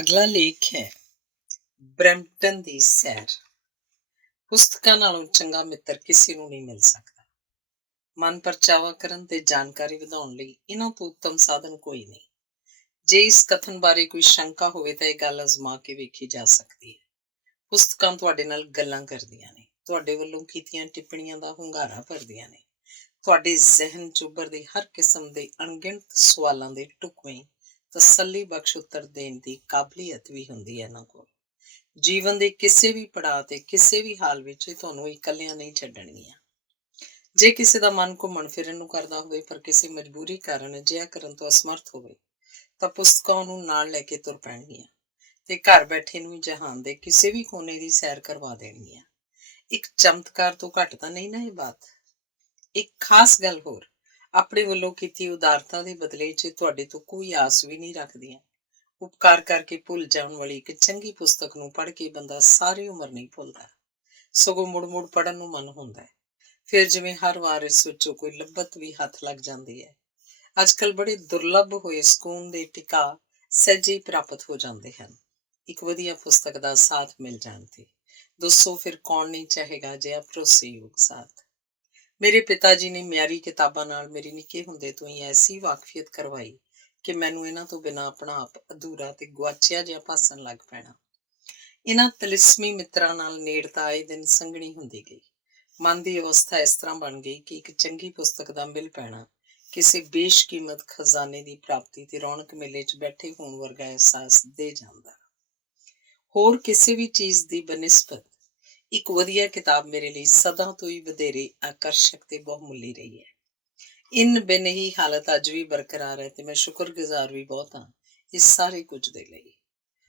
ਅਗਲਾ ਲੇਖ ਹੈ ਬਰੈਂਪਟਨ ਦੀ ਸੈਰ। ਪੁਸਤਕਾਂ ਨਾਲੋਂ ਚੰਗਾ ਮਿੱਤਰ ਕਿਸੇ ਨੂੰ ਨਹੀਂ ਮਿਲ ਸਕਦਾ। ਮਨ ਪਰਚਾਵਾ ਕਰਨ ਤੇ ਜਾਣਕਾਰੀ ਵਧਾਉਣ ਲਈ ਇਹਨਾਂ ਤੋਂ ਉੱਤਮ ਸਾਧਨ ਕੋਈ ਨਹੀਂ। ਜੇ ਇਸ ਕਥਨ ਬਾਰੇ ਕੋਈ ਸ਼ੰਕਾ ਹੋਵੇ ਤਾਂ ਇਹ ਗੱਲ ਅਜ਼ਮਾ ਕੇ ਵੇਖੀ ਜਾ ਸਕਦੀ ਹੈ। ਪੁਸਤਕਾਂ ਤੁਹਾਡੇ ਨਾਲ ਗੱਲਾਂ ਕਰਦੀਆਂ ਨੇ, ਤੁਹਾਡੇ ਵੱਲੋਂ ਕੀਤੀਆਂ ਟਿੱਪਣੀਆਂ ਦਾ ਹੁੰਗਾਰਾ ਭਰਦੀਆਂ ਨੇ, ਤੁਹਾਡੇ ਜ਼ਿਹਨ 'ਚ ਉੱਭਰਦੇ ਹਰ ਕਿਸਮ ਦੇ ਅਣਗਿਣਤ ਸਵਾਲਾਂ ਦੇ ਢੁਕਵੇਂ ਤਸੱਲੀ ਬਖਸ਼ ਉੱਤਰ ਦੇਣ ਦੀ ਕਾਬਲੀਅਤ ਵੀ ਹੁੰਦੀ ਹੈ ਇਹਨਾਂ ਕੋਲ। ਜੀਵਨ ਦੇ ਕਿਸੇ ਵੀ ਪੜਾਅ ਤੇ ਕਿਸੇ ਵੀ ਹਾਲ ਵਿੱਚ ਇਹ ਤੁਹਾਨੂੰ ਇਕੱਲਿਆਂ ਨਹੀਂ ਛੱਡਣਗੀਆਂ। ਜੇ ਕਿਸੇ ਦਾ ਮਨ ਘੁੰਮਣ ਫਿਰਨ ਨੂੰ ਕਰਦਾ ਹੋਵੇ ਪਰ ਕਿਸੇ ਮਜਬੂਰੀ ਕਾਰਨ ਅਜਿਹਾ ਕਰਨ ਤੋਂ ਅਸਮਰਥ ਹੋਵੇ ਤਾਂ ਪੁਸਤਕਾਂ ਉਹਨੂੰ ਨਾਲ ਲੈ ਕੇ ਤੁਰ ਪੈਣਗੀਆਂ ਤੇ ਘਰ ਬੈਠੇ ਨੂੰ ਹੀ ਜਹਾਨ ਦੇ ਕਿਸੇ ਵੀ ਕੋਨੇ ਦੀ ਸੈਰ ਕਰਵਾ ਦੇਣਗੀਆਂ। ਇੱਕ ਚਮਤਕਾਰ ਤੋਂ ਘੱਟ ਤਾਂ ਨਹੀਂ ਨਾ ਇਹ ਬਾਤ। ਇੱਕ ਖਾਸ ਗੱਲ ਹੋਰ, ਆਪਣੇ ਵੱਲੋਂ ਕੀਤੀ ਉਦਾਰਤਾ ਦੇ ਬਦਲੇ 'ਚ ਤੁਹਾਡੇ ਤੋਂ ਕੋਈ ਆਸ ਵੀ ਨਹੀਂ ਰੱਖਦੀਆਂ। ਉਪਕਾਰ ਕਰਕੇ ਭੁੱਲ ਜਾਣ ਵਾਲੀ ਇੱਕ ਚੰਗੀ ਪੁਸਤਕ ਨੂੰ ਪੜ੍ਹ ਕੇ ਬੰਦਾ ਸਾਰੀ ਉਮਰ ਨਹੀਂ ਭੁੱਲਦਾ, ਸਗੋਂ ਮੁੜ ਮੁੜ ਪੜ੍ਹਨ ਨੂੰ ਮਨ ਹੁੰਦਾ ਹੈ। ਫਿਰ ਜਿਵੇਂ ਹਰ ਵਾਰ ਇਸ ਵਿੱਚੋਂ ਕੋਈ ਲੱਭਤ ਵੀ ਹੱਥ ਲੱਗ ਜਾਂਦੀ ਹੈ। ਅੱਜ ਕੱਲ੍ਹ ਬੜੇ ਦੁਰਲੱਭ ਹੋਏ ਸਕੂਨ ਦੇ ਟਿਕਾ ਸਹਿਜੇ ਹੀ ਪ੍ਰਾਪਤ ਹੋ ਜਾਂਦੇ ਹਨ, ਇੱਕ ਵਧੀਆ ਪੁਸਤਕ ਦਾ ਸਾਥ ਮਿਲ ਜਾਣ ਤੇ। ਦੱਸੋ ਫਿਰ ਕੌਣ ਨਹੀਂ ਚਾਹੇਗਾ ਅਜਿਹਾ ਭਰੋਸੇਯੋਗ ਸਾਥ। ਮੇਰੇ ਪਿਤਾ ਜੀ ਨੇ ਮਿਆਰੀ ਕਿਤਾਬਾਂ ਨਾਲ ਮੇਰੀ ਨਿੱਕੇ ਹੁੰਦੇ ਤੋਂ ਹੀ ਐਸੀ ਵਾਕਫੀਅਤ ਕਰਵਾਈ ਕਿ ਮੈਨੂੰ ਇਹਨਾਂ ਤੋਂ ਬਿਨਾਂ ਆਪਣਾ ਆਪ ਅਧੂਰਾ ਤੇ ਗੁਆਚਿਆ ਜਿਹਾ ਭਾਸਣ ਲੱਗ ਪੈਣਾ। ਇਹਨਾਂ ਤਿਲਿਸਮੀ ਮਿੱਤਰਾਂ ਨਾਲ ਨੇੜਤਾ ਆਏ ਦਿਨ ਸੰਘਣੀ ਹੁੰਦੀ ਗਈ। ਮਨ ਦੀ ਅਵਸਥਾ ਇਸ ਤਰ੍ਹਾਂ ਬਣ ਗਈ ਕਿ ਇੱਕ ਚੰਗੀ ਪੁਸਤਕ ਦਾ ਮਿਲ ਪੈਣਾ ਕਿਸੇ ਬੇਸ਼ਕੀਮਤ ਖਜ਼ਾਨੇ ਦੀ ਪ੍ਰਾਪਤੀ ਤੇ ਰੌਣਕ ਮੇਲੇ 'ਚ ਬੈਠੇ ਹੋਣ ਵਰਗਾ ਅਹਿਸਾਸ ਦੇ ਜਾਂਦਾ। ਹੋਰ ਕਿਸੇ ਵੀ ਚੀਜ਼ ਦੀ ਬਨਿਸਬਤ ਇੱਕ ਵਧੀਆ ਕਿਤਾਬ ਮੇਰੇ ਲਈ ਸਦਾ ਤੋਂ ਹੀ ਵਧੇਰੇ ਆਕਰਸ਼ਕ ਤੇ ਬਹੁਮੁੱਲੀ ਰਹੀ ਹੈ। ਇਨ ਬਿਨ ਹੀ ਹਾਲਤ ਅੱਜ ਵੀ ਬਰਕਰਾਰ ਹੈ ਤੇ ਮੈਂ ਸ਼ੁਕਰਗੁਜ਼ਾਰ ਵੀ ਬਹੁਤ ਹਾਂ ਇਸ ਸਾਰੇ ਕੁਝ ਦੇ ਲਈ।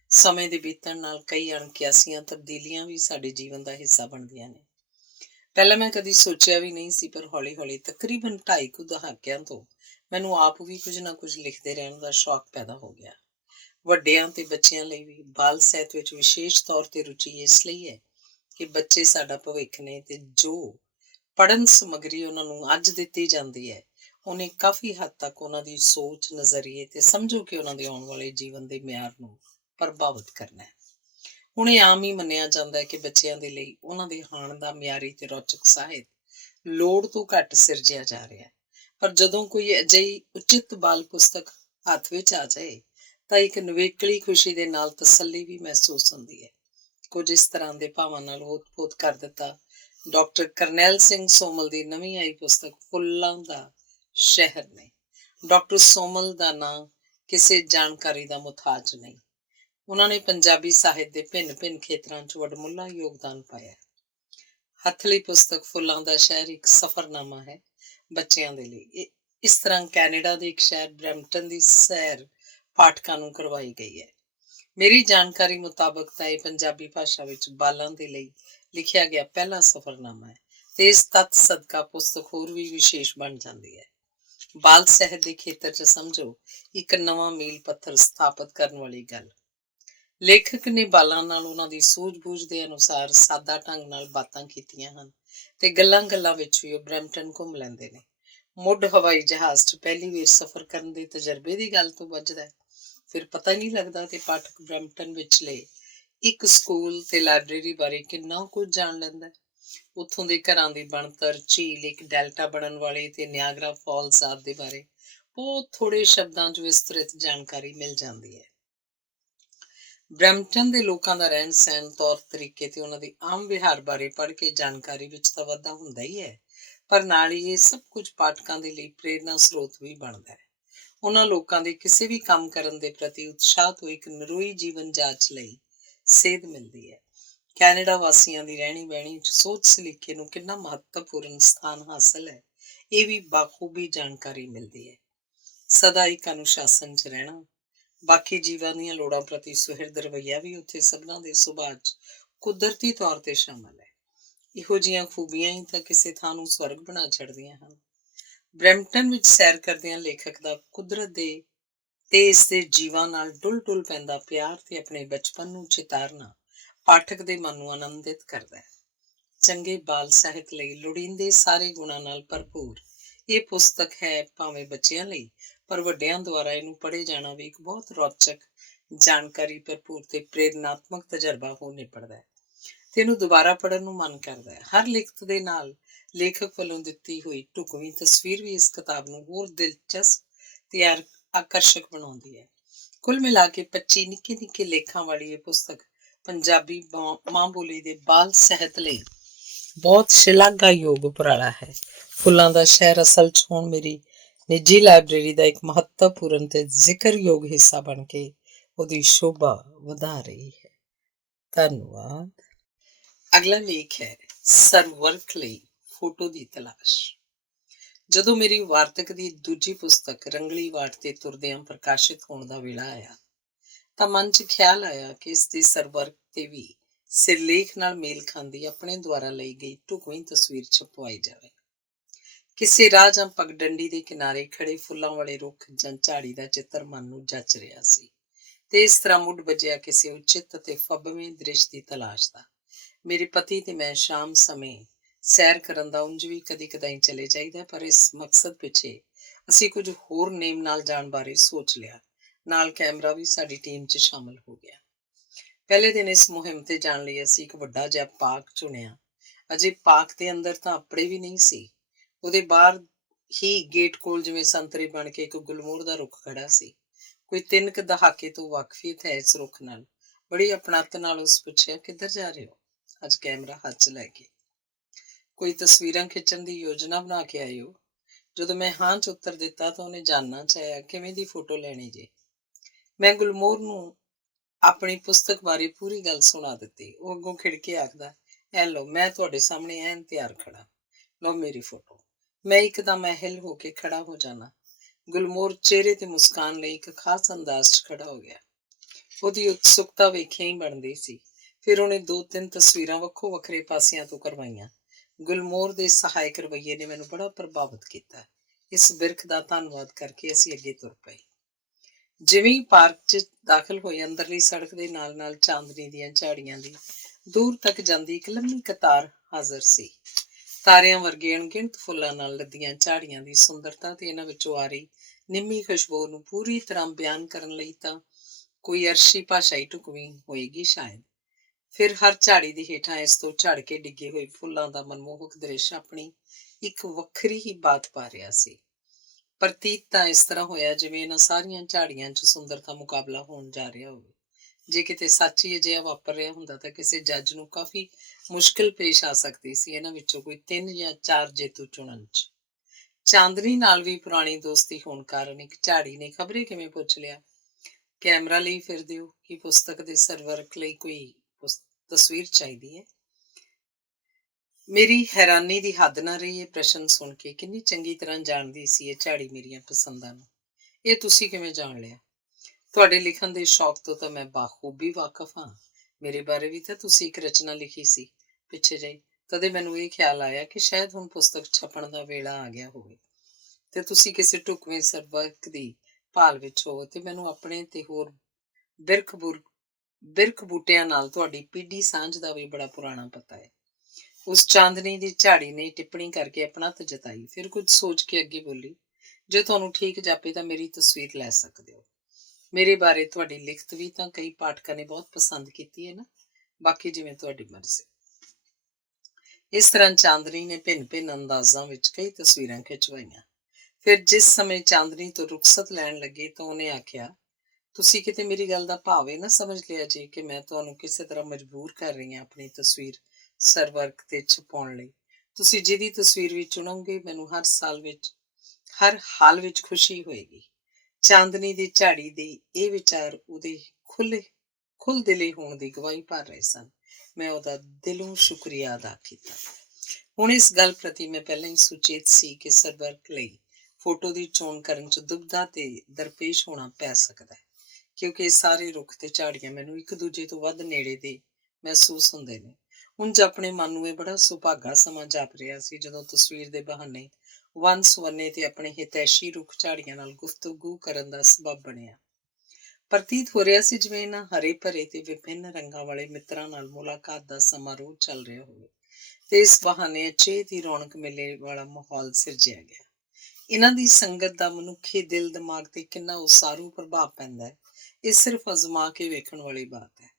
ਸਮੇਂ ਦੇ ਬੀਤਣ ਨਾਲ ਕਈ ਅਣਕਿਆਸੀਆਂ ਤਬਦੀਲੀਆਂ ਵੀ ਸਾਡੇ ਜੀਵਨ ਦਾ ਹਿੱਸਾ ਬਣਦੀਆਂ ਨੇ। ਪਹਿਲਾਂ ਮੈਂ ਕਦੀ ਸੋਚਿਆ ਵੀ ਨਹੀਂ ਸੀ, ਪਰ ਹੌਲੀ ਹੌਲੀ ਤਕਰੀਬਨ 2.5 ਦਹਾਕਿਆਂ ਤੋਂ ਮੈਨੂੰ ਆਪ ਵੀ ਕੁਝ ਨਾ ਕੁਝ ਲਿਖਦੇ ਰਹਿਣ ਦਾ ਸ਼ੌਕ ਪੈਦਾ ਹੋ ਗਿਆ। ਵੱਡਿਆਂ ਤੇ ਬੱਚਿਆਂ ਲਈ ਵੀ ਬਾਲ ਸਾਹਿਤ ਵਿੱਚ ਵਿਸ਼ੇਸ਼ ਤੌਰ ਤੇ ਰੁਚੀ ਇਸ ਲਈ ਹੈ ਕਿ ਬੱਚੇ ਸਾਡਾ ਭਵਿੱਖ ਨੇ ਤੇ ਜੋ ਪੜ੍ਹਨ ਸਮੱਗਰੀ ਉਹਨਾਂ ਨੂੰ ਅੱਜ ਦਿੱਤੀ ਜਾਂਦੀ ਹੈ ਉਹਨੇ ਕਾਫੀ ਹੱਦ ਤੱਕ ਉਹਨਾਂ ਦੀ ਸੋਚ, ਨਜ਼ਰੀਏ ਤੇ ਸਮਝੋ ਕਿ ਉਹਨਾਂ ਦੇ ਆਉਣ ਵਾਲੇ ਜੀਵਨ ਦੇ ਮਿਆਰ ਨੂੰ ਪ੍ਰਭਾਵਿਤ ਕਰਨਾ ਹੈ। ਹੁਣ ਇਹ ਆਮ ਹੀ ਮੰਨਿਆ ਜਾਂਦਾ ਹੈ ਕਿ ਬੱਚਿਆਂ ਦੇ ਲਈ ਉਹਨਾਂ ਦੇ ਹਾਣ ਦਾ ਮਿਆਰੀ ਤੇ ਰੌਚਕ ਸਾਹਿਤ ਲੋੜ ਤੋਂ ਘੱਟ ਸਿਰਜਿਆ ਜਾ ਰਿਹਾ ਹੈ। ਪਰ ਜਦੋਂ ਕੋਈ ਅਜਿਹੀ ਉਚਿਤ ਬਾਲ ਪੁਸਤਕ ਹੱਥ ਵਿੱਚ ਆ ਜਾਏ ਤਾਂ ਇੱਕ ਨਿਵੇਕਲੀ ਖੁਸ਼ੀ ਦੇ ਨਾਲ ਤਸੱਲੀ ਵੀ ਮਹਿਸੂਸ ਹੁੰਦੀ ਹੈ। ਕੁਝ ਇਸ ਤਰ੍ਹਾਂ ਦੇ ਭਾਵਾਂ ਨਾਲ ਓਤ-ਪੋਤ ਕਰ ਦਿੱਤਾ ਡਾਕਟਰ ਕਰਨੈਲ ਸਿੰਘ ਸੋਮਲ ਦੀ ਨਵੀਂ ਆਈ ਪੁਸਤਕ ਫੁੱਲਾਂ ਦਾ ਸ਼ਹਿਰ ਨੇ। ਡਾਕਟਰ ਸੋਮਲ ਦਾ ਨਾਂ ਕਿਸੇ ਜਾਣਕਾਰੀ ਦਾ ਮੁਹਤਾਜ ਨਹੀਂ। ਉਹਨਾਂ ਨੇ ਪੰਜਾਬੀ ਸਾਹਿਤ ਦੇ ਭਿੰਨ ਭਿੰਨ ਖੇਤਰਾਂ 'ਚ ਵਡਮੁੱਲਾ ਯੋਗਦਾਨ ਪਾਇਆ। ਹੱਥਲੀ ਪੁਸਤਕ ਫੁੱਲਾਂ ਦਾ ਸ਼ਹਿਰ ਇੱਕ ਸਫ਼ਰਨਾਮਾ ਹੈ ਬੱਚਿਆਂ ਦੇ ਲਈ। ਇਸ ਤਰ੍ਹਾਂ ਕੈਨੇਡਾ ਦੇ ਇੱਕ ਸ਼ਹਿਰ ਬਰੈਂਪਟਨ ਦੀ ਸੈਰ ਪਾਠਕਾਂ ਨੂੰ ਕਰਵਾਈ ਗਈ ਹੈ। ਮੇਰੀ ਜਾਣਕਾਰੀ ਮੁਤਾਬਕ ਤਾਂ ਇਹ ਪੰਜਾਬੀ ਭਾਸ਼ਾ ਵਿੱਚ ਬਾਲਾਂ ਦੇ ਲਈ ਲਿਖਿਆ ਗਿਆ ਪਹਿਲਾ ਸਫ਼ਰਨਾਮਾ ਹੈ ਤੇ ਇਸ ਤੱਥ ਸਦਕਾ ਪੁਸਤਕ ਹੋਰ ਵੀ ਵਿਸ਼ੇਸ਼ ਬਣ ਜਾਂਦੀ ਹੈ। ਬਾਲ ਸਾਹਿਤ ਦੇ ਖੇਤਰ 'ਚ ਸਮਝੋ ਇੱਕ ਨਵਾਂ ਮੀਲ ਪੱਥਰ ਸਥਾਪਿਤ ਕਰਨ ਵਾਲੀ ਗੱਲ। ਲੇਖਕ ਨੇ ਬਾਲਾਂ ਨਾਲ ਉਹਨਾਂ ਦੀ ਸੂਝ-ਬੂਝ ਦੇ ਅਨੁਸਾਰ ਸਾਦਾ ਢੰਗ ਨਾਲ ਬਾਤਾਂ ਕੀਤੀਆਂ ਹਨ ਤੇ ਗੱਲਾਂ-ਗੱਲਾਂ ਵਿੱਚ ਵੀ ਉਹ ਬਰੈਂਪਟਨ ਘੁੰਮ ਲੈਂਦੇ ਨੇ। ਮੁੱਢ ਹਵਾਈ ਜਹਾਜ਼ 'ਚ ਪਹਿਲੀ ਵਾਰ ਸਫ਼ਰ ਕਰਨ ਦੇ ਤਜਰਬੇ ਦੀ ਗੱਲ ਤੋਂ ਵੱਜਦਾ, ਫਿਰ ਪਤਾ ਹੀ ਨਹੀਂ ਲੱਗਦਾ ਕਿ ਪਾਠਕ ਬਰੈਂਪਟਨ ਵਿਚਲੇ ਇੱਕ ਸਕੂਲ ਤੇ ਲਾਇਬ੍ਰੇਰੀ ਬਾਰੇ ਕਿੰਨਾ ਕੁਝ ਜਾਣ ਲੈਂਦਾ। ਉੱਥੋਂ ਦੇ ਘਰਾਂ ਦੀ ਬਣਤਰ, ਝੀਲ, ਇੱਕ ਡੈਲਟਾ ਬਣਨ ਵਾਲੇ ਤੇ ਨਿਆਗਰਾ ਫਾਲਸ ਆਦਿ ਦੇ ਬਾਰੇ ਬਹੁਤ ਥੋੜੇ ਸ਼ਬਦਾਂ 'ਚ ਵਿਸਤ੍ਰਿਤ ਜਾਣਕਾਰੀ ਮਿਲ ਜਾਂਦੀ ਹੈ। ਬਰੈਂਪਟਨ ਦੇ ਲੋਕਾਂ ਦਾ ਰਹਿਣ ਸਹਿਣ, ਤੌਰ ਤਰੀਕੇ ਤੇ ਉਹਨਾਂ ਦੇ ਆਮ ਵਿਹਾਰ ਬਾਰੇ ਪੜ੍ਹ ਕੇ ਜਾਣਕਾਰੀ ਵਿੱਚ ਤਾਂ ਵਾਧਾ ਹੁੰਦਾ ਹੀ ਹੈ, ਪਰ ਨਾਲ ਹੀ ਇਹ ਸਭ ਕੁਝ ਪਾਠਕਾਂ ਦੇ ਲਈ ਪ੍ਰੇਰਨਾ ਸਰੋਤ ਵੀ ਬਣਦਾ ਹੈ। ਉਹਨਾਂ ਲੋਕਾਂ ਦੇ ਕਿਸੇ ਵੀ ਕੰਮ ਕਰਨ ਦੇ ਪ੍ਰਤੀ ਉਤਸ਼ਾਹ ਤੋਂ ਇੱਕ ਨਰੋਈ ਜੀਵਨ ਜਾਚ ਲਈ ਸੇਧ ਮਿਲਦੀ ਹੈ। ਕੈਨੇਡਾ ਵਾਸੀਆਂ ਦੀ ਰਹਿਣੀ ਬਹਿਣੀ 'ਚ ਸੋਚ ਸਲੀਕੇ ਨੂੰ ਕਿੰਨਾ ਮਹੱਤਵਪੂਰਨ ਸਥਾਨ ਹਾਸਲ ਹੈ, ਇਹ ਵੀ ਬਾਖੂਬੀ ਜਾਣਕਾਰੀ ਮਿਲਦੀ ਹੈ। ਸਦਾ ਇੱਕ ਅਨੁਸ਼ਾਸਨ 'ਚ ਰਹਿਣਾ, ਬਾਕੀ ਜੀਵਾਂ ਦੀਆਂ ਲੋੜਾਂ ਪ੍ਰਤੀ ਸੁਹਿਰਦ ਰਵੱਈਆ ਵੀ ਉੱਥੇ ਸਭਨਾਂ ਦੇ ਸੁਭਾਅ 'ਚ ਕੁਦਰਤੀ ਤੌਰ ਤੇ ਸ਼ਾਮਲ ਹੈ। ਇਹੋ ਜਿਹੀਆਂ ਖੂਬੀਆਂ ਹੀ ਤਾਂ ਕਿਸੇ ਥਾਂ ਨੂੰ ਸਵਰਗ ਬਣਾ ਛੱਡਦੀਆਂ ਹਨ। ਬਰੈਂਪਟਨ ਵਿੱਚ ਸੈਰ ਕਰਦਿਆਂ ਲੇਖਕ ਦਾ ਕੁਦਰਤ ਦੇ ਤੇ ਇਸ ਦੇ ਜੀਵਾਂ ਨਾਲ ਡੁੱਲ ਪੈਂਦਾ ਪਿਆਰ ਤੇ ਆਪਣੇ ਬਚਪਨ ਨੂੰ ਚਿਤਾਰਨਾ ਪਾਠਕ ਦੇ ਮਨ ਨੂੰ ਆਨੰਦਿਤ ਕਰਦਾ ਹੈ। ਚੰਗੇ ਬਾਲ ਸਾਹਿਤ ਲਈ ਲੋੜੀਂਦੇ ਸਾਰੇ ਗੁਣਾਂ ਨਾਲ ਭਰਪੂਰ ਇਹ ਪੁਸਤਕ ਹੈ, ਭਾਵੇਂ ਬੱਚਿਆਂ ਲਈ, ਪਰ ਵੱਡਿਆਂ ਦੁਆਰਾ ਇਹਨੂੰ ਪੜ੍ਹੇ ਜਾਣਾ ਵੀ ਇੱਕ ਬਹੁਤ ਰੌਚਕ ਜਾਣਕਾਰੀ ਭਰਪੂਰ ਤੇ ਪ੍ਰੇਰਨਾਤਮਕ ਤਜਰਬਾ ਹੋ ਨਿਬੜਦਾ ਹੈ ਤੇ ਇਹਨੂੰ ਦੁਬਾਰਾ ਪੜ੍ਹਨ ਨੂੰ ਮਨ ਕਰਦਾ ਹੈ। ਹਰ ਲਿਖਤ ਦੇ ਨਾਲ ਲੇਖਕ ਵੱਲੋਂ ਦਿੱਤੀ ਹੋਈ ਢੁਕਵੀਂ ਤਸਵੀਰ ਵੀ ਇਸ ਕਿਤਾਬ ਨੂੰ ਹੋਰ ਦਿਲਚਸਪ ਤੇ ਆਕਰਸ਼ਕ ਬਣਾਉਂਦੀ ਹੈ। ਕੁੱਲ ਮਿਲਾ ਕੇ 25 ਨਿੱਕੇ ਨਿੱਕੇ ਲੇਖਾਂ ਵਾਲੀ ਇਹ ਪੁਸਤਕ ਪੰਜਾਬੀ ਮਾਂ ਬੋਲੀ ਦੇ ਬਾਲ ਸਾਹਿਤ ਲਈ ਬਹੁਤ ਸ਼ਲਾਘਾਯੋਗ ਉਪਰਾਲਾ ਹੈ। ਫੁੱਲਾਂ ਦਾ ਸ਼ਹਿਰ ਅਸਲ 'ਚ ਹੁਣ ਮੇਰੀ ਨਿੱਜੀ ਲਾਇਬ੍ਰੇਰੀ ਦਾ ਇੱਕ ਮਹੱਤਵਪੂਰਨ ਤੇ ਜ਼ਿਕਰਯੋਗ ਹਿੱਸਾ ਬਣ ਕੇ ਉਹਦੀ ਸ਼ੋਭਾ ਵਧਾ ਰਹੀ ਹੈ। ਧੰਨਵਾਦ। ਅਗਲਾ ਲੇਖ ਹੈ ਸਰਵਰਕ ਲਈ ਫੋਟੋ ਦੀ ਤਲਾਸ਼। ਜਦੋਂ ਮੇਰੀ ਵਾਰਤਕ ਦੀ ਦੂਜੀ ਪੁਸਤਕ ਰੰਗਲੀ ਵਾਟ ਤੇ ਤੁਰਦਿਆਂ ਪ੍ਰਕਾਸ਼ਿਤ ਹੋਣ ਦਾ ਵੇਲਾ ਆਇਆ ਤਾਂ ਮਨ 'ਚ ਖਿਆਲ ਆਇਆ ਕਿ ਇਸ ਦੀ ਸਰਵਰਕ ਤੇ ਵੀ ਸਿਰਲੇਖ ਨਾਲ ਮੇਲ ਖਾਂਦੀ ਆਪਣੇ ਦੁਆਰਾ ਲਈ ਗਈ ਢੁਕਵੀਂ ਤਸਵੀਰ ਛਪਵਾਈ ਜਾਵੇ। ਕਿਸੇ ਰਾਹ ਜਾਂ ਪਗਡੰਡੀ ਦੇ ਕਿਨਾਰੇ ਖੜੇ ਫੁੱਲਾਂ ਵਾਲੇ ਰੁੱਖ ਜਾਂ ਝਾੜੀ ਦਾ ਚਿੱਤਰ ਮਨ ਨੂੰ ਜੱਚ ਰਿਹਾ ਸੀ ਤੇ ਇਸ ਤਰ੍ਹਾਂ ਮੁੱਢ ਵੱਜਿਆ ਕਿਸੇ ਉਚਿਤ ਅਤੇ ਫੱਬਵੇਂ ਦ੍ਰਿਸ਼ ਦੀ ਤਲਾਸ਼ ਦਾ। ਮੇਰੇ ਪਤੀ ਤੇ ਮੈਂ ਸ਼ਾਮ ਸਮੇਂ ਸੈਰ ਕਰਨ ਦਾ ਉਂਝ ਵੀ ਕਦੀ ਕਦਾਈ ਚਲੇ ਜਾਈਦਾ, ਪਰ ਇਸ ਮਕਸਦ ਪਿੱਛੇ ਅਸੀਂ ਕੁਝ ਹੋਰ ਨੇਮ ਨਾਲ ਜਾਣ ਬਾਰੇ ਸੋਚ ਲਿਆ। ਨਾਲ ਕੈਮਰਾ ਵੀ ਸਾਡੀ ਟੀਮ 'ਚ ਸ਼ਾਮਲ ਹੋ ਗਿਆ। ਪਹਿਲੇ ਦਿਨ ਇਸ ਮੁਹਿੰਮ ਤੇ ਜਾਣ ਲਈ ਅਸੀਂ ਇੱਕ ਵੱਡਾ ਜਿਹਾ ਪਾਰਕ ਚੁਣਿਆ। ਅਜੇ ਪਾਰਕ ਦੇ ਅੰਦਰ ਤਾਂ ਆਪੜੇ ਵੀ ਨਹੀਂ ਸੀ। ਉਹਦੇ ਬਾਹਰ ਹੀ ਗੇਟ ਕੋਲ ਜਿਵੇਂ ਸੰਤਰੀ ਬਣ ਕੇ ਇੱਕ ਗੁਲਮੋਹਰ ਦਾ ਰੁੱਖ ਖੜਾ ਸੀ। ਕੋਈ 3 ਕੁ ਦਹਾਕੇ ਤੋਂ ਵਾਕਫੀਅਤ ਹੈ ਇਸ ਰੁੱਖ ਨਾਲ। ਬੜੀ ਆਪਣੱਤ ਨਾਲ ਉਸ ਪੁੱਛਿਆ, ਕਿੱਧਰ ਜਾ ਰਹੇ ਹੋ? ਅੱਜ ਕੈਮਰਾ ਹੱਥ 'ਚ ਲੈ ਕੇ। ਕੋਈ ਤਸਵੀਰਾਂ ਖਿੱਚਣ ਦੀ ਯੋਜਨਾ ਬਣਾ ਕੇ ਆਏ ਹੋ? ਜਦੋਂ ਮੈਂ ਹਾਂ 'ਚ ਉੱਤਰ ਦਿੱਤਾ ਤਾਂ ਉਹਨੇ ਜਾਣਨਾ ਚਾਹਿਆ, ਕਿਵੇਂ ਦੀ ਫੋਟੋ ਲੈਣੀ ਜੇ? ਮੈਂ ਗੁਲਮੋਹਰ ਨੂੰ ਆਪਣੀ ਪੁਸਤਕ ਬਾਰੇ ਪੂਰੀ ਗੱਲ ਸੁਣਾ ਦਿੱਤੀ। ਉਹ ਅੱਗੋਂ ਖਿੜਕੇ ਆਖਦਾ, ਐ ਲਓ, ਮੈਂ ਤੁਹਾਡੇ ਸਾਹਮਣੇ ਐਨ ਤਿਆਰ ਖੜਾ, ਲਓ ਮੇਰੀ ਫੋਟੋ। ਮੈਂ ਇੱਕਦਮ ਹਿੱਲ ਹੋ ਕੇ ਖੜਾ ਹੋ ਜਾਣਾ। ਗੁਲਮੋਹਰ ਚਿਹਰੇ ਤੇ ਮੁਸਕਾਨ ਲਈ ਇੱਕ ਖਾਸ ਅੰਦਾਜ਼ 'ਚ ਖੜਾ ਹੋ ਗਿਆ। ਉਹਦੀ ਉਤਸੁਕਤਾ ਵੇਖਿਆ ਹੀ ਬਣਦੀ ਸੀ। ਫਿਰ ਉਹਨੇ 2-3 ਤਸਵੀਰਾਂ ਵੱਖੋ ਵੱਖਰੇ ਪਾਸਿਆਂ ਤੋਂ ਕਰਵਾਈਆਂ। ਗੁਲਮੋਹਰ ਦੇ ਸਹਾਇਕ ਰਵੱਈਏ ਨੇ ਮੈਨੂੰ ਬੜਾ ਪ੍ਰਭਾਵਿਤ ਕੀਤਾ। ਇਸ ਬਿਰਖ ਦਾ ਧੰਨਵਾਦ ਕਰਕੇ ਅਸੀਂ ਅੱਗੇ ਤੁਰ ਪਏ। ਜਿਵੇਂ ਹੀ ਪਾਰਕ 'ਚ ਦਾਖਲ ਹੋਏ, ਅੰਦਰਲੀ ਸੜਕ ਦੇ ਨਾਲ ਨਾਲ ਚਾਂਦਨੀ ਦੀਆਂ ਝਾੜੀਆਂ ਦੀ ਦੂਰ ਤੱਕ ਜਾਂਦੀ ਇੱਕ ਲੰਮੀ ਕਤਾਰ ਹਾਜ਼ਰ ਸੀ। ਤਾਰਿਆਂ ਵਰਗੇ ਅਣਗਿਣਤ ਫੁੱਲਾਂ ਨਾਲ ਲੱਦੀਆਂ ਝਾੜੀਆਂ ਦੀ ਸੁੰਦਰਤਾ ਤੇ ਇਹਨਾਂ ਵਿੱਚੋਂ ਆ ਰਹੀ ਨਿੰਮੀ ਖੁਸ਼ਬੂ ਨੂੰ ਪੂਰੀ ਤਰ੍ਹਾਂ ਬਿਆਨ ਕਰਨ ਲਈ ਤਾਂ ਕੋਈ ਅਰਸ਼ੀ ਭਾਸ਼ਾ ਹੀ ਢੁਕਵੀਂ ਹੋਏਗੀ ਸ਼ਾਇਦ। ਫਿਰ ਹਰ ਝਾੜੀ ਦੇ ਹੇਠਾਂ ਇਸ ਤੋਂ ਝੜ ਕੇ ਡਿੱਗੇ ਹੋਏ ਫੁੱਲਾਂ ਦਾ ਮਨਮੋਹਕ ਦ੍ਰਿਸ਼ ਆਪਣੀ ਇੱਕ ਵੱਖਰੀ ਹੀ ਬਾਤ ਪਾ ਰਿਹਾ ਸੀ। ਪ੍ਰਤੀਤ ਤਾਂ ਇਸ ਤਰ੍ਹਾਂ ਹੋਇਆ ਜਿਵੇਂ ਇਹਨਾਂ ਸਾਰੀਆਂ ਝਾੜੀਆਂ 'ਚ ਸੁੰਦਰਤਾ ਮੁਕਾਬਲਾ ਹੋਣ ਜਾ ਰਿਹਾ ਹੋਵੇ। ਜੇ ਕਿਤੇ ਸੱਚ ਹੀ ਅਜਿਹਾ ਵਾਪਰ ਰਿਹਾ ਹੁੰਦਾ ਤਾਂ ਕਿਸੇ ਜੱਜ ਨੂੰ ਕਾਫੀ ਮੁਸ਼ਕਿਲ ਪੇਸ਼ ਆ ਸਕਦੀ ਸੀ ਇਹਨਾਂ ਵਿੱਚੋਂ ਕੋਈ 3 ਜਾਂ 4 ਜੇਤੂ ਚੁਣਨ 'ਚ। ਚਾਂਦਨੀ ਨਾਲ ਵੀ ਪੁਰਾਣੀ ਦੋਸਤੀ ਹੋਣ ਕਾਰਨ ਇੱਕ ਝਾੜੀ ਨੇ ਖਬਰੇ ਕਿਵੇਂ ਪੁੱਛ ਲਿਆ, ਕੈਮਰਾ ਲਈ ਫਿਰਦੇ ਹੋ ਕਿ ਪੁਸਤਕ ਦੇ ਸਰਵਰਕ ਲਈ ਕੋਈ ਤਸਵੀਰ ਚਾਹੀਦੀ ਹੈ? ਮੇਰੀ ਹੈਰਾਨੀ ਦੀ ਹੱਦ ਨਾ ਰਹੀ ਇਹ ਪ੍ਰਸ਼ਨ ਸੁਣ ਕੇ। ਕਿੰਨੀ ਚੰਗੀ ਤਰ੍ਹਾਂ ਜਾਣਦੀ ਸੀ ਇਹ ਝਾੜੀ ਮੇਰੀਆਂ ਪਸੰਦਾਂ ਨੂੰ। ਇਹ ਤੁਸੀਂ ਕਿਵੇਂ ਜਾਣ ਲਿਆ? ਤੁਹਾਡੇ ਲਿਖਣ ਦੇ ਸ਼ੌਕ ਤੋਂ ਤਾਂ ਮੈਂ ਬਾਖੂਬੀ ਵਾਕਫ ਹਾਂ। ਮੇਰੇ ਬਾਰੇ ਵੀ ਤਾਂ ਤੁਸੀਂ ਇੱਕ ਰਚਨਾ ਲਿਖੀ ਸੀ ਪਿੱਛੇ ਜਿਹੀ। ਤਦੇ ਮੈਨੂੰ ਇਹ ਖਿਆਲ ਆਇਆ ਕਿ ਸ਼ਾਇਦ ਹੁਣ ਪੁਸਤਕ ਛਪਣ ਦਾ ਵੇਲਾ ਆ ਗਿਆ ਹੋਵੇ ਤੇ ਤੁਸੀਂ ਕਿਸੇ ਢੁਕਵੇਂ ਸਰਵਰਕ ਦੀ ਭਾਲ ਵਿੱਚ ਹੋ ਤੇ ਮੈਨੂੰ ਆਪਣੇ ਤੇ ਹੋਰ ਬਿਰਖ ਬੂਟਿਆਂ ਨਾਲ ਤੁਹਾਡੀ ਪੀਢੀ ਸਾਂਝ ਦਾ ਵੀ ਬੜਾ ਪੁਰਾਣਾ ਪਤਾ ਹੈ। ਉਸ ਚਾਂਦਨੀ ਦੀ ਝਾੜੀ ਨੇ ਟਿੱਪਣੀ ਕਰਕੇ ਆਪਣੱਤ ਜਤਾਈ। ਫਿਰ ਕੁਝ ਸੋਚ ਕੇ ਅੱਗੇ ਬੋਲੀ, ਜੇ ਤੁਹਾਨੂੰ ਠੀਕ ਜਾਪੇ ਤਾਂ ਮੇਰੀ ਤਸਵੀਰ ਲੈ ਸਕਦੇ ਹੋ। ਮੇਰੇ ਬਾਰੇ ਤੁਹਾਡੀ ਲਿਖਤ ਵੀ ਤਾਂ ਕਈ ਪਾਠਕਾਂ ਨੇ ਬਹੁਤ ਪਸੰਦ ਕੀਤੀ ਹੈ ਨਾ। ਬਾਕੀ ਜਿਵੇਂ ਤੁਹਾਡੀ ਮਰਜ਼ੀ। ਇਸ ਤਰ੍ਹਾਂ ਚਾਂਦਨੀ ਨੇ ਭਿੰਨ ਭਿੰਨ ਅੰਦਾਜ਼ਾਂ ਵਿੱਚ ਕਈ ਤਸਵੀਰਾਂ ਖਿਚਵਾਈਆਂ। ਫਿਰ ਜਿਸ ਸਮੇਂ ਚਾਂਦਨੀ ਤੋਂ ਰੁਖਸਤ ਲੈਣ ਲੱਗੇ ਤਾਂ ਉਹਨੇ ਆਖਿਆ, ਤੁਸੀਂ ਕਿਤੇ ਮੇਰੀ ਗੱਲ ਦਾ ਭਾਵ ਇਹ ਨਾ ਸਮਝ ਲਿਆ ਜੀ ਕਿ ਮੈਂ ਤੁਹਾਨੂੰ ਕਿਸੇ ਤਰ੍ਹਾਂ ਮਜਬੂਰ ਕਰ ਰਹੀ ਹਾਂ ਆਪਣੀ ਤਸਵੀਰ ਸਰਵਰਕ ਤੇ ਛਪਾਉਣ ਲਈ। ਤੁਸੀਂ ਜਿਹਦੀ ਤਸਵੀਰ ਵੀ ਚੁਣੋਗੇ ਮੈਨੂੰ ਹਰ ਹਾਲ ਵਿੱਚ ਖੁਸ਼ੀ ਹੋਏਗੀ। ਚਾਂਦਨੀ ਦੀ ਝਾੜੀ ਦੇ ਇਹ ਵਿਚਾਰ ਉਹਦੇ ਖੁੱਲ ਦਿਲੀ ਹੋਣ ਦੀ ਗਵਾਹੀ ਭਰ ਰਹੇ ਸਨ। ਮੈਂ ਉਹਦਾ ਦਿਲੋਂ ਸ਼ੁਕਰੀਆ ਅਦਾ ਕੀਤਾ। ਹੁਣ ਇਸ ਗੱਲ ਪ੍ਰਤੀ ਮੈਂ ਪਹਿਲਾਂ ਹੀ ਸੁਚੇਤ ਸੀ ਕਿ ਸਰਵਰਕ ਲਈ ਫੋਟੋ ਦੀ ਚੋਣ ਕਰਨ 'ਚ ਦੁਬਿਧਾ ਤੇ ਦਰਪੇਸ਼ ਹੋਣਾ ਪੈ ਸਕਦਾ ਹੈ, ਕਿਉਂਕਿ ਇਹ ਸਾਰੇ ਰੁੱਖ ਤੇ ਝਾੜੀਆਂ ਮੈਨੂੰ ਇੱਕ ਦੂਜੇ ਤੋਂ ਵੱਧ ਨੇੜੇ ਦੇ ਮਹਿਸੂਸ ਹੁੰਦੇ ਨੇ। ਉਂਝ ਆਪਣੇ ਮਨ ਨੂੰ ਇਹ ਬੜਾ ਸੁਭਾਗਾ ਸਮਾਂ ਜਾਪ ਰਿਹਾ ਸੀ ਜਦੋਂ ਤਸਵੀਰ ਦੇ ਬਹਾਨੇ ਵੰਨ ਸੁਵੰਨੇ ਤੇ ਆਪਣੇ ਹਿਤੈਸ਼ੀ ਰੁੱਖ ਝਾੜੀਆਂ ਨਾਲ ਗੁਫ਼ਤਗੂ ਕਰਨ ਦਾ ਸਬੱਬ ਬਣਿਆ। ਪ੍ਰਤੀਤ ਹੋ ਰਿਹਾ ਸੀ ਜਿਵੇਂ ਇਹਨਾਂ ਹਰੇ ਭਰੇ ਤੇ ਵਿਭਿੰਨ ਰੰਗਾਂ ਵਾਲੇ ਮਿੱਤਰਾਂ ਨਾਲ ਮੁਲਾਕਾਤ ਦਾ ਸਮਾਰੋਹ ਚੱਲ ਰਿਹਾ ਹੋਵੇ ਤੇ ਇਸ ਬਹਾਨੇ ਅਚੇਤ ਹੀ ਰੌਣਕ ਮੇਲੇ ਵਾਲਾ ਮਾਹੌਲ ਸਿਰਜਿਆ ਗਿਆ। ਇਹਨਾਂ ਦੀ ਸੰਗਤ ਦਾ ਮਨੁੱਖੀ ਦਿਲ ਦਿਮਾਗ ਤੇ ਕਿੰਨਾ ਉਸਾਰੂ ਪ੍ਰਭਾਵ ਪੈਂਦਾ ਹੈ, ਇਹ ਸਿਰਫ ਅਜ਼ਮਾ ਕੇ ਵੇਖਣ ਵਾਲੀ ਬਾਤ ਹੈ।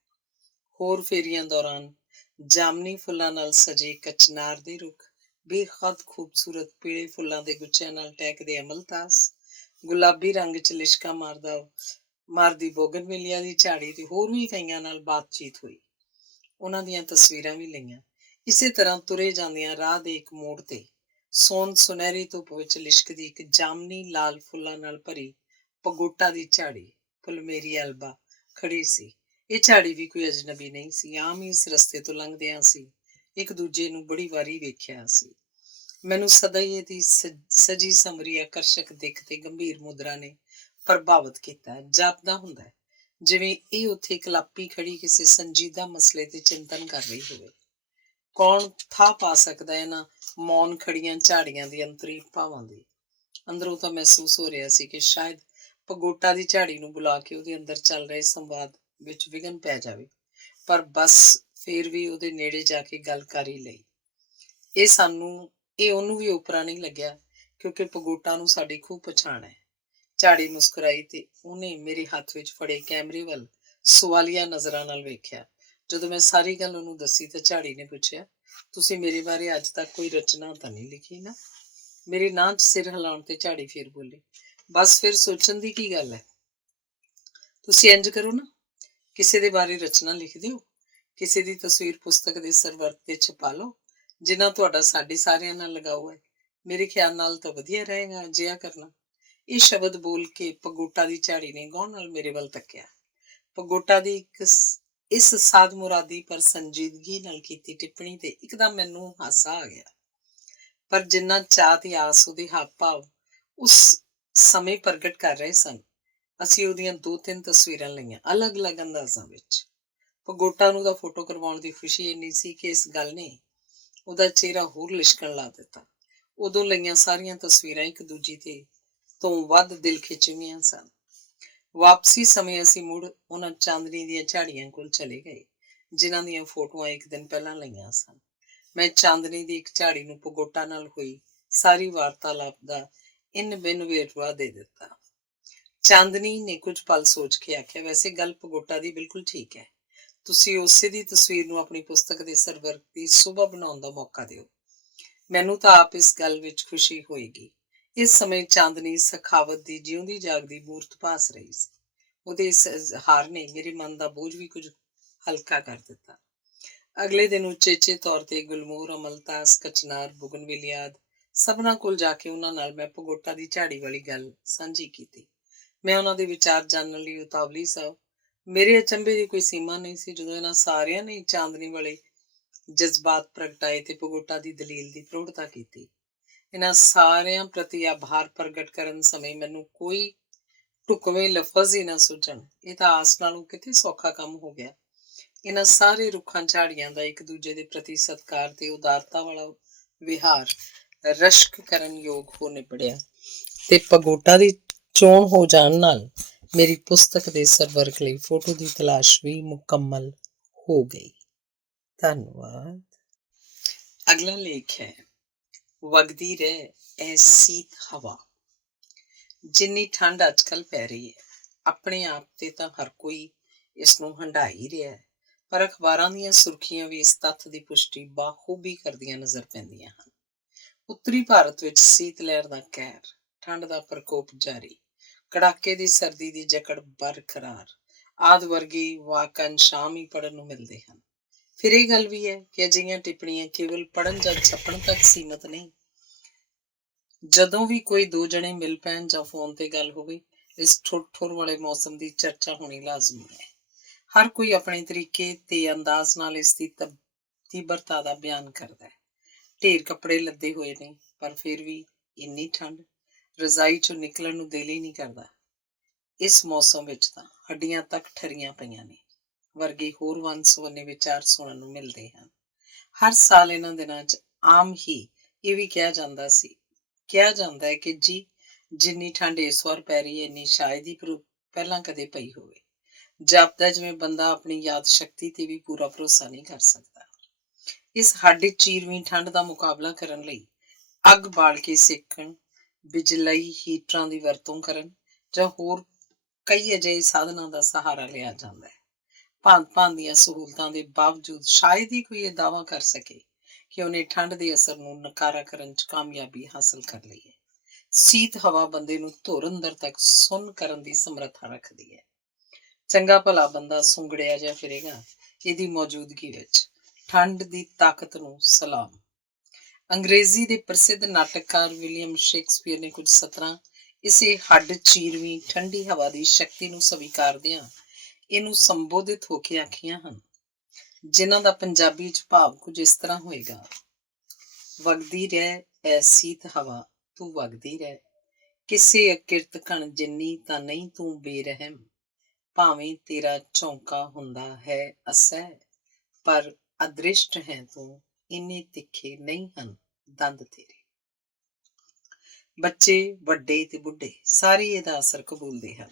ਹੋਰ ਫੇਰੀਆਂ ਦੌਰਾਨ ਜਾਮਨੀ ਫੁੱਲਾਂ ਨਾਲ ਸਜੇ ਕਚਨਾਰ ਦੇ ਰੁੱਖ, ਬੇਹੱਦ ਖੂਬਸੂਰਤ ਪੀਲੇ ਫੁੱਲਾਂ ਦੇ ਗੁੱਛਿਆਂ ਨਾਲ ਟਹਿਕਦੇ ਅਮਲਤਾਸ, ਗੁਲਾਬੀ ਰੰਗ 'ਚ ਲਿਸ਼ਕਾ ਮਾਰਦੀ ਬੋਗਨਵਿਲੀਆ ਦੀ ਝਾੜੀ ਤੇ ਹੋਰ ਵੀ ਕਈਆਂ ਨਾਲ ਬਾਤਚੀਤ ਹੋਈ। ਉਹਨਾਂ ਦੀਆਂ ਤਸਵੀਰਾਂ ਵੀ ਲਈਆਂ। ਇਸੇ ਤਰ੍ਹਾਂ ਤੁਰੇ ਜਾਂਦਿਆਂ ਰਾਹ ਦੇ ਇੱਕ ਮੋੜ ਤੇ ਸੋਨ ਸੁਨਹਿਰੀ ਧੁੱਪ ਵਿੱਚ ਲਿਸ਼ਕਦੀ ਇੱਕ ਜਾਮਨੀ ਲਾਲ ਫੁੱਲਾਂ ਨਾਲ ਭਰੀ ਪਗੋਟਾ ਦੀ ਝਾੜੀ, ਪੁਲਮੇਰੀ ਐਲਬਾ, ਖੜੀ ਸੀ। ਇਹ ਝਾੜੀ ਵੀ ਕੋਈ ਅਜਨਬੀ ਨਹੀਂ ਸੀ, ਆਮ ਹੀ ਇਸ ਰਸਤੇ ਤੋਂ ਲੰਘਦਿਆਂ ਸੀ ਇੱਕ ਦੂਜੇ ਨੂੰ ਬੜੀ ਵਾਰੀ ਵੇਖਿਆ ਸੀ। ਮੈਨੂੰ ਸਦਾ ਹੀ ਇਹਦੀ ਸਜੀ ਸਮਰੀ ਆਕਰਸ਼ਕ ਦਿੱਖ ਤੇ ਗੰਭੀਰ ਮੁਦਰਾ ਨੇ ਪ੍ਰਭਾਵਿਤ ਕੀਤਾ। ਜਾਪਦਾ ਹੁੰਦਾ ਹੈ ਜਿਵੇਂ ਇਹ ਉੱਥੇ ਕਲਾਪੀ ਖੜੀ ਕਿਸੇ ਸੰਜੀਦਾ ਮਸਲੇ ਤੇ ਚਿੰਤਨ ਕਰ ਰਹੀ ਹੋਵੇ। ਕੌਣ ਥਾਂ ਪਾ ਸਕਦਾ ਇਹਨਾਂ ਮੌਨ ਖੜੀਆਂ ਝਾੜੀਆਂ ਦੀ ਅੰਤਰੀ ਭਾਵਾਂ ਦੀ। ਅੰਦਰੋਂ ਤਾਂ ਮਹਿਸੂਸ ਹੋ ਰਿਹਾ ਸੀ ਕਿ ਸ਼ਾਇਦ ਪਗੋਟਾ ਦੀ ਝਾੜੀ ਨੂੰ ਬੁਲਾ ਕੇ ਉਹਦੇ ਅੰਦਰ ਚੱਲ ਰਹੇ ਸੰਵਾਦ ਵਿੱਚ ਵਿਘਨ ਪੈ ਜਾਵੇ, ਪਰ ਬਸ ਫੇਰ ਵੀ ਉਹਦੇ ਨੇੜੇ ਜਾ ਕੇ ਗੱਲ ਕਰ ਹੀ ਲਈ। ਇਹ ਉਹਨੂੰ ਵੀ ਓਪਰਾ ਨਹੀਂ ਲੱਗਿਆ, ਕਿਉਂਕਿ ਪਗੋਟਾ ਨੂੰ ਸਾਡੀ ਖੂਬ ਪਛਾਣ ਹੈ। ਝਾੜੀ ਮੁਸਕਰਾਈ ਤੇ ਉਹਨੇ ਮੇਰੇ ਹੱਥ ਵਿੱਚ ਫੜੇ ਕੈਮਰੇ ਵੱਲ ਸਵਾਲੀਆ ਨਜ਼ਰਾਂ ਨਾਲ ਵੇਖਿਆ। ਜਦੋਂ ਮੈਂ ਸਾਰੀ ਗੱਲ ਉਹਨੂੰ ਦੱਸੀ ਤਾਂ ਝਾੜੀ ਨੇ ਪੁੱਛਿਆ, ਤੁਸੀਂ ਮੇਰੇ ਬਾਰੇ ਅੱਜ ਤੱਕ ਕੋਈ ਰਚਨਾ ਤਾਂ ਨਹੀਂ ਲਿਖੀ ਨਾ? ਮੇਰੀ ਨਾਂਹ 'ਚ ਸਿਰ ਹਿਲਾਉਣ ਤੇ ਝਾੜੀ ਫੇਰ ਬੋਲੀ, ਬਸ ਫਿਰ ਸੋਚਣ ਦੀ ਕੀ ਗੱਲ ਹੈ। ਤੁਸੀਂ ਇੰਜ ਕਰੋ ਨਾ, ਕਿਸੇ ਦੇ ਬਾਰੇ ਰਚਨਾ ਲਿਖ ਦਿਓ, ਕਿਸੇ ਦੀ ਤਸਵੀਰ ਪੁਸਤਕ ਦੇ ਸਰਵਰਤ ਤੇ ਛਪਾ ਲਓ, ਜਿੰਨਾ ਤੁਹਾਡਾ ਸਾਡੇ ਸਾਰਿਆਂ ਨਾਲ ਲਗਾਓ ਹੈ। ਮੇਰੇ ਖਿਆਲ ਨਾਲ ਤਾਂ ਵਧੀਆ ਰਹੇਗਾ ਅਜਿਹਾ ਕਰਨਾ। ਇਹ ਸ਼ਬਦ ਬੋਲ ਕੇ ਪਗੋਟਾ ਦੀ ਝਾੜੀ ਨੇ ਗੌਰ ਨਾਲ ਮੇਰੇ ਵੱਲ ਤੱਕਿਆ। ਪਗੋਟਾ ਦੀ ਇਸ ਸਾਦ ਮੁਰਾਦੀ ਪਰ ਸੰਜੀਦਗੀ ਨਾਲ ਕੀਤੀ ਟਿੱਪਣੀ ਤੇ ਇੱਕਦਮ ਮੈਨੂੰ ਹਾਸਾ ਆ ਗਿਆ। ਪਰ ਜਿੰਨਾ ਚਾਅ ਤੇ ਆਸ ਉਹਦੇ ਹਾਵ ਭਾਵ ਉਸ ਸਮੇਂ ਪ੍ਰਗਟ ਕਰ ਰਹੇ ਸਨ, ਅਸੀਂ ਉਹਦੀਆਂ 2-3 ਤਸਵੀਰਾਂ ਲਈਆਂ ਅਲੱਗ-ਅਲੱਗ ਅੰਦਾਜ਼ਾਂ ਵਿੱਚ। ਪਗੋਟਾ ਨੂੰ ਤਾਂ ਫੋਟੋ ਕਰਵਾਉਣ ਦੀ ਖੁਸ਼ੀ ਇੰਨੀ ਸੀ ਕਿ ਇਸ ਗੱਲ ਨੇ ਉਹਦਾ ਚਿਹਰਾ ਹੋਰ ਲਿਸ਼ਕਣ ਲਾ ਦਿੱਤਾ। ਉਦੋਂ ਲਈਆਂ ਸਾਰੀਆਂ ਤਸਵੀਰਾਂ ਇੱਕ ਦੂਜੀ ਤੋਂ ਵੱਧ ਦਿਲ ਖਿੱਚਵੀਆਂ ਸਨ। ਵਾਪਸੀ ਸਮੇਂ ਅਸੀਂ ਮੁੜ ਉਹਨਾਂ ਚਾਂਦਨੀ ਦੀਆਂ ਝਾੜੀਆਂ ਕੋਲ ਚਲੇ ਗਏ, ਜਿਨ੍ਹਾਂ ਦੀਆਂ ਫੋਟੋਆਂ ਇੱਕ ਦਿਨ ਪਹਿਲਾਂ ਲਈਆਂ ਸਨ। ਮੈਂ ਚਾਂਦਨੀ ਦੀ ਇੱਕ ਝਾੜੀ ਨੂੰ ਪਗੋਟਾ ਨਾਲ ਹੋਈ ਸਾਰੀ ਵਾਰਤਾਲਾਪ ਦਾ ਇੰਨ ਬਿੰਨ ਵੇਰਵਾ ਦੇ ਦਿੱਤਾ। ਚਾਂਦਨੀ ਨੇ ਕੁਝ ਪਲ ਸੋਚ ਕੇ ਆਖਿਆ, ਵੈਸੇ ਗੱਲ ਪਗੋਟਾ ਦੀ ਬਿਲਕੁਲ ਠੀਕ ਹੈ। ਤੁਸੀਂ ਉਸੇ ਦੀ ਤਸਵੀਰ ਨੂੰ ਆਪਣੀ ਪੁਸਤਕ ਦੇ ਸਰਵਰਕ ਦੀ ਸ਼ੋਭਾ ਬਣਾਉਣ ਦਾ ਮੌਕਾ ਦਿਓ। ਮੈਨੂੰ ਤਾਂ ਆਪ ਇਸ ਗੱਲ ਵਿੱਚ ਖੁਸ਼ੀ ਹੋਏਗੀ। ਇਸ ਸਮੇਂ ਚਾਂਦਨੀ ਸਖਾਵਤ ਦੀ ਜਿਉਂਦੀ ਜਾਗਦੀ ਮੂਰਤ ਭਾਸ ਰਹੀ ਸੀ। ਉਹਦੇ ਇਸ ਇਜ਼ਹਾਰ ਨੇ ਮੇਰੇ ਮਨ ਦਾ ਬੋਝ ਵੀ ਕੁਝ ਹਲਕਾ ਕਰ ਦਿੱਤਾ। ਅਗਲੇ ਦਿਨ ਉਚੇਚੇ ਤੌਰ ਤੇ ਗੁਲਮੋਹਰ, ਅਮਲਤਾਸ, ਕਚਨਾਰ, ਬੋਗਨਵਿਲੀਆ ਸਭਨਾਂ ਕੋਲ ਜਾ ਕੇ ਉਹਨਾਂ ਨਾਲ ਮੈਂ ਪਗੋਟਾ ਦੀ ਝਾੜੀ ਵਾਲੀ ਗੱਲ ਸਾਂਝੀ ਕੀਤੀ। ਮੈਂ ਉਹਨਾਂ ਦੇ ਵਿਚਾਰ ਜਾਣਨ ਲਈ ਉਤਾਵਲੀ ਸਾਂ। ਮੇਰੇ ਅਚੰਭੇ ਦੀ ਕੋਈ ਸੀਮਾ ਨਹੀਂ ਸੀ ਜਦੋਂ ਇਹਨਾਂ ਸਾਰਿਆਂ ਨੇ ਚਾਂਦਨੀ ਵਾਲੇ ਜਜ਼ਬਾਤ ਪ੍ਰਗਟਾਏ ਤੇ ਪਗੋਟਾ ਦੀ ਦਲੀਲ ਦੀ ਪ੍ਰੋੜਤਾ ਕੀਤੀ। ਇਹਨਾਂ ਸਾਰਿਆਂ ਪ੍ਰਤੀ ਆਭਾਰ ਪ੍ਰਗਟ ਕਰਨ ਸਮੇਂ ਮੈਨੂੰ ਕੋਈ ਢੁਕਵੇਂ ਲਫ਼ਜ਼ ਹੀ ਨਾ ਸੁਝਣ। ਇਹ ਤਾਂ ਆਸ ਨਾਲੋਂ ਕਿਤੇ ਸੌਖਾ ਕੰਮ ਹੋ ਗਿਆ। ਇਹਨਾਂ ਸਾਰੇ ਰੁੱਖਾਂ ਝਾੜੀਆਂ ਦਾ ਇੱਕ ਦੂਜੇ ਦੇ ਪ੍ਰਤੀ ਸਤਿਕਾਰ ਤੇ ਉਦਾਰਤਾ ਵਾਲਾ ਵਿਹਾਰ ਰਸ਼ਕ ਕਰਨ ਯੋਗ ਹੋ ਨਿਬੜਿਆ ਤੇ ਪਗੋਟਾ ਦੀ ਚੋਣ ਹੋ ਜਾਣ ਨਾਲ ਮੇਰੀ ਪੁਸਤਕ ਦੇ ਸਰਵਰਕ ਲਈ ਫੋਟੋ ਦੀ ਤਲਾਸ਼ ਵੀ ਮੁਕੰਮਲ ਹੋ ਗਈ। ਧੰਨਵਾਦ। ਅਗਲਾ ਲੇਖ ਹੈ, ਵਗਦੀ ਰਹਿ ਇਹ ਸੀਤ ਹਵਾ। ਜਿੰਨੀ ਠੰਡ ਅੱਜ ਕੱਲ੍ਹ ਪੈ ਰਹੀ ਹੈ, ਆਪਣੇ ਆਪ ਤੇ ਤਾਂ ਹਰ ਕੋਈ ਇਸ ਨੂੰ ਹੰਢਾ ਹੀ ਰਿਹਾ ਹੈ, ਪਰ ਅਖਬਾਰਾਂ ਦੀਆਂ ਸੁਰਖੀਆਂ ਵੀ ਇਸ ਤੱਥ ਦੀ ਪੁਸ਼ਟੀ ਬਾਖੂਬੀ ਕਰਦੀਆਂ ਨਜ਼ਰ ਪੈਂਦੀਆਂ ਹਨ। ਉੱਤਰੀ ਭਾਰਤ ਵਿੱਚ ਸੀਤ ਲਹਿਰ ਦਾ ਕਹਿਰ, ਠੰਡ ਦਾ ਪ੍ਰਕੋਪ ਜਾਰੀ, ਕੜਾਕੇ ਦੀ ਸਰਦੀ ਦੀ ਜਕੜ ਬਰਕਰਾਰ ਆਦਿ ਵਰਗੇ ਵਾਕੰਸ਼ ਸ਼ਾਮ ਹੀ ਪੜ੍ਹਨ ਨੂੰ ਮਿਲਦੇ ਹਨ। ਫਿਰ ਇਹ ਗੱਲ ਵੀ ਹੈ ਕਿ ਅਜਿਹੀਆਂ ਟਿੱਪਣੀਆਂ ਕੇਵਲ ਪੜ੍ਹਨ ਜਾਂ ਛਪਣ ਤੱਕ ਸੀਮਤ ਨਹੀਂ। ਜਦੋਂ ਵੀ ਕੋਈ ਦੋ ਜਣੇ ਮਿਲ ਪੈਣ ਜਾਂ ਫੋਨ ਤੇ ਗੱਲ ਹੋਵੇ, ਇਸ ਠੁਰ ਵਾਲੇ ਮੌਸਮ ਦੀ ਚਰਚਾ ਹੋਣੀ ਲਾਜ਼ਮੀ ਹੈ। ਹਰ ਕੋਈ ਆਪਣੇ ਤਰੀਕੇ ਤੇ ਅੰਦਾਜ਼ ਨਾਲ ਇਸ ਦੀ ਤੀਬਰਤਾ ਦਾ ਬਿਆਨ ਕਰਦਾ ਹੈ। ਢੇਰ ਕੱਪੜੇ ਲੱਦੇ ਹੋਏ ਨੇ, ਪਰ ਫਿਰ ਵੀ ਇੰਨੀ ਠੰਡ, ਰਜ਼ਾਈ ਚੋਂ ਨਿਕਲਣ ਨੂੰ ਦਿਲ ਹੀ ਨਹੀਂ ਕਰਦਾ। ਇਸ ਮੌਸਮ ਵਿੱਚ ਤਾਂ ਹੱਡੀਆਂ ਤੱਕ ਠਰੀਆਂ ਪਈਆਂ ਨੇ ਵਰਗੇ ਹੋਰ ਵੰਨ ਸੁਵੰਨੇ ਵਿਚਾਰ ਸੁਣਨ ਨੂੰ ਮਿਲਦੇ ਹਨ। ਹਰ ਸਾਲ ਇਹਨਾਂ ਦਿਨਾਂ 'ਚ ਆਮ ਹੀ ਇਹ ਵੀ ਕਿਹਾ ਜਾਂਦਾ ਹੈ ਕਿ ਜਿੰਨੀ ਠੰਡ ਇਸ ਵਾਰ ਪੈ ਰਹੀ ਹੈ, ਇੰਨੀ ਸ਼ਾਇਦ ਹੀ ਪਹਿਲਾਂ ਕਦੇ ਪਈ ਹੋਵੇ। ਜਾਪਦਾ ਜਿਵੇਂ ਬੰਦਾ ਆਪਣੀ ਯਾਦ ਸ਼ਕਤੀ ਤੇ ਵੀ ਪੂਰਾ ਭਰੋਸਾ ਨਹੀਂ ਕਰ ਸਕਦਾ। ਇਸ ਹੱਡ ਚੀਰਵੀਂ ਠੰਡ ਦਾ ਮੁਕਾਬਲਾ ਕਰਨ ਲਈ ਅੱਗ ਬਾਲ ਕੇ ਸੇਕਣ, ਬਿਜਲਈ ਹੀਟਰਾਂ ਦੀ ਵਰਤੋਂ ਕਰਨ ਜਾਂ ਹੋਰ ਕਈ ਅਜਿਹੇ ਸਾਧਨਾਂ ਦਾ ਸਹਾਰਾ ਲਿਆ ਜਾਂਦਾ ਹੈ। ਭਾਂਤ-ਭਾਂਤ ਦੀਆਂ ਸਹੂਲਤਾਂ ਦੇ ਬਾਵਜੂਦ ਸ਼ਾਇਦ ਹੀ ਕੋਈ ਇਹ ਦਾਅਵਾ ਕਰ ਸਕੇ ਕਿ ਉਹਨੇ ਠੰਡ ਦੇ ਅਸਰ ਨੂੰ ਨਕਾਰਾ ਕਰਨ 'ਚ ਕਾਮਯਾਬੀ ਹਾਸਲ ਕਰ ਲਈ ਹੈ। ਸੀਤ ਹਵਾ ਬੰਦੇ ਨੂੰ ਧੁਰ ਅੰਦਰ ਤੱਕ ਸੁੰਨ ਕਰਨ ਦੀ ਸਮਰੱਥਾ ਰੱਖਦੀ ਹੈ। ਚੰਗਾ ਭਲਾ ਬੰਦਾ ਸੁੰਗੜਿਆ ਜਿਹਾ ਫਿਰੇਗਾ ਇਹਦੀ ਮੌਜੂਦਗੀ ਵਿੱਚ। ਠੰਡ ਦੀ ਤਾਕਤ ਨੂੰ ਸਲਾਮ। ਅੰਗਰੇਜ਼ੀ ਦੇ ਪ੍ਰਸਿੱਧ ਨਾਟਕਕਾਰ ਵਿਲੀਅਮ ਸ਼ੇਕਸਪੀਅਰ ਨੇ ਕੁਝ ਸਤਰਾਂ ਇਸੇ ਹੱਡ ਚੀਰਵੀਂ ਠੰਡੀ ਹਵਾ ਦੀ ਸ਼ਕਤੀ ਨੂੰ ਸਵੀਕਾਰਦਿਆਂ ਇਹਨੂੰ ਸੰਬੋਧਿਤ ਹੋ ਕੇ ਆਖੀਆਂ ਹਨ, ਜਿਨ੍ਹਾਂ ਦਾ ਪੰਜਾਬੀ 'ਚ ਭਾਵ ਕੁਝ ਇਸ ਤਰ੍ਹਾਂ ਹੋਏਗਾ। ਵਗਦੀ ਰਹਿ ਐ ਸੀਤ ਹਵਾ ਤੂੰ ਵਗਦੀ ਰਹਿ, ਕਿਸੇ ਅਕਿਰਤ ਕਣ ਜਿੰਨੀ ਤਾਂ ਨਹੀਂ ਤੂੰ ਬੇਰਹਿਮ, ਭਾਵੇਂ ਤੇਰਾ ਝੋਂਕਾ ਹੁੰਦਾ ਹੈ ਅਸਹਿ, ਪਰ ਅਦ੍ਰਿਸ਼ਟ ਹੈ ਤੂੰ, ਇੰਨੇ ਤਿੱਖੇ ਨਹੀਂ ਹਨ ਦੰਦ ਤੇਰੇ। ਬੱਚੇ, ਵੱਡੇ ਤੇ ਬੁੱਢੇ ਸਾਰੇ ਇਹਦਾ ਅਸਰ ਕਬੂਲਦੇ ਹਨ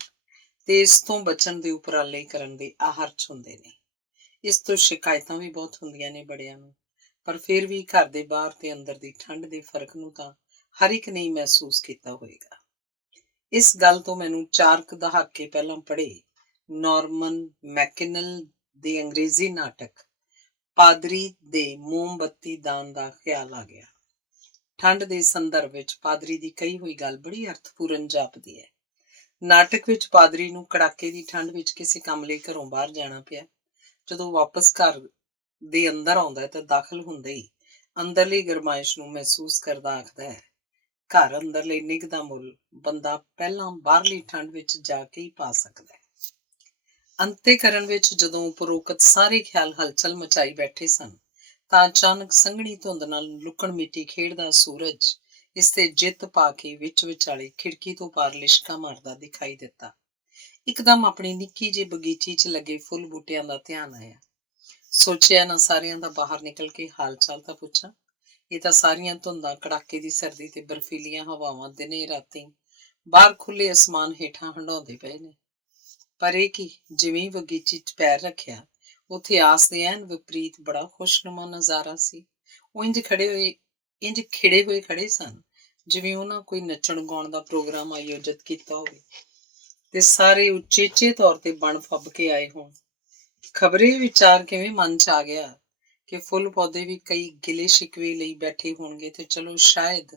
ਤੇ ਇਸ ਤੋਂ ਬਚਣ ਦੇ ਉਪਰਾਲੇ ਕਰਨ ਦੇ ਆਹਰ 'ਚ ਹੁੰਦੇ ਨੇ। ਇਸ ਤੋਂ ਸ਼ਿਕਾਇਤਾਂ ਵੀ ਬਹੁਤ ਹੁੰਦੀਆਂ ਨੇ ਬੜਿਆਂ ਨੂੰ, ਪਰ ਫਿਰ ਵੀ ਘਰ ਦੇ ਬਾਹਰ ਤੇ ਅੰਦਰ ਦੀ ਠੰਡ ਦੇ ਫਰਕ ਨੂੰ ਤਾਂ ਹਰ ਇੱਕ ਨੇ ਮਹਿਸੂਸ ਕੀਤਾ ਹੋਏਗਾ। ਇਸ ਗੱਲ ਤੋਂ ਮੈਨੂੰ 4 ਦਹਾਕੇ ਪਹਿਲਾਂ ਪੜ੍ਹੇ ਨਾਰਮਨ ਮੈਕਕਿਨਲ ਦੇ ਅੰਗਰੇਜ਼ੀ ਨਾਟਕ ਪਾਦਰੀ ਦੇ ਮੋਮਬੱਤੀ ਦਾਨ ਦਾ ਖਿਆਲ ਆ ਗਿਆ। ਠੰਡ ਦੇ ਸੰਦਰਭ ਵਿੱਚ ਪਾਦਰੀ ਦੀ ਕਹੀ ਹੋਈ ਗੱਲ ਬੜੀ ਅਰਥਪੂਰਨ ਜਾਪਦੀ ਹੈ। ਨਾਟਕ ਵਿੱਚ ਪਾਦਰੀ ਨੂੰ ਕੜਾਕੇ ਦੀ ਠੰਡ ਵਿੱਚ ਕਿਸੇ ਕੰਮ ਲਈ ਘਰੋਂ ਬਾਹਰ ਜਾਣਾ ਪਿਆ। ਜਦੋਂ ਵਾਪਸ ਘਰ ਦੇ ਅੰਦਰ ਆਉਂਦਾ ਤਾਂ ਦਾਖਲ ਹੁੰਦੇ ਹੀ ਅੰਦਰਲੀ ਗਰਮਾਇਸ਼ ਨੂੰ ਮਹਿਸੂਸ ਕਰਦਾ ਆਖਦਾ ਹੈ, ਘਰ ਅੰਦਰਲੇ ਨਿੱਘ ਦਾ ਮੁੱਲ ਬੰਦਾ ਪਹਿਲਾਂ ਬਾਹਰਲੀ ਠੰਡ ਵਿੱਚ ਜਾ ਕੇ ਹੀ ਪਾ ਸਕਦਾ ਹੈ। ਅੰਤੇਕਰਨ ਵਿੱਚ ਜਦੋਂ ਉਪਰੋਕਤ ਸਾਰੇ ਖਿਆਲ ਹਲਚਲ ਮਚਾਈ ਬੈਠੇ ਸਨ ਤਾਂ ਅਚਾਨਕ ਸੰਘਣੀ ਧੁੰਦ ਨਾਲ ਲੁਕਣ ਮਿੱਟੀ ਖੇਡਦਾ ਸੂਰਜ ਇਸ ਤੇ ਜਿੱਤ ਪਾ ਕੇ ਵਿੱਚ ਵਿਚਾਲੇ ਖਿੜਕੀ ਤੋਂ ਪਾਰ ਲਿਸ਼ਕਾ ਮਾਰਦਾ ਦਿਖਾਈ ਦਿੱਤਾ। ਇੱਕਦਮ ਆਪਣੀ ਨਿੱਕੀ ਜਿਹੀ ਬਗੀਚੀ 'ਚ ਲੱਗੇ ਫੁੱਲ ਬੂਟਿਆਂ ਦਾ ਧਿਆਨ ਆਇਆ। ਸੋਚਿਆ ਨਾ ਸਾਰਿਆਂ ਦਾ ਬਾਹਰ ਨਿਕਲ ਕੇ ਹਾਲ ਚਾਲ ਤਾਂ ਪੁੱਛਾਂ। ਇਹ ਤਾਂ ਸਾਰੀਆਂ ਧੁੰਦਾਂ, ਕੜਾਕੇ ਦੀ ਸਰਦੀ ਤੇ ਬਰਫੀਲੀਆਂ ਹਵਾਵਾਂ ਦਿਨੇ ਰਾਤੀ ਬਾਹਰ ਖੁੱਲੇ ਅਸਮਾਨ ਹੇਠਾਂ ਹੰਡਾਉਂਦੇ ਪਏ ਨੇ। ਪਰ ਇਹ ਕੀ, ਜਿਵੇਂ ਬਗੀਚੀ 'ਚ ਪੈਰ ਰੱਖਿਆ ਉੱਥੇ ਆਸ ਦੇ ਐਨ ਵਿਪਰੀਤ ਬੜਾ ਖੁਸ਼ਨੁਮਾ ਨਜ਼ਾਰਾ ਸੀ। ਉਹ ਇੰਜ ਖਿੜੇ ਹੋਏ ਖੜੇ ਸਨ ਜਿਵੇਂ ਉਹਨਾਂ ਕੋਈ ਨੱਚਣ ਗਾਉਣ ਦਾ ਪ੍ਰੋਗਰਾਮ ਆਯੋਜਿਤ ਕੀਤਾ ਹੋਵੇ ਤੇ ਸਾਰੇ ਉਚੇਚੇ ਤੌਰ ਤੇ ਬਣ ਫੱਬ ਕੇ ਆਏ ਹੋਣ। ਖਬਰੇ ਵਿਚਾਰ ਕਿਵੇਂ ਮਨ 'ਚ ਆ ਗਿਆ ਕਿ ਫੁੱਲ ਪੌਦੇ ਵੀ ਕਈ ਗਿਲੇ ਸ਼ਿਕਵੇ ਲਈ ਬੈਠੇ ਹੋਣਗੇ ਤੇ ਚਲੋ ਸ਼ਾਇਦ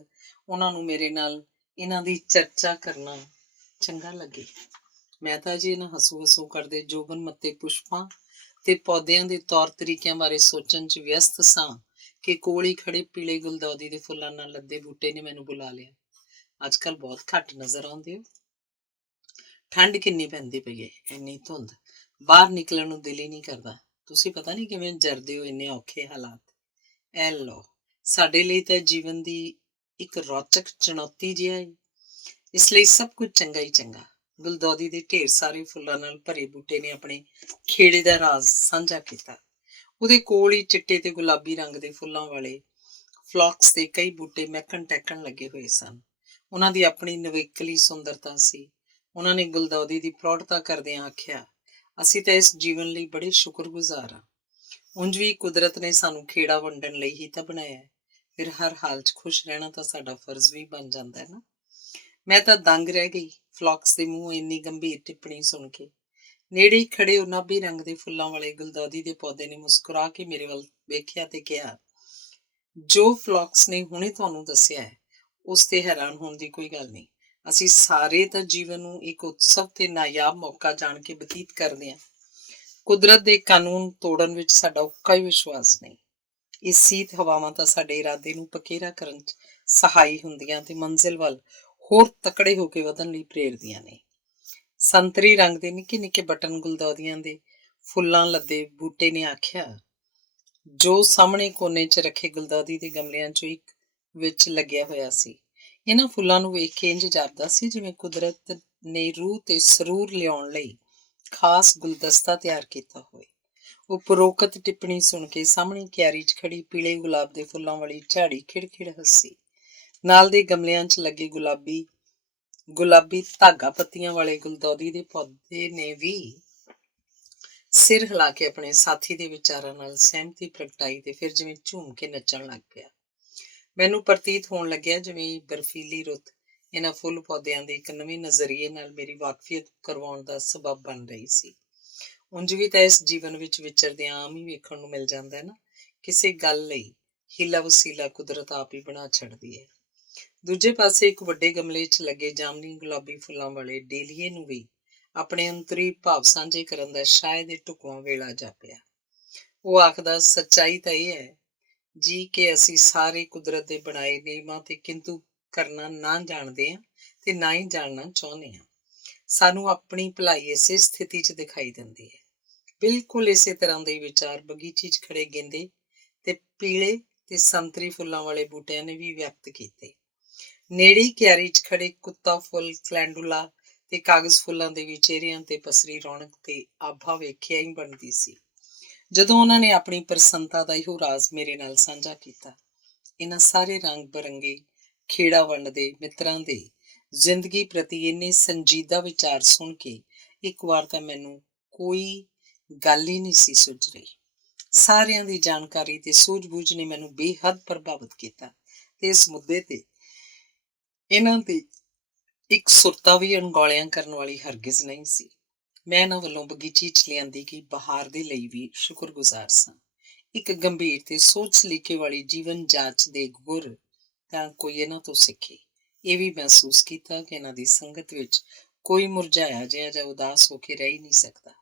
ਉਹਨਾਂ ਨੂੰ ਮੇਰੇ ਨਾਲ ਇਹਨਾਂ ਦੀ ਚਰਚਾ ਕਰਨਾ ਚੰਗਾ ਲੱਗੇ। ਮੈਂ ਤਾਂ ਜੀ ਇਹਨਾਂ ਹਸੂ ਕਰਦੇ ਜੋਬਨ ਮੱਤੇ ਪੁਸ਼ਪਾਂ ਤੇ ਪੌਦਿਆਂ ਦੇ ਤੌਰ ਤਰੀਕਿਆਂ ਬਾਰੇ ਸੋਚਣ 'ਚ ਵਿਅਸਤ ਸਾਂ ਕਿ ਕੋਲ ਹੀ ਖੜੇ ਪੀਲੇ ਗੁਲਦੌਦੀ ਦੇ ਫੁੱਲਾਂ ਨਾਲ ਲੱਦੇ ਬੂਟੇ ਨੇ ਮੈਨੂੰ ਬੁਲਾ ਲਿਆ। ਅੱਜ ਕੱਲ੍ਹ ਬਹੁਤ ਘੱਟ ਨਜ਼ਰ ਆਉਂਦੇ ਹੋ। ਠੰਡ ਕਿੰਨੀ ਪੈਂਦੀ ਪਈ ਹੈ, ਇੰਨੀ ਧੁੰਦ, ਬਾਹਰ ਨਿਕਲਣ ਨੂੰ ਦਿਲ ਹੀ ਨਹੀਂ ਕਰਦਾ। ਤੁਸੀਂ ਪਤਾ ਨਹੀਂ ਕਿਵੇਂ ਜਰਦੇ ਹੋ ਇੰਨੇ ਔਖੇ ਹਾਲਾਤ। ਐ ਲਓ, ਸਾਡੇ ਲਈ ਤਾਂ ਜੀਵਨ ਦੀ ਇੱਕ ਰੌਚਕ ਚੁਣੌਤੀ ਜਿਹਾ ਹੈ। ਇਸ ਲਈ ਸਭ ਕੁਝ ਚੰਗਾ ਹੀ ਚੰਗਾ। ਗੁਲਦੌਦੀ ਦੇ ਢੇਰ ਸਾਰੇ ਫੁੱਲਾਂ ਨਾਲ ਭਰੇ ਬੂਟੇ ਨੇ ਆਪਣੇ ਖੇੜੇ ਦਾ ਰਾਜ਼ ਸਾਂਝਾ ਕੀਤਾ। ਉਹਦੇ ਕੋਲ ਹੀ ਚਿੱਟੇ ਤੇ ਗੁਲਾਬੀ ਰੰਗ ਦੇ ਫੁੱਲਾਂ ਵਾਲੇ ਫਲੌਕਸ ਦੇ ਕਈ ਬੂਟੇ ਮਹਿਕਣ ਟਹਿਕਣ ਲੱਗੇ ਹੋਏ ਸਨ। ਉਹਨਾਂ ਦੀ ਆਪਣੀ ਨਿਵੇਕਲੀ ਸੁੰਦਰਤਾ ਸੀ। ਉਹਨਾਂ ਨੇ ਗੁਲਦੌਦੀ ਦੀ ਪ੍ਰੌੜਤਾ ਕਰਦਿਆਂ ਆਖਿਆ, ਅਸੀਂ ਤਾਂ ਇਸ ਜੀਵਨ ਲਈ ਬੜੇ ਸ਼ੁਕਰਗੁਜ਼ਾਰ ਹਾਂ। ਉਂਝ ਵੀ ਕੁਦਰਤ ਨੇ ਸਾਨੂੰ ਖੇੜਾ ਵੰਡਣ ਲਈ ਹੀ ਤਾਂ ਬਣਾਇਆ ਹੈ, ਫਿਰ ਹਰ ਹਾਲ 'ਚ ਖੁਸ਼ ਰਹਿਣਾ ਤਾਂ ਸਾਡਾ ਫਰਜ਼ ਵੀ ਬਣ ਜਾਂਦਾ ਹੈ ਨਾ। ਮੈਂ ਤਾਂ ਦੰਗ ਰਹਿ ਗਈ ਫਲੌਕਸ ਦੇ ਮੂੰਹੋਂ ਇੰਨੀ ਗੰਭੀਰ ਟਿੱਪਣੀ ਸੁਣ ਕੇ। ਨੇੜੇ ਹੀ ਖੜੇ ਗੁਲਾਬੀ ਰੰਗ ਦੇ ਫੁੱਲਾਂ ਵਾਲੇ ਗੁਲਦੌਦੀ ਦੇ ਪੌਦੇ ਨੇ ਮੁਸਕਰਾ ਕੇ ਮੇਰੇ ਵੱਲ ਵੇਖਿਆ ਤੇ ਕਿਹਾ, ਜੋ ਫਲੌਕਸ ਨੇ ਹੁਣੇ ਤੁਹਾਨੂੰ ਦੱਸਿਆ ਹੈ ਉਸ ਤੇ ਹੈਰਾਨ ਹੋਣ ਦੀ ਕੋਈ ਗੱਲ ਨਹੀਂ। ਅਸੀਂ ਸਾਰੇ ਤਾਂ ਜੀਵਨ ਨੂੰ ਇੱਕ ਉਤਸਵ ਤੇ ਨਾਯਾਬ ਮੌਕਾ ਜਾਣ ਕੇ ਬਤੀਤ ਕਰਦੇ ਹਾਂ। ਕੁਦਰਤ ਦੇ ਕਾਨੂੰਨ ਤੋੜਨ ਵਿੱਚ ਸਾਡਾ ਉੱਕਾ ਹੀ ਵਿਸ਼ਵਾਸ ਨਹੀਂ। ਇਹ ਸੀਤ ਹਵਾਵਾਂ ਤਾਂ ਸਾਡੇ ਇਰਾਦੇ ਨੂੰ ਪਕੇਰਾ ਕਰਨ 'ਚ ਸਹਾਈ ਹੁੰਦੀਆਂ ਤੇ ਮੰਜ਼ਿਲ ਵੱਲ ਹੋਰ ਤਕੜੇ ਹੋ ਕੇ ਵਧਣ ਲਈ ਪ੍ਰੇਰਦੀਆਂ ਨੇ। ਸੰਤਰੀ ਰੰਗ ਦੇ ਨਿੱਕੇ ਨਿੱਕੇ ਬਟਨ ਗੁਲਦੌਦੀਆਂ ਦੇ ਫੁੱਲਾਂ ਲੱਦੇ ਬੂਟੇ ਨੇ ਆਖਿਆ, ਜੋ ਸਾਹਮਣੇ ਕੋਨੇ 'ਚ ਰੱਖੇ ਗੁਲਦੌਦੀ ਦੇ ਗਮਲਿਆਂ 'ਚੋਂ ਇੱਕ ਵਿੱਚ ਲੱਗਿਆ ਹੋਇਆ ਸੀ। ਇਹਨਾਂ ਫੁੱਲਾਂ ਨੂੰ ਵੇਖ ਕੇ ਇੰਝ ਜਾਪਦਾ ਸੀ ਜਿਵੇਂ ਕੁਦਰਤ ਨੇ ਰੂਹ ਤੇ ਸਰੂਰ ਲਿਆਉਣ ਲਈ ਖਾਸ ਗੁਲਦਸਤਾ ਤਿਆਰ ਕੀਤਾ ਹੋਵੇ। ਉਪਰੋਕਤ ਟਿੱਪਣੀ ਸੁਣ ਕੇ ਸਾਹਮਣੀ ਕਿਆਰੀ 'ਚ ਖੜੀ ਪੀਲੇ ਗੁਲਾਬ ਦੇ ਫੁੱਲਾਂ ਵਾਲੀ ਝਾੜੀ ਖਿੜਖਿੜ ਹੱਸੀ। ਨਾਲ ਦੇ ਗਮਲਿਆਂ 'ਚ ਲੱਗੇ ਗੁਲਾਬੀ ਧਾਗਾ ਪੱਤੀਆਂ ਵਾਲੇ ਗੁਲਦੌਦੀ ਦੇ ਪੌਦੇ ਨੇ ਵੀ ਸਿਰ ਹਿਲਾ ਕੇ ਆਪਣੇ ਸਾਥੀ ਦੇ ਵਿਚਾਰਾਂ ਨਾਲ ਸਹਿਮਤੀ ਪ੍ਰਗਟਾਈ ਤੇ ਫਿਰ ਜਿਵੇਂ ਝੂਮ ਕੇ ਨੱਚਣ ਲੱਗ ਪਿਆ। ਮੈਨੂੰ ਪ੍ਰਤੀਤ ਹੋਣ ਲੱਗਿਆ ਜਿਵੇਂ ਬਰਫੀਲੀ ਰੁੱਤ ਇਹਨਾਂ ਫੁੱਲ ਪੌਦਿਆਂ ਦੇ ਇੱਕ ਨਵੇਂ ਨਜ਼ਰੀਏ ਨਾਲ ਮੇਰੀ ਵਾਕਫੀਅਤ ਕਰਵਾਉਣ ਦਾ ਸਬੱਬ ਬਣ ਰਹੀ ਸੀ। ਉਂਝ ਵੀ ਤਾਂ ਇਸ ਜੀਵਨ ਵਿੱਚ ਵਿਚਰਦਿਆਂ ਆਮ ਹੀ ਵੇਖਣ ਨੂੰ ਮਿਲ ਜਾਂਦਾ ਹੈ ਨਾ, ਕਿਸੇ ਗੱਲ ਲਈ ਹੀਲਾ ਵਸੀਲਾ ਕੁਦਰਤ ਆਪ ਹੀ ਬਣਾ ਛੱਡਦੀ ਹੈ। ਦੂਜੇ ਪਾਸੇ ਇੱਕ ਵੱਡੇ ਗਮਲੇ 'ਚ ਲੱਗੇ ਜਾਮਨੀ ਗੁਲਾਬੀ ਫੁੱਲਾਂ ਵਾਲੇ ਡੇਲੀਏ ਨੂੰ ਵੀ ਆਪਣੇ ਅੰਤਰੀ ਭਾਵ ਸਾਂਝੇ ਕਰਨ ਦਾ ਸ਼ਾਇਦ ਇਹ ਢੁਕਵਾਂ ਵੇਲਾ ਜਾਪਿਆ। ਉਹ ਆਖਦਾ, ਸੱਚਾਈ ਤਾਂ ਇਹ ਹੈ ਜੀ ਕਿ ਅਸੀਂ ਸਾਰੇ ਕੁਦਰਤ ਦੇ ਬਣਾਏ ਨਿਯਮਾਂ ਤੇ ਕਿੰਤੂ ਕਰਨਾ ਨਾ ਜਾਣਦੇ ਹਾਂ ਤੇ ਨਾ ਹੀ ਜਾਣਨਾ ਚਾਹੁੰਦੇ ਹਾਂ। ਸਾਨੂੰ ਆਪਣੀ ਭਲਾਈ ਇਸੇ ਸਥਿਤੀ 'ਚ ਦਿਖਾਈ ਦਿੰਦੀ ਹੈ। ਬਿਲਕੁਲ ਇਸੇ ਤਰ੍ਹਾਂ ਦੇ ਵਿਚਾਰ ਬਗੀਚੀ 'ਚ ਖੜੇ ਗੇਂਦੇ ਤੇ ਪੀਲੇ ਤੇ ਸੰਤਰੀ ਫੁੱਲਾਂ ਵਾਲੇ ਬੂਟਿਆਂ ਨੇ ਵੀ ਵਿਅਕਤ ਕੀਤੇ। ਨੇੜੇ ਕਿਆਰੀ 'ਚ ਖੜੇ ਕੁੱਤਾ ਫੁੱਲ, ਕਲੈਂਡੂਲਾ ਤੇ ਕਾਗਜ਼ ਫੁੱਲਾਂ ਦੇ ਵੀ ਚਿਹਰਿਆਂ ਤੇ ਪਸਰੀ ਰੌਣਕ ਤੇ ਆਭਾ ਵੇਖਿਆ ਹੀ ਬਣਦੀ ਸੀ। ਜਦੋਂ ਉਹਨਾਂ ਨੇ ਆਪਣੀ ਪ੍ਰਸੰਨਤਾ ਦਾ ਇਹੋ ਰਾਜ਼ ਮੇਰੇ ਨਾਲ ਸਾਂਝਾ ਕੀਤਾ, ਇਹਨਾਂ ਸਾਰੇ ਰੰਗ ਬਰੰਗੇ ਖੇੜਾ ਵੰਡਦੇ ਮਿੱਤਰਾਂ ਦੇ ਜ਼ਿੰਦਗੀ ਪ੍ਰਤੀ ਇੰਨੇ ਸੰਜੀਦਾ ਵਿਚਾਰ ਸੁਣ ਕੇ ਇੱਕ ਵਾਰ ਤਾਂ ਮੈਨੂੰ ਕੋਈ ਗੱਲ ਹੀ ਨਹੀਂ ਸੀ ਸੁੱਝ ਰਹੀ। ਸਾਰਿਆਂ ਦੀ ਜਾਣਕਾਰੀ ਤੇ ਸੂਝ-ਬੂਝ ਨੇ ਮੈਨੂੰ ਬੇਹੱਦ ਪ੍ਰਭਾਵਿਤ ਕੀਤਾ ਤੇ ਇਸ ਮੁੱਦੇ ਤੇ ਇਹਨਾਂ ਦੀ ਇੱਕ ਸੁਰਤਾ ਵੀ ਅਣਗੌਲਿਆਂ ਕਰਨ ਵਾਲੀ ਹਰਗਿਜ਼ ਨਹੀਂ ਸੀ। ਮੈਂ ਇਹਨਾਂ ਵੱਲੋਂ ਬਗੀਚੀ 'ਚ ਲਿਆਂਦੀ ਗਈ ਬਹਾਰ ਦੇ ਲਈ ਵੀ ਸ਼ੁਕਰਗੁਜ਼ਾਰ ਸਾਂ। ਇੱਕ ਗੰਭੀਰ ਤੇ ਸੋਚ ਸਲੀਕੇ ਵਾਲੀ ਜੀਵਨ ਜਾਚ ਦੇ ਗੁਰ ਤਾਂ ਕੋਈ ਇਹਨਾਂ ਤੋਂ ਸਿੱਖੇ। ਇਹ ਵੀ ਮਹਿਸੂਸ ਕੀਤਾ ਕਿ ਇਹਨਾਂ ਦੀ ਸੰਗਤ ਵਿੱਚ ਕੋਈ ਮੁਰਝਾਇਆ ਜਿਹਾ ਜਾਂ ਉਦਾਸ ਹੋ ਕੇ ਰਹਿ ਹੀ ਨਹੀਂ ਸਕਦਾ,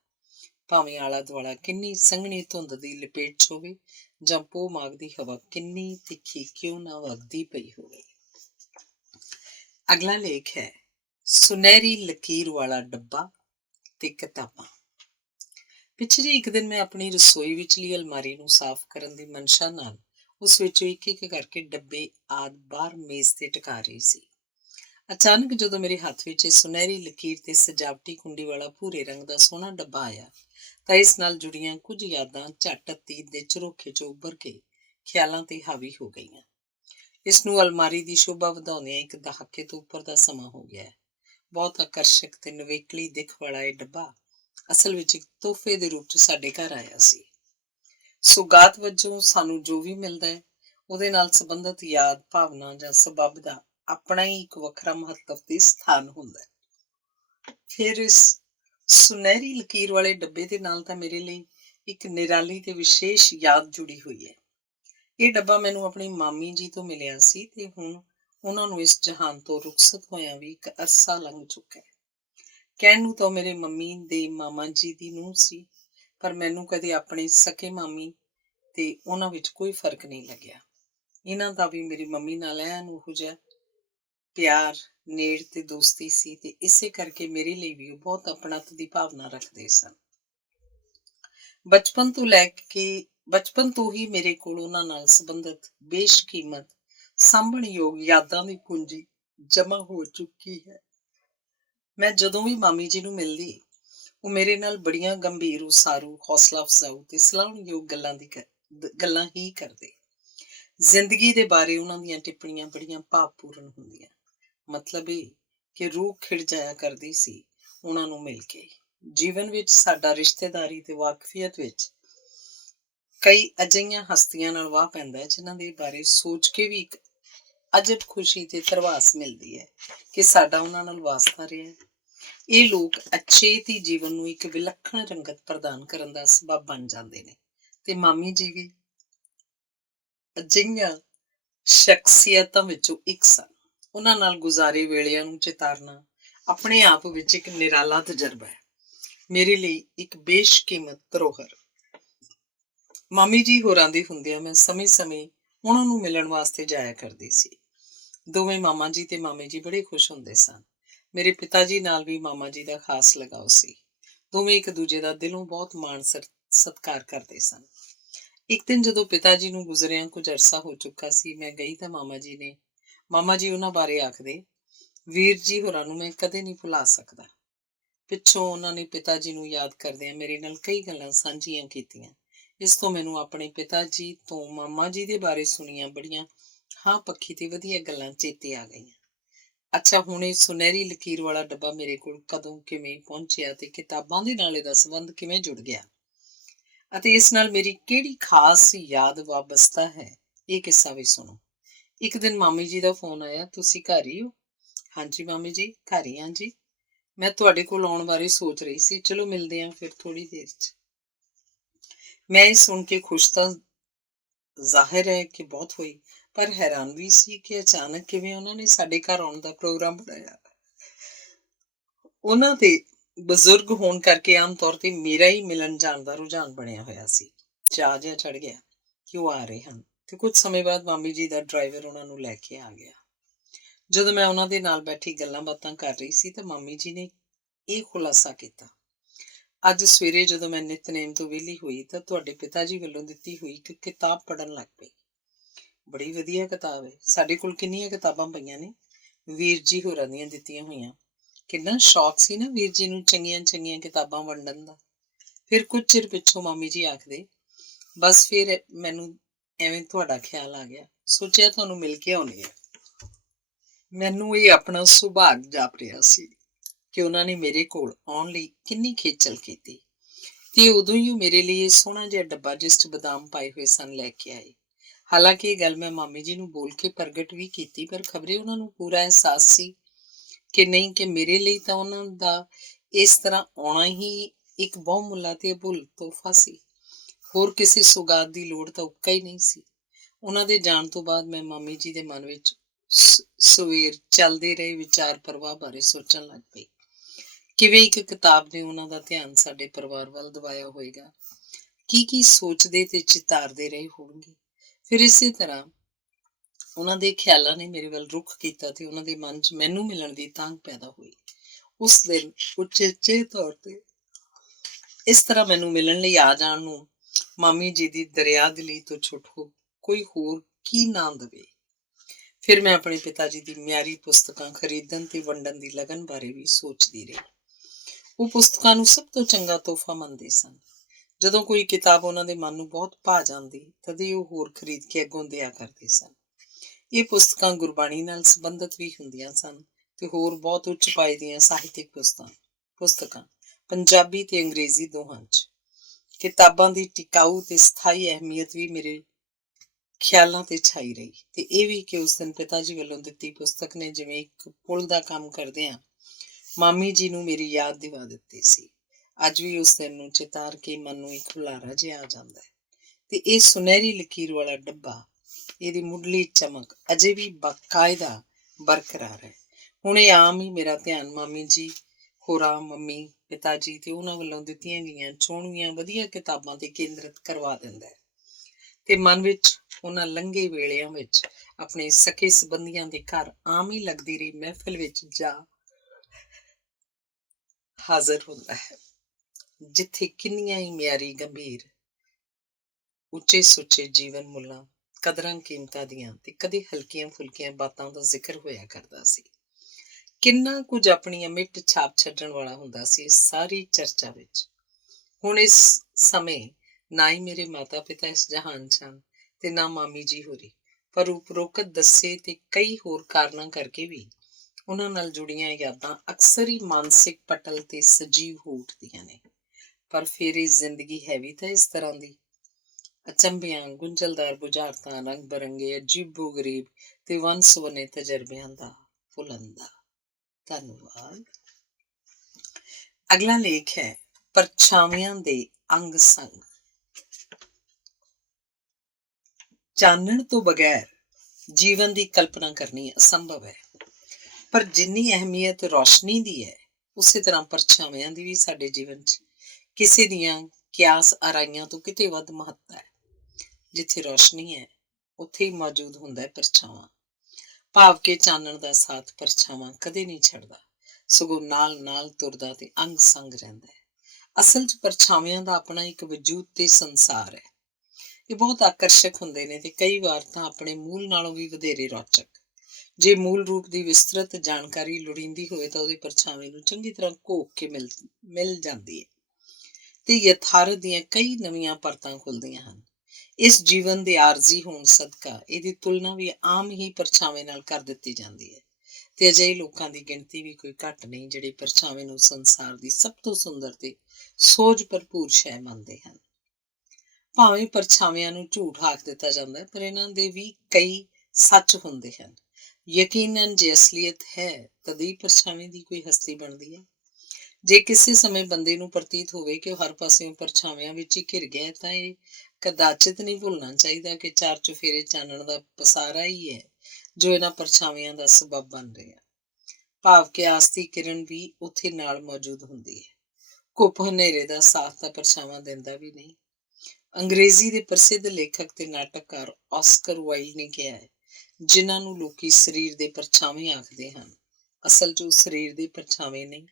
ਭਾਵੇਂ ਆਲਾ ਦੁਆਲਾ ਕਿੰਨੀ ਸੰਘਣੀ ਧੁੰਦ ਦੀ ਲਪੇਟ 'ਚ ਹੋਵੇ ਜਾਂ ਪੋਹ ਮਾਘ ਦੀ ਹਵਾ ਕਿੰਨੀ ਤਿੱਖੀ ਕਿਉਂ ਨਾ ਵਗਦੀ ਪਈ ਹੋਵੇ। ਅਗਲਾ ਲੇਖ ਹੈ ਸੁਨਹਿਰੀ ਲਕੀਰ ਵਾਲਾ ਡੱਬਾ ਤੇ ਕਿਤਾਬਾਂ। ਪਿੱਛੇ ਜਿਹੇ ਇੱਕ ਦਿਨ ਮੈਂ ਆਪਣੀ ਰਸੋਈ ਵਿਚਲੀ ਅਲਮਾਰੀ ਨੂੰ ਸਾਫ਼ ਕਰਨ ਦੀ ਮਨਸ਼ਾ ਨਾਲ ਉਸ ਵਿੱਚੋਂ ਇੱਕ ਇੱਕ ਕਰਕੇ ਡੱਬੇ ਆਦਿ ਬਾਹਰ ਮੇਜ਼ ਤੇ ਟਿਕਾ ਰਹੀ ਸੀ। ਅਚਾਨਕ ਜਦੋਂ ਮੇਰੇ ਹੱਥ ਵਿੱਚ ਇਹ ਸੁਨਹਿਰੀ ਲਕੀਰ ਤੇ ਸਜਾਵਟੀ ਕੁੰਡੀ ਵਾਲਾ ਭੂਰੇ ਰੰਗ ਦਾ ਸੋਹਣਾ ਡੱਬਾ ਆਇਆ ਤਾਂ ਇਸ ਨਾਲ ਜੁੜੀਆਂ ਕੁਝ ਯਾਦਾਂ ਝੱਟ ਅਤੀਤ ਦੇ ਝਰੋਖੇ 'ਚੋਂ ਉੱਭਰ ਕੇ ਖਿਆਲਾਂ ਤੇ ਹਾਵੀ ਹੋ ਗਈਆਂ। ਇਸ ਨੂੰ ਅਲਮਾਰੀ ਦੀ ਸ਼ੋਭਾ ਵਧਾਉਂਦਿਆਂ ਇੱਕ ਦਹਾਕੇ ਤੋਂ ਉੱਪਰ ਦਾ ਸਮਾਂ ਹੋ ਗਿਆ ਹੈ। ਬਹੁਤ ਆਕਰਸ਼ਕ ਤੇ ਨਿਵੇਕਲੀ ਦਿੱਖ ਵਾਲਾ ਇਹ ਡੱਬਾ ਅਸਲ ਵਿੱਚ ਇੱਕ ਤੋਹਫੇ ਦੇ ਰੂਪ 'ਚ ਸਾਡੇ ਘਰ ਆਇਆ ਸੀ। ਸੁਗਾਤ ਵਜੋਂ ਸਾਨੂੰ ਜੋ ਵੀ ਮਿਲਦਾ ਹੈ ਉਹਦੇ ਨਾਲ ਸੰਬੰਧਿਤ ਯਾਦ, ਭਾਵਨਾ ਜਾਂ ਸਬੱਬ ਦਾ ਆਪਣਾ ਹੀ ਇੱਕ ਵੱਖਰਾ ਮਹੱਤਵ ਤੇ ਸਥਾਨ ਹੁੰਦਾ ਹੈ। ਫਿਰ ਇਸ ਸੁਨਹਿਰੀ ਲਕੀਰ ਵਾਲੇ ਡੱਬੇ ਦੇ ਨਾਲ ਤਾਂ ਮੇਰੇ ਲਈ ਇੱਕ ਨਿਰਾਲੀ ਤੇ ਵਿਸ਼ੇਸ਼ ਯਾਦ ਜੁੜੀ ਹੋਈ ਹੈ। ਇਹ ਡੱਬਾ ਮੈਨੂੰ ਆਪਣੀ ਮਾਮੀ ਜੀ ਤੋਂ ਮਿਲਿਆ ਸੀ ਤੇ ਹੁਣ ਉਹਨਾਂ ਨੂੰ ਇਸ ਜਹਾਨ ਤੋਂ ਰੁਖਸਤ ਹੋਇਆਂ ਵੀ ਇੱਕ ਅਰਸਾ ਲੰਘ ਚੁੱਕਾ ਹੈ। ਕਹਿਣ ਨੂੰ ਤਾਂ ਮੇਰੇ ਮੰਮੀ ਦੇ ਮਾਮਾ ਜੀ ਦੀ ਨੂੰਹ ਸੀ, ਪਰ ਮੈਨੂੰ ਕਦੇ ਆਪਣੇ ਸਕੇ ਮਾਮੀ ਤੇ ਉਹਨਾਂ ਵਿੱਚ ਕੋਈ ਫਰਕ ਨਹੀਂ ਲੱਗਿਆ। ਇਹਨਾਂ ਦਾ ਵੀ ਮੇਰੀ ਮੰਮੀ ਨਾਲ ਐਨ ਉਹੋ ਜਿਹਾ ਪਿਆਰ, ਨੇੜ ਤੇ ਦੋਸਤੀ ਸੀ ਤੇ ਇਸੇ ਕਰਕੇ ਮੇਰੇ ਲਈ ਵੀ ਉਹ ਬਹੁਤ ਆਪਣਤ ਦੀ ਭਾਵਨਾ ਰੱਖਦੇ ਸਨ। ਬਚਪਨ ਤੋਂ ਹੀ ਮੇਰੇ ਕੋਲ ਉਹਨਾਂ ਨਾਲ ਸੰਬੰਧਿਤ ਬੇਸ਼ਕੀਮਤ ਸਾਂਭਣਯੋਗ ਯਾਦਾਂ ਦੀ ਪੂੰਜੀ ਜਮ੍ਹਾਂ ਹੋ ਚੁੱਕੀ ਹੈ। ਮੈਂ ਜਦੋਂ ਵੀ ਮਾਮੀ ਜੀ ਨੂੰ ਮਿਲਦੀ, ਉਹ ਮੇਰੇ ਨਾਲ ਬੜੀਆਂ ਗੰਭੀਰ, ਉਸਾਰੂ, ਹੌਸਲਾ ਅਫਜ਼ਾਊ ਤੇ ਸਲਾਹੁਣਯੋਗ ਗੱਲਾਂ ਹੀ ਕਰਦੇ। ਜ਼ਿੰਦਗੀ ਦੇ ਬਾਰੇ ਉਹਨਾਂ ਦੀਆਂ ਟਿੱਪਣੀਆਂ ਬੜੀਆਂ ਭਾਵਪੂਰਨ ਹੁੰਦੀਆਂ। ਮਤਲਬ ਇਹ ਕਿ ਰੂਹ ਖਿੜ ਜਾਇਆ ਕਰਦੀ ਸੀ ਉਹਨਾਂ ਨੂੰ ਮਿਲ ਕੇ। ਜੀਵਨ ਵਿੱਚ ਸਾਡਾ ਰਿਸ਼ਤੇਦਾਰੀ ਤੇ ਵਾਕਫੀਅਤ ਵਿੱਚ ਕਈ ਅਜਿਹੀਆਂ ਹਸਤੀਆਂ ਨਾਲ ਵਾਹ ਪੈਂਦਾ ਹੈ ਜਿਨ੍ਹਾਂ ਦੇ ਬਾਰੇ ਸੋਚ ਕੇ ਵੀ ਇੱਕ ਅਜਬ ਖੁਸ਼ੀ ਤੇ ਧਰਵਾਸ ਮਿਲਦੀ ਹੈ ਕਿ ਸਾਡਾ ਉਹਨਾਂ ਨਾਲ ਵਾਸਤਾ ਰਿਹਾ ਹੈ। ਇਹ ਲੋਕ ਅਚੇਤ ਹੀ ਜੀਵਨ ਨੂੰ ਇੱਕ ਵਿਲੱਖਣ ਰੰਗਤ ਪ੍ਰਦਾਨ ਕਰਨ ਦਾ ਸਬੱਬ ਬਣ ਜਾਂਦੇ ਨੇ ਤੇ ਮਾਮੀ ਜੀ ਵੀ ਅਜਿਹੀਆਂ ਸ਼ਖਸੀਅਤਾਂ ਵਿੱਚੋਂ ਇੱਕ ਸਨ। ਉਹਨਾਂ ਨਾਲ ਗੁਜ਼ਾਰੇ ਵੇਲਿਆਂ ਨੂੰ ਚਿਤਾਰਨਾ ਆਪਣੇ ਆਪ ਵਿੱਚ ਇੱਕ ਨਿਰਾਲਾ ਤਜਰਬਾ ਹੈ, ਮੇਰੇ ਲਈ ਇੱਕ ਬੇਸ਼ਕੀਮਤ ਧਰੋਹਰ। ਮਾਮੀ ਜੀ ਹੋਰਾਂ ਦੇ ਹੁੰਦਿਆਂ ਮੈਂ ਸਮੇਂ-ਸਮੇਂ ਉਹਨਾਂ ਨੂੰ ਮਿਲਣ ਵਾਸਤੇ ਜਾਇਆ ਕਰਦੀ ਸੀ। ਦੋਵੇਂ ਮਾਮਾ ਜੀ ਤੇ ਮਾਮੀ ਜੀ ਬੜੇ ਖੁਸ਼ ਹੁੰਦੇ ਸਨ। ਮੇਰੇ ਪਿਤਾ ਜੀ ਨਾਲ ਵੀ ਮਾਮਾ ਜੀ ਦਾ ਖਾਸ ਲਗਾਓ ਸੀ। ਦੋਵੇਂ ਇੱਕ ਦੂਜੇ ਦਾ ਦਿਲੋਂ ਬਹੁਤ ਮਾਣ ਸਤਿਕਾਰ ਕਰਦੇ ਸਨ। ਇੱਕ ਦਿਨ ਜਦੋਂ ਪਿਤਾ ਜੀ ਨੂੰ ਗੁਜ਼ਰਿਆਂ ਕੁਝ ਅਰਸਾ ਹੋ ਚੁੱਕਾ ਸੀ, ਮੈਂ ਗਈ ਤਾਂ ਮਾਮਾ ਜੀ ਉਹਨਾਂ ਬਾਰੇ ਆਖਦੇ, ਵੀਰ ਜੀ ਹੋਰਾਂ ਨੂੰ ਮੈਂ ਕਦੇ ਨਹੀਂ ਭੁਲਾ ਸਕਦਾ। ਪਿੱਛੋਂ ਉਹਨਾਂ ਨੇ ਪਿਤਾ ਜੀ ਨੂੰ ਯਾਦ ਕਰਦਿਆਂ ਮੇਰੇ ਨਾਲ ਕਈ ਗੱਲਾਂ ਸਾਂਝੀਆਂ ਕੀਤੀਆਂ। ਇਸ ਤੋਂ ਮੈਨੂੰ ਆਪਣੇ ਪਿਤਾ ਜੀ ਤੋਂ ਮਾਮਾ ਜੀ ਦੇ ਬਾਰੇ ਸੁਣੀਆਂ ਬੜੀਆਂ ਹਾਂ ਪੱਖੀ ਤੇ ਵਧੀਆ ਗੱਲਾਂ ਚੇਤੇ ਆ ਗਈਆਂ। ਅੱਛਾ, ਹੁਣ ਇਹ ਸੁਨਹਿਰੀ ਲਕੀਰ ਵਾਲਾ ਡੱਬਾ ਮੇਰੇ ਕੋਲ ਕਦੋਂ, ਕਿਵੇਂ ਪਹੁੰਚਿਆ ਤੇ ਕਿਤਾਬਾਂ ਦੇ ਨਾਲ ਇਹਦਾ ਸੰਬੰਧ ਕਿਵੇਂ ਜੁੜ ਗਿਆ ਅਤੇ ਇਸ ਨਾਲ ਮੇਰੀ ਕਿਹੜੀ ਖਾਸ ਯਾਦ ਵਾਬਸਤਾ ਹੈ, ਇਹ ਕਿੱਸਾ ਵੀ ਸੁਣੋ। ਇੱਕ ਦਿਨ ਮਾਮੀ ਜੀ ਦਾ ਫੋਨ ਆਇਆ, ਤੁਸੀਂ ਘਰ ਹੀ ਹੋ? ਹਾਂਜੀ ਮਾਮੀ ਜੀ, ਘਰ ਹੀ ਹਾਂ ਜੀ। ਮੈਂ ਤੁਹਾਡੇ ਕੋਲ ਆਉਣ ਬਾਰੇ ਸੋਚ ਰਹੀ ਸੀ, ਚਲੋ ਮਿਲਦੇ ਹਾਂ ਫਿਰ ਥੋੜੀ ਦੇਰ 'ਚ। ਮੈਂ ਇਹ ਸੁਣ ਕੇ ਖੁਸ਼ ਤਾਂ ਜ਼ਾਹਿਰ ਹੈ ਕਿ ਬਹੁਤ ਹੋਈ, ਪਰ ਹੈਰਾਨ ਵੀ ਸੀ ਕਿ ਅਚਾਨਕ ਕਿਵੇਂ ਉਹਨਾਂ ਨੇ ਸਾਡੇ ਘਰ ਆਉਣ ਦਾ ਪ੍ਰੋਗਰਾਮ ਬਣਾਇਆ। ਉਹਨਾਂ ਦੇ ਬਜ਼ੁਰਗ ਹੋਣ ਕਰਕੇ ਆਮ ਤੌਰ ਤੇ ਮੇਰਾ ਹੀ ਮਿਲਣ ਜਾਣ ਦਾ ਰੁਝਾਨ ਬਣਿਆ ਹੋਇਆ ਸੀ। ਚਾਅ ਜਿਹਾ ਚੜ੍ਹ ਗਿਆ ਕਿ ਉਹ ਆ ਰਹੇ ਹਨ, ਤੇ ਕੁਝ ਸਮੇਂ ਬਾਅਦ ਮਾਮੀ ਜੀ ਦਾ ਡਰਾਈਵਰ ਉਹਨਾਂ ਨੂੰ ਲੈ ਕੇ ਆ ਗਿਆ। ਜਦੋਂ ਮੈਂ ਉਹਨਾਂ ਦੇ ਨਾਲ ਬੈਠੀ ਗੱਲਾਂ ਬਾਤਾਂ ਕਰ ਰਹੀ ਸੀ ਤਾਂ ਮਾਮੀ ਜੀ ਨੇ ਇਹ ਖੁਲਾਸਾ ਕੀਤਾ, ਅੱਜ ਸਵੇਰੇ ਜਦੋਂ ਮੈਂ ਨਿਤਨੇਮ ਤੋਂ ਵਿਹਲੀ ਹੋਈ ਤਾਂ ਤੁਹਾਡੇ ਪਿਤਾ ਜੀ ਵੱਲੋਂ ਦਿੱਤੀ ਹੋਈ ਇੱਕ ਕਿਤਾਬ ਪੜ੍ਹਨ ਲੱਗ ਪਈ। ਬੜੀ ਵਧੀਆ ਕਿਤਾਬ ਹੈ, ਸਾਡੇ ਕੋਲ ਕਿੰਨੀਆਂ ਕਿਤਾਬਾਂ ਪਈਆਂ ਨੇ, ਵੀਰ ਜੀ ਹੋਰਾਂ ਦੀਆਂ ਦਿੱਤੀਆਂ ਹੋਈਆਂ। ਕਿੰਨਾ ਸ਼ੌਕ ਸੀ ਨਾ ਵੀਰ ਜੀ ਨੂੰ ਚੰਗੀਆਂ ਚੰਗੀਆਂ ਕਿਤਾਬਾਂ ਵੰਡਣ ਦਾ। ਫਿਰ ਕੁਝ ਚਿਰ ਪਿੱਛੋਂ ਮਾਮੀ ਜੀ ਆਖਦੇ, ਬਸ ਫਿਰ ਮੈਨੂੰ ਐਵੇਂ ਤੁਹਾਡਾ ਖਿਆਲ ਆ ਗਿਆ, ਸੋਚਿਆ ਤੁਹਾਨੂੰ ਮਿਲ ਕੇ ਆਉਣੀ ਹੈ। ਮੈਨੂੰ ਇਹ ਆਪਣਾ ਸੁਭਾਗ ਜਾਪ ਰਿਹਾ ਸੀ ਕਿ ਉਹਨਾਂ ਨੇ ਮੇਰੇ ਕੋਲ ਆਉਣ ਲਈ ਕਿੰਨੀ ਖੇਚਲ ਕੀਤੀ, ਤੇ ਉਦੋਂ ਹੀ ਉਹ ਮੇਰੇ ਲਈ ਇਹ ਸੋਹਣਾ ਜਿਹਾ ਡੱਬਾ ਜਿਸ 'ਚ ਬਦਾਮ ਪਾਏ ਹੋਏ ਸਨ ਲੈ ਕੇ ਆਏ। ਹਾਲਾਂਕਿ ਇਹ ਗੱਲ ਮੈਂ ਮਾਮੀ ਜੀ ਨੂੰ ਬੋਲ ਕੇ ਪ੍ਰਗਟ ਵੀ ਕੀਤੀ, ਪਰ ਖਬਰੇ ਉਹਨਾਂ ਨੂੰ ਪੂਰਾ ਅਹਿਸਾਸ ਸੀ ਕਿ ਨਹੀਂ, ਕਿ ਮੇਰੇ ਲਈ ਤਾਂ ਉਹਨਾਂ ਦਾ ਇਸ ਤਰ੍ਹਾਂ ਆਉਣਾ ਹੀ ਇੱਕ ਬਹੁਮੁੱਲਾ ਤੇ ਅਭੁੱਲ ਤੋਹਫਾ ਸੀ। ਹੋਰ ਕਿਸੇ ਸੁਗਾਤ ਦੀ ਲੋੜ ਤਾਂ ਉੱਕਾ ਹੀ ਨਹੀਂ ਸੀ। ਉਹਨਾਂ ਦੇ ਜਾਣ ਤੋਂ ਬਾਅਦ ਮੈਂ ਮਾਮੀ ਜੀ ਦੇ ਮਨ ਵਿੱਚ ਸਵੇਰ ਚੱਲਦੇ ਰਹੇ ਵਿਚਾਰ ਪ੍ਰਵਾਹ ਬਾਰੇ ਸੋਚਣ ਲੱਗ ਪਈ। ਕਿਵੇਂ ਇੱਕ ਕਿਤਾਬ ਨੇ ਉਹਨਾਂ ਦਾ ਧਿਆਨ ਸਾਡੇ ਪਰਿਵਾਰ ਵੱਲ ਦਵਾਇਆ ਹੋਏਗਾ, ਕੀ ਸੋਚਦੇ ਤੇ ਚਿਤਾਰਦੇ ਰਹੇ ਹੋਣਗੇ। ਫਿਰ ਇਸੇ ਤਰ੍ਹਾਂ ਉਹਨਾਂ ਦੇ ਖਿਆਲਾਂ ਨੇ ਮੇਰੇ ਵੱਲ ਰੁਖ ਕੀਤਾ ਤੇ ਉਹਨਾਂ ਦੇ ਮਨ 'ਚ ਮੈਨੂੰ ਮਿਲਣ ਦੀ ਤਾਂਘ ਪੈਦਾ ਹੋਈ। ਉਸ ਦਿਨ ਉਚੇਚੇ ਤੌਰ ਤੇ ਇਸ ਤਰ੍ਹਾਂ ਮੈਨੂੰ ਮਿਲਣ ਲਈ ਆ ਜਾਣ ਨੂੰ ਮਾਮੀ ਜੀ ਦੀ ਦਰਿਆ ਦਿਲੀ ਤੋਂ ਛੁੱਟ ਕੋਈ ਹੋਰ ਕੀ ਨਾ ਦੇਵੇ। ਫਿਰ ਮੈਂ ਆਪਣੇ ਪਿਤਾ ਜੀ ਦੀ ਮਿਆਰੀ ਪੁਸਤਕਾਂ ਖਰੀਦਣ ਤੇ ਵੰਡਣ ਦੀ ਲਗਨ ਬਾਰੇ ਵੀ ਸੋਚਦੀ ਰਹੀ। ਉਹ ਪੁਸਤਕਾਂ ਨੂੰ ਸਭ ਤੋਂ ਚੰਗਾ ਤੋਹਫਾ ਮੰਨਦੇ ਸਨ। ਜਦੋਂ ਕੋਈ ਕਿਤਾਬ ਉਹਨਾਂ ਦੇ ਮਨ ਨੂੰ ਬਹੁਤ ਭਾ ਜਾਂਦੀ ਤਦੇ ਉਹ ਹੋਰ ਖਰੀਦ ਕੇ ਅੱਗੋਂ ਦਿਆ ਕਰਦੇ ਸਨ। ਇਹ ਪੁਸਤਕਾਂ ਗੁਰਬਾਣੀ ਨਾਲ ਸੰਬੰਧਿਤ ਵੀ ਹੁੰਦੀਆਂ ਸਨ ਤੇ ਹੋਰ ਬਹੁਤ ਉੱਚ ਪਾਏ ਦੀਆਂ ਸਾਹਿਤਿਕ ਪੁਸਤਕਾਂ ਪੰਜਾਬੀ ਤੇ ਅੰਗਰੇਜ਼ੀ ਦੋਹਾਂ 'ਚ। ਕਿਤਾਬਾਂ ਦੀ ਟਿਕਾਊ ਤੇ ਸਥਾਈ ਅਹਿਮੀਅਤ ਵੀ ਮੇਰੇ ਖਿਆਲਾਂ ਤੇ ਛਾਈ ਰਹੀ, ਤੇ ਇਹ ਵੀ ਕਿ ਉਸ ਦਿਨ ਪਿਤਾ ਜੀ ਵੱਲੋਂ ਦਿੱਤੀ ਪੁਸਤਕ ਨੇ ਜਿਵੇਂ ਇੱਕ ਪੁਲ ਦਾ ਕੰਮ ਕਰਦਿਆਂ ਮਾਮੀ ਜੀ ਨੂੰ ਮੇਰੀ ਯਾਦ ਦਿਵਾ ਦਿੱਤੀ ਸੀ। ਅੱਜ ਵੀ ਉਸ ਦਿਨ ਨੂੰ ਚਿਤਾਰ ਕੇ ਮਨ ਨੂੰ ਇੱਕ ਹੁਲਾਰਾ ਜਿਹਾ ਆ ਜਾਂਦਾ ਹੈ। ਤੇ ਇਹ ਸੁਨਹਿਰੀ ਲਕੀਰ ਵਾਲਾ ਡੱਬਾ, ਇਹਦੀ ਮੁੱਢਲੀ ਚਮਕ ਅਜੇ ਵੀ ਬਾਕਾਇਦਾ ਬਰਕਰਾਰ ਹੈ। ਹੁਣ ਇਹ ਆਮ ਹੀ ਮੇਰਾ ਧਿਆਨ ਮਾਮੀ ਜੀ ਹੋਰਾਂ, ਮੰਮੀ, ਪਿਤਾ ਜੀ ਤੇ ਉਹਨਾਂ ਵੱਲੋਂ ਦਿੱਤੀਆਂ ਗਈਆਂ ਚੋਣਵੀਆਂ ਵਧੀਆ ਕਿਤਾਬਾਂ ਤੇ ਕੇਂਦਰਿਤ ਕਰਵਾ ਦਿੰਦਾ ਹੈ, ਤੇ ਮਨ ਵਿੱਚ ਉਹਨਾਂ ਲੰਘੇ ਵੇਲਿਆਂ ਵਿੱਚ ਆਪਣੇ ਸਕੇ ਸੰਬੰਧੀਆਂ ਦੇ ਘਰ ਆਮ ਹੀ ਲੱਗਦੀ ਰਹੀ ਮਹਿਫਿਲ ਵਿੱਚ ਜਾ ਹਾਜ਼ਰ ਹੁੰਦਾ ਹੈ, ਜਿੱਥੇ ਕਿੰਨੀਆਂ ਹੀ ਮਿਆਰੀ ਗੰਭੀਰ ਉੱਚੇ ਸੁੱਚੇ ਜੀਵਨ ਮੁੱਲਾਂ, ਕਦਰਾਂ ਕੀਮਤਾਂ ਦੀਆਂ ਤੇ ਕਦੇ ਹਲਕੀਆਂ ਫੁਲਕੀਆਂ ਬਾਤਾਂ ਦਾ ਜ਼ਿਕਰ ਹੋਇਆ ਕਰਦਾ ਸੀ। ਕਿੰਨਾ ਕੁਝ ਆਪਣੀ ਅਮਿੱਟ ਛਾਪ ਛੱਡਣ ਵਾਲਾ ਹੁੰਦਾ ਸੀ ਇਸ ਸਾਰੀ ਚਰਚਾ ਵਿੱਚ। ਹੁਣ ਇਸ ਸਮੇਂ ਨਾ ਹੀ ਮੇਰੇ ਮਾਤਾ ਪਿਤਾ ਇਸ ਜਹਾਨ 'ਚ ਹਨ ਤੇ ਨਾ ਮਾਮੀ ਜੀ ਹੋਰੀ, ਪਰ ਉਪਰੋਕਤ ਦੱਸੇ ਤੇ ਕਈ ਹੋਰ ਕਾਰਨਾਂ ਕਰਕੇ ਵੀ ਉਹਨਾਂ ਨਾਲ ਜੁੜੀਆਂ ਯਾਦਾਂ ਅਕਸਰ ਹੀ ਮਾਨਸਿਕ ਪਟਲ ਤੇ ਸਜੀਵ ਹੋ ਉੱਠਦੀਆਂ ਨੇ। ਪਰ ਫਿਰ ਇਹ ਜ਼ਿੰਦਗੀ ਹੈ ਵੀ ਤਾਂ ਇਸ ਤਰ੍ਹਾਂ ਦੀ, ਅਚੰਭਿਆਂ, ਗੁੰਝਲਦਾਰ ਬੁਝਾਰਤਾਂ, ਰੰਗ ਬਰੰਗੇ ਅਜੀਬੋ ਗਰੀਬ ਤੇ ਵੰਨ ਸੁਵੰਨੇ ਤਜਰਬਿਆਂ ਦਾ ਫੁਲੰਦਾ। ਧੰਨਵਾਦ। ਅਗਲਾ ਲੇਖ ਹੈ ਪਰਛਾਵਿਆਂ ਦੇ ਅੰਗ ਸੰਗ। ਚਾਨਣ ਤੋਂ ਬਗੈਰ ਜੀਵਨ ਦੀ ਕਲਪਨਾ ਕਰਨੀ ਅਸੰਭਵ ਹੈ, ਪਰ ਜਿੰਨੀ ਅਹਿਮੀਅਤ ਰੌਸ਼ਨੀ ਦੀ ਹੈ ਉਸੇ ਤਰ੍ਹਾਂ ਪਰਛਾਵਿਆਂ ਦੀ ਵੀ ਸਾਡੇ ਜੀਵਨ 'ਚ ਕਿਸੇ ਦੀਆਂ ਕਿਆਸ ਆਰਾਈਆਂ ਤੋਂ ਕਿਤੇ ਵੱਧ ਮਹੱਤਤਾ ਹੈ। ਜਿੱਥੇ ਰੌਸ਼ਨੀ ਹੈ ਉੱਥੇ ਹੀ ਮੌਜੂਦ ਹੁੰਦਾ ਹੈ ਪਰਛਾਵਾਂ, ਭਾਵ ਕੇ ਚਾਨਣ ਦਾ ਸਾਥ ਪਰਛਾਵਾਂ ਕਦੇ ਨਹੀਂ ਛੱਡਦਾ, ਸਗੋਂ ਨਾਲ ਨਾਲ ਤੁਰਦਾ ਤੇ ਅੰਗ ਸੰਗ ਰਹਿੰਦਾ ਹੈ। ਅਸਲ 'ਚ ਪਰਛਾਵਿਆਂ ਦਾ ਆਪਣਾ ਇੱਕ ਵਜੂਦ ਤੇ ਸੰਸਾਰ ਹੈ। ਇਹ ਬਹੁਤ ਆਕਰਸ਼ਕ ਹੁੰਦੇ ਨੇ ਤੇ ਕਈ ਵਾਰ ਤਾਂ ਆਪਣੇ ਮੂਲ ਨਾਲੋਂ ਵੀ ਵਧੇਰੇ ਰੌਚਕ। ਜੇ ਮੂਲ ਰੂਪ ਦੀ ਵਿਸਤ੍ਰਿਤ ਜਾਣਕਾਰੀ ਲੋੜੀਂਦੀ ਹੋਵੇ ਤਾਂ ਉਹਦੇ ਪਰਛਾਵੇਂ ਨੂੰ ਚੰਗੀ ਤਰ੍ਹਾਂ ਘੋਖ ਕੇ ਮਿਲ ਜਾਂਦੀ ਹੈ ਤੇ ਯਥਾਰਥ ਦੀਆਂ ਕਈ ਨਵੀਆਂ ਪਰਤਾਂ ਖੁੱਲ੍ਹਦੀਆਂ ਹਨ। ਇਸ ਜੀਵਨ ਦੇ ਆਰਜ਼ੀ ਹੋਣ ਸਦਕਾ ਇਹਦੀ ਤੁਲਨਾ ਵੀ ਆਮ ਹੀ ਪਰਛਾਵੇਂ ਨਾਲ ਕਰ ਦਿੱਤੀ ਜਾਂਦੀ ਹੈ, ਤੇ ਅਜਿਹੇ ਲੋਕਾਂ ਦੀ ਗਿਣਤੀ ਵੀ ਕੋਈ ਘੱਟ ਨਹੀਂ ਜਿਹੜੇ ਪਰਛਾਵੇਂ ਨੂੰ ਸੰਸਾਰ ਦੀ ਸਭ ਤੋਂ ਸੁੰਦਰ ਤੇ ਸੋਝ ਭਰਪੂਰ ਸ਼ੈ ਮੰਨਦੇ ਹਨ। ਭਾਵੇਂ ਪਰਛਾਵਿਆਂ ਨੂੰ ਝੂਠ ਆਖ ਦਿੱਤਾ ਜਾਂਦਾ ਹੈ, ਪਰ ਇਹਨਾਂ ਦੇ ਵੀ ਕਈ ਸੱਚ ਹੁੰਦੇ ਹਨ। ਯਕੀਨਨ ਜੇ ਅਸਲੀਅਤ ਹੈ ਤਦ ਹੀ ਪਰਛਾਵੇਂ ਦੀ ਕੋਈ ਹਸਤੀ ਬਣਦੀ ਹੈ। ਜੇ ਕਿਸੇ ਸਮੇਂ ਬੰਦੇ ਨੂੰ ਪ੍ਰਤੀਤ ਹੋਵੇ ਕਿ ਉਹ ਹਰ ਪਾਸਿਓਂ ਪਰਛਾਵਿਆਂ ਵਿੱਚ ਹੀ ਘਿਰ ਗਿਆ ਤਾਂ ਇਹ ਕਦਾਚਿਤ ਨਹੀਂ ਭੁੱਲਣਾ ਚਾਹੀਦਾ ਕਿ ਚਾਰ ਚੁਫੇਰੇ ਚਾਨਣ ਦਾ ਪਸਾਰਾ ਹੀ ਹੈ ਜੋ ਇਹਨਾਂ ਪਰਛਾਵਿਆਂ ਦਾ ਸਬੱਬ ਬਣ ਰਿਹਾ। ਭਾਵ ਕਿ ਆਸ ਦੀ ਕਿਰਨ ਵੀ ਉੱਥੇ ਨਾਲ ਮੌਜੂਦ ਹੁੰਦੀ ਹੈ। ਘੁੱਪ ਹਨੇਰੇ ਦਾ ਸਾਥ ਤਾਂ ਪਰਛਾਵਾਂ ਦਿੰਦਾ ਵੀ ਨਹੀਂ। ਅੰਗਰੇਜ਼ੀ ਦੇ ਪ੍ਰਸਿੱਧ ਲੇਖਕ ਤੇ ਨਾਟਕਕਾਰ ਆਸਕਰ ਵਾਈਲਡ ਨੇ ਕਿਹਾ ਹੈ, ਜਿਨ੍ਹਾਂ ਨੂੰ ਲੋਕੀ ਸਰੀਰ ਦੇ ਪਰਛਾਵੇਂ ਆਖਦੇ ਹਨ, ਅਸਲ 'ਚ ਉਹ ਸਰੀਰ ਦੇ ਪਰਛਾਵੇਂ ਨਹੀਂ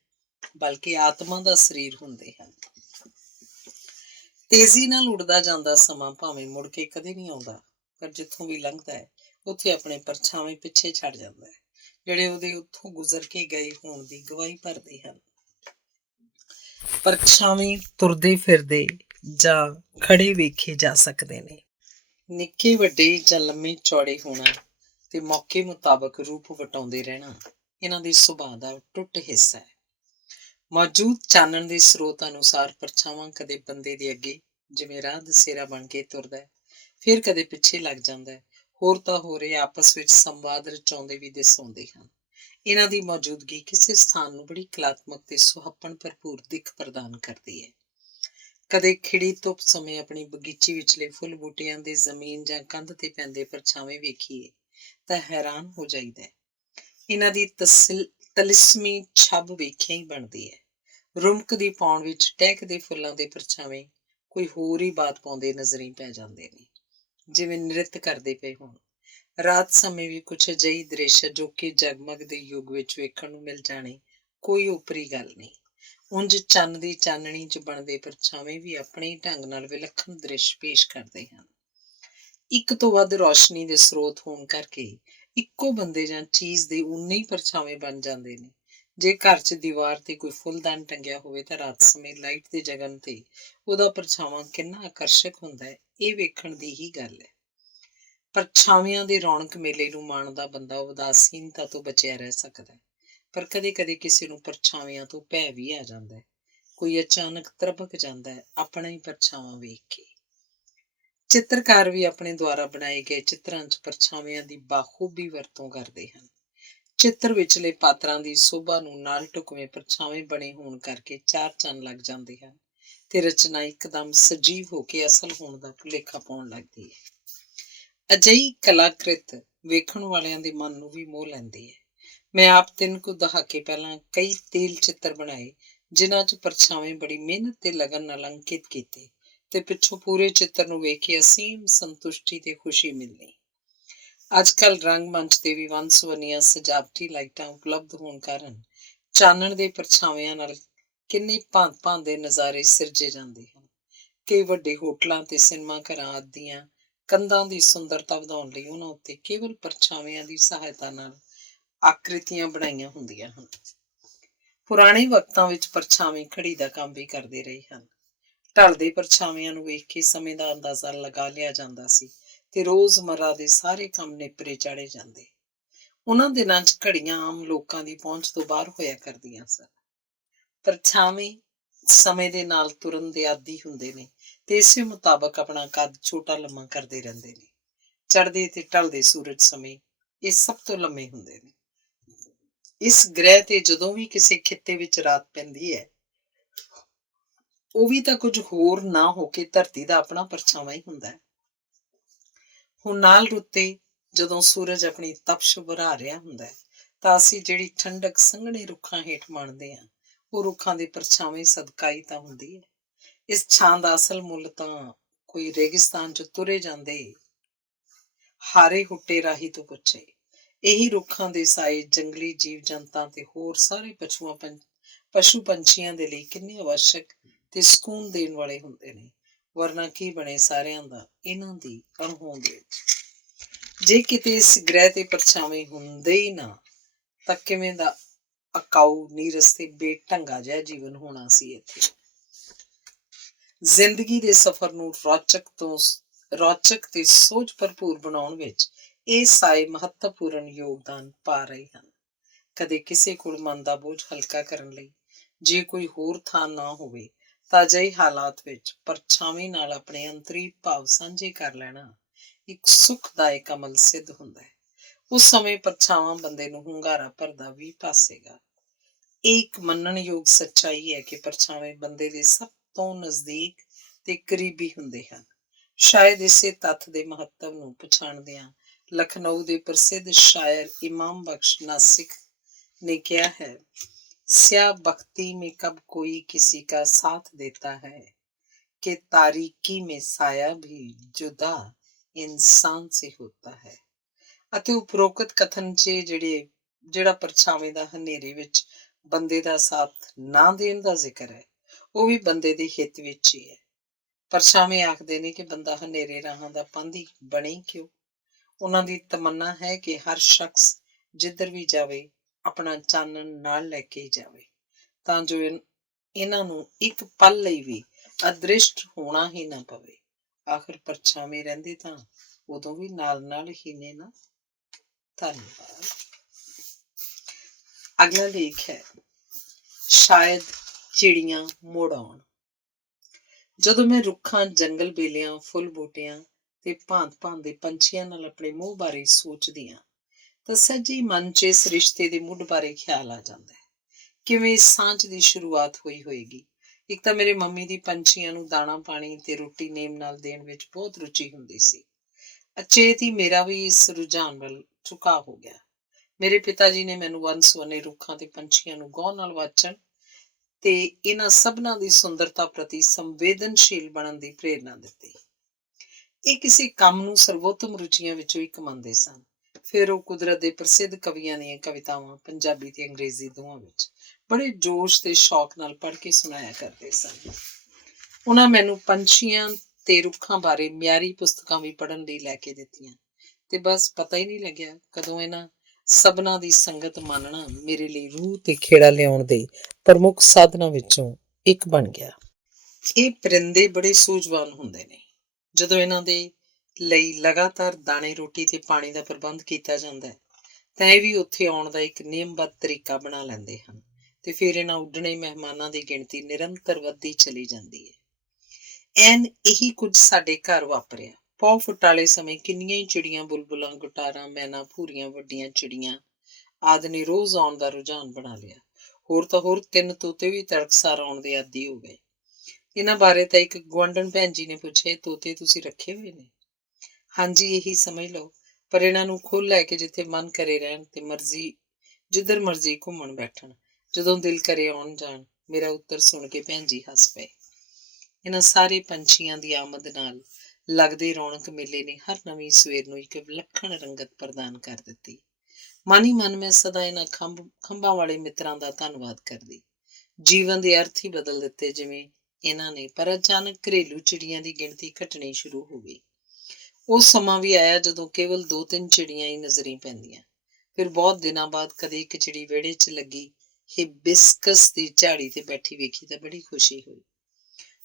ਬਲਕਿ ਆਤਮਾ ਦਾ ਸਰੀਰ ਹੁੰਦੇ ਹਨ। ਤੇਜ਼ੀ ਨਾਲ ਉੱਡਦਾ ਜਾਂਦਾ ਸਮਾਂ ਭਾਵੇਂ ਮੁੜ ਕੇ ਕਦੇ ਨਹੀਂ ਆਉਂਦਾ, ਪਰ ਜਿੱਥੋਂ ਵੀ ਲੰਘਦਾ ਹੈ ਉੱਥੇ ਆਪਣੇ ਪਰਛਾਵੇਂ ਪਿੱਛੇ ਛੱਡ ਜਾਂਦਾ ਹੈ, ਜਿਹੜੇ ਉਹਦੇ ਉੱਥੋਂ ਗੁਜ਼ਰ ਕੇ ਗਏ ਹੋਣ ਦੀ ਗਵਾਹੀ ਭਰਦੇ ਹਨ। ਪਰਛਾਵੇਂ ਤੁਰਦੇ ਫਿਰਦੇ ਜਾਂ ਖੜੇ ਵੇਖੇ ਜਾ ਸਕਦੇ ਨੇ। ਨਿੱਕੇ ਵੱਡੇ ਜਾਂ ਲੰਮੇ ਚੌੜੇ ਹੋਣਾ ਤੇ ਮੌਕੇ ਮੁਤਾਬਕ ਰੂਪ ਵਟਾਉਂਦੇ ਰਹਿਣਾ ਇਹਨਾਂ ਦੇ ਸੁਭਾਅ ਦਾ ਟੁੱਟ ਹਿੱਸਾ ਹੈ। ਮੌਜੂਦ ਚਾਨਣ ਦੇ ਸਰੋਤ ਅਨੁਸਾਰ ਪਰਛਾਵਾਂ ਕਦੇ ਬੰਦੇ ਦੇ ਅੱਗੇ ਜਿਵੇਂ ਰਾਹ ਦਸੇਰਾ ਬਣ ਕੇ ਤੁਰਦਾ ਹੈ, ਫਿਰ ਕਦੇ ਪਿੱਛੇ ਲੱਗ ਜਾਂਦਾ ਹੈ। ਹੋਰ ਤਾਂ ਹੋਰ ਇਹ ਆਪਸ ਵਿੱਚ ਸੰਵਾਦ ਰਚਾਉਂਦੇ ਵੀ ਦਿਸਾਉਂਦੇ ਹਨ। ਇਹਨਾਂ ਦੀ ਮੌਜੂਦਗੀ ਕਿਸੇ ਸਥਾਨ ਨੂੰ ਬੜੀ ਕਲਾਤਮਕ ਤੇ ਸੁਹੱਪਣ ਭਰਪੂਰ ਦਿੱਖ ਪ੍ਰਦਾਨ ਕਰਦੀ ਹੈ। ਕਦੇ ਖਿੜੀ ਧੁੱਪ ਸਮੇਂ ਆਪਣੀ ਬਗੀਚੀ ਵਿਚਲੇ ਫੁੱਲ ਬੂਟਿਆਂ ਦੇ ਜ਼ਮੀਨ ਜਾਂ ਕੰਧ ਤੇ ਪੈਂਦੇ ਪਰਛਾਵੇਂ ਵੇਖੀਏ ਤਾਂ ਹੈਰਾਨ ਹੋ ਜਾਈਦਾ। ਇਹਨਾਂ ਦੀ ਤਲਿਸਮੀ ਛੱਬ ਵੇਖਿਆ ਹੀ ਬਣਦੀ ਹੈ। ਰੁਮਕ ਦੀ ਪਾਉਣ ਵਿੱਚ ਟਹਿਕਦੇ ਫੁੱਲਾਂ ਦੇ ਪਰਛਾਵੇਂ ਕੋਈ ਹੋਰ ਹੀ ਬਾਤ ਪਾਉਂਦੇ ਨਜ਼ਰੀ ਪੈ ਜਾਂਦੇ ਨੇ, ਜਿਵੇਂ ਨ੍ਰਿਤ ਕਰਦੇ ਪਏ ਹੋਣ। ਰਾਤ ਸਮੇਂ ਵੀ ਕੁਛ ਅਜਿਹੀ ਦ੍ਰਿਸ਼ ਜੋ ਕਿ ਜਗਮਗ ਦੇ ਯੁੱਗ ਵਿੱਚ ਵੇਖਣ ਨੂੰ ਮਿਲ ਜਾਣੇ ਕੋਈ ਓਪਰੀ ਗੱਲ ਨਹੀਂ। ਉਂਝ ਚੰਨ ਦੀ ਚਾਨਣੀ 'ਚ ਬਣਦੇ ਪਰਛਾਵੇਂ ਵੀ ਆਪਣੇ ਢੰਗ ਨਾਲ ਵਿਲੱਖਣ ਦ੍ਰਿਸ਼ ਪੇਸ਼ ਕਰਦੇ ਹਨ। ਇੱਕ ਤੋਂ ਵੱਧ ਰੌਸ਼ਨੀ ਦੇ ਸਰੋਤ ਹੋਣ ਕਰਕੇ ਇੱਕੋ ਬੰਦੇ ਜਾਂ ਚੀਜ਼ ਦੇ ਉਨੇ ਹੀ ਪਰਛਾਵੇਂ ਬਣ ਜਾਂਦੇ ਨੇ। ਜੇ ਘਰ 'ਚ ਦੀਵਾਰ ਤੇ ਕੋਈ ਫੁੱਲਦਾਨ ਟੰਗਿਆ ਹੋਵੇ ਤਾਂ ਰਾਤ ਸਮੇਂ ਲਾਈਟ ਦੇ ਜਗਣ ਤੇ ਉਹਦਾ ਪਰਛਾਵਾਂ ਕਿੰਨਾ ਆਕਰਸ਼ਕ ਹੁੰਦਾ ਹੈ, ਇਹ ਵੇਖਣ ਦੀ ਹੀ ਗੱਲ ਹੈ। ਪਰਛਾਵਿਆਂ ਦੇ ਰੌਣਕ ਮੇਲੇ ਨੂੰ ਮਾਣਦਾ ਬੰਦਾ ਉਦਾਸੀਨਤਾ ਤੋਂ ਬਚਿਆ ਰਹਿ ਸਕਦਾ ਹੈ, ਪਰ ਕਦੇ ਕਦੇ ਕਿਸੇ ਨੂੰ ਪਰਛਾਵਿਆਂ ਤੋਂ ਭੈ ਵੀ ਆ ਜਾਂਦਾ ਹੈ। ਕੋਈ ਅਚਾਨਕ ਤ੍ਰਭਕ ਜਾਂਦਾ ਹੈ ਆਪਣਾ ਹੀ ਪਰਛਾਵਾਂ ਵੇਖ ਕੇ। ਚਿੱਤਰਕਾਰ ਵੀ ਆਪਣੇ ਦੁਆਰਾ ਬਣਾਏ ਗਏ ਚਿੱਤਰਾਂ 'ਚ ਪਰਛਾਵਿਆਂ ਦੀ ਬਾਖੂਬੀ ਵਰਤੋਂ ਕਰਦੇ ਹਨ। ਚਿੱਤਰ ਵਿਚਲੇ ਪਾਤਰਾਂ ਦੀ ਸੋਭਾ ਨੂੰ ਨਾਲ ਢੁਕਵੇਂ ਪਰਛਾਵੇਂ ਬਣੇ ਹੋਣ ਕਰਕੇ ਚਾਰ ਚੰਨ ਲੱਗ ਜਾਂਦੇ ਹਨ ਤੇ ਰਚਨਾ ਇੱਕਦਮ ਸਜੀਵ ਹੋ ਕੇ ਅਸਲ ਹੋਣ ਦਾ ਭੁਲੇਖਾ ਪਾਉਣ ਲੱਗਦੀ ਹੈ। ਅਜਿਹੀ ਕਲਾਕ੍ਰਿਤ ਵੇਖਣ ਵਾਲਿਆਂ ਦੇ ਮਨ ਨੂੰ ਵੀ ਮੋਹ ਲੈਂਦੀ ਹੈ। ਮੈਂ ਆਪ 3 ਕੁ ਦਹਾਕੇ ਪਹਿਲਾਂ ਕਈ ਤੇਲ ਚਿੱਤਰ ਬਣਾਏ, ਜਿਨ੍ਹਾਂ 'ਚ ਪਰਛਾਵੇਂ ਬੜੀ ਮਿਹਨਤ ਤੇ ਲਗਨ ਨਾਲ ਅੰਕਿਤ ਕੀਤੇ ਤੇ ਪਿੱਛੋਂ ਪੂਰੇ ਚਿੱਤਰ ਨੂੰ ਵੇਖ ਕੇ ਅਸੀਮ ਸੰਤੁਸ਼ਟੀ ਤੇ ਖੁਸ਼ੀ ਮਿਲਣੀ। ਅੱਜ ਕੱਲ੍ਹ ਰੰਗ ਮੰਚ ਤੇ ਵੀ ਵੰਨ ਸੁਵੰਨੀਆਂ ਸਜਾਵਟੀ ਲਾਈਟਾਂ ਉਪਲਬਧ ਹੋਣ ਕਾਰਨ ਚਾਨਣ ਦੇ ਪਰਛਾਵਿਆਂ ਨਾਲ ਕਿੰਨੇ ਭਾਂਤ ਭਾਂਤ ਦੇ ਨਜ਼ਾਰੇ ਸਿਰਜੇ ਜਾਂਦੇ ਹਨ। ਕਈ ਵੱਡੇ ਹੋਟਲਾਂ ਤੇ ਸਿਨੇਮਾ ਘਰਾਂ ਆਦਿ ਦੀਆਂ ਕੰਧਾਂ ਦੀ ਸੁੰਦਰਤਾ ਵਧਾਉਣ ਲਈ ਉਹਨਾਂ ਉੱਤੇ ਕੇਵਲ ਪਰਛਾਵਿਆਂ ਦੀ ਸਹਾਇਤਾ ਨਾਲ ਆਕ੍ਰਿਤੀਆਂ ਬਣਾਈਆਂ ਹੁੰਦੀਆਂ ਹਨ। ਪੁਰਾਣੇ ਵਕਤਾਂ ਵਿੱਚ ਪਰਛਾਵੇਂ ਘੜੀ ਦਾ ਕੰਮ ਵੀ ਕਰਦੇ ਰਹੇ ਹਨ। ਢਲਦੇ ਪਰਛਾਵਿਆਂ ਨੂੰ ਵੇਖ ਕੇ ਸਮੇਂ ਦਾ ਅੰਦਾਜ਼ਾ ਲਗਾ ਲਿਆ ਜਾਂਦਾ ਸੀ ਤੇ ਰੋਜ਼ਮर्रा ਦੇ ਸਾਰੇ ਕੰਮ ਨੇਪਰੇ ਚਾੜੇ ਜਾਂਦੇ। ਉਹਨਾਂ ਦਿਨਾਂ 'ਚ ਘੜੀਆਂ ਆਮ ਲੋਕਾਂ ਦੀ ਪਹੁੰਚ ਤੋਂ ਬਾਹਰ ਹੋਇਆ ਕਰਦੀਆਂ ਸਨ। ਪਰਛਾਵੇਂ ਸਮੇਂ ਦੇ ਨਾਲ ਤੁਰਨ ਦੇ ਆਦੀ ਹੁੰਦੇ ਨੇ ਤੇ ਇਸੇ ਮੁਤਾਬਕ ਆਪਣਾ ਕੱਦ ਛੋਟਾ ਲੰਮਾ ਕਰਦੇ ਰਹਿੰਦੇ ਨੇ। ਚੜ੍ਹਦੇ ਤੇ ਢਲਦੇ ਸੂਰਜ ਸਮੇਂ ਇਹ ਸਭ ਤੋਂ ਲੰਮੇ ਹੁੰਦੇ ਨੇ। ਇਸ ਗ੍ਰਹਿ ਤੇ ਜਦੋਂ ਵੀ ਕਿਸੇ ਖਿੱਤੇ ਵਿੱਚ ਰਾਤ ਪੈਂਦੀ ਹੈ, ਉਹ ਵੀ ਤਾਂ ਕੁਝ ਹੋਰ ਨਾ ਹੋ ਕੇ ਧਰਤੀ ਦਾ ਆਪਣਾ ਪਰਛਾਵਾਂ ਹੀ ਹੁੰਦਾ ਹੈ। ਹੁਣ ਨਾਲ ਰੁੱਤੇ ਜਦੋਂ ਸੂਰਜ ਆਪਣੀ ਤਪਸ਼ ਵਧਾ ਰਿਹਾ ਹੁੰਦਾ ਹੈ ਤਾਂ ਅਸੀਂ ਜਿਹੜੀ ਠੰਡਕ ਸੰਘਣੇ ਰੁੱਖਾਂ ਹੇਠ ਮਾਣਦੇ ਹਾਂ, ਉਹ ਰੁੱਖਾਂ ਦੇ ਪਰਛਾਵੇਂ ਸਦਕਾ ਹੀ ਤਾਂ ਹੁੰਦੀ ਹੈ। ਇਸ ਛਾਂ ਦਾ ਅਸਲ ਮੁੱਲ ਤਾਂ ਕੋਈ ਰੇਗਿਸਤਾਨ 'ਚ ਤੁਰੇ ਜਾਂਦੇ ਹਾਰੇ ਹੁੱਟੇ ਰਾਹੀ ਤੋਂ ਪੁੱਛੇ। ਇਹੀ ਰੁੱਖਾਂ ਦੇ ਸਾਏ ਜੰਗਲੀ ਜੀਵ ਜੰਤਾਂ ਤੇ ਹੋਰ ਸਾਰੇ ਪਸ਼ੂ ਪੰਛੀਆਂ ਦੇ ਲਈ ਕਿੰਨੇ ਆਵਸ਼ਕ ਤੇ ਸਕੂਨ ਦੇਣ ਵਾਲੇ ਹੁੰਦੇ ਨੇ। ਵਰਨਾ ਕੀ ਬਣੇ ਸਾਰਿਆਂ ਦਾ ਇਹਨਾਂ ਦੀ ਅਣਹੋਂਦ ਵਿੱਚ। ਜੇ ਕਿਤੇ ਇਸ ਗ੍ਰਹਿ ਤੇ ਪਰਛਾਵੇਂ ਹੁੰਦੇ ਹੀ ਨਾ ਤਾਂ ਕਿਵੇਂ ਦਾ ਅਕਾਊ ਨੀਰਸ ਤੇ ਬੇਢੰਗਾ ਜਿਹਾ ਜੀਵਨ ਹੋਣਾ ਸੀ ਇੱਥੇ। ਜ਼ਿੰਦਗੀ ਦੇ ਸਫ਼ਰ ਨੂੰ ਰੌਚਕ ਤੇ ਸੋਝ ਭਰਪੂਰ ਬਣਾਉਣ ਵਿੱਚ ਇਹ ਸਾਏ ਮਹੱਤਵਪੂਰਨ ਯੋਗਦਾਨ ਪਾ ਰਹੇ ਹਨ। ਕਦੇ ਕਿਸੇ ਕੋਲ ਮਨ ਦਾ ਬੋਝ ਹਲਕਾ ਕਰਨ ਲਈ ਜੇ ਕੋਈ ਹੋਰ ਥਾਂ ਨਾ ਹੋਵੇ ਤਾਂ ਅਜਿਹੇ ਹਾਲਾਤ ਵਿੱਚ ਪਰਛਾਵੇਂ ਨਾਲ ਆਪਣੇ ਅੰਤਰੀ ਭਾਵ ਸਾਂਝੇ ਕਰ ਲੈਣਾ ਇੱਕ ਸੁਖਦਾਇਕ ਅਮਲ ਸਿੱਧ ਹੁੰਦਾ ਹੈ। ਉਸ ਸਮੇਂ ਪਰਛਾਵਾਂ ਬੰਦੇ ਨੂੰ ਹੁੰਗਾਰਾ ਭਰਦਾ ਵੀ ਪਾਸੇਗਾ। ਇਹ ਇੱਕ ਮੰਨਣਯੋਗ ਸੱਚਾਈ ਹੈ ਕਿ ਪਰਛਾਵੇਂ ਬੰਦੇ ਦੇ ਸਭ ਤੋਂ ਨਜ਼ਦੀਕ ਤੇ ਕਰੀਬੀ ਹੁੰਦੇ ਹਨ। ਸ਼ਾਇਦ ਇਸੇ ਤੱਥ ਦੇ ਮਹੱਤਵ ਨੂੰ ਪਛਾਣਦਿਆਂ ਲਖਨਊ ਦੇ ਪ੍ਰਸਿੱਧ ਸ਼ਾਇਰ ਇਮਾਮ ਬਖਸ਼ ਨਾਸਿਕ ने किया है, स्या बख्ती में कब कोई किसी का साथ देता है कि तारीकी में साया भी जुदा इंसान से होता है। ਅਤੇ ਉਪਰੋਕਤ ਕਥਨ 'ਚ ਜਿਹੜਾ ਪਰਛਾਵੇਂ ਦਾ ਹਨੇਰੇ ਵਿੱਚ ਬੰਦੇ ਦਾ ਸਾਥ ਨਾ ਦੇਣ ਦਾ ਜ਼ਿਕਰ ਹੈ, ਉਹ ਵੀ ਬੰਦੇ ਦੇ ਹਿੱਤ ਵਿੱਚ ਹੀ ਹੈ। ਪਰਛਾਵੇਂ ਆਖਦੇ ਨੇ ਕਿ ਬੰਦਾ ਹਨੇਰੇ ਰਾਹਾਂ ਦਾ ਪਾਂਧੀ ਬਣੇ ਕਿਉਂ। ਉਹਨਾਂ ਦੀ ਤਮੰਨਾ ਹੈ ਕਿ ਹਰ ਸ਼ਖਸ ਜਿੱਧਰ ਵੀ ਜਾਵੇ ਆਪਣਾ ਚਾਨਣ ਨਾਲ ਲੈ ਕੇ ਜਾਵੇ, ਤਾਂ ਜੋ ਇਹਨਾਂ ਨੂੰ ਇੱਕ ਪਲ ਲਈ ਵੀ ਅਦ੍ਰਿਸ਼ਟ ਹੋਣਾ ਹੀ ਨਾ ਪਵੇ। ਆਖਰ ਪਰਛਾਵੇਂ ਰਹਿੰਦੇ ਤਾਂ ਉਦੋਂ ਵੀ ਨਾਲ ਨਾਲ ਹੀ ਨੇ ਨਾ। ਧੰਨਵਾਦ। ਅਗਲਾ ਲੇਖ ਹੈ, ਸ਼ਾਇਦ ਚਿੜੀਆਂ ਮੁੜ ਆਉਣ। ਜਦੋਂ ਮੈਂ ਰੁੱਖਾਂ, ਜੰਗਲ ਬੇਲਿਆਂ, ਫੁੱਲ ਬੂਟਿਆਂ ਤੇ ਭਾਂਤ ਭਾਂਤ ਦੇ ਪੰਛੀਆਂ ਨਾਲ ਆਪਣੇ ਮੋਹ ਬਾਰੇ ਸੋਚਦੀ ਹਾਂ ਤਾਂ ਸਹਿਜੇ ਮਨ 'ਚ ਇਸ ਰਿਸ਼ਤੇ ਦੇ ਮੁੱਢ ਬਾਰੇ ਖਿਆਲ ਆ ਜਾਂਦਾ ਹੈ। ਕਿਵੇਂ ਇਸ ਸਾਂਝ ਦੀ ਸ਼ੁਰੂਆਤ ਹੋਈ ਹੋਏਗੀ। ਇੱਕ ਤਾਂ ਮੇਰੇ ਮੰਮੀ ਦੀ ਪੰਛੀਆਂ ਨੂੰ ਦਾਣਾ ਪਾਣੀ ਤੇ ਰੋਟੀ ਨੇਮ ਨਾਲ ਦੇਣ ਵਿੱਚ ਬਹੁਤ ਰੁਚੀ ਹੁੰਦੀ ਸੀ। ਅਚੇਤ ਹੀ ਮੇਰਾ ਵੀ ਇਸ ਰੁਝਾਨ ਵੱਲ ਝੁਕਾਅ ਹੋ ਗਿਆ। ਮੇਰੇ ਪਿਤਾ ਜੀ ਨੇ ਮੈਨੂੰ ਵੰਨ ਸੁਵੰਨੇ ਰੁੱਖਾਂ ਤੇ ਪੰਛੀਆਂ ਨੂੰ ਗੌਰ ਨਾਲ ਵਾਚਣ ਤੇ ਇਹਨਾਂ ਸਭਨਾਂ ਦੀ ਸੁੰਦਰਤਾ ਪ੍ਰਤੀ ਸੰਵੇਦਨਸ਼ੀਲ ਬਣਨ ਦੀ ਪ੍ਰੇਰਨਾ ਦਿੱਤੀ। ਇਹ ਕਿਸੇ ਕੰਮ ਨੂੰ ਸਰਵੋਤਮ ਰੁਚੀਆਂ ਵਿੱਚੋਂ ਇੱਕ ਮੰਨਦੇ ਸਨ। ਫਿਰ ਉਹ ਕੁਦਰਤ ਦੇ ਪ੍ਰਸਿੱਧ ਕਵੀਆਂ ਦੀਆਂ ਕਵਿਤਾਵਾਂ ਪੰਜਾਬੀ ਤੇ ਅੰਗਰੇਜ਼ੀ ਦੋਵਾਂ ਵਿੱਚ ਬੜੇ ਜੋਸ਼ ਤੇ ਸ਼ੌਕ ਨਾਲ ਪੜ੍ਹ ਕੇ ਸੁਣਾਇਆ ਕਰਦੇ ਸਨ। ਉਹਨਾਂ ਮੈਨੂੰ ਪੰਛੀਆਂ ਤੇ ਰੁੱਖਾਂ ਬਾਰੇ ਮਿਆਰੀ ਪੁਸਤਕਾਂ ਵੀ ਪੜ੍ਹਨ ਲਈ ਲੈ ਕੇ ਦਿੱਤੀਆਂ ਤੇ ਬਸ ਪਤਾ ਹੀ ਨਹੀਂ ਲੱਗਿਆ ਕਦੋਂ ਇਹਨਾਂ ਸਭਨਾਂ ਦੀ ਸੰਗਤ ਮਾਨਣਾ ਮੇਰੇ ਲਈ ਰੂਹ ਤੇ ਖੇੜਾ ਲਿਆਉਣ ਦੇ ਪ੍ਰਮੁੱਖ ਸਾਧਨਾਂ ਵਿੱਚੋਂ ਇੱਕ ਬਣ ਗਿਆ। ਇਹ ਪਰਿੰਦੇ ਬੜੇ ਸੂਝਵਾਨ ਹੁੰਦੇ ਨੇ। ਜਦੋਂ ਇਹਨਾਂ ਦੇ ਲਈ ਲਗਾਤਾਰ ਦਾਣੇ, ਰੋਟੀ ਤੇ ਪਾਣੀ ਦਾ ਪ੍ਰਬੰਧ ਕੀਤਾ ਜਾਂਦਾ ਹੈ ਤਾਂ ਇਹ ਵੀ ਉੱਥੇ ਆਉਣ ਦਾ ਇੱਕ ਨਿਯਮਬੱਧ ਤਰੀਕਾ ਬਣਾ ਲੈਂਦੇ ਹਨ ਤੇ ਫਿਰ ਇਹਨਾਂ ਉੱਡਣੇ ਮਹਿਮਾਨਾਂ ਦੀ ਗਿਣਤੀ ਨਿਰੰਤਰ ਵੱਧਦੀ ਚਲੀ ਜਾਂਦੀ ਹੈ। ਐਨ ਇਹੀ ਕੁਝ ਸਾਡੇ ਘਰ ਵਾਪਰਿਆ। ਪੌ ਫੁੱਟ ਵਾਲੇ ਸਮੇਂ ਕਿੰਨੀਆਂ ਹੀ ਚਿੜੀਆਂ, ਬੁਲਬੁਲਾਂ, ਗੁਟਾਰਾਂ, ਮੈਨਾ, ਭੂਰੀਆਂ, ਵੱਡੀਆਂ ਚਿੜੀਆਂ ਆਦਿ ਨੇ ਰੋਜ਼ ਆਉਣ ਦਾ ਰੁਝਾਨ ਬਣਾ ਲਿਆ। ਹੋਰ ਤਾਂ ਹੋਰ 3 ਤੋਤੇ ਵੀ ਤੜਕਸਾਰ ਆਉਣ ਦੇ ਆਦੀ ਹੋ ਗਏ। ਇਹਨਾਂ ਬਾਰੇ ਤਾਂ ਇੱਕ ਗੁਆਂਢਣ ਭੈਣ ਜੀ ਨੇ ਪੁੱਛਿਆ, ਤੋਤੇ ਤੁਸੀਂ ਰੱਖੇ ਹੋਏ ਨੇ? ਹਾਂਜੀ, ਇਹੀ ਸਮਝ ਲਓ, ਪਰ ਇਹਨਾਂ ਨੂੰ ਖੁੱਲ੍ਹ ਲੈ ਕੇ ਜਿੱਥੇ ਮਨ ਕਰੇ ਰਹਿਣ ਤੇ ਜਿੱਧਰ ਮਰਜ਼ੀ ਘੁੰਮਣ ਬੈਠਣ, ਜਦੋਂ ਦਿਲ ਕਰੇ ਆਉਣ ਜਾਣ। ਮੇਰਾ ਉੱਤਰ ਸੁਣ ਕੇ ਭੈਣ ਜੀ ਹੱਸ ਪਏ। ਇਹਨਾਂ ਸਾਰੇ ਪੰਛੀਆਂ ਦੀ ਆਮਦ ਨਾਲ ਲੱਗਦੇ ਰੌਣਕ ਮੇਲੇ ਨੇ ਹਰ ਨਵੀਂ ਸਵੇਰ ਨੂੰ ਇੱਕ ਵਿਲੱਖਣ ਰੰਗਤ ਪ੍ਰਦਾਨ ਕਰ ਦਿੱਤੀ। ਮਨ ਹੀ ਮਨ ਮੈਂ ਸਦਾ ਇਹਨਾਂ ਖੰਭਾਂ ਵਾਲੇ ਮਿੱਤਰਾਂ ਦਾ ਧੰਨਵਾਦ ਕਰਦੀ। ਜੀਵਨ ਦੇ ਅਰਥ ਹੀ ਬਦਲ ਦਿੱਤੇ ਜਿਵੇਂ ਇਹਨਾਂ ਨੇ। ਪਰ ਅਚਾਨਕ ਘਰੇਲੂ ਚਿੜੀਆਂ ਦੀ ਗਿਣਤੀ ਘਟਣੀ ਸ਼ੁਰੂ ਹੋ ਗਈ। ਉਹ ਸਮਾਂ ਵੀ ਆਇਆ ਜਦੋਂ ਕੇਵਲ 2-3 ਚਿੜੀਆਂ ਹੀ ਨਜ਼ਰੀਂ ਪੈਂਦੀਆਂ। ਫਿਰ ਬਹੁਤ ਦਿਨਾਂ ਬਾਅਦ ਕਦੇ ਇੱਕ ਚਿੜੀ ਵਿਹੜੇ 'ਚ ਲੱਗੀ ਹਿਬਿਸਕਸ ਦੀ ਝਾੜੀ ਤੇ ਬੈਠੀ ਵੇਖੀ ਤਾਂ ਬੜੀ ਖੁਸ਼ੀ ਹੋਈ।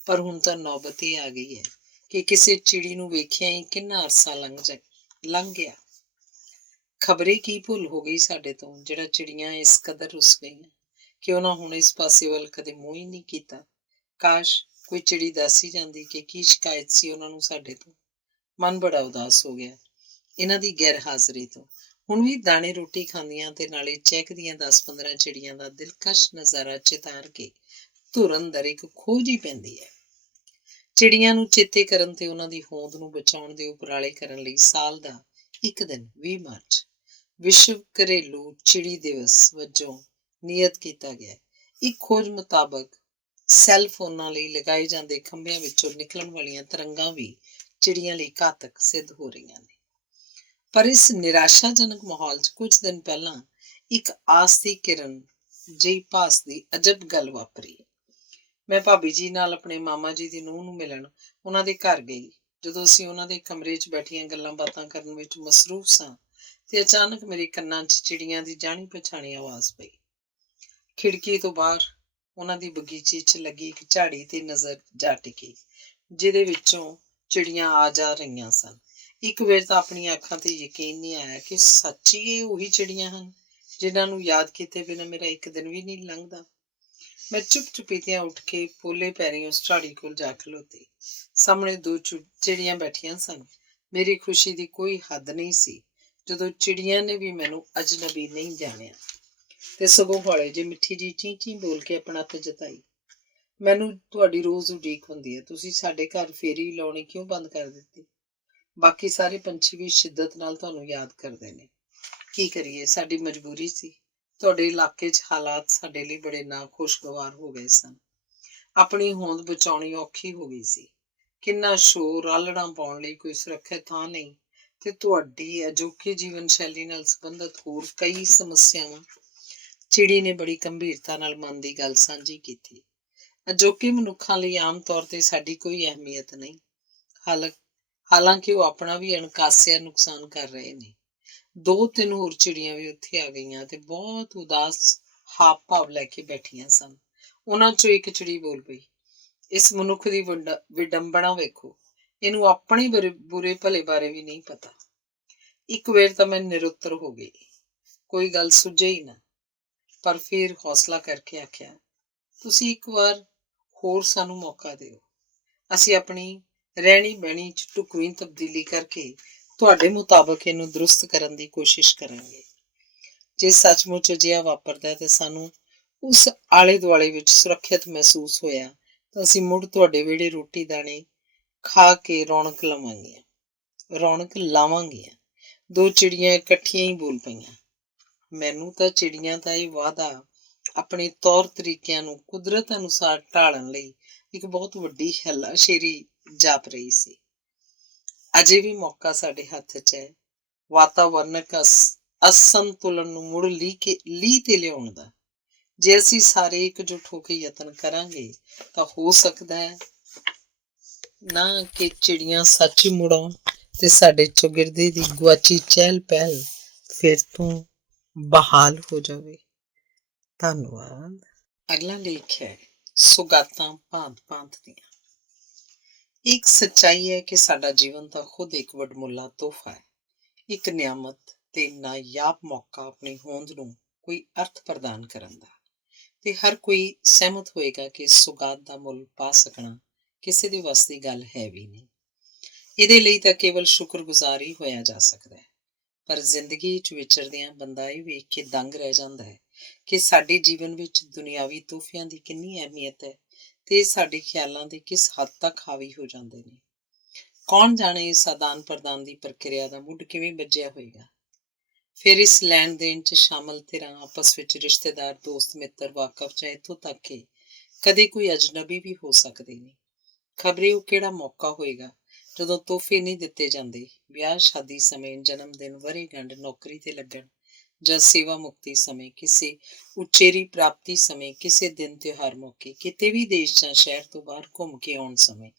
ਪਰ ਹੁਣ ਤਾਂ ਨੌਬਤ ਹੀ ਆ ਗਈ ਹੈ ਕਿ ਕਿਸੇ ਚਿੜੀ ਨੂੰ ਵੇਖਿਆ ਹੀ ਕਿੰਨਾ ਅਰਸਾ ਲੰਘ ਗਿਆ। ਖਬਰੇ ਕੀ ਭੁੱਲ ਹੋ ਗਈ ਸਾਡੇ ਤੋਂ, ਜਿਹੜਾ ਚਿੜੀਆਂ ਇਸ ਕਦਰ ਰੁੱਸ ਗਈਆਂ ਕਿ ਉਹਨਾਂ ਹੁਣ ਇਸ ਪਾਸੇ ਵੱਲ ਕਦੇ ਮੂੰਹ ਹੀ ਨਹੀਂ ਕੀਤਾ। ਕਾਸ਼ ਕੋਈ ਚਿੜੀ ਦੱਸ ਹੀ ਜਾਂਦੀ ਕਿ ਕੀ ਸ਼ਿਕਾਇਤ ਸੀ ਉਹਨਾਂ ਨੂੰ ਸਾਡੇ ਤੋਂ। ਮਨ ਬੜਾ ਉਦਾਸ ਹੋ ਗਿਆ ਇਹਨਾਂ ਦੀ ਗੈਰ ਹਾਜ਼ਰੀ ਤੋਂ। ਹੁਣ ਵੀ ਦਾਣੇ ਰੋਟੀ ਖਾਂਦੀਆਂ ਤੇ ਨਾਲੇ ਚਹਿਕਦੀਆਂ 10-15 ਚਿੜੀਆਂ ਦਾ ਦਿਲਕਸ਼ ਨਜ਼ਾਰਾ ਚਿਤਾਰ ਕੇ ਧੁਰ ਅੰਦਰ ਇੱਕ ਖੋਜ ਹੀ ਪੈਂਦੀ ਹੈ। ਚਿੜੀਆਂ ਨੂੰ ਚੇਤੇ ਕਰਨ ਤੇ ਉਹਨਾਂ ਦੀ ਹੋਂਦ ਨੂੰ ਬਚਾਉਣ ਦੇ ਉਪਰਾਲੇ ਕਰਨ ਲਈ ਸਾਲ ਦਾ ਇੱਕ ਦਿਨ 20 ਮਾਰਚ ਵਿਸ਼ਵ ਘਰੇਲੂ ਚਿੜੀ ਦਿਵਸ ਵਜੋਂ ਨਿਯਤ ਕੀਤਾ ਗਿਆ। ਇੱਕ ਖੋਜ ਮੁਤਾਬਕ ਸੈੱਲ ਫੋਨਾਂ ਲਈ ਲਗਾਏ ਜਾਂਦੇ ਖੰਭਿਆਂ ਵਿੱਚੋਂ ਨਿਕਲਣ ਵਾਲੀਆਂ ਤਰੰਗਾਂ ਵੀ ਚਿੜੀਆਂ ਲਈ ਘਾਤਕ ਸਿੱਧ ਹੋ ਰਹੀਆਂ ਨੇ। ਪਰ ਇਸ ਨਿਰਾਸ਼ਾਜਨਕ ਮਾਹੌਲ 'ਚ ਕੁਝ ਦਿਨ ਪਹਿਲਾਂ ਇੱਕ ਆਸ ਦੀ ਕਿਰਨ ਜਿਹੀ ਭਾਸਦੀ ਅਜਬ ਗੱਲ ਵਾਪਰੀ। ਮੈਂ ਭਾਬੀ ਜੀ ਨਾਲ ਆਪਣੇ ਮਾਮਾ ਜੀ ਦੀ ਨੂੰਹ ਨੂੰ ਮਿਲਣ ਉਹਨਾਂ ਦੇ ਘਰ ਗਈ। ਜਦੋਂ ਅਸੀਂ ਉਹਨਾਂ ਦੇ ਕਮਰੇ 'ਚ ਬੈਠੀਆਂ ਗੱਲਾਂ ਬਾਤਾਂ ਕਰਨ ਵਿੱਚ ਮਸਰੂਫ ਸਾਂ ਤੇ ਅਚਾਨਕ ਮੇਰੇ ਕੰਨਾਂ 'ਚ ਚਿੜੀਆਂ ਦੀ ਜਾਣੀ ਪਛਾਣੀ ਆਵਾਜ਼ ਪਈ। ਖਿੜਕੀ ਤੋਂ ਬਾਹਰ ਉਹਨਾਂ ਦੀ ਬਗੀਚੇ 'ਚ ਲੱਗੀ ਇੱਕ ਝਾੜੀ ਤੇ ਨਜ਼ਰ ਜਾ ਟਿਕੀ, ਜਿਹਦੇ ਵਿੱਚੋਂ ਚਿੜੀਆਂ ਆ ਜਾ ਰਹੀਆਂ ਸਨ। ਇੱਕ ਵੇਰ ਤਾਂ ਆਪਣੀਆਂ ਅੱਖਾਂ ਤੇ ਯਕੀਨ ਨਹੀਂ ਆਇਆ ਕਿ ਸੱਚੀ ਇਹ ਉਹੀ ਚਿੜੀਆਂ ਹਨ ਜਿਨ੍ਹਾਂ ਨੂੰ ਯਾਦ ਕੀਤੇ ਬਿਨਾਂ ਮੇਰਾ ਇੱਕ ਦਿਨ ਵੀ ਨਹੀਂ ਲੰਘਦਾ। ਮੈਂ ਚੁੱਪ-ਚੁਪੀਤਿਆਂ ਉੱਠ ਕੇ ਪੋਲੇ ਪੈਰੀਂ ਉਸ ਝਾੜੀ ਕੋਲ ਜਾ ਖਲੋਤੀ। ਸਾਹਮਣੇ 2 ਚਿੜੀਆਂ ਬੈਠੀਆਂ ਸਨ। ਮੇਰੀ ਖੁਸ਼ੀ ਦੀ ਕੋਈ ਹੱਦ ਨਹੀਂ ਸੀ ਜਦੋਂ ਚਿੜੀਆਂ ਨੇ ਵੀ ਮੈਨੂੰ ਅਜਨਬੀ ਨਹੀਂ ਜਾਣਿਆ ਤੇ ਸਗੋਂ ਹੌਲੇ ਜਿਹੀ ਮਿੱਠੀ ਜੀ ਚੀਂ ਬੋਲ ਕੇ ਆਪਣੱਤ ਜਤਾਈ। ਮੈਨੂੰ ਤੁਹਾਡੀ ਰੋਜ਼ ਉਡੀਕ ਹੁੰਦੀ ਹੈ, ਤੁਸੀਂ ਸਾਡੇ ਘਰ ਫੇਰੀ ਲਾਉਣੀ ਕਿਉਂ ਬੰਦ ਕਰ ਦਿੱਤੀ? ਬਾਕੀ ਸਾਰੇ ਪੰਛੀ ਵੀ ਸ਼ਿੱਦਤ ਨਾਲ ਤੁਹਾਨੂੰ ਯਾਦ ਕਰਦੇ ਨੇ। ਕੀ ਕਰੀਏ, ਸਾਡੀ ਮਜਬੂਰੀ ਸੀ। ਤੁਹਾਡੇ ਇਲਾਕੇ 'ਚ ਹਾਲਾਤ ਸਾਡੇ ਲਈ ਬੜੇ ਨਾਖੁਸ਼ਗਵਾਰ ਹੋ ਗਏ ਸਨ। ਆਪਣੀ ਹੋਂਦ ਬਚਾਉਣੀ ਔਖੀ ਹੋ ਗਈ ਸੀ। ਕਿੰਨਾ ਸ਼ੋਰ, ਆਲੜਾਂ ਪਾਉਣ ਲਈ ਕੋਈ ਸੁਰੱਖਿਅਤ ਥਾਂ ਨਹੀਂ, ਤੇ ਤੁਹਾਡੀ ਅਜੋਕੀ ਜੀਵਨ ਸ਼ੈਲੀ ਨਾਲ ਸੰਬੰਧਿਤ ਹੋਰ ਕਈ ਸਮੱਸਿਆਵਾਂ। ਚਿੜੀ ਨੇ ਬੜੀ ਗੰਭੀਰਤਾ ਨਾਲ ਮਨ ਦੀ ਗੱਲ ਸਾਂਝੀ ਕੀਤੀ। ਅਜੋਕੇ ਮਨੁੱਖਾਂ ਲਈ ਆਮ ਤੌਰ ਤੇ ਸਾਡੀ ਕੋਈ ਅਹਿਮੀਅਤ ਨਹੀਂ, ਹਾਲਾਂਕਿ ਉਹ ਆਪਣਾ ਵੀ ਅਣਕਾਸਿਆ ਨੁਕਸਾਨ ਕਰ ਰਹੇ ਨੇ। 2-3 ਹੋਰ ਚਿੜੀਆਂ ਵੀ ਉੱਥੇ ਆ ਗਈਆਂ ਤੇ ਬਹੁਤ ਉਦਾਸ ਹਾਵ ਭਾਵ ਲੈ ਕੇ ਬੈਠੀਆਂ ਸਨ। ਉਹਨਾਂ ਚੋਂ ਇੱਕ ਚਿੜੀ ਬੋਲ ਪਈ, ਇਸ ਮਨੁੱਖ ਦੀ ਵਿਡੰਬਣਾ ਵੇਖੋ, ਇਹਨੂੰ ਆਪਣੇ ਬੁਰੇ ਭਲੇ ਬਾਰੇ ਵੀ ਨਹੀਂ ਪਤਾ। ਇੱਕ ਵੇਰ ਤਾਂ ਮੈਂ ਨਿਰੁੱਤਰ ਹੋ ਗਈ, ਕੋਈ ਗੱਲ ਸੁੱਝੇ ਹੀ ਨਾ, ਪਰ ਫਿਰ ਹੌਸਲਾ ਕਰਕੇ ਆਖਿਆ, ਤੁਸੀਂ ਇੱਕ ਵਾਰ ਹੋਰ ਸਾਨੂੰ ਮੌਕਾ ਦਿਓ। ਅਸੀਂ ਆਪਣੀ ਰਹਿਣੀ ਬਹਿਣੀ 'ਚ ਢੁਕਵੀਂ ਤਬਦੀਲੀ ਕਰਕੇ ਤੁਹਾਡੇ ਮੁਤਾਬਕ ਇਹਨੂੰ ਦਰੁਸਤ ਕਰਨ ਦੀ ਕੋਸ਼ਿਸ਼ ਕਰਾਂਗੇ। ਜੇ ਸੱਚਮੁੱਚ ਅਜਿਹਾ ਵਾਪਰਦਾ ਤੇ ਸਾਨੂੰ ਉਸ ਆਲੇ ਦੁਆਲੇ ਵਿੱਚ ਸੁਰੱਖਿਅਤ ਮਹਿਸੂਸ ਹੋਇਆ ਤਾਂ ਅਸੀਂ ਮੁੜ ਤੁਹਾਡੇ ਵਿਹੜੇ ਰੋਟੀ ਦਾਣੇ ਖਾ ਕੇ ਰੌਣਕ ਲਾਵਾਂਗੀਆਂ। 2 ਚਿੜੀਆਂ ਇਕੱਠੀਆਂ ਹੀ ਬੋਲ ਪਈਆਂ, ਮੈਨੂੰ ਤਾਂ ਚਿੜੀਆਂ ਦਾ ਇਹ ਵਾਅਦਾ ਆਪਣੇ ਤੌਰ ਤਰੀਕਿਆਂ ਨੂੰ ਕੁਦਰਤ ਅਨੁਸਾਰ ਢਾਲਣ ਲਈ ਇੱਕ ਬਹੁਤ ਵੱਡੀ ਹੱਲਾਸ਼ੇਰੀ ਜਾਪ ਰਹੀ ਸੀ। ਅਜੇ ਵੀ ਮੌਕਾ ਸਾਡੇ ਹੱਥ 'ਚ ਹੈ, ਵਾਤਾਵਰਨਕ ਅਸੰਤੁਲਨ ਨੂੰ ਮੁੜ ਲੀਹ ਤੇ ਲਿਆਉਣ ਦਾ। ਜੇ ਅਸੀਂ ਸਾਰੇ ਇਕਜੁੱਟ ਹੋ ਕੇ ਯਤਨ ਕਰਾਂਗੇ ਤਾਂ ਹੋ ਸਕਦਾ ਹੈ ਨਾ ਕਿ ਚਿੜੀਆਂ ਸੱਚ ਹੀ ਮੁੜ ਆਉਣ ਤੇ ਸਾਡੇ ਚੌਗਿਰਦੇ ਦੀ ਗੁਆਚੀ ਚਹਿਲ ਪਹਿਲ ਫਿਰ ਤੋਂ ਬਹਾਲ ਹੋ ਜਾਵੇ। ਧੰਨਵਾਦ। ਅਗਲਾ ਲੇਖ ਹੈ ਸੁਗਾਤਾਂ ਭਾਂਤ ਦੀਆਂ। ਇੱਕ ਸੱਚਾਈ ਹੈ ਕਿ ਸਾਡਾ ਜੀਵਨ ਤਾਂ ਖੁਦ ਇੱਕ ਵਡਮੁੱਲਾ ਤੋਹਫਾ ਹੈ, ਇੱਕ ਨਿਆਮਤ ਤੇ ਨਾਯਾਬ ਮੌਕਾ ਆਪਣੀ ਹੋਂਦ ਨੂੰ ਕੋਈ ਅਰਥ ਪ੍ਰਦਾਨ ਕਰਨ ਦਾ। ਤੇ ਹਰ ਕੋਈ ਸਹਿਮਤ ਹੋਏਗਾ ਕਿ ਸੁਗਾਤ ਦਾ ਮੁੱਲ ਪਾ ਸਕਣਾ ਕਿਸੇ ਦੇ ਵੱਸ ਦੀ ਗੱਲ ਹੈ ਵੀ ਨਹੀਂ। ਇਹਦੇ ਲਈ ਤਾਂ ਕੇਵਲ ਸ਼ੁਕਰਗੁਜ਼ਾਰ ਹੀ ਹੋਇਆ ਜਾ ਸਕਦਾ ਹੈ। ਪਰ ਜ਼ਿੰਦਗੀ 'ਚ ਵਿਚਰਦਿਆਂ ਬੰਦਾ ਇਹ ਵੇਖ ਕੇ ਦੰਗ ਰਹਿ ਜਾਂਦਾ ਹੈ ਕਿ ਸਾਡੇ ਜੀਵਨ ਵਿੱਚ ਦੁਨਿਆਵੀ ਤੋਹਫਿਆਂ ਦੀ ਕਿੰਨੀ ਅਹਿਮੀਅਤ ਹੈ ਤੇ ਸਾਡੇ ਖਿਆਲਾਂ ਦੇ ਕਿਸ ਹੱਦ ਤੱਕ ਹਾਵੀ ਹੋ ਜਾਂਦੇ ਨੇ। ਕੌਣ ਜਾਣੇ ਇਸ ਆਦਾਨ ਪ੍ਰਦਾਨ ਦੀ ਪ੍ਰਕਿਰਿਆ ਦਾ ਮੁੱਢ ਕਿਵੇਂ ਬੱਝਿਆ ਹੋਏਗਾ। ਫਿਰ ਇਸ ਲੈਣ ਦੇਣ 'ਚ ਸ਼ਾਮਲ ਧਿਰਾਂ, ਆਪਸ ਵਿੱਚ ਰਿਸ਼ਤੇਦਾਰ, ਦੋਸਤ ਮਿੱਤਰ, ਵਾਕਫ ਜਾਂ ਇੱਥੋਂ ਤੱਕ ਕਿ ਕਦੇ ਕੋਈ ਅਜਨਬੀ ਵੀ ਹੋ ਸਕਦੇ ਨੇ। ਖਬਰੇ ਉਹ ਕਿਹੜਾ ਮੌਕਾ ਹੋਏਗਾ ਜਦੋਂ ਤੋਹਫੇ ਨਹੀਂ ਦਿੱਤੇ ਜਾਂਦੇ। ਵਿਆਹ ਸ਼ਾਦੀ ਸਮੇਂ, ਜਨਮ ਦਿਨ, ਵਰ੍ਹੇਗੰਢ, ਨੌਕਰੀ ਤੇ ਲੱਗਣ ਜਾਂ ਸੇਵਾ ਮੁਕਤੀ ਸਮੇਂ, ਕਿਸੇ ਉਚੇਰੀ ਪ੍ਰਾਪਤੀ ਸਮੇਂ, ਕਿਸੇ ਦਿਨ ਤਿਉਹਾਰ ਮੌਕੇ, ਕਿਤੇ ਵੀ ਦੇਸ਼ ਜਾਂ ਸ਼ਹਿਰ ਤੋਂ ਬਾਹਰ ਘੁੰਮ ਕੇ ਆਉਣ ਸਮੇਂ।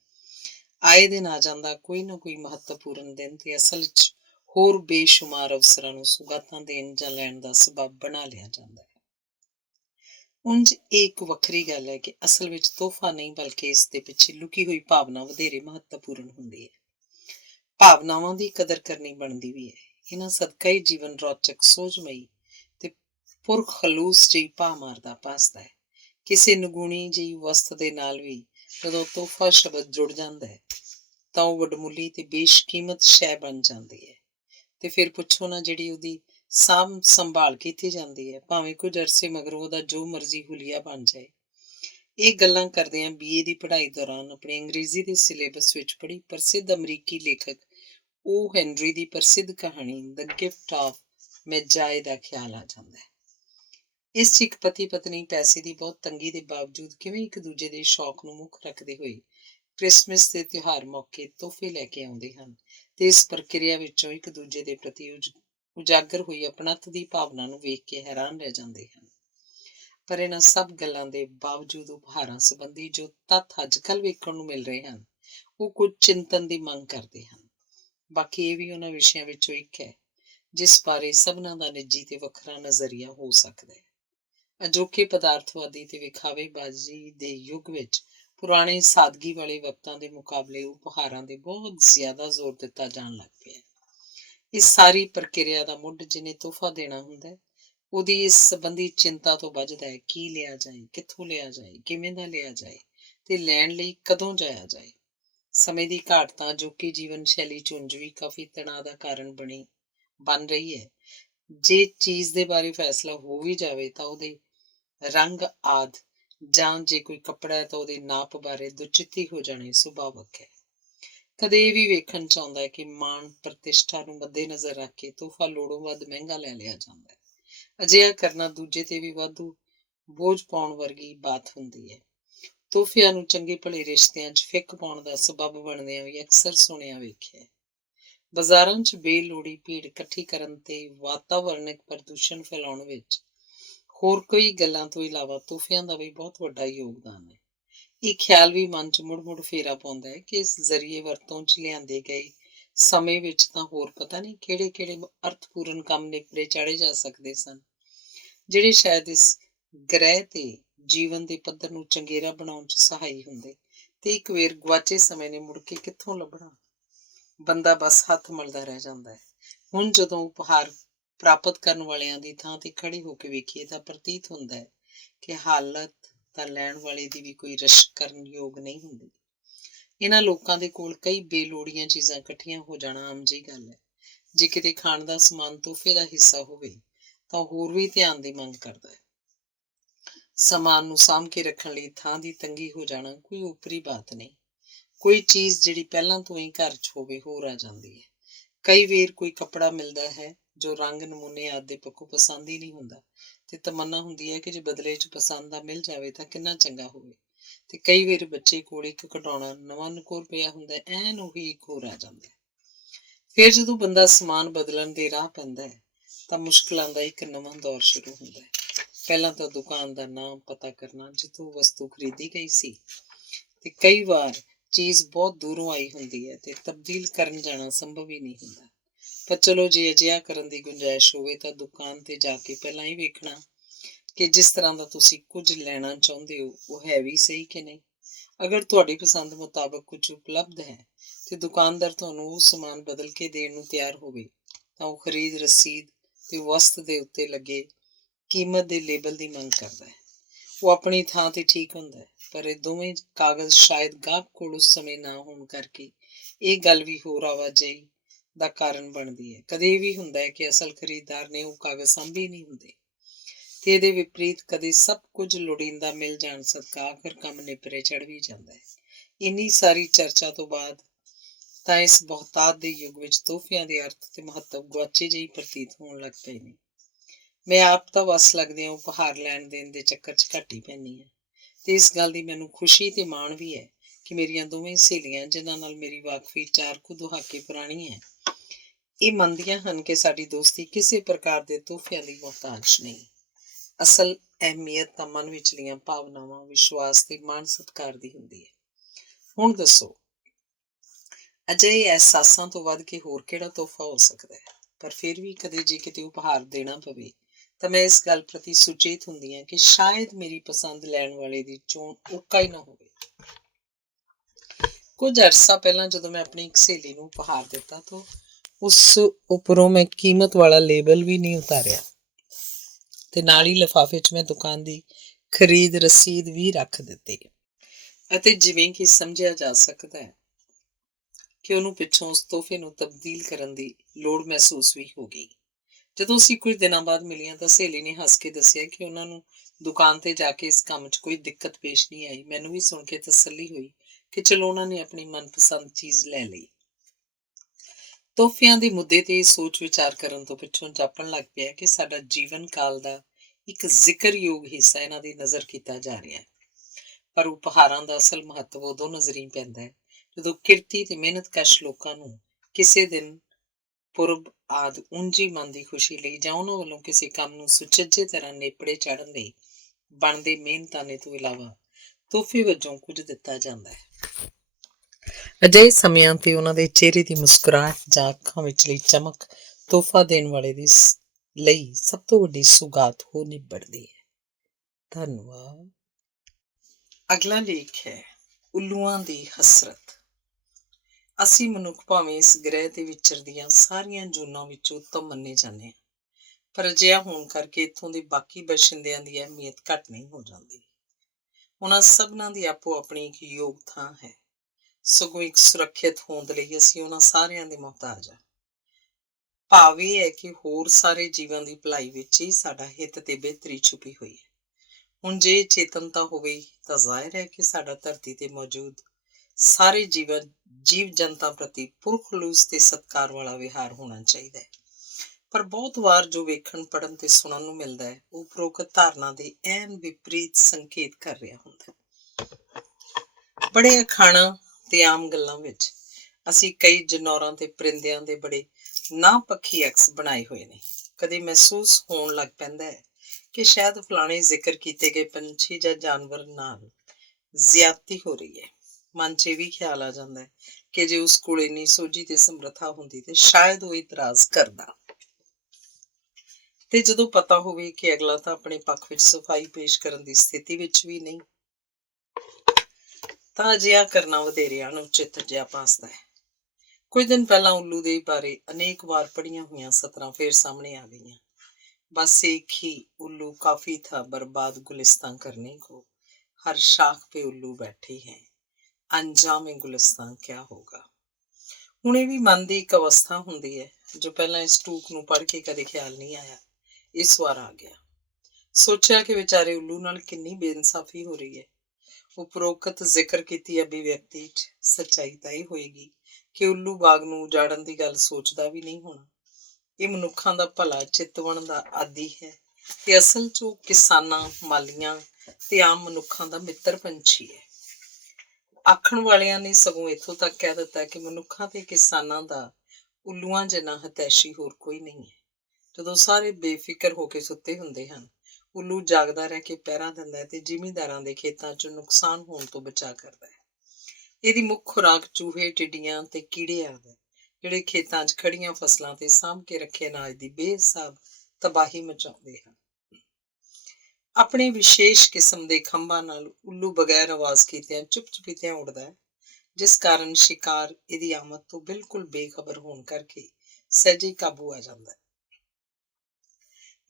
ਆਏ ਦਿਨ ਆ ਜਾਂਦਾ ਕੋਈ ਨਾ ਕੋਈ ਮਹੱਤਵਪੂਰਨ ਦਿਨ ਤੇ ਅਸਲ 'ਚ ਹੋਰ ਬੇਸ਼ੁਮਾਰ ਅਵਸਰਾਂ ਨੂੰ ਸੁਗਾਤਾਂ ਦੇਣ ਜਾਂ ਲੈਣ ਦਾ ਸਬੱਬ ਬਣਾ ਲਿਆ ਜਾਂਦਾ ਹੈ। ਉਂਝ ਇਹ ਇੱਕ ਵੱਖਰੀ ਗੱਲ ਹੈ ਕਿ ਅਸਲ ਵਿੱਚ ਤੋਹਫਾ ਨਹੀਂ ਬਲਕਿ ਇਸ ਦੇ ਪਿੱਛੇ ਲੁਕੀ ਹੋਈ ਭਾਵਨਾ ਵਧੇਰੇ ਮਹੱਤਵਪੂਰਨ ਹੁੰਦੀ ਹੈ। ਭਾਵਨਾਵਾਂ ਦੀ ਕਦਰ ਕਰਨੀ ਬਣਦੀ ਵੀ ਹੈ। ਇਹਨਾਂ ਸਦਕਾ ਹੀ ਜੀਵਨ ਰੌਚਕ, ਸੋਝਮਈ ਤੇ ਪੁਰਖਲੂਸ ਜਿਹੀ ਭਾਅ ਮਾਰਦਾ ਭਾਸਦਾ ਹੈ। ਕਿਸੇ ਨਗੂਣੀ ਜਿਹੀ ਵਸਤ ਦੇ ਨਾਲ ਵੀ ਜਦੋਂ ਤੋਹਫਾ ਸ਼ਬਦ ਜੁੜ ਜਾਂਦਾ ਹੈ ਤਾਂ ਉਹ ਵਡਮੁੱਲੀ ਤੇ ਬੇਸ਼ਕੀਮਤ ਸ਼ੈ ਬਣ ਜਾਂਦੀ ਹੈ। ਤੇ ਫਿਰ ਪੁੱਛੋ ਨਾ, ਜਿਹੜੀ ਉਹਦੀ ਸਾਂਭ ਸੰਭਾਲ ਕੀਤੀ ਜਾਂਦੀ ਹੈ, ਭਾਵੇਂ ਕੁਝ ਅਰਸੇ ਮਗਰੋਂ ਉਹਦਾ ਜੋ ਮਰਜ਼ੀ ਹੁਲੀਆ ਬਣ ਜਾਏ। ਇਹ ਗੱਲਾਂ ਕਰਦਿਆਂ BA ਦੀ ਪੜ੍ਹਾਈ ਦੌਰਾਨ ਆਪਣੇ ਅੰਗਰੇਜ਼ੀ ਦੇ ਸਿਲੇਬਸ ਵਿੱਚ ਪੜ੍ਹੀ ਪ੍ਰਸਿੱਧ ਅਮਰੀਕੀ ਲੇਖਕ ਉਹ ਹੈਨਰੀ ਦੀ ਪ੍ਰਸਿੱਧ ਕਹਾਣੀ ਦ ਗਿਫਟ ਆਫ ਮੈਜਾਏ ਦਾ ਖਿਆਲ ਆ ਜਾਂਦਾ ਹੈ। ਇਸ 'ਚ ਇੱਕ ਪਤੀ ਪਤਨੀ ਪੈਸੇ ਦੀ ਬਹੁਤ ਤੰਗੀ ਦੇ ਬਾਵਜੂਦ ਕਿਵੇਂ ਇੱਕ ਦੂਜੇ ਦੇ ਸ਼ੌਕ ਨੂੰ ਮੁੱਖ ਰੱਖਦੇ ਹੋਏ ਕ੍ਰਿਸਮਿਸ ਦੇ ਤਿਉਹਾਰ ਮੌਕੇ ਤੋਹਫੇ ਲੈ ਕੇ ਆਉਂਦੇ ਹਨ ਤੇ ਇਸ ਪ੍ਰਕਿਰਿਆ ਵਿੱਚੋਂ ਇੱਕ ਦੂਜੇ ਦੇ ਪ੍ਰਤੀ ਉਜਾਗਰ ਹੋਈ ਆਪਣੱਤ ਦੀ ਭਾਵਨਾ ਨੂੰ ਵੇਖ ਕੇ ਹੈਰਾਨ ਰਹਿ ਜਾਂਦੇ ਹਨ। ਪਰ ਇਹਨਾਂ ਸਭ ਗੱਲਾਂ ਦੇ ਬਾਵਜੂਦ ਉਪਹਾਰਾਂ ਸੰਬੰਧੀ ਜੋ ਤੱਥ ਅੱਜ ਕੱਲ੍ਹ ਵੇਖਣ ਨੂੰ ਮਿਲ ਰਹੇ ਹਨ ਉਹ ਕੁਝ ਚਿੰਤਨ ਦੀ ਮੰਗ ਕਰਦੇ ਹਨ। ਬਾਕੀ ਇਹ ਵੀ ਉਹਨਾਂ ਵਿਸ਼ਿਆਂ ਵਿੱਚੋਂ ਇੱਕ ਹੈ ਜਿਸ ਬਾਰੇ ਸਭਨਾਂ ਦਾ ਨਿੱਜੀ ਤੇ ਵੱਖਰਾ ਨਜ਼ਰੀਆ ਹੋ ਸਕਦਾ ਹੈ। ਅਜੋਕੇ ਪਦਾਰਥਵਾਦੀ ਤੇ ਵਿਖਾਵੇਬਾਜ਼ੀ ਦੇ ਯੁੱਗ ਵਿੱਚ ਪੁਰਾਣੇ ਸਾਦਗੀ ਵਾਲੇ ਵਕਤਾਂ ਦੇ ਮੁਕਾਬਲੇ ਉਪਹਾਰਾਂ ਦੇ ਬਹੁਤ ਜ਼ਿਆਦਾ ਜ਼ੋਰ ਦਿੱਤਾ ਜਾਣ ਲੱਗ ਪਿਆ। ਇਸ ਸਾਰੀ ਪ੍ਰਕਿਰਿਆ ਦਾ ਮੁੱਢ ਜਿਹਨੇ ਤੋਹਫਾ ਦੇਣਾ ਹੁੰਦਾ ਉਹਦੀ ਇਸ ਸੰਬੰਧੀ ਚਿੰਤਾ ਤੋਂ ਵੱਝਦਾ ਹੈ, ਕੀ ਲਿਆ ਜਾਏ, ਕਿੱਥੋਂ ਲਿਆ ਜਾਏ, ਕਿਵੇਂ ਦਾ ਲਿਆ ਜਾਏ ਤੇ ਲੈਣ ਲਈ ਕਦੋਂ ਜਾਇਆ ਜਾਏ। ਸਮੇਂ ਦੀ ਘਾਟ ਤਾਂ ਅਜੋਕੀ ਜੀਵਨ ਸ਼ੈਲੀ 'ਚ ਉਂਝ ਵੀ ਕਾਫੀ ਤਣਾਅ ਦਾ ਕਾਰਨ ਬਣੀ ਬਣ ਰਹੀ ਹੈ। ਜੇ ਚੀਜ਼ ਦੇ ਬਾਰੇ ਫੈਸਲਾ ਹੋ ਵੀ ਜਾਵੇ ਤਾਂ ਉਹਦੇ ਰੰਗ ਆਦਿ ਜਾਂ ਜੇ ਕੋਈ ਕੱਪੜਾ ਹੈ ਤਾਂ ਉਹਦੇ ਨਾਪ ਬਾਰੇ ਦੁਚਿੱਤੀ ਹੋ ਜਾਣੀ ਸੁਭਾਵਕ ਹੈ। ਕਦੇ ਇਹ ਵੀ ਵੇਖਣ ਚ ਆਉਂਦਾ ਹੈ ਕਿ ਮਾਣ ਪ੍ਰਤਿਸ਼ਠਾ ਨੂੰ ਮੱਦੇ-ਨਜ਼ਰ ਰੱਖ ਕੇ ਤੋਹਫ਼ਾ ਲੋੜੋਂ ਵੱਧ ਮਹਿੰਗਾ ਲੈ ਲਿਆ ਜਾਂਦਾ ਹੈ। ਅਜਿਹਾ ਕਰਨਾ ਦੂਜੇ ਤੇ ਵੀ ਵਾਧੂ ਬੋਝ ਪਾਉਣ ਵਰਗੀ ਬਾਤ ਹੁੰਦੀ ਹੈ। ਤੋਹਫ਼ਿਆਂ ਨੂੰ ਚੰਗੇ ਭਲੇ ਰਿਸ਼ਤਿਆਂ 'ਚ ਫਿੱਕ ਪਾਉਣ ਦਾ ਸਬੱਬ ਬਣਦਿਆਂ ਵੀ ਅਕਸਰ ਸੁਣਿਆ ਵੇਖਿਆ। ਬਾਜ਼ਾਰਾਂ 'ਚ ਬੇਲੋੜੀ ਭੀੜ ਇਕੱਠੀ ਕਰਨ ਤੇ ਵਾਤਾਵਰਣਿਕ ਪ੍ਰਦੂਸ਼ਣ ਫੈਲਾਉਣ ਵਿੱਚ ਹੋਰ ਕਈ ਗੱਲਾਂ ਤੋਂ ਇਲਾਵਾ ਤੋਹਫ਼ਿਆਂ ਦਾ ਵੀ ਬਹੁਤ ਵੱਡਾ ਯੋਗਦਾਨ ਹੈ। ਇਹ ਖਿਆਲ ਵੀ ਮਨ 'ਚ ਮੁੜ-ਮੁੜ ਫੇਰਾ ਪਾਉਂਦਾ ਹੈ ਕਿ ਇਸ ਜ਼ਰੀਏ ਵਰਤੋਂ 'ਚ ਲਿਆਂਦੇ ਗਏ ਸਮੇਂ ਵਿੱਚ ਤਾਂ ਹੋਰ ਪਤਾ ਨਹੀਂ ਕਿਹੜੇ-ਕਿਹੜੇ ਅਰਥਪੂਰਨ ਕੰਮ ਨੇਪਰੇ ਚਾੜੇ ਜਾ ਸਕਦੇ ਸਨ, ਜਿਹੜੇ ਸ਼ਾਇਦ ਇਸ ਗ੍ਰਹਿ ਤੇ ਜੀਵਨ ਦੇ ਪੱਧਰ ਨੂੰ ਚੰਗੇਰਾ ਬਣਾਉਣ 'ਚ ਸਹਾਈ ਹੁੰਦੇ। ਤੇ ਇੱਕ ਵੇਰ ਗੁਆਚੇ ਸਮੇਂ ਨੇ ਮੁੜ ਕੇ ਕਿੱਥੋਂ ਲੱਭਣਾ? ਬੰਦਾ ਬਸ ਹੱਥ ਮਲਦਾ ਰਹਿ ਜਾਂਦਾ ਹੈ। ਹੁਣ ਜਦੋਂ ਉਪਹਾਰ ਪ੍ਰਾਪਤ ਕਰਨ ਵਾਲਿਆਂ ਦੀ ਥਾਂ ਤੇ ਖੜੀ ਹੋ ਕੇ ਵੇਖੀਏ ਤਾਂ ਪ੍ਰਤੀਤ ਹੁੰਦਾ ਹੈ ਕਿ ਹਾਲਤ ਤਾਂ ਲੈਣ ਵਾਲੇ ਦੀ ਵੀ ਕੋਈ ਰਸ਼ਕ ਕਰਨ ਯੋਗ ਨਹੀਂ ਹੁੰਦੀ। ਇਹਨਾਂ ਲੋਕਾਂ ਦੇ ਕੋਲ ਕਈ ਬੇਲੋੜੀਆਂ ਚੀਜ਼ਾਂ ਇਕੱਠੀਆਂ ਹੋ ਜਾਣਾ ਆਮ ਜਿਹੀ ਗੱਲ ਹੈ। ਜੇ ਕਿਤੇ ਖਾਣ ਦਾ ਸਮਾਨ ਤੋਹਫ਼ੇ ਦਾ ਹਿੱਸਾ ਹੋਵੇ ਤਾਂ ਹੋਰ ਵੀ ਧਿਆਨ ਦੀ ਮੰਗ ਕਰਦਾ ਹੈ। ਸਮਾਨ ਨੂੰ ਸਾਂਭ ਕੇ ਰੱਖਣ ਲਈ ਥਾਂ ਦੀ ਤੰਗੀ ਹੋ ਜਾਣਾ ਕੋਈ ਓਪਰੀ ਬਾਤ ਨਹੀਂ। ਕੋਈ ਚੀਜ਼ ਜਿਹੜੀ ਪਹਿਲਾਂ ਤੋਂ ਹੀ ਘਰ 'ਚ ਹੋਵੇ ਹੋਰ ਆ ਜਾਂਦੀ ਹੈ। ਕਈ ਵਾਰ ਕੋਈ ਕੱਪੜਾ ਮਿਲਦਾ ਹੈ ਜੋ ਰੰਗ ਨਮੂਨੇ ਆਦਿ ਦੇ ਪੱਖੋਂ ਪਸੰਦ ਹੀ ਨਹੀਂ ਹੁੰਦਾ ਤੇ ਤਮੰਨਾ ਹੁੰਦੀ ਹੈ ਕਿ ਜੇ ਬਦਲੇ 'ਚ ਪਸੰਦ ਦਾ ਮਿਲ ਜਾਵੇ ਤਾਂ ਕਿੰਨਾ ਚੰਗਾ ਹੋਵੇ। ਤੇ ਕਈ ਵਾਰ ਬੱਚੇ ਕੋਲ ਇੱਕ ਖਿਡੌਣਾ ਨਵਾਂ ਨਕੋਰ ਪਿਆ ਹੁੰਦਾ, ਐਨ ਉਹੀ ਇੱਕ ਹੋਰ ਆ ਜਾਂਦਾ। ਫਿਰ ਜਦੋਂ ਬੰਦਾ ਸਮਾਨ ਬਦਲਣ ਦੇ ਰਾਹ ਪੈਂਦਾ ਹੈ ਤਾਂ ਮੁਸ਼ਕਿਲਾਂ ਦਾ ਇੱਕ ਨਵਾਂ ਦੌਰ ਸ਼ੁਰੂ ਹੁੰਦਾ ਹੈ। ਪਹਿਲਾਂ ਤਾਂ ਦੁਕਾਨ ਦਾ ਨਾਮ ਪਤਾ ਕਰਨਾ ਜਿੱਥੋਂ ਵਸਤੂ ਖਰੀਦੀ ਗਈ ਸੀ, ਤੇ ਕਈ ਵਾਰ ਚੀਜ਼ ਬਹੁਤ ਦੂਰੋਂ ਆਈ ਹੁੰਦੀ ਹੈ ਤੇ ਤਬਦੀਲ ਕਰਨ ਜਾਣਾ ਸੰਭਵ ਹੀ ਨਹੀਂ ਹੁੰਦਾ। ਪਰ ਚਲੋ ਜੇ ਅਜਿਹਾ ਕਰਨ ਦੀ ਗੁੰਜਾਇਸ਼ ਹੋਵੇ ਤਾਂ ਦੁਕਾਨ ਤੇ ਜਾ ਕੇ ਪਹਿਲਾਂ ਹੀ ਵੇਖਣਾ ਕਿ ਜਿਸ ਤਰ੍ਹਾਂ ਦਾ ਤੁਸੀਂ ਕੁਝ ਲੈਣਾ ਚਾਹੁੰਦੇ ਹੋ ਉਹ ਹੈ ਵੀ ਸਹੀ ਕਿ ਨਹੀਂ। ਅਗਰ ਤੁਹਾਡੀ ਪਸੰਦ ਮੁਤਾਬਕ ਕੁਝ ਉਪਲਬਧ ਹੈ ਤੇ ਦੁਕਾਨਦਾਰ ਤੁਹਾਨੂੰ ਉਹ ਸਮਾਨ ਬਦਲ ਕੇ ਦੇਣ ਨੂੰ ਤਿਆਰ ਹੋਵੇ ਤਾਂ ਉਹ ਖਰੀਦ ਰਸੀਦ ਤੇ ਵਸਤ ਦੇ ਉੱਤੇ ਲੱਗੇ ਕੀਮਤ ਦੇ ਲੇਬਲ ਦੀ ਮੰਗ ਕਰਦਾ ਹੈ। ਉਹ ਆਪਣੀ ਥਾਂ ਤੇ ਠੀਕ ਹੁੰਦਾ ਹੈ, ਪਰ ਇਹ ਦੋਵੇਂ ਕਾਗਜ਼ ਸ਼ਾਇਦ ਗਾਹਕ ਕੋਲ ਉਸ ਸਮੇਂ ਨਾ ਹੋਣ ਕਰਕੇ ਇਹ ਗੱਲ ਵੀ ਹੋਰ ਆਵਾਜਾਈ ਦਾ ਕਾਰਨ ਬਣਦੀ ਹੈ। ਕਦੇ ਇਹ ਵੀ ਹੁੰਦਾ ਹੈ ਕਿ ਅਸਲ ਖਰੀਦਦਾਰ ਨੇ ਉਹ ਕਾਗਜ਼ ਸਾਂਭੇ ਨਹੀਂ ਹੁੰਦੇ ਤੇ ਇਹਦੇ ਵਿਪਰੀਤ ਕਦੇ ਸਭ ਕੁਝ ਲੋੜੀਂਦਾ ਮਿਲ ਜਾਣ ਸਦਕਾ ਆਖਰ ਕੰਮ ਨੇਪਰੇ ਚੜ੍ਹ ਵੀ ਜਾਂਦਾ ਹੈ। ਇੰਨੀ ਸਾਰੀ ਚਰਚਾ ਤੋਂ ਬਾਅਦ ਤਾਂ ਇਸ ਬਹੁਤਾਤ ਦੇ ਯੁੱਗ ਵਿੱਚ ਤੋਹਫ਼ਿਆਂ ਦੇ ਅਰਥ ਤੇ ਮਹੱਤਵ ਗੁਆਚੇ ਜਿਹੀ ਪ੍ਰਤੀਤ ਹੋਣ ਲੱਗ ਪਏ ਨੇ। ਮੈਂ ਆਪ ਤਾਂ ਵਸ ਲੱਗਦਿਆਂ ਉਪਹਾਰ ਲੈਣ ਦੇਣ ਦੇ ਚੱਕਰ 'ਚ ਘੱਟ ਹੀ ਪੈਂਦੀ ਹਾਂ ਤੇ ਇਸ ਗੱਲ ਦੀ ਮੈਨੂੰ ਖੁਸ਼ੀ ਤੇ ਮਾਣ ਵੀ ਹੈ ਕਿ ਮੇਰੀਆਂ ਦੋਵੇਂ ਸਹੇਲੀਆਂ, ਜਿਨ੍ਹਾਂ ਨਾਲ ਮੇਰੀ ਵਾਕਫੀ 4 ਕੁ ਦਹਾਕੇ ਪੁਰਾਣੀ ਹੈ, ਇਹ ਮੰਨਦੀਆਂ ਹਨ ਕਿ ਸਾਡੀ ਦੋਸਤੀ ਕਿਸੇ ਪ੍ਰਕਾਰ ਦੇ ਤੋਹਫ਼ਿਆਂ ਦੀ ਮੁਹਤਾਜ ਨਹੀਂ। ਅਸਲ ਅਹਿਮੀਅਤ ਤਾਂ ਮਨ ਵਿਚਲੀਆਂ ਭਾਵਨਾਵਾਂ, ਵਿਸ਼ਵਾਸ ਤੇ ਮਾਣ ਸਤਿਕਾਰ ਦੀ ਹੁੰਦੀ ਹੈ। ਹੁਣ ਦੱਸੋ, ਅਜਿਹੇ ਅਹਿਸਾਸਾਂ ਤੋਂ ਵੱਧ ਕੇ ਹੋਰ ਕਿਹੜਾ ਤੋਹਫ਼ਾ ਹੋ ਸਕਦਾ ਹੈ? ਪਰ ਫਿਰ ਵੀ ਕਦੇ ਜੇ ਕਿਤੇ ਉਪਹਾਰ ਦੇਣਾ ਪਵੇ ਤਾਂ ਮੈਂ ਇਸ ਗੱਲ ਪ੍ਰਤੀ ਸੁਚੇਤ ਹੁੰਦੀ ਹਾਂ ਕਿ ਸ਼ਾਇਦ ਮੇਰੀ ਪਸੰਦ ਲੈਣ ਵਾਲੇ ਦੀ ਚੋਣ ਉੱਕਾ ਹੀ ਨਾ ਹੋਵੇ। ਕੁਝ ਅਰਸਾ ਪਹਿਲਾਂ ਜਦੋਂ ਮੈਂ ਆਪਣੀ ਇੱਕ ਸਹੇਲੀ ਨੂੰ ਉਪਹਾਰ ਦਿੱਤਾ ਤਾਂ ਉਸ ਉੱਪਰੋਂ ਮੈਂ ਕੀਮਤ ਵਾਲਾ ਲੇਬਲ ਵੀ ਨਹੀਂ ਉਤਾਰਿਆ ਤੇ ਨਾਲ ਹੀ ਲਿਫਾਫੇ 'ਚ ਮੈਂ ਦੁਕਾਨ ਦੀ ਖਰੀਦ ਰਸੀਦ ਵੀ ਰੱਖ ਦਿੱਤੀ, ਅਤੇ ਜਿਵੇਂ ਕਿ ਸਮਝਿਆ ਜਾ ਸਕਦਾ ਹੈ ਕਿ ਉਹਨੂੰ ਪਿੱਛੋਂ ਉਸ ਤੋਹਫ਼ੇ ਨੂੰ ਤਬਦੀਲ ਕਰਨ ਦੀ ਲੋੜ ਮਹਿਸੂਸ ਵੀ ਹੋ ਗਈ। ਜਦੋਂ ਅਸੀਂ ਕੁਝ ਦਿਨਾਂ ਬਾਅਦ ਮਿਲੀਆਂ ਤਾਂ ਸਹੇਲੀ ਨੇ ਹੱਸ ਕੇ ਦੱਸਿਆ ਕਿ ਉਹਨਾਂ ਨੂੰ ਦੁਕਾਨ ਤੇ ਜਾ ਕੇ ਇਸ ਕੰਮ 'ਚ ਕੋਈ ਦਿੱਕਤ ਪੇਸ਼ ਨਹੀਂ ਆਈ। ਮੈਨੂੰ ਵੀ ਸੁਣ ਕੇ ਤਸੱਲੀ ਹੋਈ ਕਿ ਚਲੋ ਉਹਨਾਂ ਨੇ ਆਪਣੀ ਮਨਪਸੰਦ ਚੀਜ਼ ਲੈ ਲਈ। ਤੋਹਫ਼ਿਆਂ ਦੇ ਮੁੱਦੇ ਤੇ ਸੋਚ ਵਿਚਾਰ ਕਰਨ ਤੋਂ ਪਿੱਛੋਂ ਜਾਪਣ ਲੱਗ ਪਿਆ ਕਿ ਸਾਡਾ ਜੀਵਨ ਕਾਲ ਦਾ ਇੱਕ ਜ਼ਿਕਰਯੋਗ ਹਿੱਸਾ ਇਹਨਾਂ ਦੀ ਨਜ਼ਰ ਕੀਤਾ ਜਾ ਰਿਹਾ ਹੈ। ਪਰ ਉਪਹਾਰਾਂ ਦਾ ਅਸਲ ਮਹੱਤਵ ਉਦੋਂ ਨਜ਼ਰੀ ਪੈਂਦਾ ਹੈ ਜਦੋਂ ਕਿਰਤੀ ਤੇ ਮਿਹਨਤਕਸ਼ ਲੋਕਾਂ ਨੂੰ ਕਿਸੇ ਦਿਨ ਪੁਰਬ ਆਦਿ ਉਂਝੀ ਮਨ ਦੀ ਖੁਸ਼ੀ ਲਈ ਜਾਂ ਉਹਨਾਂ ਵੱਲੋਂ ਕਿਸੇ ਕੰਮ ਨੂੰ ਸੁਚੱਜੇ ਤਰ੍ਹਾਂ ਨੇਪੜੇ ਚਾੜ੍ਹਨ ਲਈ ਬਣਦੇ ਮਿਹਨਤਾਨੇ ਤੋਂ ਇਲਾਵਾ ਤੋਹਫ਼ੇ ਵਜੋਂ ਕੁਝ ਦਿੱਤਾ ਜਾਂਦਾ ਹੈ। ਅਜਿਹੇ ਸਮਿਆਂ ਤੇ ਉਹਨਾਂ ਦੇ ਚਿਹਰੇ ਦੀ ਮੁਸਕਰਾਹਟ ਜਾਂ ਅੱਖਾਂ ਵਿਚਲੀ ਚਮਕ ਤੋਹਫ਼ਾ ਦੇਣ ਵਾਲੇ ਦੀ ਲਈ ਸਭ ਤੋਂ ਵੱਡੀ ਸੁਗਾਤ ਹੋ ਨਿਬੜਦੀ ਹੈ। ਧੰਨਵਾਦ। ਅਗਲਾ ਲੇਖ ਹੈ ਉੱਲੂਆਂ ਦੀ ਹਸਰਤ। ਅਸੀਂ ਮਨੁੱਖ ਭਾਵੇਂ ਇਸ ਗ੍ਰਹਿ ਤੇ ਵਿਚਰਦੀਆਂ ਸਾਰੀਆਂ ਜੂਨਾਂ ਵਿੱਚੋਂ ਉੱਤਮ ਮੰਨੇ ਜਾਂਦੇ ਹਾਂ, ਪਰ ਅਜਿਹਾ ਹੋਣ ਕਰਕੇ ਇੱਥੋਂ ਦੇ ਬਾਕੀ ਬਸ਼ਿੰਦਿਆਂ ਦੀ ਅਹਿਮੀਅਤ ਘੱਟ ਨਹੀਂ ਹੋ ਜਾਂਦੀ। ਉਹਨਾਂ ਸਭਨਾਂ ਦੀ ਆਪੋ ਆਪਣੀ ਇੱਕ ਯੋਗ ਥਾਂ ਹੈ, ਸਗੋਂ ਇੱਕ ਸੁਰੱਖਿਅਤ ਹੋਂਦ ਲਈ ਅਸੀਂ ਉਹਨਾਂ ਸਾਰਿਆਂ ਦੇ ਮੁਹਤਾਜ ਹਾਂ। ਭਾਵ ਇਹ ਹੈ ਕਿ ਹੋਰ ਸਾਰੇ ਜੀਵਾਂ ਦੀ ਭਲਾਈ ਵਿੱਚ ਹੀ ਸਾਡਾ ਹਿੱਤ ਤੇ ਬਿਹਤਰੀ ਛੁਪੀ ਹੋਈ ਹੈ। ਹੁਣ ਜੇ ਚੇਤਨਤਾ ਹੋਵੇ ਤਾਂ ਜ਼ਾਹਿਰ ਹੈ ਕਿ ਸਾਡਾ ਧਰਤੀ ਤੇ ਮੌਜੂਦ ਸਾਰੇ ਜੀਵ ਜਨਤਾ ਪ੍ਰਤੀ ਪੁਰਖਲੂਸ ਤੇ ਸਤਿਕਾਰ ਵਾਲਾ ਵਿਹਾਰ ਹੋਣਾ ਚਾਹੀਦਾ ਹੈ। ਪਰ ਬਹੁਤ ਵਾਰ ਜੋ ਵੇਖਣ ਪੜ੍ਹਨ ਤੇ ਸੁਣਨ ਨੂੰ ਮਿਲਦਾ ਹੈ ਉਹ ਉਪਰੋਕਤ ਧਾਰਨਾ ਦੇ ਐਨ ਵਿਪਰੀਤ ਸੰਕੇਤ ਕਰ ਰਿਹਾ ਹੁੰਦਾ ਹੈ। ਬੜੇ ਅਖਾਣਾਂ ਤੇ ਆਮ ਗੱਲਾਂ ਵਿੱਚ ਅਸੀਂ ਕਈ ਜਨੌਰਾਂ ਤੇ ਪਰਿੰਦਿਆਂ ਦੇ ਬੜੇ ਨਾਪੱਖੀ ਅਕਸ ਬਣਾਏ ਹੋਏ ਨੇ। ਕਦੇ ਮਹਿਸੂਸ ਹੋਣ ਲੱਗ ਪੈਂਦਾ ਹੈ ਕਿ ਸ਼ਾਇਦ ਫਲਾਣੇ ਜ਼ਿਕਰ ਕੀਤੇ ਗਏ ਪੰਛੀ ਜਾਂ ਜਾਨਵਰ ਨਾਲ ਜ਼ਿਆਦਤੀ ਹੋ ਰਹੀ ਹੈ। ਮਨ 'ਚ ਇਹ ਵੀ ਖਿਆਲ ਆ ਜਾਂਦਾ ਹੈ ਕਿ ਜੇ ਉਸ ਕੋਲ ਇੰਨੀ ਸੋਝੀ ਤੇ ਸਮਰੱਥਾ ਹੁੰਦੀ ਤੇ ਸ਼ਾਇਦ ਉਹ ਇਤਰਾਜ਼ ਕਰਦਾ। ਤੇ ਜਦੋਂ ਪਤਾ ਹੋਵੇ ਕਿ ਅਗਲਾ ਤਾਂ ਆਪਣੇ ਪੱਖ ਵਿੱਚ ਸਫਾਈ ਪੇਸ਼ ਕਰਨ ਦੀ ਸਥਿਤੀ ਵਿੱਚ ਵੀ ਨਹੀਂ, ਤਾਂ ਅਜਿਹਾ ਕਰਨਾ ਵਧੇਰੇ ਅਣਉਚਿਤ ਜਿਹਾ ਭਾਸਦਾ ਹੈ। ਕੁਝ ਦਿਨ ਪਹਿਲਾਂ ਉੱਲੂ ਦੇ ਬਾਰੇ ਅਨੇਕ ਵਾਰ ਪੜ੍ਹੀਆਂ ਹੋਈਆਂ ਸਤਰਾਂ ਫੇਰ ਸਾਹਮਣੇ ਆ ਗਈਆਂ। ਬਸ ਇੱਕ ਹੀ उल्लू काफी था बर्बाद गुलिस्तां करने को, हर शाख पे उल्लू बैठे हैं, अंजाम गुलिस्तां क्या होगा। ਹੁਣ ਇਹ ਵੀ ਮਨ ਦੀ ਇੱਕ ਅਵਸਥਾ ਹੁੰਦੀ ਹੈ ਜੋ ਪਹਿਲਾਂ ਇਸ ਟੂਕ ਨੂੰ ਪੜ੍ਹ ਕੇ ਕਦੇ ਖਿਆਲ ਨਹੀਂ ਆਇਆ, ਇਸ ਵਾਰ ਆ ਗਿਆ। ਸੋਚਿਆ ਕਿ ਵਿਚਾਰੇ ਉੱਲੂ ਨਾਲ ਕਿੰਨੀ ਬੇਇਨਸਾਫੀ ਹੋ ਰਹੀ ਹੈ। ਉਪਰੋਕਤ ਜ਼ਿਕਰ ਕੀਤੀ ਅਭਿਵਿਅਕਤੀ 'ਚ ਸੱਚਾਈ ਤਾਂ ਇਹ ਹੋਏਗੀ ਕਿ ਉੱਲੂ ਬਾਗ ਨੂੰ ਉਜਾੜਨ ਦੀ ਗੱਲ ਸੋਚਦਾ ਵੀ ਨਹੀਂ ਹੋਣਾ। ਇਹ ਮਨੁੱਖਾਂ ਦਾ ਭਲਾ ਚਿਤਵਣ ਦਾ ਆਦੀ ਹੈ ਤੇ ਅਸਲ 'ਚ ਉਹ ਕਿਸਾਨਾਂ, ਮਾਲੀਆਂ ਤੇ ਆਮ ਮਨੁੱਖਾਂ ਦਾ ਮਿੱਤਰ ਪੰਛੀ ਹੈ। ਆਖਣ ਵਾਲਿਆਂ ਨੇ ਸਗੋਂ ਇੱਥੋਂ ਤੱਕ ਕਹਿ ਦਿੱਤਾ ਕਿ ਮਨੁੱਖਾਂ ਤੇ ਕਿਸਾਨਾਂ ਦਾ ਉੱਲੂਆਂ ਜਿੰਨਾ ਹਤੈਸ਼ੀ ਹੋਰ ਕੋਈ ਨਹੀਂ ਹੈ। ਜਦੋਂ ਸਾਰੇ ਬੇਫਿਕਰ ਹੋ ਕੇ ਸੁੱਤੇ ਹੁੰਦੇ ਹਨ, ਉੱਲੂ ਜਾਗਦਾ ਰਹਿ ਕੇ ਪਹਿਰਾ ਦਿੰਦਾ ਹੈ ਤੇ ਜ਼ਿਮੀਂਦਾਰਾਂ ਦੇ ਖੇਤਾਂ 'ਚ ਨੁਕਸਾਨ ਹੋਣ ਤੋਂ ਬਚਾ ਕਰਦਾ ਹੈ। ਇਹਦੀ ਮੁੱਖ ਖੁਰਾਕ ਚੂਹੇ, ਟਿੱਡੀਆਂ ਤੇ ਕੀੜੇ ਆਦਿ, ਜਿਹੜੇ ਖੇਤਾਂ 'ਚ ਖੜੀਆਂ ਫਸਲਾਂ ਤੇ ਸਾਂਭ ਕੇ ਰੱਖੇ ਅਨਾਜ ਦੀ ਬੇਹਿਸਾਬ ਤਬਾਹੀ ਮਚਾਉਂਦੇ ਹਨ। ਆਪਣੇ ਵਿਸ਼ੇਸ਼ ਕਿਸਮ ਦੇ ਖੰਭਾਂ ਨਾਲ ਉੱਲੂ ਬਗੈਰ ਆਵਾਜ਼ ਕੀਤਿਆਂ ਚੁੱਪ-ਚੁਪੀਤਿਆਂ ਉੱਡਦਾ ਹੈ, ਜਿਸ ਕਾਰਨ ਸ਼ਿਕਾਰ ਇਹਦੀ ਆਮਦ ਤੋਂ ਬਿਲਕੁਲ ਬੇਖਬਰ ਹੋਣ ਕਰਕੇ ਸਹਿਜੇ ਕਾਬੂ ਆ ਜਾਂਦਾ ਹੈ।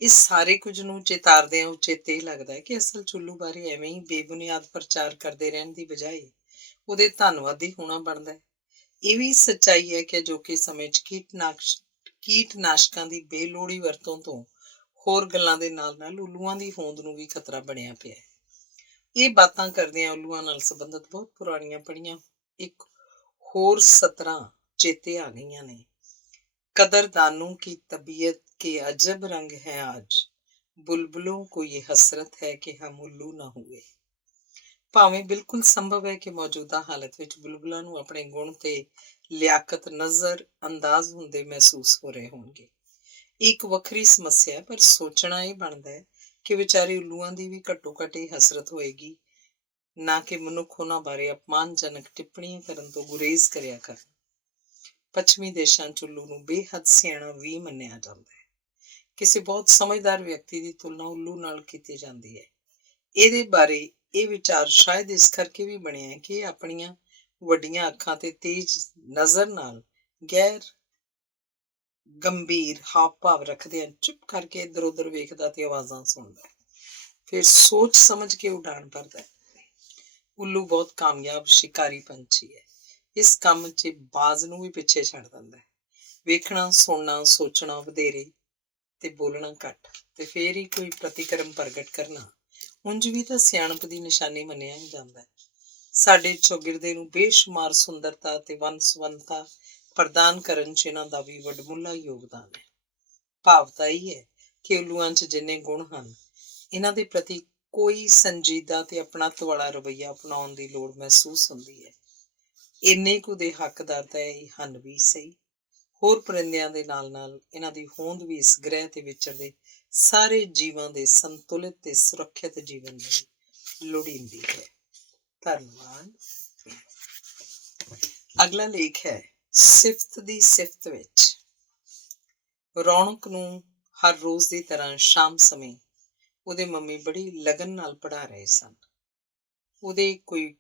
ਇਸ ਸਾਰੇ ਕੁਝ ਨੂੰ ਚਿਤਾਰਦਿਆਂ ਉਚੇਤੇ ਇਹ ਲੱਗਦਾ ਹੈ ਕਿ ਅਸਲ 'ਚ ਉੱਲੂ ਬਾਰੇ ਐਵੇਂ ਹੀ ਬੇਬੁਨਿਆਦ ਪ੍ਰਚਾਰ ਕਰਦੇ ਰਹਿਣ ਦੀ ਬਜਾਏ ਉਹਦੇ ਧੰਨਵਾਦੀ ਹੋਣਾ ਬਣਦਾ ਹੈ। ਇਹ ਵੀ ਸੱਚਾਈ ਹੈ ਕਿ ਅਜੋਕੇ ਸਮੇਂ 'ਚ ਕੀਟਨਾਸ਼ਕਾਂ ਦੀ ਬੇਲੋੜੀ ਵਰਤੋਂ ਤੋਂ ਹੋਰ ਗੱਲਾਂ ਦੇ ਨਾਲ-ਨਾਲ ਉੱਲੂਆਂ ਦੀ ਹੋਂਦ ਨੂੰ ਵੀ ਖਤਰਾ ਬਣਿਆ ਪਿਆ ਹੈ। ਇਹ ਬਾਤਾਂ ਕਰਦਿਆਂ ਉੱਲੂਆਂ ਨਾਲ ਸੰਬੰਧਿਤ ਬਹੁਤ ਪੁਰਾਣੀਆਂ ਪੜ੍ਹੀਆਂ ਇੱਕ ਹੋਰ ਸਤਰਾਂ ਚੇਤੇ ਆ ਗਈਆਂ ਨੇ। ਕਦਰਦਾਨੋं की तबीयत के अजब रंग है आज, बुलबुलों को ये हसरत है कि हम उल्लू ना हुए। ਭਾਵੇਂ ਬਿਲਕੁਲ ਸੰਭਵ ਹੈ ਕਿ ਮੌਜੂਦਾ ਹਾਲਤ ਵਿੱਚ ਬੁਲਬੁਲਾਂ ਨੂੰ ਆਪਣੇ ਗੁਣ ਤੇ ਲਿਆਕਤ ਨਜ਼ਰ ਅੰਦਾਜ਼ ਹੁੰਦੇ ਮਹਿਸੂਸ ਹੋ ਰਹੇ ਹੋਣਗੇ। ਇੱਕ ਵੱਖਰੀ ਸਮੱਸਿਆ ਹੈ, ਪਰ ਸੋਚਣਾ ਇਹ ਬਣਦਾ ਹੈ ਕਿ ਵਿਚਾਰੇ ਉੱਲੂਆਂ ਦੀ ਵੀ ਘੱਟੋ ਘੱਟ ਇਹ ਹਸਰਤ ਹੋਏਗੀ, ਨਾ ਕਿ ਮਨੁੱਖ ਉਹਨਾਂ ਬਾਰੇ ਅਪਮਾਨਜਨਕ ਟਿੱਪਣੀਆਂ ਕਰਨ ਤੋਂ ਗੁਰੇਜ਼ ਕਰਿਆ ਕਰਨ। ਪੱਛਮੀ ਦੇਸ਼ਾਂ 'ਚ ਉੱਲੂ ਨੂੰ ਬੇਹੱਦ ਸਿਆਣਾ ਵੀ ਮੰਨਿਆ ਜਾਂਦਾ ਹੈ। ਕਿਸੇ ਬਹੁਤ ਸਮਝਦਾਰ ਵਿਅਕਤੀ ਦੀ ਤੁਲਨਾ ਉੱਲੂ ਨਾਲ ਕੀਤੀ ਜਾਂਦੀ ਹੈ। ਇਹਦੇ ਬਾਰੇ ਇਹ ਵਿਚਾਰ ਸ਼ਾਇਦ ਇਸ ਕਰਕੇ ਵੀ ਬਣਿਆ ਹੈ ਕਿ ਇਹ ਆਪਣੀਆਂ ਵੱਡੀਆਂ ਅੱਖਾਂ ਤੇ ਤੇਜ਼ ਨਜ਼ਰ ਨਾਲ ਗੈਰ ਗੰਭੀਰ ਹਾਵ ਭਾਵ ਰੱਖਦਿਆਂ ਚੁੱਪ ਕਰਕੇ ਇੱਧਰ ਉੱਧਰ ਵੇਖਦਾ ਤੇ ਆਵਾਜ਼ਾਂ ਸੁਣਦਾ, ਫਿਰ ਸੋਚ ਸਮਝ ਕੇ ਉਡਾਣ ਭਰਦਾ। ਉੱਲੂ ਬਹੁਤ ਕਾਮਯਾਬ ਸ਼ਿਕਾਰੀ ਪੰਛੀ ਹੈ। ਇਸ ਕੰਮ 'ਚ ਬਾਜ਼ ਨੂੰ ਵੀ ਪਿੱਛੇ ਛੱਡ ਦਿੰਦਾ ਹੈ। ਵੇਖਣਾ, ਸੁਣਨਾ, ਸੋਚਣਾ ਵਧੇਰੇ ਤੇ ਬੋਲਣਾ ਘੱਟ, ਤੇ ਫੇਰ ਹੀ ਕੋਈ ਪ੍ਰਤੀਕਰਮ ਪ੍ਰਗਟ ਕਰਨਾ ਉਂਝ ਵੀ ਤਾਂ ਸਿਆਣਪ ਦੀ ਨਿਸ਼ਾਨੀ ਮੰਨਿਆ ਹੀ ਜਾਂਦਾ ਹੈ। ਸਾਡੇ ਚੌਗਿਰਦੇ ਨੂੰ ਬੇਸ਼ੁਮਾਰ ਸੁੰਦਰਤਾ ਤੇ ਵੰਨ-ਸੁਵੰਨਤਾ ਪ੍ਰਦਾਨ ਕਰਨ 'ਚ ਇਹਨਾਂ ਦਾ ਵੀ ਵਡਮੁੱਲਾ ਯੋਗਦਾਨ ਹੈ। ਭਾਵ ਤਾਂ ਇਹ ਹੈ ਕਿ ਉੱਲੂਆਂ 'ਚ ਜਿੰਨੇ ਗੁਣ ਹਨ, ਇਹਨਾਂ ਦੇ ਪ੍ਰਤੀ ਕੋਈ ਸੰਜੀਦਾ ਤੇ ਆਪਣੱਤ ਵਾਲਾ ਰਵੱਈਆ ਅਪਣਾਉਣ ਦੀ ਲੋੜ ਮਹਿਸੂਸ ਹੁੰਦੀ ਹੈ। ਇੰਨੇ ਕੁ ਦੇ ਹੱਕਦਾਰ ਤਾਂ ਇਹ ਹਨ ਵੀ ਸਹੀ। ਹੋਰ ਪਰਿੰਦਿਆਂ ਦੇ ਨਾਲ-ਨਾਲ ਇਹਨਾਂ ਦੀ ਹੋਂਦ ਵੀ ਇਸ ਗ੍ਰਹਿ ਤੇ ਵਿਚਰਦੇ ਸਾਰੇ ਜੀਵਾਂ ਦੇ ਸੰਤੁਲਿਤ ਤੇ ਸੁਰੱਖਿਅਤ ਜੀਵਨ ਲਈ ਲੋੜੀਂਦੀ ਹੈ। ਧੰਨਵਾਦ। ਅਗਲਾ ਲੇਖ ਹੈ ਸਿਫਤ ਦੀ ਸਿਫਤ ਵਿੱਚ। ਰੌਣਕ ਨੂੰ ਹਰ ਰੋਜ਼ ਦੀ ਤਰ੍ਹਾਂ ਸ਼ਾਮ ਸਮੇਂ ਉਹਦੇ ਮੰਮੀ ਬੜੀ ਲਗਨ ਨਾਲ ਪੜ੍ਹਾ ਰਹੇ ਸਨ। ਉਹਦੇ ਕੋਈ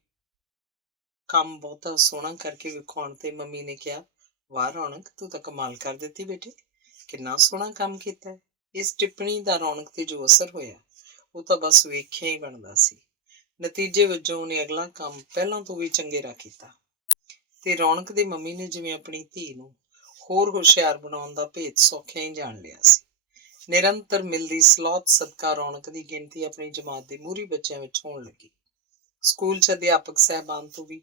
ਕੰਮ ਬਹੁਤਾ ਸੋਹਣਾ ਕਰਕੇ ਵਿਖਾਉਣ ਤੇ ਮੰਮੀ ਨੇ ਕਿਹਾ, ਵਾਹ ਰੌਣਕ, ਤੂੰ ਤਾਂ ਕਮਾਲ ਕਰ ਦਿੱਤੀ ਬੇਟੇ, ਕਿੰਨਾ ਸੋਹਣਾ ਕੰਮ ਕੀਤਾ ਹੈ। ਇਸ ਟਿੱਪਣੀ ਦਾ ਰੌਣਕ ਤੇ ਜੋ ਅਸਰ ਹੋਇਆ ਉਹ ਤਾਂ ਬਸ ਵੇਖਿਆ ਹੀ ਬਣਦਾ ਸੀ। ਨਤੀਜੇ ਵਜੋਂ ਉਹਨੇ ਅਗਲਾ ਕੰਮ ਪਹਿਲਾਂ ਤੋਂ ਵੀ ਚੰਗੇਰਾ ਕੀਤਾ ਤੇ ਰੌਣਕ ਦੀ ਮੰਮੀ ਨੇ ਜਿਵੇਂ ਆਪਣੀ ਧੀ ਨੂੰ ਹੋਰ ਹੁਸ਼ਿਆਰ ਬਣਾਉਣ ਦਾ ਭੇਤ ਸੌਖਿਆਂ ਹੀ ਜਾਣ ਲਿਆ ਸੀ। ਨਿਰੰਤਰ ਮਿਲਦੀ ਸਲੌਤ ਸਦਕਾ ਰੌਣਕ ਦੀ ਗਿਣਤੀ ਆਪਣੀ ਜਮਾਤ ਦੇ ਮੂਹਰੀ ਬੱਚਿਆਂ ਵਿੱਚ ਹੋਣ ਲੱਗੀ। ਸਕੂਲ 'ਚ ਅਧਿਆਪਕ ਸਾਹਿਬਾਨ ਤੋਂ ਵੀ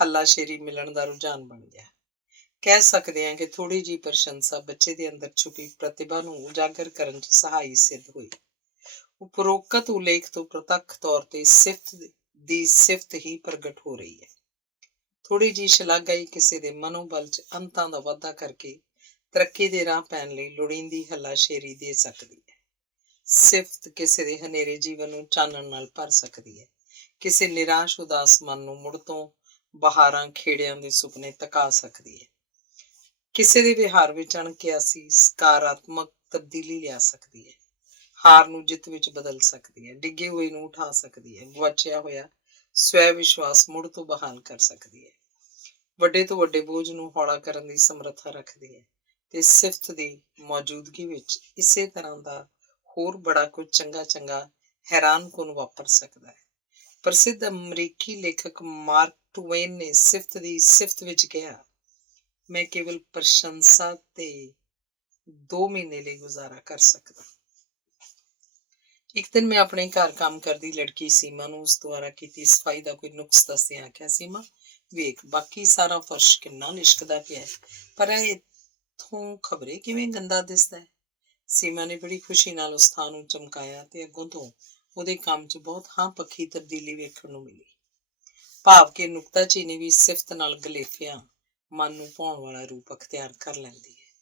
ਹੱਲਾਸ਼ੇਰੀ ਮਿਲਣ ਦਾ ਰੁਝਾਨ ਬਣ ਗਿਆ। ਕਹਿ ਸਕਦੇ ਹਾਂ ਕਿ ਥੋੜ੍ਹੀ ਜਿਹੀ ਪ੍ਰਸ਼ੰਸਾ ਬੱਚੇ ਦੇ ਅੰਦਰ ਛੁਪੀ ਪ੍ਰਤਿਭਾ ਨੂੰ ਉਜਾਗਰ ਕਰਨ 'ਚ ਸਹਾਈ ਸਿੱਧ ਹੋਈ। ਉਪਰੋਕਤ ਉਲੇਖ ਤੋਂ ਪ੍ਰਤੱਖ ਤੌਰ ਤੇ ਸਿਫਤ ਹੀ ਪ੍ਰਗਟ ਹੋ ਰਹੀ ਹੈ। ਥੋੜ੍ਹੀ ਜਿਹੀ ਸ਼ਲਾਘਾ ਹੀ ਕਿਸੇ ਦੇ ਮਨੋਬਲ 'ਚ ਅੰਤਾਂ ਦਾ ਵਾਧਾ ਕਰਕੇ ਤਰੱਕੀ ਦੇ ਰਾਹ ਪੈਣ ਲਈ ਲੋੜੀਂਦੀ ਹੱਲਾਸ਼ੇਰੀ ਦੇ ਸਕਦੀ ਹੈ। ਸਿਫਤ ਕਿਸੇ ਦੇ ਹਨੇਰੇ ਜੀਵਨ ਨੂੰ ਚਾਨਣ ਨਾਲ ਭਰ ਸਕਦੀ ਹੈ, ਕਿਸੇ ਨਿਰਾਸ਼ ਉਦਾਸ ਮਨ ਨੂੰ ਮੁੜ ਤੋਂ ਬਹਾਰਾਂ ਖੇੜਿਆਂ ਦੇ ਸੁਪਨੇ ਤਕਾ ਸਕਦੀ ਹੈ, ਕਿਸੇ ਦੇ ਵਿਹਾਰ ਵਿੱਚ ਅਣਕਿਆਸੀ ਸਕਾਰਾਤਮਕ ਤਬਦੀਲੀ ਲਿਆ ਸਕਦੀ ਹੈ, ਹਾਰ ਨੂੰ ਜਿੱਤ ਵਿੱਚ ਬਦਲ ਸਕਦੀ ਹੈ, ਡਿੱਗੇ ਹੋਏ ਨੂੰ ਉਠਾ ਸਕਦੀ ਹੈ, ਗੁਆਚਿਆ ਹੋਇਆ ਸਵੈ ਵਿਸ਼ਵਾਸ ਮੁੜ ਤੋਂ ਬਹਾਲ ਕਰ ਸਕਦੀ ਹੈ, ਵੱਡੇ ਤੋਂ ਵੱਡੇ ਬੋਝ ਨੂੰ ਹੌਲਾ ਕਰਨ ਦੀ ਸਮਰੱਥਾ ਰੱਖਦੀ ਹੈ। ਤੇ ਸਿਫਤ ਦੀ ਮੌਜੂਦਗੀ ਵਿੱਚ ਇਸੇ ਤਰ੍ਹਾਂ ਦਾ ਹੋਰ ਬੜਾ ਕੁਝ ਚੰਗਾ ਹੈਰਾਨਕੁਨ ਵਾਪਰ ਸਕਦਾ ਹੈ। ਪ੍ਰਸਿੱਧ ਅਮਰੀਕੀ ਲੇਖਕ ਮਾਰਕ ਟਵੇਨ ਨੇ ਸਿਫਤ ਦੀ ਸਿਫਤ ਵਿੱਚ ਕਿਹਾ, ਮੈਂ ਕੇਵਲ ਪ੍ਰਸ਼ੰਸਾ ਤੇ 2 ਮਹੀਨੇ ਲਈ ਗੁਜ਼ਾਰਾ ਕਰ ਸਕਦਾ। ਇੱਕ ਦਿਨ ਮੈਂ ਆਪਣੇ ਘਰ ਕੰਮ ਕਰਦੀ ਲੜਕੀ ਸੀਮਾ ਨੂੰ ਉਸ ਦੁਆਰਾ ਕੀਤੀ ਸਫਾਈ ਦਾ ਕੋਈ ਨੁਕਸ ਦੱਸਿਆ ਆਖਿਆ, ਸੀਮਾ ਵੇਖ, ਬਾਕੀ ਸਾਰਾ ਫਰਸ਼ ਕਿੰਨਾ ਲਿਸ਼ਕਦਾ ਪਿਆ, ਪਰ ਇਹ ਇੱਥੋਂ ਖਬਰੇ ਕਿਵੇਂ ਗੰਦਾ ਦਿਸਦਾ ਹੈ। ਸੀਮਾ ਨੇ ਬੜੀ ਖੁਸ਼ੀ ਨਾਲ ਉਸ ਥਾਂ ਨੂੰ ਚਮਕਾਇਆ ਤੇ ਅੱਗੋਂ ਤੋਂ ਉਹਦੇ ਕੰਮ 'ਚ ਬਹੁਤ ਹਾਂ ਪੱਖੀ ਤਬਦੀਲੀ ਵੇਖਣ ਨੂੰ ਮਿਲੀ। ਭਾਵ ਕਿ ਨੁਕਤਾਚੀਨੀ ਵੀ ਸਿਫਤ ਨਾਲ ਗਲੇਫਿਆਂ ਮਨ ਨੂੰ ਭਾਉਣ ਵਾਲਾ ਰੂਪ ਅਖਤਿਆਰ ਕਰ ਲੈਂਦੀ ਹੈ।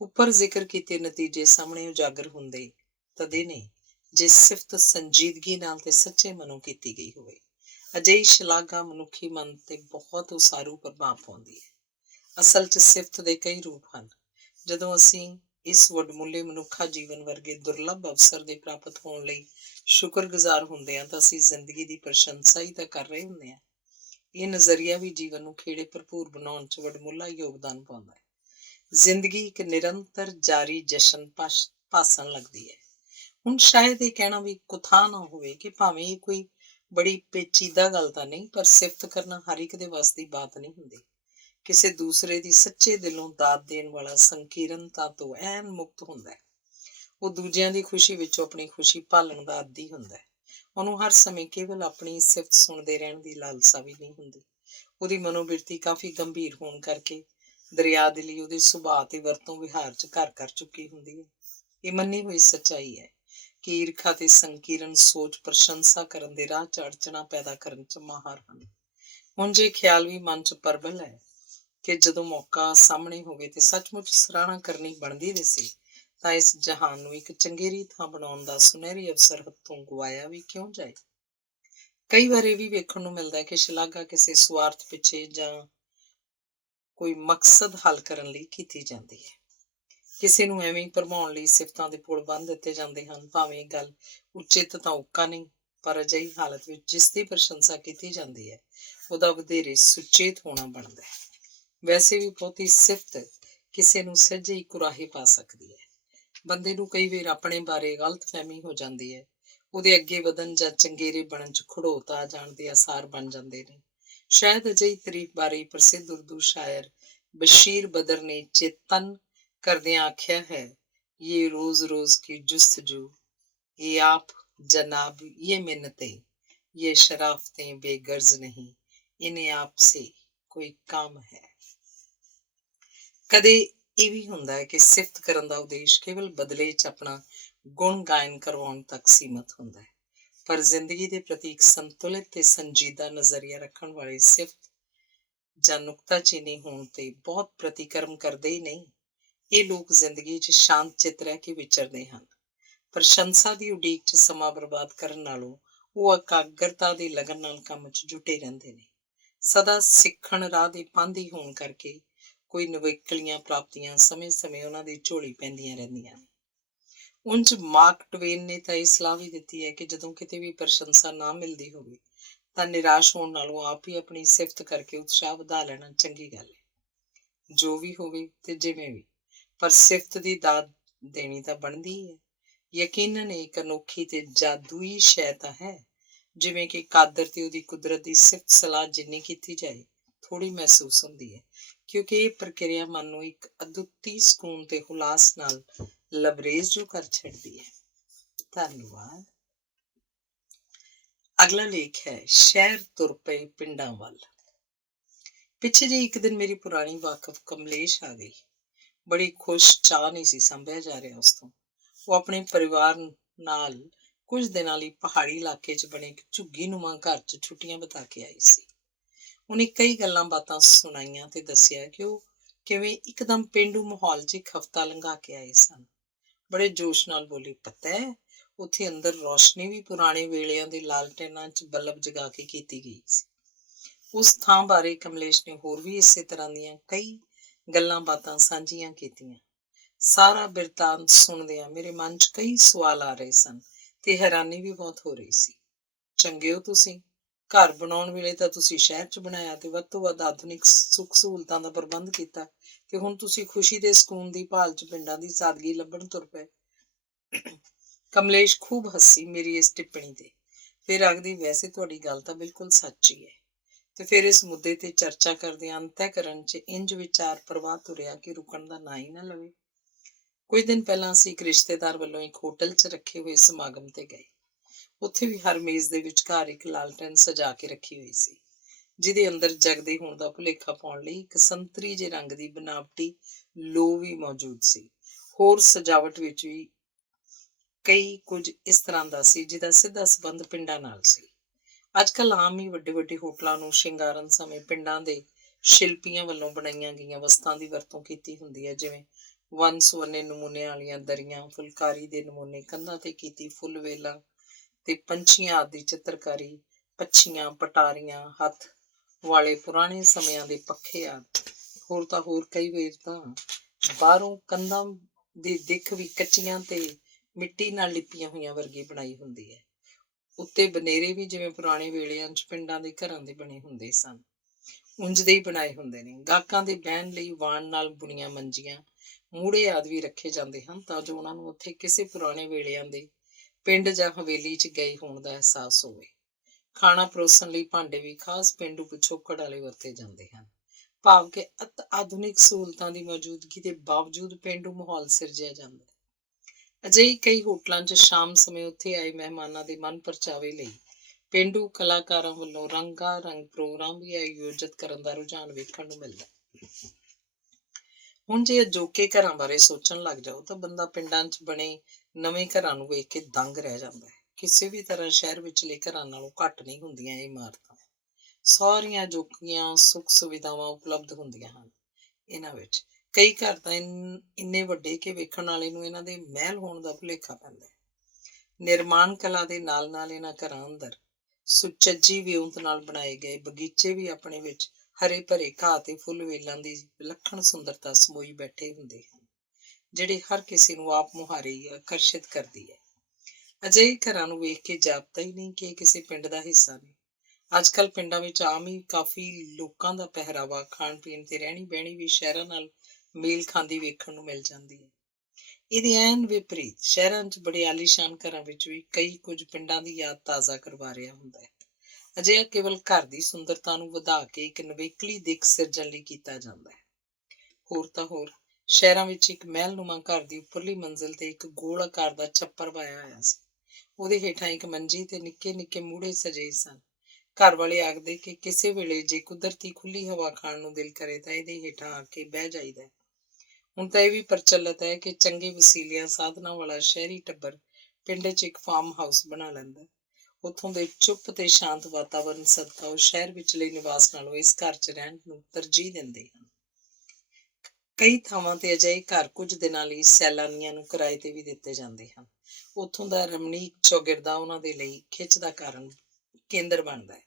ਉੱਪਰ ਜ਼ਿਕਰ ਕੀਤੇ ਨਤੀਜੇ ਸਾਹਮਣੇ ਉਜਾਗਰ ਹੁੰਦੇ ਤਦੇ ਨੇ ਜੇ ਸਿਫਤ ਸੰਜੀਦਗੀ ਨਾਲ ਤੇ ਸੱਚੇ ਮਨੋਂ ਕੀਤੀ ਗਈ ਹੋਵੇ। ਅਜਿਹੀ ਸ਼ਲਾਘਾ ਮਨੁੱਖੀ ਮਨ ਤੇ ਬਹੁਤ ਉਸਾਰੂ ਪ੍ਰਭਾਵ ਪਾਉਂਦੀ ਹੈ। ਅਸਲ 'ਚ ਸਿਫਤ ਦੇ ਕਈ ਰੂਪ ਹਨ। ਜਦੋਂ ਅਸੀਂ ਇਸ ਵਡਮੁੱਲੇ ਮਨੁੱਖਾ ਜੀਵਨ ਵਰਗੇ ਦੁਰਲੱਭ ਅਵਸਰ ਦੇ ਪ੍ਰਾਪਤ ਹੋਣ ਲਈ ਸ਼ੁਕਰਗੁਜ਼ਾਰ ਹੁੰਦੇ ਹਾਂ ਤਾਂ ਅਸੀਂ ਜ਼ਿੰਦਗੀ ਦੀ ਪ੍ਰਸ਼ੰਸਾ ਹੀ ਤਾਂ ਕਰ ਰਹੇ ਹੁੰਦੇ ਹਾਂ। ਇਹ ਨਜ਼ਰੀਆ ਵੀ ਜੀਵਨ ਨੂੰ ਖੇੜੇ ਭਰਪੂਰ ਬਣਾਉਣ 'ਚ ਵਡਮੁੱਲਾ ਯੋਗਦਾਨ ਪਾਉਂਦਾ ਹੈ। ਜ਼ਿੰਦਗੀ ਇੱਕ ਨਿਰੰਤਰ ਜਾਰੀ ਜਸ਼ਨ ਭਾਸਣ ਲੱਗਦੀ ਹੈ। ਹੁਣ ਸ਼ਾਇਦ ਇਹ ਕਹਿਣਾ ਵੀ ਕੁਥਾ ਨਾ ਹੋਵੇ ਕਿ ਭਾਵੇਂ ਇਹ ਕੋਈ ਬੜੀ ਪੇਚੀਦਾ ਗੱਲ ਤਾਂ ਨਹੀਂ, ਪਰ ਸਿਫਤ ਕਰਨਾ ਹਰ ਇੱਕ ਦੇ ਵੱਸ ਦੀ ਬਾਤ ਨਹੀਂ ਹੁੰਦੀ। ਕਿਸੇ ਦੂਸਰੇ ਦੀ ਸੱਚੇ ਦਿਲੋਂ ਦਾਤ ਦੇਣ ਵਾਲਾ ਸੰਕੀਰਨਤਾ ਤੋਂ ਐਨ ਮੁਕਤ ਹੁੰਦਾ ਹੈ। ਉਹ ਦੂਜਿਆਂ ਦੀ ਖੁਸ਼ੀ ਵਿੱਚੋਂ ਆਪਣੀ ਖੁਸ਼ੀ ਭਾਲਣ ਦਾ ਆਦੀ ਹੁੰਦਾ ਹੈ। ਉਹਨੂੰ ਹਰ ਸਮੇਂ ਕੇਵਲ ਆਪਣੀ ਸਿਫਤ ਸੁਣਦੇ ਰਹਿਣ ਦੀ ਲਾਲਸਾ ਵੀ ਨਹੀਂ ਹੁੰਦੀ। ਉਹਦੀ ਮਨੋਬਿਰਤੀ ਕਾਫੀ ਗੰਭੀਰ ਹੋਣ ਕਰਕੇ ਦਰਿਆ ਦਿਲੀ ਉਹਦੇ ਸੁਭਾਅ ਤੇ ਵਰਤੋਂ ਵਿਹਾਰ 'ਚ ਘਰ ਕਰ ਚੁੱਕੀ ਹੁੰਦੀ ਹੈ। ਇਹ ਮੰਨੀ ਹੋਈ ਸੱਚਾਈ ਹੈ ਕਿ ਈਰਖਾ ਤੇ ਸੰਕੀਰਨ ਸੋਚ ਪ੍ਰਸ਼ੰਸਾ ਕਰਨ ਦੇ ਰਾਹ 'ਚ ਅੜਚਣਾ ਪੈਦਾ ਕਰਨ 'ਚ ਮਾਹਰ ਹਨ। ਹੁਣ ਜੇ ਖਿਆਲ ਵੀ ਮਨ 'ਚ ਪ੍ਰਬਲ ਹੈ ਕਿ ਜਦੋਂ ਮੌਕਾ ਸਾਹਮਣੇ ਹੋਵੇ ਤੇ ਸੱਚਮੁੱਚ ਸਰਾਹਨਾ ਕਰਨੀ ਬਣਦੀ ਦਿਸੇ ਤਾਂ ਇਸ ਜਹਾਨ ਨੂੰ ਇੱਕ ਚੰਗੇਰੀ ਥਾਂ ਬਣਾਉਣ ਦਾ ਸੁਨਹਿਰੀ ਅਵਸਰ ਹੱਥੋਂ ਗਵਾਇਆ ਵੀ ਕਿਉਂ ਜਾਏ। ਕਈ ਵਾਰ ਇਹ ਵੀ ਵੇਖਣ ਨੂੰ ਮਿਲਦਾ ਹੈ ਕਿ ਸ਼ਲਾਘਾ ਕਿਸੇ ਸੁਆਰਥ ਪਿੱਛੇ ਜਾਂ ਕੋਈ ਮਕਸਦ ਹੱਲ ਕਰਨ ਲਈ ਕੀਤੀ ਜਾਂਦੀ ਹੈ। ਕਿਸੇ ਨੂੰ ਐਵੇਂ ਹੀ ਭਰਮਾਉਣ ਲਈ ਸਿਫਤਾਂ ਦੇ ਪੁਲ ਬੰਨ੍ਹ ਦਿੱਤੇ ਜਾਂਦੇ ਹਨ। ਭਾਵੇਂ ਇਹ ਗੱਲ ਉਚਿਤ ਤਾਂ ਉੱਕਾ ਨਹੀਂ, ਪਰ ਅਜਿਹੀ ਹਾਲਤ ਵਿੱਚ ਜਿਸ ਦੀ ਪ੍ਰਸ਼ੰਸਾ ਕੀਤੀ ਜਾਂਦੀ ਹੈ ਉਹਦਾ ਵਧੇਰੇ ਸੁਚੇਤ ਹੋਣਾ ਬਣਦਾ ਹੈ। ਵੈਸੇ ਵੀ ਬਹੁਤੀ ਸਿਫਤ ਕਿਸੇ ਨੂੰ ਸਹਿਜੇ ਹੀ ਕੁਰਾਹੇ ਪਾ ਸਕਦੀ ਹੈ। ਬੰਦੇ ਨੂੰ ਕਈ ਵਾਰ ਆਪਣੇ ਬਾਰੇ ਗਲਤਫਹਿਮੀ ਹੋ ਜਾਂਦੀ ਹੈ। ਉਹਦੇ ਅੱਗੇ ਵਧਣ ਜਾਂ ਚੰਗੇਰੇ ਬਣਨ 'ਚ ਖੜੋਤ ਆ ਜਾਣ ਦੇ ਆਸਾਰ ਬਣ ਜਾਂਦੇ ਨੇ। ਸ਼ਾਇਦ ਅਜਿਹੀ ਤਾਰੀਫ ਬਾਰੇ ਪ੍ਰਸਿੱਧ ਉਰਦੂ ਸ਼ਾਇਰ ਬਸ਼ੀਰ ਬਦਰ ਨੇ ਚੇਤਨ ਕਰਦਿਆਂ ਆਖਿਆ ਹੈ, ਇਹ ਰੋਜ਼ ਰੋਜ਼ ਕੀ ਜੁਸਤਜੂ, ਇਹ ਆਪ जनाब ये मिन्नतें, ये शराफतें बेगर्ज नहीं, इन्हें आपसे कोई काम है। ਕਦੇ ਇਹ ਵੀ ਹੁੰਦਾ ਹੈ ਕਿ ਸਿਫਤ ਕਰਨ ਦਾ ਉਦੇਸ਼ ਕੇਵਲ ਬਦਲੇ 'ਚ ਆਪਣਾ ਗੁਣ ਗਾਇਨ ਕਰਵਾਉਣ ਤੱਕ ਸੀਮਤ ਹੁੰਦਾ ਹੈ, ਪਰ ਜ਼ਿੰਦਗੀ ਦੇ ਪ੍ਰਤੀ ਇੱਕ ਸੰਤੁਲਿਤ ਤੇ ਸੰਜੀਦਾ ਨਜ਼ਰੀਆ ਰੱਖਣ ਵਾਲੇ ਸਿਫਤ ਜਾਂ ਨੁਕਤਾਚੀਨੀ ਹੋਣ ਤੇ ਬਹੁਤ ਪ੍ਰਤੀਕਰਮ ਕਰਦੇ ਹੀ ਨਹੀਂ। ਇਹ ਲੋਕ ਜ਼ਿੰਦਗੀ 'ਚ ਸ਼ਾਂਤ ਚਿੱਤ ਰਹਿ ਕੇ ਵਿਚਰਦੇ ਹਨ। ਪ੍ਰਸ਼ੰਸਾ ਦੀ ਉਡੀਕ 'ਚ ਸਮਾਂ ਬਰਬਾਦ ਕਰਨ ਨਾਲੋਂ ਉਹ ਇਕਾਗਰਤਾ ਦੀ ਲਗਨ ਨਾਲ ਕੰਮ 'ਚ ਜੁਟੇ ਰਹਿੰਦੇ ਨੇ। ਸਦਾ ਸਿੱਖਣ ਰਾਹ ਦੇ ਪਾਂਧੀ ਹੋਣ ਕਰਕੇ ਕੋਈ ਨਿਵੇਕਲੀਆਂ ਪ੍ਰਾਪਤੀਆਂ ਸਮੇਂ-ਸਮੇਂ ਉਹਨਾਂ ਦੀ ਝੋਲੀ ਪੈਂਦੀਆਂ ਰਹਿੰਦੀਆਂ ਨੇ। ਉਂਝ ਮਾਰਕ ਟਵੇਨ ਨੇ ਤਾਂ ਇਹ ਸਲਾਹ ਵੀ ਦਿੱਤੀ ਹੈ ਕਿ ਜਦੋਂ ਕਿਤੇ ਵੀ ਪ੍ਰਸ਼ੰਸਾ ਨਾ ਮਿਲਦੀ ਹੋਵੇ ਤਾਂ ਨਿਰਾਸ਼ ਹੋਣ ਨਾਲੋਂ ਆਪ ਹੀ ਆਪਣੀ ਸਿਫਤ ਕਰਕੇ ਉਤਸ਼ਾਹ ਵਧਾ ਲੈਣਾ ਚੰਗੀ ਗੱਲ ਹੈ। ਜੋ ਵੀ ਹੋਵੇ ਤੇ ਜਿਵੇਂ ਵੀ, ਪਰ ਸਿਫਤ ਦੀ ਦਾਤ ਦੇਣੀ ਤਾਂ ਬਣਦੀ ਹੈ। ਯਕੀਨਨ ਇੱਕ ਅਨੋਖੀ ਤੇ ਜਾਦੂਈ ਸ਼ੈ ਤਾਂ ਹੈ। ਜਿਵੇਂ ਕਿ ਕਾਦਰ ਤੇ ਉਹਦੀ ਕੁਦਰਤ ਦੀ ਸਿਫਤ ਸਲਾਹ ਜਿੰਨੀ ਕੀਤੀ ਜਾਏ ਥੋੜ੍ਹੀ ਮਹਿਸੂਸ ਹੁੰਦੀ ਹੈ, ਕਿਉਂਕਿ ਇਹ ਪ੍ਰਕਿਰਿਆ ਮਨ ਨੂੰ ਇੱਕ ਅਦੁੱਤੀ ਸਕੂਨ ਤੇ ਹੁਲਾਸ ਨਾਲ ਲਬਰੇਜ਼ ਜੋ ਕਰ ਛੱਡਦੀ ਹੈ। ਧੰਨਵਾਦ। ਅਗਲਾ ਲੇਖ ਹੈ ਸ਼ਹਿਰ ਤੁਰ ਪਏ ਪਿੰਡਾਂ ਵੱਲ। ਪਿੱਛੇ ਜਿਹੇ ਇੱਕ ਦਿਨ ਮੇਰੀ ਪੁਰਾਣੀ ਵਾਕਫ ਕਮਲੇਸ਼ ਆ ਗਈ। ਬੜੀ ਖੁਸ਼ ਚਾਹ ਨਹੀਂ ਸੀ ਸੰਭਿਆ ਜਾ ਰਿਹਾ ਉਸ ਤੋਂ। ਉਹ ਆਪਣੇ ਪਰਿਵਾਰ ਨਾਲ ਕੁਝ ਦਿਨਾਂ ਲਈ ਪਹਾੜੀ ਇਲਾਕੇ 'ਚ ਬਣੇ ਇੱਕ ਝੁੱਗੀ ਨੁਮਾ ਘਰ 'ਚ ਛੁੱਟੀਆਂ ਬਿਤਾ ਕੇ ਆਈ ਸੀ। ਉਹਨੇ ਕਈ ਗੱਲਾਂ ਬਾਤਾਂ ਸੁਣਾਈਆਂ ਤੇ ਦੱਸਿਆ ਕਿ ਉਹ ਕਿਵੇਂ ਇੱਕਦਮ ਪੇਂਡੂ ਮਾਹੌਲ 'ਚ ਇੱਕ ਹਫ਼ਤਾ ਲੰਘਾ ਕੇ ਆਏ ਸਨ। ਬੜੇ ਜੋਸ਼ ਨਾਲ ਬੋਲੀ, ਪਤਾ ਹੈ ਉੱਥੇ ਅੰਦਰ ਰੌਸ਼ਨੀ ਵੀ ਪੁਰਾਣੇ ਵੇਲਿਆਂ ਦੇ ਲਾਲਟੈਨਾਂ 'ਚ ਬਲਬ ਜਗਾ ਕੇ ਕੀਤੀ ਗਈ ਸੀ। ਉਸ ਥਾਂ ਬਾਰੇ ਕਮਲੇਸ਼ ਨੇ ਹੋਰ ਵੀ ਇਸੇ ਤਰ੍ਹਾਂ ਦੀਆਂ ਕਈ ਗੱਲਾਂ ਬਾਤਾਂ ਸਾਂਝੀਆਂ ਕੀਤੀਆਂ। ਸਾਰਾ ਬਿਰਤਾਂਤ ਸੁਣਦਿਆਂ ਮੇਰੇ ਮਨ 'ਚ ਕਈ ਸਵਾਲ ਆ ਰਹੇ ਸਨ ਤੇ ਹੈਰਾਨੀ ਵੀ ਬਹੁਤ ਹੋ ਰਹੀ ਸੀ। ਚੰਗੇ ਹੋ ਤੁਸੀਂ, ਘਰ ਬਣਾਉਣ ਵੇਲੇ ਤਾਂ ਤੁਸੀਂ ਸ਼ਹਿਰ 'ਚ ਬਣਾਇਆ ਤੇ ਵੱਧ ਤੋਂ ਵੱਧ ਆਧੁਨਿਕ ਸੁੱਖ ਸਹੂਲਤਾਂ ਦਾ ਪ੍ਰਬੰਧ ਕੀਤਾ ਤੇ ਹੁਣ ਤੁਸੀਂ ਖੁਸ਼ੀ ਦੇ ਸਕੂਨ ਦੀ ਭਾਲ 'ਚ ਪਿੰਡਾਂ ਦੀ ਸਾਦਗੀ ਲੱਭਣ ਤੁਰ ਪਏ। ਕਮਲੇਸ਼ ਖੂਬ ਹੱਸੀ ਮੇਰੀ ਇਸ ਟਿੱਪਣੀ ਤੇ। ਫਿਰ ਆਖਦੀ, ਵੈਸੇ ਤੁਹਾਡੀ ਗੱਲ ਤਾਂ ਬਿਲਕੁਲ ਸੱਚ ਹੀ ਹੈ। ਤੇ ਫਿਰ ਇਸ ਮੁੱਦੇ ਤੇ ਚਰਚਾ ਕਰਦਿਆਂ ਅੰਤःਕਰਨ 'ਚ ਇੰਜ ਵਿਚਾਰ ਪ੍ਰਵਾਹ ਤੁਰਿਆ ਕਿ ਰੁਕਣ ਦਾ ਨਾਂ ਹੀ ਨਾ ਲਵੇ। ਕੁਝ ਦਿਨ ਪਹਿਲਾਂ ਅਸੀਂ ਇੱਕ ਰਿਸ਼ਤੇਦਾਰ ਵੱਲੋਂ ਇੱਕ ਹੋਟਲ 'ਚ ਰੱਖੇ ਹੋਏ ਸਮਾਗਮ ਤੇ ਗਏ। ਉੱਥੇ ਵੀ ਹਰ ਮੇਜ਼ ਦੇ ਵਿਚਕਾਰ ਇੱਕ ਲਾਲਟੈਨ ਸਜਾ ਕੇ ਰੱਖੀ ਹੋਈ ਸੀ, ਜਿਹਦੇ ਅੰਦਰ ਜਗਦੇ ਹੋਣ ਦਾ ਭੁਲੇਖਾ ਪਾਉਣ ਲਈ ਇੱਕ ਸੰਤਰੀ ਜਿਹੇ ਰੰਗ ਦੀ ਬਨਾਵਟੀ ਲੋ ਵੀ ਮੌਜੂਦ ਸੀ। ਹੋਰ ਸਜਾਵਟ ਵਿੱਚ ਵੀ ਕਈ ਕੁਝ ਇਸ ਤਰ੍ਹਾਂ ਦਾ ਸੀ ਜਿਹਦਾ ਸਿੱਧਾ ਸੰਬੰਧ ਪਿੰਡਾਂ ਨਾਲ ਸੀ। ਅੱਜ ਕੱਲ੍ਹ ਆਮ ਹੀ ਵੱਡੇ ਵੱਡੇ ਹੋਟਲਾਂ ਨੂੰ ਸ਼ਿੰਗਾਰਨ ਸਮੇਂ ਪਿੰਡਾਂ ਦੇ ਸ਼ਿਲਪੀਆਂ ਵੱਲੋਂ ਬਣਾਈਆਂ ਗਈਆਂ ਵਸਤਾਂ ਦੀ ਵਰਤੋਂ ਕੀਤੀ ਹੁੰਦੀ ਹੈ, ਜਿਵੇਂ ਵੰਨ ਸੁਵੰਨੇ ਨਮੂਨਿਆਂ ਵਾਲੀਆਂ ਦਰੀਆਂ, ਫੁਲਕਾਰੀ ਦੇ ਨਮੂਨੇ, ਕੰਧਾਂ ਤੇ ਕੀਤੀ ਫੁੱਲ ਵੇਲਾਂ ਤੇ ਪੰਛੀਆਂ ਆਦਿ ਦੀ ਚਿੱਤਰਕਾਰੀ, ਪੱਛੀਆਂ, ਪਟਾਰੀਆਂ, ਹੱਥ ਵਾਲੇ ਪੁਰਾਣੇ ਸਮਿਆਂ ਦੇ ਪੱਖੇ ਆਦਿ। ਹੋਰ ਤਾਂ ਹੋਰ ਕਈ ਵਾਰ ਤਾਂ ਬਾਹਰੋਂ ਕੰਧਾਂ ਦੀ ਦਿੱਖ ਵੀ ਕੱਚੀਆਂ ਤੇ ਮਿੱਟੀ ਨਾਲ ਲਿਪੀਆਂ ਹੋਈਆਂ ਵਰਗੀ ਬਣਾਈ ਹੁੰਦੀ ਹੈ। ਉੱਤੇ ਬਨੇਰੇ ਵੀ ਜਿਵੇਂ ਪੁਰਾਣੇ ਵੇਲਿਆਂ 'ਚ ਪਿੰਡਾਂ ਦੇ ਘਰਾਂ ਦੇ ਬਣੇ ਹੁੰਦੇ ਸਨ, ਉਂਝ ਦੇ ਹੀ ਬਣਾਏ ਹੁੰਦੇ ਨੇ। ਗਾਹਕਾਂ ਦੇ ਬਹਿਣ ਲਈ ਵਾਣ ਨਾਲ ਬੁਣੀਆਂ ਮੰਜੀਆਂ, ਮੂਹੜੇ ਆਦਿ ਵੀ ਰੱਖੇ ਜਾਂਦੇ ਹਨ ਤਾਂ ਜੋ ਉਹਨਾਂ ਨੂੰ ਉੱਥੇ ਕਿਸੇ ਪੁਰਾਣੇ ਵੇਲਿਆਂ ਦੇ ਪਿੰਡ ਜਾਂ ਹਵੇਲੀ 'ਚ ਗਏ ਹੋਣ ਦਾ ਅਹਿਸਾਸ ਹੋਵੇ। ਖਾਣਾ ਪਰੋਸਣ ਲਈ ਭਾਂਡੇ ਵੀ ਖਾਸ ਪੇਂਡੂ ਪਿਛੋਕੜ ਵਾਲੇ ਵਰਤੇ ਜਾਂਦੇ ਹਨ, ਭਾਵ ਕਿ ਅਤ ਆਧੁਨਿਕ ਸਹੂਲਤਾਂ ਦੀ ਮੌਜੂਦਗੀ ਦੇ ਬਾਵਜੂਦ ਪੇਂਡੂ ਮਾਹੌਲ ਸਿਰਜਿਆ ਜਾਂਦਾ ਹੈ। ਅਜਿਹੇ ਕਈ ਹੋਟਲਾਂ 'ਚ ਸ਼ਾਮ ਸਮੇਂ ਉੱਥੇ ਆਏ ਮਹਿਮਾਨਾਂ ਦੇ ਮਨ ਪਰਚਾਵੇ ਲਈ ਪੇਂਡੂ ਕਲਾਕਾਰਾਂ ਵੱਲੋਂ ਰੰਗਾ ਰੰਗ ਪ੍ਰੋਗਰਾਮ ਵੀ ਆਯੋਜਿਤ ਕਰਨ ਦਾ ਰੁਝਾਨ ਵੇਖਣ ਨੂੰ ਮਿਲਦਾ। ਹੁਣ ਜੇ ਅਜੋਕੇ ਘਰਾਂ ਬਾਰੇ ਸੋਚਣ ਲੱਗ ਜਾਓ ਤਾਂ ਬੰਦਾ ਪਿੰਡਾਂ 'ਚ ਬਣੇ ਨਵੇਂ ਘਰਾਂ ਨੂੰ ਵੇਖ ਕੇ ਦੰਗ ਰਹਿ ਜਾਂਦਾ ਹੈ। ਕਿਸੇ ਵੀ ਤਰ੍ਹਾਂ ਸ਼ਹਿਰ ਵਿਚਲੇ ਘਰਾਂ ਨਾਲੋਂ ਘੱਟ ਨਹੀਂ ਹੁੰਦੀਆਂ ਇਹ ਇਮਾਰਤਾਂ। ਸਾਰੀਆਂ ਅਜੋਕੀਆਂ ਸੁੱਖ ਸੁਵਿਧਾਵਾਂ ਉਪਲਬਧ ਹੁੰਦੀਆਂ ਹਨ ਇਹਨਾਂ ਵਿੱਚ। ਕਈ ਘਰ ਤਾਂ ਇੰਨੇ ਵੱਡੇ ਕਿ ਵੇਖਣ ਵਾਲੇ ਨੂੰ ਇਹਨਾਂ ਦੇ ਮਹਿਲ ਹੋਣ ਦਾ ਭੁਲੇਖਾ ਪੈਂਦਾ ਹੈ। ਨਿਰਮਾਣ ਕਲਾ ਦੇ ਨਾਲ ਨਾਲ ਇਹਨਾਂ ਘਰਾਂ ਅੰਦਰ ਸੁਚੱਜੀ ਵਿਉਂਤ ਨਾਲ ਬਣਾਏ ਗਏ ਬਗੀਚੇ ਵੀ ਆਪਣੇ ਵਿੱਚ ਹਰੇ ਭਰੇ ਘਾਹ ਤੇ ਫੁੱਲ ਵੇਲਾਂ ਦੀ ਵਿਲੱਖਣ ਸੁੰਦਰਤਾ ਸਮੋਈ ਬੈਠੇ ਹੁੰਦੇ ਹਨ, ਜਿਹੜੇ ਹਰ ਕਿਸੇ ਨੂੰ ਆਪ ਮੁਹਾਰੇ ਆਕਰਸ਼ਿਤ ਕਰਦੀ ਹੈ। ਅਜਿਹੇ ਘਰਾਂ ਨੂੰ ਵੇਖ ਕੇ ਜਾਪਦਾ ਹੀ ਨਹੀਂ ਕਿ ਇਹ ਕਿਸੇ ਪਿੰਡ ਦਾ ਹਿੱਸਾ ਨੇ। ਅੱਜ ਕੱਲ੍ਹ ਪਿੰਡਾਂ ਵਿੱਚ ਆਮ ਹੀ ਕਾਫੀ ਲੋਕਾਂ ਦਾ ਪਹਿਰਾਵਾ, ਖਾਣ ਪੀਣ ਤੇ ਰਹਿਣੀ ਬਹਿਣੀ ਵੀ ਸ਼ਹਿਰਾਂ ਨਾਲ ਮੇਲ ਖਾਂਦੀ ਵੇਖਣ ਨੂੰ ਮਿਲ ਜਾਂਦੀ ਹੈ। ਇਹਦੇ ਐਨ ਵਿਪਰੀਤ ਸ਼ਹਿਰਾਂ 'ਚ ਬੜੇ ਆਲੀਸ਼ਾਨ ਘਰਾਂ ਵਿੱਚ ਵੀ ਕਈ ਕੁਝ ਪਿੰਡਾਂ ਦੀ ਯਾਦ ਤਾਜ਼ਾ ਕਰਵਾ ਰਿਹਾ ਹੁੰਦਾ ਹੈ। ਅਜਿਹਾ ਕੇਵਲ ਘਰ ਦੀ ਸੁੰਦਰਤਾ ਨੂੰ ਵਧਾ ਕੇ ਇੱਕ ਨਿਵੇਕਲੀ ਦਿੱਖ ਸਿਰਜਣ ਲਈ ਕੀਤਾ ਜਾਂਦਾ ਹੈ। ਹੋਰ ਤਾਂ ਹੋਰ ਸ਼ਹਿਰਾਂ ਵਿੱਚ ਇੱਕ ਮਹਿਲਨੁਮਾ ਘਰ ਦੀ ਉੱਪਰਲੀ ਮੰਜ਼ਿਲ ਤੇ ਇੱਕ ਗੋਲ ਆਕਾਰ ਦਾ ਛੱਪਰ ਪਾਇਆ ਹੋਇਆ ਸੀ। ਉਹਦੇ ਹੇਠਾਂ ਇੱਕ ਮੰਜੀ ਤੇ ਨਿੱਕੇ ਨਿੱਕੇ ਮੂਹੜੇ ਸਜੇ ਸਨ। ਘਰ ਵਾਲੇ ਆਖਦੇ ਕਿ ਕਿਸੇ ਵੇਲੇ ਜੇ ਕੁਦਰਤੀ ਖੁੱਲੀ ਹਵਾ ਖਾਣ ਨੂੰ ਦਿਲ ਕਰੇ ਤਾਂ ਇਹਦੇ ਹੇਠਾਂ ਆ ਕੇ ਬਹਿ ਜਾਈਦਾ। ਹੁਣ ਤਾਂ ਇਹ ਵੀ ਪ੍ਰਚਲਿਤ ਹੈ ਕਿ ਚੰਗੇ ਵਸੀਲਿਆਂ ਸਾਧਨਾਂ ਵਾਲਾ ਸ਼ਹਿਰੀ ਟੱਬਰ ਪਿੰਡ 'ਚ ਇੱਕ ਫਾਰਮ ਹਾਊਸ ਬਣਾ ਲੈਂਦਾ। ਉੱਥੋਂ ਦੇ ਚੁੱਪ ਤੇ ਸ਼ਾਂਤ ਵਾਤਾਵਰਨ ਸਦਕਾ ਉਹ ਸ਼ਹਿਰ ਵਿਚਲੇ ਨਿਵਾਸ ਨਾਲੋਂ ਇਸ ਘਰ 'ਚ ਰਹਿਣ ਨੂੰ ਤਰਜੀਹ ਦਿੰਦੇ ਹਨ। ਕਈ ਥਾਵਾਂ ਤੇ ਅਜਿਹੇ ਘਰ ਕੁਝ ਦਿਨਾਂ ਲਈ ਸੈਲਾਨੀਆਂ ਨੂੰ ਕਿਰਾਏ ਤੇ ਵੀ ਦਿੱਤੇ ਜਾਂਦੇ ਹਨ। ਉੱਥੋਂ ਦਾ ਰਮਣੀਕ ਚੌਗਿਰਦਾ ਉਹਨਾਂ ਦੇ ਲਈ ਖਿੱਚ ਦਾ ਕੇਂਦਰ ਬਣਦਾ ਹੈ।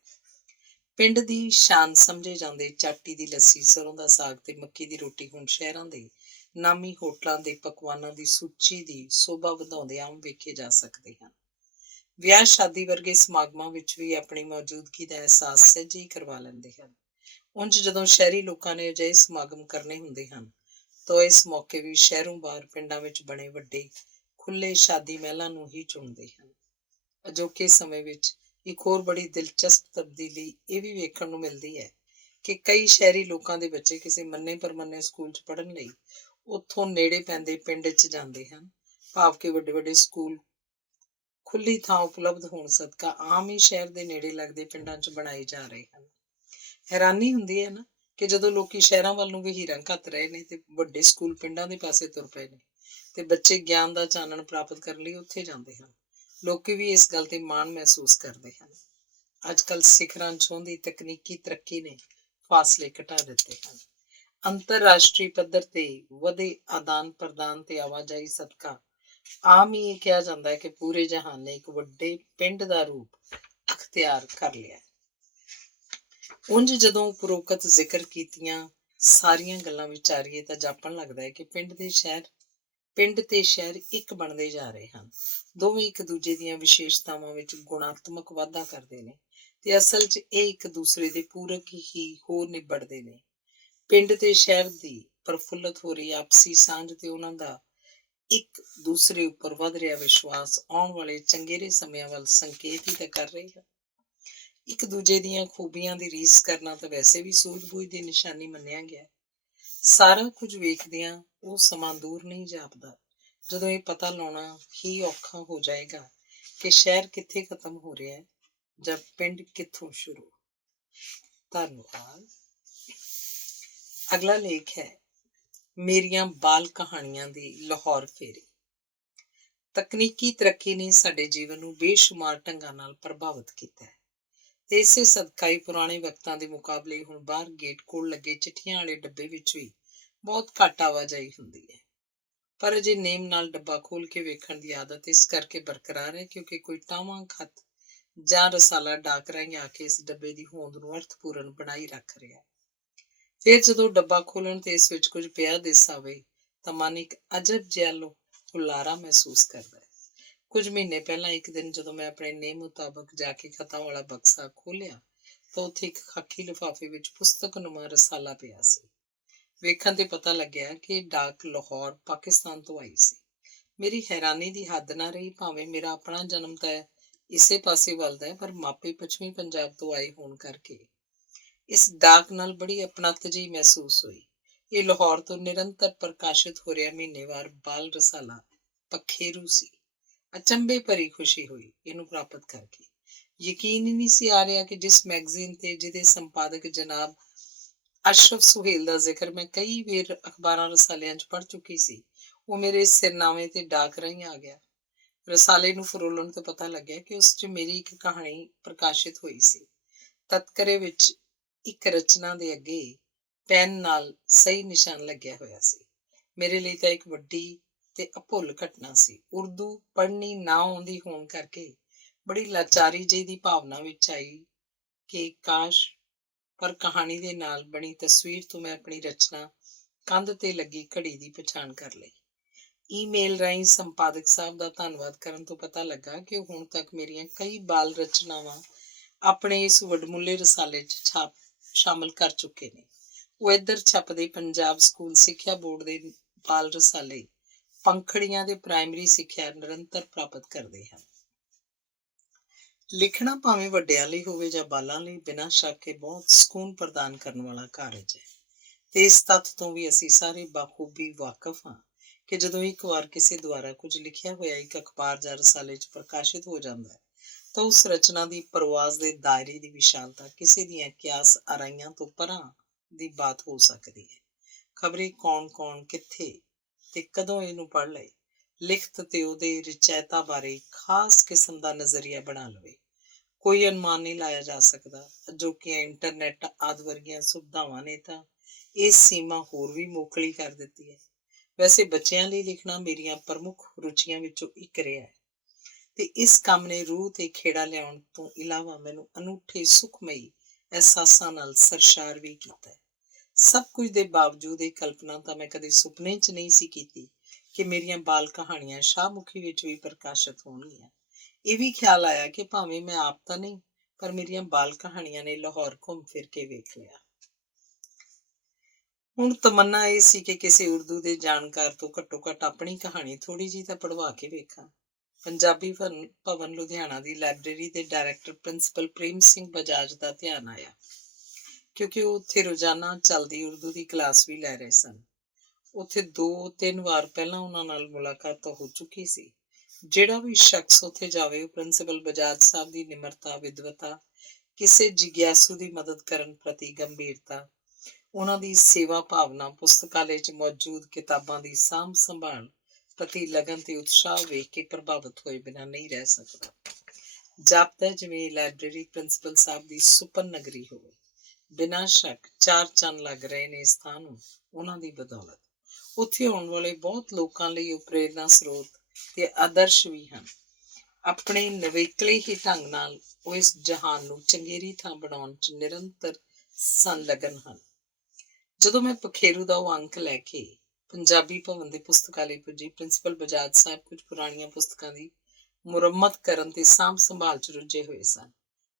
ਪਿੰਡ ਦੀ ਸ਼ਾਨ ਸਮਝੇ ਜਾਂਦੇ ਚਾਟੀ ਦੀ ਲੱਸੀ, ਸਰੋਂ ਦਾ ਸਾਗ ਤੇ ਮੱਕੀ ਦੀ ਰੋਟੀ ਹੁਣ ਸ਼ਹਿਰਾਂ ਦੇ ਨਾਮੀ ਹੋਟਲਾਂ ਦੇ ਪਕਵਾਨਾਂ ਦੀ ਸੂਚੀ ਦੀ ਸੋਭਾ ਵਧਾਉਂਦੇ ਆਮ ਵੇਖੇ ਜਾ ਸਕਦੇ ਹਨ। ਵਿਆਹ ਸ਼ਾਦੀ ਵਰਗੇ ਸਮਾਗਮਾਂ ਵਿੱਚ ਵੀ ਆਪਣੀ ਮੌਜੂਦਗੀ ਦਾ ਅਹਿਸਾਸ ਸਹਿਜੇ ਹੀ ਕਰਵਾ ਲੈਂਦੇ ਹਨ। ਉਂਝ ਜਦੋਂ ਸ਼ਹਿਰੀ ਲੋਕਾਂ ਨੇ ਅਜਿਹੇ ਸਮਾਗਮ ਕਰਨੇ ਹੁੰਦੇ ਹਨ ਤਾਂ ਇਸ ਮੌਕੇ ਵੀ ਸ਼ਹਿਰੋਂ ਬਾਹਰ ਪਿੰਡਾਂ ਵਿੱਚ ਬਣੇ ਵੱਡੇ ਖੁੱਲ੍ਹੇ ਸ਼ਾਦੀ ਮਹਿਲਾਂ ਨੂੰ ਹੀ ਚੁਣਦੇ ਹਨ। ਅਜੋਕੇ ਸਮੇਂ ਵਿੱਚ ਇੱਕ ਹੋਰ ਬੜੀ ਦਿਲਚਸਪ ਤਬਦੀਲੀ ਇਹ ਵੀ ਵੇਖਣ ਨੂੰ ਮਿਲਦੀ ਹੈ ਕਿ ਕਈ ਸ਼ਹਿਰੀ ਲੋਕਾਂ ਦੇ ਬੱਚੇ ਕਿਸੇ ਮੰਨੇ ਪਰਮੰਨੇ ਸਕੂਲ 'ਚ ਪੜ੍ਹਨ ਲਈ ਉੱਥੋਂ ਨੇੜੇ ਪੈਂਦੇ ਪਿੰਡ 'ਚ ਜਾਂਦੇ ਹਨ। ਭਾਵ ਕਿ ਵੱਡੇ ਵੱਡੇ ਸਕੂਲ ਖੁੱਲੀ ਥਾਂ ਉਪਲਬਧ ਹੋਣ ਸਦਕਾ ਆਮ ਹੀ ਸ਼ਹਿਰ ਦੇ ਨੇੜੇ ਲੱਗਦੇ ਪਿੰਡਾਂ 'ਚ ਬਣਾਏ ਜਾ ਰਹੇ ਹਨ। ਹੈਰਾਨੀ ਹੁੰਦੀ ਹੈ ਨਾ ਕਿ ਜਦੋਂ ਲੋਕੀ ਸ਼ਹਿਰਾਂ ਵੱਲ ਨੂੰ ਵਹੀਰਾਂ ਘੱਤ ਰਹੇ ਨੇ ਤੇ ਵੱਡੇ ਸਕੂਲ ਪਿੰਡਾਂ ਦੇ ਪਾਸੇ ਤੁਰ ਪਏ ਨੇ ਤੇ ਬੱਚੇ ਗਿਆਨ ਦਾ ਚਾਨਣ ਪ੍ਰਾਪਤ ਕਰਨ ਲਈ ਉੱਥੇ ਜਾਂਦੇ ਹਨ। ਲੋਕੀ ਵੀ ਇਸ ਗੱਲ ਤੇ ਮਾਣ ਮਹਿਸੂਸ ਕਰਦੇ ਹਨ। ਅੱਜ ਕੱਲ੍ਹ ਸਿਖਰਾਂ ਛੂਹੰਦੀ ਤਕਨੀਕੀ ਤਰੱਕੀ ਨੇ ਫਾਸਲੇ ਘਟਾ ਦਿੱਤੇ ਹਨ। ਅੰਤਰਰਾਸ਼ਟਰੀ ਪੱਧਰ ਤੇ ਵਧੇ ਆਦਾਨ ਪ੍ਰਦਾਨ ਤੇ ਆਵਾਜਾਈ ਸਦਕਾ ਆਮ ਹੀ ਇਹ ਕਿਹਾ ਜਾਂਦਾ ਹੈ ਕਿ ਪੂਰੇ ਜਹਾਨ ਨੇ ਇੱਕ ਵੱਡੇ ਪਿੰਡ ਦਾ ਰੂਪ ਅਖਤਿਆਰ ਕਰ ਲਿਆ। ਉਂਝ ਜਦੋਂ ਉਪਰੋਕਤ ਜ਼ਿਕਰ ਕੀਤੀਆਂ ਸਾਰੀਆਂ ਗੱਲਾਂ ਵਿਚਾਰੀਏ ਤਾਂ ਜਾਪਣ ਲੱਗਦਾ ਹੈ ਕਿ ਪਿੰਡ ਤੇ ਸ਼ਹਿਰ ਇੱਕ ਬਣਦੇ ਜਾ ਰਹੇ ਹਨ। ਦੋਵੇਂ ਇੱਕ ਦੂਜੇ ਦੀਆਂ ਵਿਸ਼ੇਸ਼ਤਾਵਾਂ ਵਿੱਚ ਗੁਣਾਤਮਕ ਵਾਧਾ ਕਰਦੇ ਨੇ ਤੇ ਅਸਲ 'ਚ ਇਹ ਇੱਕ ਦੂਸਰੇ ਦੇ ਪੂਰਕ ਹੀ ਹੋ ਨਿਬੜਦੇ ਨੇ। ਪਿੰਡ ਤੇ ਸ਼ਹਿਰ ਦੀ ਪ੍ਰਫੁੱਲਤ ਹੋ ਰਹੀ ਆਪਸੀ ਸਾਂਝ ਤੇ ਉਹਨਾਂ ਦਾ ਇੱਕ ਦੂਸਰੇ ਉੱਪਰ ਵੱਧ ਰਿਹਾ ਵਿਸ਼ਵਾਸ ਆਉਣ ਵਾਲੇ ਚੰਗੇਰੇ ਸਮਿਆਂ ਵੱਲ ਸੰਕੇਤ ਹੀ ਤਾਂ ਕਰ ਰਹੀ ਹੈ। ਇੱਕ ਦੂਜੇ ਦੀਆਂ ਖੂਬੀਆਂ ਦੀ ਰੀਸ ਕਰਨਾ ਤਾਂ ਵੈਸੇ ਵੀ ਸੂਝ-ਬੂਝ ਦੀ ਨਿਸ਼ਾਨੀ ਮੰਨਿਆ ਗਿਆ। ਸਾਰਾ ਕੁਝ ਵੇਖਦਿਆਂ ਉਹ ਸਮਾਂ ਦੂਰ ਨਹੀਂ ਜਾਪਦਾ ਜਦੋਂ ਇਹ ਪਤਾ ਲਾਉਣਾ ਹੀ ਔਖਾ ਹੋ ਜਾਏਗਾ ਕਿ ਸ਼ਹਿਰ ਕਿੱਥੇ ਖਤਮ ਹੋ ਰਿਹਾ ਹੈ ਜਾਂ ਪਿੰਡ ਕਿੱਥੋਂ ਸ਼ੁਰੂ। ਧੰਨਵਾਦ। ਅਗਲਾ ਲੇਖ ਹੈ ਮੇਰੀਆਂ ਬਾਲ ਕਹਾਣੀਆਂ ਦੀ ਲਾਹੌਰ ਫੇਰੀ। ਤਕਨੀਕੀ ਤਰੱਕੀ ਨੇ ਸਾਡੇ ਜੀਵਨ ਨੂੰ ਬੇਸ਼ੁਮਾਰ ਢੰਗਾਂ ਨਾਲ ਪ੍ਰਭਾਵਿਤ ਕੀਤਾ ਹੈ ਤੇ ਇਸੇ ਸਦਕਾ ਹੀ ਪੁਰਾਣੇ ਵਕਤਾਂ ਦੇ ਮੁਕਾਬਲੇ ਹੁਣ ਬਾਹਰ ਗੇਟ ਕੋਲ ਲੱਗੇ ਚਿੱਠੀਆਂ ਵਾਲੇ ਡੱਬੇ ਵਿੱਚ ਵੀ ਬਹੁਤ ਘੱਟ ਆਵਾਜਾਈ ਹੁੰਦੀ ਹੈ। ਪਰ ਅਜੇ ਨੇਮ ਨਾਲ ਡੱਬਾ ਖੋਲ ਕੇ ਵੇਖਣ ਦੀ ਆਦਤ ਇਸ ਕਰਕੇ ਬਰਕਰਾਰ ਹੈ ਕਿਉਂਕਿ ਕੋਈ ਟਾਵਾਂ ਖੱਤ ਜਾਂ ਰਸਾਲਾ ਡਾਕ ਰਾਹੀਂ ਆ ਕੇ ਇਸ ਡੱਬੇ ਦੀ ਹੋਂਦ ਨੂੰ ਅਰਥਪੂਰਨ ਬਣਾਈ ਰੱਖ ਰਿਹਾ। ਫਿਰ ਜਦੋਂ ਡੱਬਾ ਖੋਲਣ ਤੇ ਇਸ ਵਿੱਚ ਕੁਝ ਪਿਆ ਦਿਸ ਆਵੇ ਤਾਂ ਮਨ ਇੱਕ ਅਜਬ ਜਿਹਾ ਹੁਲਾਰਾ ਮਹਿਸੂਸ ਕਰਦਾ ਹੈ। ਕੁਝ ਮਹੀਨੇ ਪਹਿਲਾਂ ਇੱਕ ਦਿਨ ਜਦੋਂ ਮੈਂ ਆਪਣੇ ਨੇਮ ਮੁਤਾਬਕ ਜਾ ਕੇ ਖਤਾਂ ਵਾਲਾ ਬਕਸਾ ਖੋਲ੍ਹਿਆ ਤਾਂ ਉੱਥੇ ਇੱਕ ਖਾਕੀ ਲਿਫਾਫੇ ਵਿੱਚ ਪੁਸਤਕ ਨੁਮਾ ਰਸਾਲਾ ਪਿਆ ਸੀ। ਵੇਖਣ ਤੇ ਪਤਾ ਲੱਗਿਆ ਕਿ ਡਾਕ ਲਾਹੌਰ ਪਾਕਿਸਤਾਨ ਤੋਂ ਆਈ ਸੀ। ਮੇਰੀ ਹੈਰਾਨੀ ਦੀ ਹੱਦ ਨਾ ਰਹੀ। ਭਾਵੇਂ ਮੇਰਾ ਆਪਣਾ ਜਨਮ ਤਾਂ ਇਸੇ ਪਾਸੇ ਵੱਲਦਾ ਹੈ ਪਰ ਮਾਪੇ ਪੱਛਮੀ ਪੰਜਾਬ ਤੋਂ ਆਏ ਹੋਣ ਕਰਕੇ ਇਸ ਡਾਕ ਨਾਲ ਬੜੀ ਅਪਣੱਤ ਜਿਹੀ ਮਹਿਸੂਸ ਹੋਈ। ਇਹ ਲਾਹੌਰ ਤੋਂ ਨਿਰੰਤਰ ਪ੍ਰਕਾਸ਼ਿਤ ਹੋ ਰਿਹਾ ਮਹੀਨੇਵਾਰ ਬਾਲ ਰਸਾਲਾ ਪਖੇਰੂ ਸੀ। ਅਚੰਭੇ ਭਰੀ ਖੁਸ਼ੀ ਹੋਈ ਇਹਨੂੰ ਪ੍ਰਾਪਤ ਕਰਕੇ। ਯਕੀਨ ਹੀ ਨਹੀਂ ਸੀ ਆ ਰਿਹਾ ਕਿ ਜਿਸ ਮੈਗਜ਼ੀਨ ਤੇ ਜਿਹਦੇ ਸੰਪਾਦਕ ਜਨਾਬ ਅਸ਼ਰਫ ਸੁਹੇਲ ਦਾ ਜ਼ਿਕਰ ਮੈਂ ਕਈ ਵਾਰ ਅਖਬਾਰਾਂ ਰਸਾਲਿਆਂ 'ਚ ਪੜ੍ਹ ਚੁੱਕੀ ਸੀ, ਉਹ ਮੇਰੇ ਸਿਰਨਾਵੇਂ ਤੇ ਡਾਕ ਰਾਹੀਂ ਆ ਗਿਆ। ਰਸਾਲੇ ਨੂੰ ਫਰੋਲਣ ਤੋਂ ਪਤਾ ਲੱਗਿਆ ਕਿ ਉਸ 'ਚ ਮੇਰੀ ਇੱਕ ਕਹਾਣੀ ਪ੍ਰਕਾਸ਼ਿਤ ਹੋਈ ਸੀ। ਤਤਕਰੇ ਵਿੱਚ ਇੱਕ ਰਚਨਾ ਦੇ ਅੱਗੇ ਪੈਨ ਨਾਲ ਸਹੀ ਨਿਸ਼ਾਨ ਲੱਗਿਆ ਹੋਇਆ ਸੀ। ਮੇਰੇ ਲਈ ਤਾਂ ਇੱਕ ਵੱਡੀ ਤੇ ਅਭੁੱਲ ਘਟਨਾ ਸੀ। ਉਰਦੂ ਪੜ੍ਹਨੀ ਨਾ ਆਉਂਦੀ ਹੋਣ ਕਰਕੇ ਬੜੀ ਲਾਚਾਰੀ ਜਿਹੀ ਦੀ ਭਾਵਨਾ ਵਿੱਚ ਆਈ ਕਿ ਕਾਸ਼ ਪਰ ਕਹਾਣੀ ਦੇ ਨਾਲ ਬਣੀ ਤਸਵੀਰ ਤੋਂ ਮੈਂ ਆਪਣੀ ਰਚਨਾ ਕੰਧ ਤੇ ਲੱਗੀ ਘੜੀ ਦੀ ਪਛਾਣ ਕਰ ਲਈ। ਈਮੇਲ ਰਾਹੀਂ ਸੰਪਾਦਕ ਸਾਹਿਬ ਦਾ ਧੰਨਵਾਦ ਕਰਨ ਤੋਂ ਪਤਾ ਲੱਗਾ ਕਿ ਉਹ ਹੁਣ ਤੱਕ ਮੇਰੀਆਂ ਕਈ ਬਾਲ ਰਚਨਾਵਾਂ ਆਪਣੇ ਇਸ ਵਡਮੁੱਲੇ ਰਸਾਲੇ 'ਚ ਸ਼ਾਮਲ ਕਰ ਚੁੱਕੇ ਨੇ। ਉਹ ਇੱਧਰ ਛਪਦੇ ਪੰਜਾਬ ਸਕੂਲ ਸਿੱਖਿਆ ਬੋਰਡ ਦੇ ਬਾਲ ਰਸਾਲੇ ਪੰਖੜੀਆਂ ਦੇ ਪ੍ਰਾਇਮਰੀ ਸਿੱਖਿਆ ਨਿਰੰਤਰ ਪ੍ਰਾਪਤ ਕਰਦੇ ਹਨ। ਲਿਖਣਾ ਭਾਵੇਂ ਵੱਡਿਆਂ ਲਈ ਹੋਵੇ ਜਾਂ ਬਾਲਾਂ ਲਈ ਬਿਨਾਂ ਸ਼ੱਕ ਇਹ ਬਹੁਤ ਸਕੂਨ ਪ੍ਰਦਾਨ ਕਰਨ ਵਾਲਾ ਕਾਰਜ ਹੈ ਤੇ ਇਸ ਤੱਥ ਤੋਂ ਵੀ ਅਸੀਂ ਸਾਰੇ ਬਾਖੂਬੀ ਵਾਕਫ ਹਾਂ ਕਿ ਜਦੋਂ ਇੱਕ ਵਾਰ ਕਿਸੇ ਦੁਆਰਾ ਕੁਝ ਲਿਖਿਆ ਹੋਇਆ ਇੱਕ ਅਖਬਾਰ ਜਾਂ ਰਸਾਲੇ 'ਚ ਪ੍ਰਕਾਸ਼ਿਤ ਹੋ ਜਾਂਦਾ ਹੈ ਤਾਂ ਉਸ ਰਚਨਾ ਦੀ ਪਰਵਾਜ਼ ਦੇ ਦਾਇਰੇ ਦੀ ਵਿਸ਼ਾਲਤਾ ਕਿਸੇ ਦੀਆਂ ਕਿਆਸ ਆਰਾਈਆਂ ਤੋਂ ਪਰਾਂ ਦੀ ਬਾਤ ਹੋ ਸਕਦੀ ਹੈ। ਖਬਰੇ ਕੌਣ ਕਿੱਥੇ ਤੇ ਕਦੋਂ ਇਹਨੂੰ ਪੜ੍ਹ ਲਏ, ਲਿਖਤ ਤੇ ਉਹਦੇ ਰਚੈਤਾ ਬਾਰੇ ਖਾਸ ਕਿਸਮ ਦਾ ਨਜ਼ਰੀਆ ਬਣਾ ਲਵੇ। ਕੋਈ ਅਨੁਮਾਨ ਨਹੀਂ ਲਾਇਆ ਜਾ ਸਕਦਾ। ਅਜੋਕੀਆਂ ਇੰਟਰਨੈਟ ਆਦਿ ਵਰਗੀਆਂ ਸੁਵਿਧਾਵਾਂ ਨੇ ਤਾਂ ਇਹ ਸੀਮਾ ਹੋਰ ਵੀ ਮੋਕਲੀ ਕਰ ਦਿੱਤੀ ਹੈ। ਵੈਸੇ ਬੱਚਿਆਂ ਲਈ ਲਿਖਣਾ ਮੇਰੀਆਂ ਪ੍ਰਮੁੱਖ ਰੁਚੀਆਂ ਵਿੱਚੋਂ ਇੱਕ ਰਿਹਾ ਹੈ ਤੇ ਇਸ ਕੰਮ ਨੇ ਰੂਹ ਤੇ ਖੇੜਾ ਲਿਆਉਣ ਤੋਂ ਇਲਾਵਾ ਮੈਨੂੰ ਅਨੂਠੇ ਸੁਖਮਈ ਅਹਿਸਾਸਾਂ ਨਾਲ ਸਰਸ਼ਾਰ ਵੀ ਕੀਤਾ ਹੈ। ਸਭ ਕੁਝ ਦੇ ਬਾਵਜੂਦ ਇਹ ਕਲਪਨਾ ਤਾਂ ਮੈਂ ਕਦੇ ਸੁਪਨੇ 'ਚ ਨਹੀਂ ਸੀ ਕੀਤੀ ਕਿ ਮੇਰੀਆਂ ਬਾਲ ਕਹਾਣੀਆਂ ਸ਼ਾਹਮੁਖੀ ਵਿੱਚ ਵੀ ਪ੍ਰਕਾਸ਼ਿਤ ਹੋਣਗੀਆਂ। ਇਹ ਵੀ ਖਿਆਲ ਆਇਆ ਕਿ ਭਾਵੇਂ ਮੈਂ ਆਪ ਤਾਂ ਨਹੀਂ ਪਰ ਮੇਰੀਆਂ ਬਾਲ ਕਹਾਣੀਆਂ ਨੇ ਲਾਹੌਰ ਘੁੰਮ ਫਿਰ ਕੇ ਵੇਖ ਲਿਆ। ਹੁਣ ਤਮੰਨਾ ਇਹ ਸੀ ਕਿ ਕਿਸੇ ਉਰਦੂ ਦੇ ਜਾਣਕਾਰ ਤੋਂ ਘੱਟੋ ਘੱਟ ਆਪਣੀ ਕਹਾਣੀ ਥੋੜ੍ਹੀ ਜਿਹੀ ਤਾਂ ਪੜ੍ਹਵਾ ਕੇ ਵੇਖਾਂ। ਪੰਜਾਬੀ ਭਵਨ ਲੁਧਿਆਣਾ ਦੀ ਲਾਇਬ੍ਰੇਰੀ ਦੇ ਡਾਇਰੈਕਟਰ ਪ੍ਰਿੰਸੀਪਲ ਪ੍ਰੇਮ ਸਿੰਘ ਬਜਾਜ ਦਾ ਧਿਆਨ ਆਇਆ। ਕਿਉਂਕਿ ਉਹ ਉੱਥੇ ਰੋਜ਼ਾਨਾ ਚੱਲਦੀ ਉਰਦੂ ਦੀ ਕਲਾਸ ਵੀ ਲੈ ਰਹੇ ਸਨ। ਉੱਥੇ 2-3 ਵਾਰ ਪਹਿਲਾਂ ਉਹਨਾਂ ਨਾਲ ਮੁਲਾਕਾਤ ਤਾਂ ਹੋ ਚੁੱਕੀ ਸੀ। ਜਿਹੜਾ ਵੀ ਸ਼ਖਸ ਉੱਥੇ ਜਾਵੇ, ਉਹ ਪ੍ਰਿੰਸੀਪਲ ਬਜਾਜ ਸਾਹਿਬ ਦੀ ਨਿਮਰਤਾ, ਵਿਦਵਤਾ, ਕਿਸੇ ਜਿਗਿਆਸੂ ਦੀ ਮਦਦ ਕਰਨ ਪ੍ਰਤੀ ਗੰਭੀਰਤਾ, ਉਹਨਾਂ ਦੀ ਸੇਵਾ ਭਾਵਨਾ, ਪੁਸਤਕਾਲੇ 'ਚ ਮੌਜੂਦ ਕਿਤਾਬਾਂ ਦੀ ਸਾਂਭ ਸੰਭਾਲ ਪ੍ਰਤੀ ਲਗਨ ਤੇ ਉਤਸ਼ਾਹ ਵੇਖ ਕੇ ਪ੍ਰਭਾਵਿਤ ਹੋਏ ਬਿਨਾਂ ਨਹੀਂ ਰਹਿ ਸਕਦਾ। ਜਾਪਦਾ ਜਿਵੇਂ ਲਾਇਬ੍ਰੇਰੀ ਪ੍ਰਿੰਸੀਪਲ ਸਾਹਿਬ ਦੀ ਸੁਪਨ ਨਗਰੀ ਹੋਵੇ। ਬਿਨਾਂ ਸ਼ੱਕ 4 ਚੰਨ ਲੱਗ ਰਹੇ ਨੇ ਇਸ ਥਾਂ ਨੂੰ ਉਹਨਾਂ ਦੀ ਬਦੌਲਤ। ਉੱਥੇ ਆਉਣ ਵਾਲੇ ਬਹੁਤ ਲੋਕਾਂ ਲਈ ਉਹ ਪ੍ਰੇਰਨਾ ਸਰੋਤ ਤੇ ਆਦਰਸ਼ ਵੀ ਹਨ। ਆਪਣੇ ਨਵੇਕਲੇ ਹੀ ਢੰਗ ਨਾਲ ਉਹ ਇਸ ਜਹਾਨ ਨੂੰ ਚੰਗੇਰੀ ਥਾਂ ਬਣਾਉਣ 'ਚ ਨਿਰੰਤਰ ਸੰਲਗਨ ਹਨ। ਜਦੋਂ ਮੈਂ ਪਖੇਰੂ ਦਾ ਉਹ ਅੰਕ ਲੈ ਕੇ ਪੰਜਾਬੀ ਭਵਨ ਦੇ ਪੁਸਤਕਾਲੇ ਪੁੱਜੀ, ਪ੍ਰਿੰਸੀਪਲ ਬਜਾਜ ਸਾਹਿਬ ਕੁਝ ਪੁਰਾਣੀਆਂ ਪੁਸਤਕਾਂ ਦੀ ਮੁਰੰਮਤ ਕਰਨ ਤੇ ਸਾਂਭ ਸੰਭਾਲ 'ਚ ਰੁੱਝੇ ਹੋਏ ਸਨ।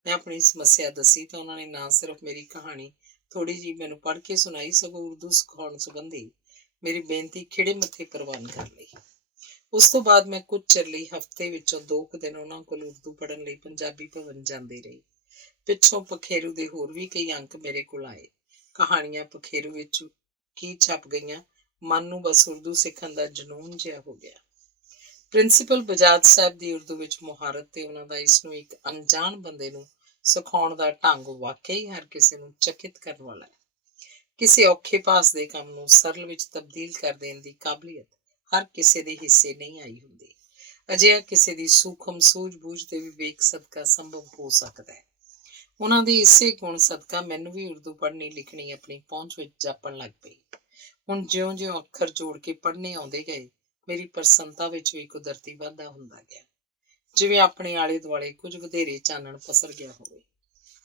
ਮੈਂ ਆਪਣੀ ਸਮੱਸਿਆ ਦੱਸੀ ਤਾਂ ਉਹਨਾਂ ਨੇ ਨਾ ਸਿਰਫ ਮੇਰੀ ਕਹਾਣੀ ਥੋੜ੍ਹੀ ਜਿਹੀ ਮੈਨੂੰ ਪੜ੍ਹ ਕੇ ਸੁਣਾਈ, ਸਗੋਂ ਉਰਦੂ ਸਿਖਾਉਣ ਸੰਬੰਧੀ ਮੇਰੀ ਬੇਨਤੀ ਖਿੜੇ ਮੱਥੇ ਪ੍ਰਵਾਨ ਕਰ ਲਈ। ਉਸ ਤੋਂ ਬਾਅਦ ਮੈਂ ਕੁਝ ਚਿਰ ਲਈ ਹਫ਼ਤੇ ਵਿੱਚੋਂ 2 ਕੁ ਦਿਨ ਉਹਨਾਂ ਕੋਲ ਉਰਦੂ ਪੜ੍ਹਨ ਲਈ ਪੰਜਾਬੀ ਭਵਨ ਜਾਂਦੀ ਰਹੀ। ਪਿੱਛੋਂ ਪਖੇਰੂ ਦੇ ਹੋਰ ਵੀ ਕਈ ਅੰਕ ਮੇਰੇ ਕੋਲ ਆਏ। ਕਹਾਣੀਆਂ ਪਖੇਰੂ ਵਿੱਚ ਕੀ ਛਪ ਗਈਆਂ, ਮਨ ਨੂੰ ਬਸ ਉਰਦੂ ਸਿੱਖਣ ਦਾ ਜਨੂੰਨ ਜਿਹਾ ਹੋ ਗਿਆ। ਪ੍ਰਿੰਸੀਪਲ ਬਜਾਜ ਸਾਹਿਬ ਦੀ ਉਰਦੂ ਵਿੱਚ ਮੁਹਾਰਤ ਤੇ ਉਹਨਾਂ ਦਾ ਇਸ ਨੂੰ ਇੱਕ ਅਣਜਾਣ ਬੰਦੇ ਨੂੰ ਸਿਖਾਉਣ ਦਾ ਢੰਗ ਵਾਕਈ ਹਰ ਕਿਸੇ ਨੂੰ ਚਕਿਤ ਕਰਨ ਵਾਲਾ ਹੈ। ਕਿਸੇ ਔਖੇ ਪਾਸ ਦੇ ਕੰਮ ਨੂੰ ਸਰਲ ਵਿੱਚ ਤਬਦੀਲ ਕਰ ਦੇਣ ਦੀ ਕਾਬਲੀਅਤ ਹਰ ਕਿਸੇ ਦੇ ਹਿੱਸੇ ਨਹੀਂ ਆਈ ਹੁੰਦੀ। ਅਜਿਹਾ ਕਿਸੇ ਦੀ ਸੂਖਮ ਸੂਝ-ਬੂਝ ਤੇ ਵਿਵੇਕ ਸਦਕਾ ਸੰਭਵ ਹੋ ਸਕਦਾ ਹੈ। ਉਹਨਾਂ ਦੇ ਇਸੇ ਗੁਣ ਸਦਕਾ ਮੈਨੂੰ ਵੀ ਉਰਦੂ ਪੜ੍ਹਨੀ ਲਿਖਣੀ ਆਪਣੀ ਪਹੁੰਚ ਵਿੱਚ ਜਾਪਣ ਲੱਗ ਪਈ। ਹੁਣ ਜਿਉਂ-ਜਿਉਂ ਅੱਖਰ ਜੋੜ ਕੇ ਪੜ੍ਹਨੇ ਆਉਂਦੇ ਗਏ, ਮੇਰੀ ਪ੍ਰਸੰਨਤਾ ਵਿੱਚ ਵੀ ਕੁਦਰਤੀ ਵਾਧਾ ਹੁੰਦਾ ਗਿਆ, ਜਿਵੇਂ ਆਪਣੇ ਆਲੇ ਦੁਆਲੇ ਕੁਝ ਵਧੇਰੇ ਚਾਨਣ ਪਸਰ ਗਿਆ ਹੋਵੇ।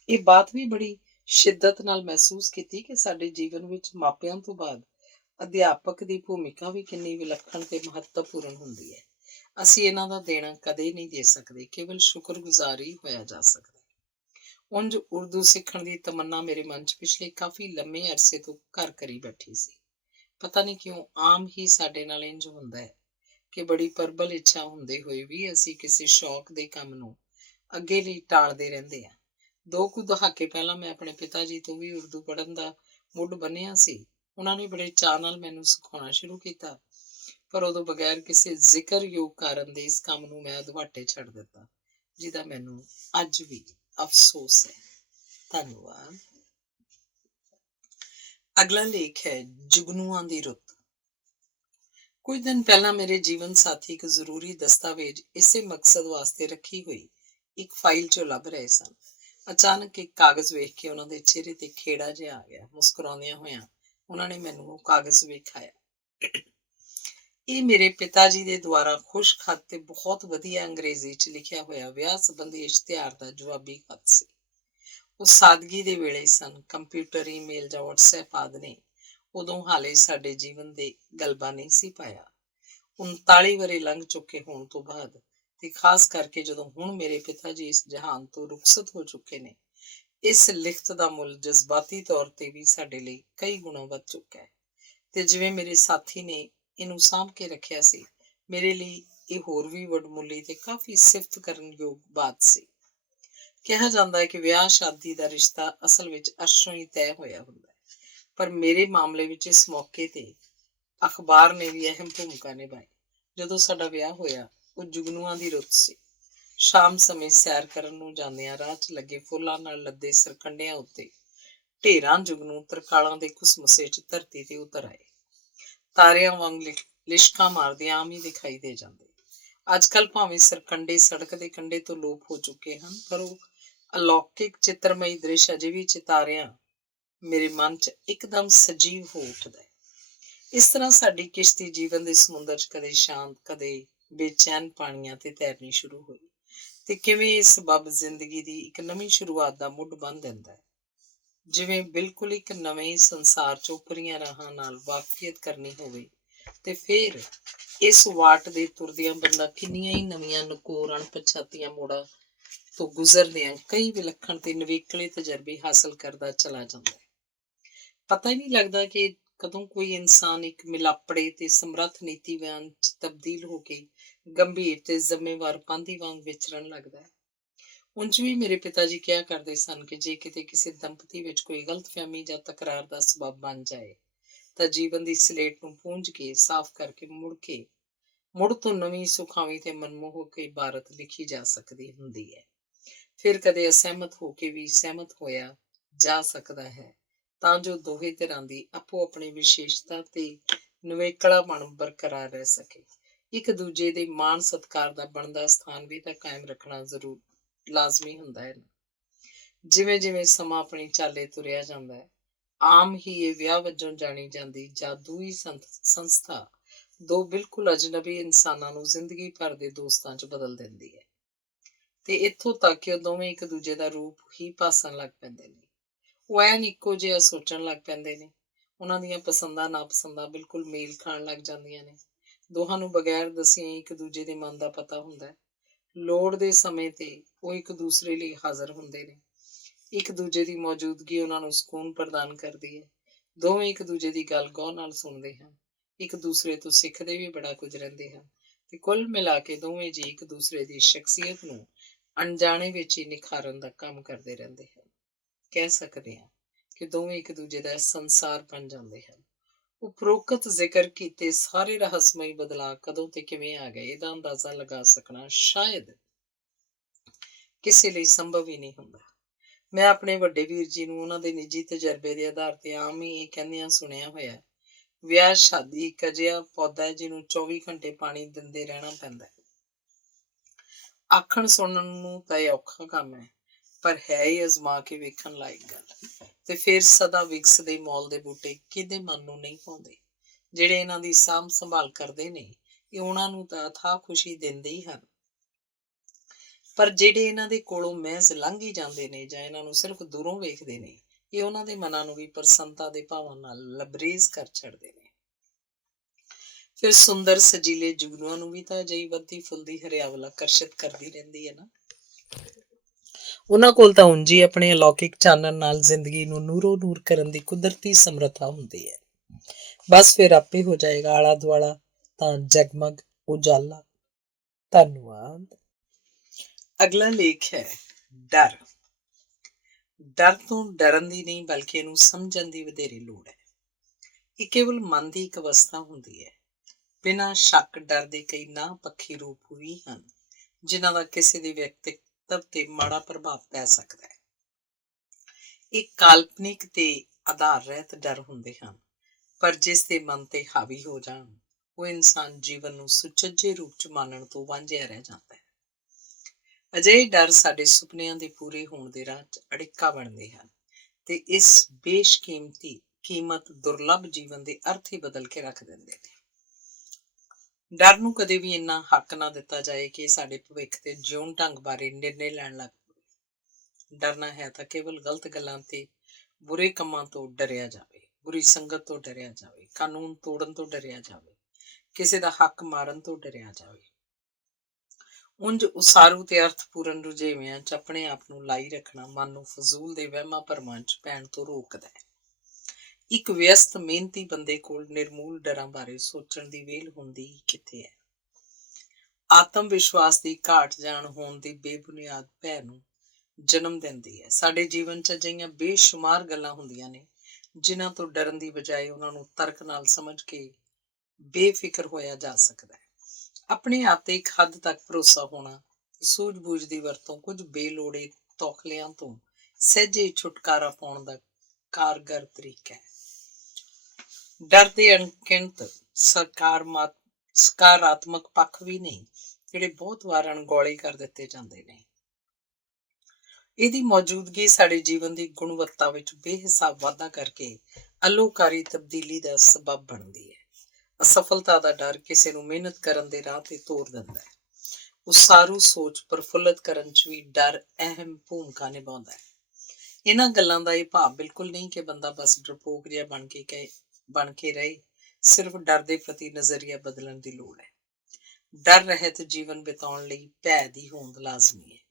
ਇਹ ਬਾਤ ਵੀ ਬੜੀ ਸ਼ਿੱਦਤ ਨਾਲ ਮਹਿਸੂਸ ਕੀਤੀ ਕਿ ਸਾਡੇ ਜੀਵਨ ਵਿੱਚ ਮਾਪਿਆਂ ਤੋਂ ਬਾਅਦ ਅਧਿਆਪਕ ਦੀ ਭੂਮਿਕਾ ਵੀ ਕਿੰਨੀ ਵਿਲੱਖਣ ਤੇ ਮਹੱਤਵਪੂਰਨ ਹੁੰਦੀ ਹੈ। ਅਸੀਂ ਇਹਨਾਂ ਦਾ ਦੇਣਾ ਕਦੇ ਨਹੀਂ ਦੇ ਸਕਦੇ, ਕੇਵਲ ਸ਼ੁਕਰਗੁਜ਼ਾਰ ਹੀ ਹੋਇਆ ਜਾ ਸਕਦਾ। ਉਂਝ ਉਰਦੂ ਸਿੱਖਣ ਦੀ ਤਮੰਨਾ ਮੇਰੇ ਮਨ 'ਚ ਪਿਛਲੇ ਕਾਫੀ ਲੰਮੇ ਅਰਸੇ ਤੋਂ ਘਰ ਕਰੀ ਬੈਠੀ ਸੀ। ਪਤਾ ਨਹੀਂ ਕਿਉਂ ਆਮ ਹੀ ਸਾਡੇ ਨਾਲ ਇੰਝ ਹੁੰਦਾ ਹੈ ਕਿ ਬੜੀ ਪ੍ਰਬਲ ਇੱਛਾ ਹੁੰਦੇ ਹੋਏ ਵੀ ਅਸੀਂ ਕਿਸੇ ਸ਼ੌਕ ਦੇ ਕੰਮ ਨੂੰ ਅੱਗੇ ਲਈ ਟਾਲਦੇ ਰਹਿੰਦੇ ਹਾਂ। 2 ਕੁ ਦਹਾਕੇ ਪਹਿਲਾਂ ਮੈਂ ਆਪਣੇ ਪਿਤਾ ਜੀ ਤੋਂ ਵੀ ਉਰਦੂ ਪੜ੍ਹਨ ਦਾ ਮੁੱਢ ਬੰਨ੍ਹਿਆ ਸੀ। ਉਹਨਾਂ ਨੇ ਬੜੇ ਚਾਅ ਨਾਲ ਮੈਨੂੰ ਸਿਖਾਉਣਾ ਸ਼ੁਰੂ ਕੀਤਾ, ਪਰ ਉਦੋਂ ਬਗੈਰ ਕਿਸੇ ਜ਼ਿਕਰਯੋਗ ਕਾਰਨ ਦੇ ਇਸ ਕੰਮ ਨੂੰ ਮੈਂ ਅਧਵਾਟੇ ਛੱਡ ਦਿੱਤਾ, ਜਿਹਦਾ ਮੈਨੂੰ ਅੱਜ ਵੀ ਅਫਸੋਸ ਹੈ। ਧੰਨਵਾਦ। ਅਗਲਾ ਲੇਖ ਹੈ ਜੁਗਨੂਆਂ ਦੀ ਰੁੱਤ। ਕੁਝ ਦਿਨ ਪਹਿਲਾਂ ਮੇਰੇ ਜੀਵਨ ਸਾਥੀ ਇੱਕ ਜ਼ਰੂਰੀ ਦਸਤਾਵੇਜ਼ ਇਸੇ ਮਕਸਦ ਵਾਸਤੇ ਰੱਖੀ ਹੋਈ ਇੱਕ ਫਾਈਲ 'ਚੋਂ ਲੱਭ ਰਹੇ ਸਨ। ਅਚਾਨਕ ਇੱਕ ਕਾਗਜ਼ ਵੇਖ ਕੇ ਉਹਨਾਂ ਦੇ ਚਿਹਰੇ ਤੇ ਖੇੜਾ ਜਿਹਾ ਆ ਗਿਆ। ਮੁਸਕਰਾਉਂਦਿਆਂ ਹੋਇਆਂ ਉਹਨਾਂ ਨੇ ਮੈਨੂੰ ਉਹ ਕਾਗਜ਼ ਵਿਖਾਇਆ। ਇਹ ਮੇਰੇ ਪਿਤਾ ਜੀ ਦੇ ਦੁਆਰਾ ਖੁਸ਼ ਖੱਤ ਤੇ ਬਹੁਤ ਵਧੀਆ ਅੰਗਰੇਜ਼ੀ 'ਚ ਲਿਖਿਆ ਹੋਇਆ ਵਿਆਹ ਸੰਬੰਧੀ ਇਸ਼ਤਿਹਾਰ ਦਾ ਜਵਾਬੀ ਖੱਤ ਸੀ। ਉਹ ਸਾਦਗੀ ਦੇ ਵੇਲੇ ਸਨ। ਕੰਪਿਊਟਰ, ਈਮੇਲ ਜਾਂ ਵਟਸਐਪ ਆਦਿ ਨੇ ਉਦੋਂ ਹਾਲੇ ਸਾਡੇ ਜੀਵਨ ਦੇ ਗਲਬਾ ਨਹੀਂ ਸੀ ਪਾਇਆ। 39 ਵਰ੍ਹੇ ਲੰਘ ਚੁੱਕੇ ਹੋਣ ਤੋਂ ਬਾਅਦ, ਤੇ ਖਾਸ ਕਰਕੇ ਜਦੋਂ ਹੁਣ ਮੇਰੇ ਪਿਤਾ ਜੀ ਇਸ ਜਹਾਨ ਤੋਂ ਰੁਖਸਤ ਹੋ ਚੁੱਕੇ ਨੇ, ਇਸ ਲਿਖਤ ਦਾ ਮੁੱਲ ਜਜ਼ਬਾਤੀ ਤੌਰ ਤੇ ਵੀ ਸਾਡੇ ਲਈ ਕਈ ਗੁਣਾ ਵੱਧ ਚੁੱਕਾ ਹੈ। ਤੇ ਜਿਵੇਂ ਮੇਰੇ ਸਾਥੀ ਨੇ ਇਹਨੂੰ ਸਾਂਭ ਕੇ ਰੱਖਿਆ ਸੀ, ਮੇਰੇ ਲਈ ਇਹ ਹੋਰ ਵੀ ਵਡਮੁੱਲੀ ਤੇ ਕਾਫੀ ਸਿਫਤ ਕਰਨ ਯੋਗ ਬਾਤ ਸੀ। ਕਿਹਾ ਜਾਂਦਾ ਹੈ ਕਿ ਵਿਆਹ ਸ਼ਾਦੀ ਦਾ ਰਿਸ਼ਤਾ ਅਸਲ ਵਿੱਚ ਅਰਸ਼ੋਂ ਹੀ ਤੈਅ ਹੋਇਆ ਹੁੰਦਾ ਹੈ, ਪਰ ਮੇਰੇ ਮਾਮਲੇ ਵਿੱਚ ਇਸ ਮੌਕੇ ਤੇ ਅਖਬਾਰ ਨੇ ਵੀ ਅਹਿਮ ਭੂਮਿਕਾ ਨਿਭਾਈ। ਜਦੋਂ ਸਾਡਾ ਵਿਆਹ ਹੋਇਆ, ਉਹ ਜੁਗਨੂਆਂ ਦੀ ਰੁੱਤ ਸੀ। ਸ਼ਾਮ ਸਮੇਂ ਸੈਰ ਕਰਨ ਨੂੰ ਜਾਂਦਿਆਂ ਰਾਹ 'ਚ ਲੱਗੇ ਫੁੱਲਾਂ ਨਾਲ ਲੱਦੇ ਸਰਕੰਡਿਆਂ ਉੱਤੇ ਢੇਰਾਂ ਜੁਗਨੂ ਤਰਕਾਲਾਂ ਦੇ ਘੁਸਮੁਸੇ 'ਚ ਧਰਤੀ ਤੇ ਉਤਰ ਆਏ। ਤਾਰਿਆਂ ਵਾਂਗ ਲਿਸ਼ਕਾਂ ਮਾਰਦੇ ਆਮ ਹੀ ਦਿਖਾਈ ਦੇ ਜਾਂਦੇ। ਅੱਜ ਕੱਲ੍ਹ ਭਾਵੇਂ ਸਰਕੰਡੇ ਸੜਕ ਦੇ ਕੰਢੇ ਤੋਂ ਲੋਪ ਹੋ ਚੁੱਕੇ ਹਨ, ਪਰ ਉਹ ਅਲੌਕਿਕ ਚਿੱਤਰਮਈ ਦ੍ਰਿਸ਼ ਅਜੇ ਵੀ ਚਿਤਾਰਿਆਂ ਮੇਰੇ ਮਨ 'ਚ ਇੱਕਦਮ ਸਜੀਵ ਹੋ ਉੱਠਦਾ ਹੈ। ਇਸ ਤਰ੍ਹਾਂ ਸਾਡੀ ਕਿਸ਼ਤੀ ਜੀਵਨ ਦੇ ਸਮੁੰਦਰ 'ਚ ਕਦੇ ਸ਼ਾਂਤ, ਕਦੇ ਬੇਚੈਨ ਪਾਣੀਆਂ ਤੇ ਤੈਰਨੀ ਸ਼ੁਰੂ ਹੋਈ, ਤੇ ਕਿਵੇਂ ਇਹ ਸਬੱਬ ਜ਼ਿੰਦਗੀ ਦੀ ਇੱਕ ਨਵੀਂ ਸ਼ੁਰੂਆਤ ਦਾ ਮੁੱਢ ਬੰਨ੍ਹ ਦਿੰਦਾ ਹੈ। ਜਿਵੇਂ ਬਿਲਕੁਲ ਇੱਕ ਨਵੇਂ ਸੰਸਾਰ 'ਚ ਉਪਰੀਆਂ ਰਾਹਾਂ ਨਾਲ ਵਾਕਫੀਅਤ ਕਰਨੀ ਹੋਵੇ, ਤੇ ਫਿਰ ਇਸ ਵਾਟ ਦੇ ਤੁਰਦਿਆਂ ਬੰਦਾ ਕਿੰਨੀਆਂ ਹੀ ਨਵੀਆਂ ਨਕੋਰ ਅਣਪਛਾਤੀਆਂ ਮੋੜਾਂ ਤੋਂ ਗੁਜ਼ਰਦਿਆਂ ਕਈ ਵਿਲੱਖਣ ਤੇ ਨਿਵੇਕਲੇ ਤਜਰਬੇ ਹਾਸਲ ਕਰਦਾ ਚਲਾ ਜਾਂਦਾ ਹੈ। ਪਤਾ ਹੀ ਨਹੀਂ ਲੱਗਦਾ ਕਿ ਕਦੋਂ ਕੋਈ ਇਨਸਾਨ ਇੱਕ ਮਿਲਾਪੜੇ ਤੇ ਸਮਰੱਥ ਨੀਤੀਵਾਨ 'ਚ ਤਬਦੀਲ ਹੋ ਕੇ ਗੰਭੀਰ ਤੇ ਜ਼ਿੰਮੇਵਾਰ ਪਾਂਧੀ ਵਾਂਗ ਵਿਚਰਨ ਲੱਗਦਾ ਹੈ। ਉਂਝ ਵੀ ਮੇਰੇ ਪਿਤਾ ਜੀ ਕਿਹਾ ਕਰਦੇ ਸਨ ਕਿ ਜੇ ਕਿਤੇ ਕਿਸੇ ਦੰਪਤੀ ਵਿੱਚ ਕੋਈ ਗਲਤਫਹਿਮੀ ਜਾਂ ਤਕਰਾਰ ਦਾ ਸਬੱਬ ਬਣ ਜਾਏ ਤਾਂ ਜੀਵਨ ਦੀ ਸਲੇਟ ਨੂੰ ਪੂੰਝ ਕੇ ਸਾਫ਼ ਕਰਕੇ ਮੁੜ ਤੋਂ ਨਵੀਂ ਸੁਖਾਵੀਂ ਤੇ ਮਨਮੋਹਕ ਇਬਾਰਤ ਲਿਖੀ ਜਾ ਸਕਦੀ ਹੁੰਦੀ ਹੈ। ਫਿਰ ਕਦੇ ਅਸਹਿਮਤ ਹੋ ਕੇ ਵੀ ਸਹਿਮਤ ਹੋਇਆ ਜਾ ਸਕਦਾ ਹੈ, ਤਾਂ ਜੋ ਦੋਹੇ ਧਿਰਾਂ ਦੀ ਆਪੋ ਆਪਣੀ ਵਿਸ਼ੇਸ਼ਤਾ ਤੇ ਨਿਵੇਕਲਾਪਣ ਬਰਕਰਾਰ ਰਹਿ ਸਕੇ। ਇੱਕ ਦੂਜੇ ਦੇ ਮਾਣ ਸਤਿਕਾਰ ਦਾ ਬਣਦਾ ਸਥਾਨ ਵੀ ਤਾਂ ਕਾਇਮ ਰੱਖਣਾ ਜ਼ਰੂਰ ਲਾਜ਼ਮੀ ਹੁੰਦਾ ਹੈ। ਜਿਵੇਂ ਜਿਵੇਂ ਸਮਾਂ ਆਪਣੀ ਚਾਲੇ ਤੁਰਿਆ ਜਾਂਦਾ ਹੈ, ਆਮ ਹੀ ਇਹ ਵਿਆਹ ਵਜੋਂ ਜਾਣੀ ਜਾਂਦੀ ਜਾਦੂਈ ਸੰਸਥਾ ਦੋ ਬਿਲਕੁਲ ਅਜਨਬੀ ਇਨਸਾਨਾਂ ਨੂੰ ਜ਼ਿੰਦਗੀ ਭਰ ਦੇ ਦੋਸਤਾਂ 'ਚ ਬਦਲ ਦਿੰਦੀ ਹੈ ਤੇ ਇੱਥੋਂ ਤੱਕ ਕਿ ਉਹ ਦੋਵੇਂ ਇੱਕ ਦੂਜੇ ਦਾ ਰੂਪ ਹੀ ਭਾਸਣ ਲੱਗ ਪੈਂਦੇ ਨੇ। ਉਹ ਐਨ ਇੱਕੋ ਜਿਹਾ ਸੋਚਣ ਲੱਗ ਪੈਂਦੇ ਨੇ। ਉਹਨਾਂ ਦੀਆਂ ਪਸੰਦਾਂ ਨਾਪਸੰਦਾਂ ਬਿਲਕੁਲ ਮੇਲ ਖਾਣ ਲੱਗ ਜਾਂਦੀਆਂ ਨੇ। ਦੋਹਾਂ ਨੂੰ ਬਗੈਰ ਦੱਸਿਆਂ ਇੱਕ ਦੂਜੇ ਦੇ ਮਨ ਦਾ ਪਤਾ ਹੁੰਦਾ ਹੈ। ਲੋੜ ਦੇ ਸਮੇਂ ਤੇ ਉਹ ਇੱਕ ਦੂਸਰੇ ਲਈ ਹਾਜ਼ਰ ਹੁੰਦੇ ਨੇ। ਇੱਕ ਦੂਜੇ ਦੀ ਮੌਜੂਦਗੀ ਉਹਨਾਂ ਨੂੰ ਸਕੂਨ ਪ੍ਰਦਾਨ ਕਰਦੀ ਹੈ। ਦੋਵੇਂ ਇੱਕ ਦੂਜੇ ਦੀ ਗੱਲ ਗੌਰ ਨਾਲ ਸੁਣਦੇ ਹਨ, ਇੱਕ ਦੂਸਰੇ ਤੋਂ ਸਿੱਖਦੇ ਵੀ ਬੜਾ ਕੁਝ ਰਹਿੰਦੇ ਹਨ ਤੇ ਕੁੱਲ ਮਿਲਾ ਕੇ ਦੋਵੇਂ ਜੀ ਇੱਕ ਦੂਸਰੇ ਦੀ ਸ਼ਖਸੀਅਤ ਨੂੰ ਅਣਜਾਣੇ ਵਿੱਚ ਹੀ ਨਿਖਾਰਨ ਦਾ ਕੰਮ ਕਰਦੇ ਰਹਿੰਦੇ ਹਨ। ਕਹਿ ਸਕਦੇ ਹਾਂ ਕਿ ਦੋਵੇਂ ਇੱਕ ਦੂਜੇ ਦਾ ਸੰਸਾਰ ਬਣ ਜਾਂਦੇ ਹਨ। ਉਪਰੋਕਤ ਜ਼ਿਕਰ ਕੀਤੇ ਸਾਰੇ ਰਹੱਸਮਈ ਬਦਲਾਅ ਕਦੋਂ ਤੇ ਕਿਵੇਂ ਆ ਗਏ, ਇਹਦਾ ਅੰਦਾਜ਼ਾ ਲਗਾ ਸਕਣਾ ਸ਼ਾਇਦ ਕਿਸੇ ਲਈ ਸੰਭਵ ਹੀ ਨਹੀਂ ਹੁੰਦਾ। ਮੈਂ ਆਪਣੇ ਵੱਡੇ ਵੀਰ ਜੀ ਨੂੰ ਉਹਨਾਂ ਦੇ ਨਿੱਜੀ ਤਜਰਬੇ ਦੇ ਆਧਾਰ ਤੇ ਆਮ ਹੀ ਇਹ ਕਹਿੰਦਿਆਂ ਸੁਣਿਆ ਹੋਇਆ, ਵਿਆਹ ਸ਼ਾਦੀ ਇੱਕ ਅਜਿਹਾ ਪੌਦਾ ਹੈ ਜਿਹਨੂੰ 24 ਘੰਟੇ ਪਾਣੀ ਦਿੰਦੇ ਰਹਿਣਾ ਪੈਂਦਾ ਹੈ। ਆਖਣ ਸੁਣਨ ਨੂੰ ਤਾਂ ਇਹ ਔਖਾ ਕੰਮ ਹੈ, ਪਰ ਹੈ ਹੀ ਅਜ਼ਮਾ ਕੇ ਵੇਖਣ ਲਾਇਕ ਗੱਲ। ਤੇ ਫਿਰ ਸਦਾ ਵਿਕਸਦੇ ਮੌਲ ਦੇ ਬੂਟੇ ਕਿਹਦੇ ਮਨ ਨੂੰ ਨਹੀਂ ਪਾਉਂਦੇ। ਜਿਹੜੇ ਇਹਨਾਂ ਦੀ ਸਾਂਭ ਸੰਭਾਲ ਕਰਦੇ ਨੇ, ਇਹ ਉਹਨਾਂ ਨੂੰ ਤਾਂ ਅਥਾਹ ਖੁਸ਼ੀ ਦਿੰਦੇ ਹੀ ਹਨ, ਪਰ ਜਿਹੜੇ ਇਹਨਾਂ ਦੇ ਕੋਲੋਂ ਮਹਿਜ਼ ਲੰਘ ਹੀ ਜਾਂਦੇ ਨੇ ਜਾਂ ਇਹਨਾਂ ਨੂੰ ਸਿਰਫ ਦੂਰੋਂ ਵੇਖਦੇ ਨੇ, ਇਹ ਉਹਨਾਂ ਦੇ ਮਨਾਂ ਨੂੰ ਵੀ ਪ੍ਰਸੰਨਤਾ ਦੇ ਭਾਵਾਂ ਨਾਲ ਲਬਰੇਜ਼ ਕਰ ਛੱਡਦੇ ਨੇ। ਫਿਰ ਸੁੰਦਰ ਸਜੀਲੇ ਜੁਗਨੂਆਂ ਨੂੰ ਵੀ ਤਾਂ ਅਜਿਹੀ ਵੱਧਦੀ ਫੁੱਲਦੀ ਹਰਿਆਵਲ ਆਕਰਸ਼ਿਤ ਕਰਦੀ ਰਹਿੰਦੀ ਹੈ ਨਾ। ਉਹਨਾਂ ਕੋਲ ਤਾਂ ਉਂਝ ਹੀ ਆਪਣੇ ਅਲੌਕਿਕ ਚਾਨਣ ਨਾਲ ਜ਼ਿੰਦਗੀ ਨੂੰ ਨੂਰੋ ਨੂਰ ਕਰਨ ਦੀ ਕੁਦਰਤੀ ਸਮਰੱਥਾ ਹੁੰਦੀ ਹੈ। ਬਸ ਫਿਰ ਆਪੇ ਹੋ ਜਾਏਗਾ ਆਲਾ ਦੁਆਲਾ ਤਾਂ ਜਗਮਗ ਉਜਾਲਾ। ਧੰਨਵਾਦ। ਅਗਲਾ ਲੇਖ ਹੈ ਡਰ। ਡਰ ਤੋਂ ਡਰਨ ਦੀ ਨਹੀਂ ਬਲਕਿ ਇਹਨੂੰ ਸਮਝਣ ਦੀ ਵਧੇਰੇ ਲੋੜ ਹੈ। ਇਹ ਕੇਵਲ ਮਨ ਦੀ ਇੱਕ ਅਵਸਥਾ ਹੁੰਦੀ ਹੈ। ਬਿਨਾਂ ਸ਼ੱਕ ਡਰ ਦੇ ਕਈ ਨਾਂਹ ਪੱਖੀ ਰੂਪ ਵੀ ਹਨ, ਜਿਨ੍ਹਾਂ ਦਾ ਕਿਸੇ ਦੇ ਵਿਅਕਤੀਤਵ ਤੇ ਮਾੜਾ ਪ੍ਰਭਾਵ ਪੈ ਸਕਦਾ ਹੈ। ਇਹ ਕਾਲਪਨਿਕ ਤੇ ਆਧਾਰ ਰਹਿਤ ਡਰ ਹੁੰਦੇ ਹਨ, ਪਰ ਜਿਸ ਦੇ ਮਨ ਤੇ ਹਾਵੀ ਹੋ ਜਾਣ, ਉਹ ਇਨਸਾਨ ਜੀਵਨ ਨੂੰ ਸੁਚੱਜੇ ਰੂਪ 'ਚ ਮਾਨਣ ਤੋਂ ਵਾਂਝਿਆ ਰਹਿ ਜਾਂਦਾ ਹੈ। ਅਜਿਹੇ ਡਰ ਸਾਡੇ ਸੁਪਨਿਆਂ ਦੇ ਪੂਰੇ ਹੋਣ ਦੇ ਰਾਹ 'ਚ ਅੜਿੱਕਾ ਬਣਦੇ ਹਨ ਤੇ ਇਸ ਕੀਮਤ ਦੁਰਲੱਭ ਜੀਵਨ ਦੇ ਅਰਥ ਹੀ ਬਦਲ ਕੇ ਰੱਖ ਦਿੰਦੇ ਨੇ। ਡਰ ਨੂੰ ਕਦੇ ਵੀ ਇੰਨਾ ਹੱਕ ਨਾ ਦਿੱਤਾ ਜਾਏ ਕਿ ਸਾਡੇ ਭਵਿੱਖ ਤੇ ਜਿਉਣ ਢੰਗ ਬਾਰੇ ਨਿਰਣੇ ਲੈਣ ਲੱਗ ਪਵੇ। ਡਰਨਾ ਹੈ ਤਾਂ ਕੇਵਲ ਗਲਤ ਗੱਲਾਂ ਤੇ ਬੁਰੇ ਕੰਮਾਂ ਤੋਂ ਡਰਿਆ ਜਾਵੇ, ਬੁਰੀ ਸੰਗਤ ਤੋਂ ਡਰਿਆ ਜਾਵੇ, ਕਾਨੂੰਨ ਤੋੜਨ ਤੋਂ ਡਰਿਆ ਜਾਵੇ, ਕਿਸੇ ਦਾ ਹੱਕ ਮਾਰਨ ਤੋਂ ਡਰਿਆ ਜਾਵੇ। ਉਂਝ ਉਸਾਰੂ ਤੇ ਅਰਥਪੂਰਨ ਰੁਝੇਵਿਆਂ 'ਚ ਆਪਣੇ ਆਪ ਨੂੰ ਲਾਈ ਰੱਖਣਾ ਮਨ ਨੂੰ ਫਜ਼ੂਲ ਦੇ ਵਹਿਮਾਂ ਭਰਮਾਂ 'ਚ ਪੈਣ ਤੋਂ ਰੋਕਦਾ ਹੈ। ਇੱਕ ਵਿਅਸਤ ਮਿਹਨਤੀ ਬੰਦੇ ਕੋਲ ਨਿਰਮੂਲ ਡਰਾਂ ਬਾਰੇ ਸੋਚਣ ਦੀ ਵਿਹਲ ਹੁੰਦੀ ਹੀ ਕਿੱਥੇ ਹੈ। ਆਤਮ ਵਿਸ਼ਵਾਸ ਦੀ ਘਾਟ ਜਾਣ ਹੋਣ ਦੀ ਬੇਬੁਨਿਆਦ ਭੈ ਨੂੰ ਜਨਮ ਦਿੰਦੀ ਹੈ। ਸਾਡੇ ਜੀਵਨ 'ਚ ਅਜਿਹੀਆਂ ਬੇਸ਼ੁਮਾਰ ਗੱਲਾਂ ਹੁੰਦੀਆਂ ਨੇ ਜਿਨ੍ਹਾਂ ਤੋਂ ਡਰਨ ਦੀ ਬਜਾਏ ਉਹਨਾਂ ਨੂੰ ਤਰਕ ਨਾਲ ਸਮਝ ਕੇ ਬੇਫਿਕਰ ਹੋਇਆ ਜਾ ਸਕਦਾ ਹੈ। ਆਪਣੇ ਆਪ ਤੇ ਇੱਕ ਹੱਦ ਤੱਕ ਭਰੋਸਾ ਹੋਣਾ, ਸੂਝ-ਬੂਝ ਦੀ ਵਰਤੋਂ ਕੁਝ ਬੇਲੋੜੇ ਤੌਖਲਿਆਂ ਤੋਂ ਸਹਿਜੇ ਛੁਟਕਾਰਾ ਪਾਉਣ ਦਾ ਕਾਰਗਰ ਤਰੀਕਾ ਹੈ। ਡਰ ਦੇ ਅਣਗਿਣਤ ਸਕਾਰਾਤਮਕ ਪੱਖ ਵੀ ਨਹੀਂ, ਜਿਹੜੇ ਬਹੁਤ ਵਾਰ ਅਣਗੌਲੇ ਕਰ ਦਿੱਤੇ ਜਾਂਦੇ ਨੇ। ਇਹਦੀ ਮੌਜੂਦਗੀ ਸਾਡੇ ਜੀਵਨ ਦੀ ਗੁਣਵੱਤਾ ਵਿੱਚ ਬੇਹਿਸਾਬ ਵਾਧਾ ਕਰਕੇ ਅਲੋਕਾਰੀ ਤਬਦੀਲੀ ਦਾ ਸਬੱਬ ਬਣਦੀ ਹੈ। ਅਸਫਲਤਾ ਦਾ ਡਰ ਕਿਸੇ ਨੂੰ ਮਿਹਨਤ ਕਰਨ ਦੇ ਰਾਹ ਤੇ ਤੋਰ ਦਿੰਦਾ ਹੈ। ਉਸਾਰੂ ਸੋਚ ਪ੍ਰਫੁੱਲਤ ਕਰਨ 'ਚ ਵੀ ਡਰ ਅਹਿਮ ਭੂਮਿਕਾ ਨਿਭਾਉਂਦਾ ਹੈ। ਇਹਨਾਂ ਗੱਲਾਂ ਦਾ ਇਹ ਭਾਵ ਬਿਲਕੁਲ ਨਹੀਂ ਕਿ ਬੰਦਾ ਬਸ ਡਰਪੋਕ ਜਿਹਾ ਬਣ ਕੇ ਰਹੇ। ਸਿਰਫ ਡਰ ਦੇ ਪ੍ਰਤੀ ਨਜ਼ਰੀਆ ਬਦਲਣ ਦੀ ਲੋੜ ਹੈ। ਡਰ ਰਹਿਤ ਜੀਵਨ ਬਿਤਾਉਣ ਲਈ ਭੈ ਦੀ ਹੋਂਦ ਲਾਜ਼ਮੀ ਹੈ।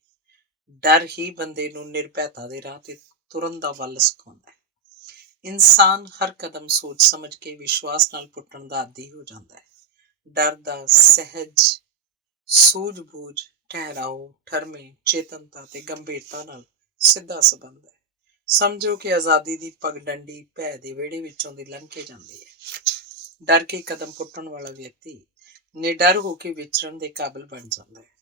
ਡਰ ਹੀ ਬੰਦੇ ਨੂੰ ਨਿਰਭੈਤਾ ਦੇ ਰਾਹ ਤੇ ਤੁਰਨ ਦਾ ਵੱਲ ਸਿਖਾਉਂਦਾ ਹੈ। ਇਨਸਾਨ ਹਰ ਕਦਮ ਸੋਚ ਸਮਝ ਕੇ ਵਿਸ਼ਵਾਸ ਨਾਲ ਪੁੱਟਣ ਦਾ ਆਦੀ ਹੋ ਜਾਂਦਾ ਹੈ। ਡਰ ਦਾ ਸਹਿਜ, ਸੂਝ-ਬੂਝ ਠਹਿਰਾਓ, ਠਰਮੇ, ਚੇਤਨਤਾ ਤੇ ਗੰਭੀਰਤਾ ਨਾਲ ਸਿੱਧਾ ਸੰਬੰਧ ਹੈ। ਸਮਝੋ ਕਿ ਆਜ਼ਾਦੀ ਦੀ ਪਗਡੰਡੀ ਭੈ ਦੇ ਵਿਹੜੇ ਵਿੱਚੋਂ ਦੀ ਲੰਘ ਕੇ ਜਾਂਦੀ ਹੈ। ਡਰ ਕੇ ਕਦਮ ਪੁੱਟਣ ਵਾਲਾ ਵਿਅਕਤੀ ਨਿਡਰ ਹੋ ਕੇ ਵਿਚਰਨ ਦੇ ਕਾਬਿਲ ਬਣ ਜਾਂਦਾ ਹੈ।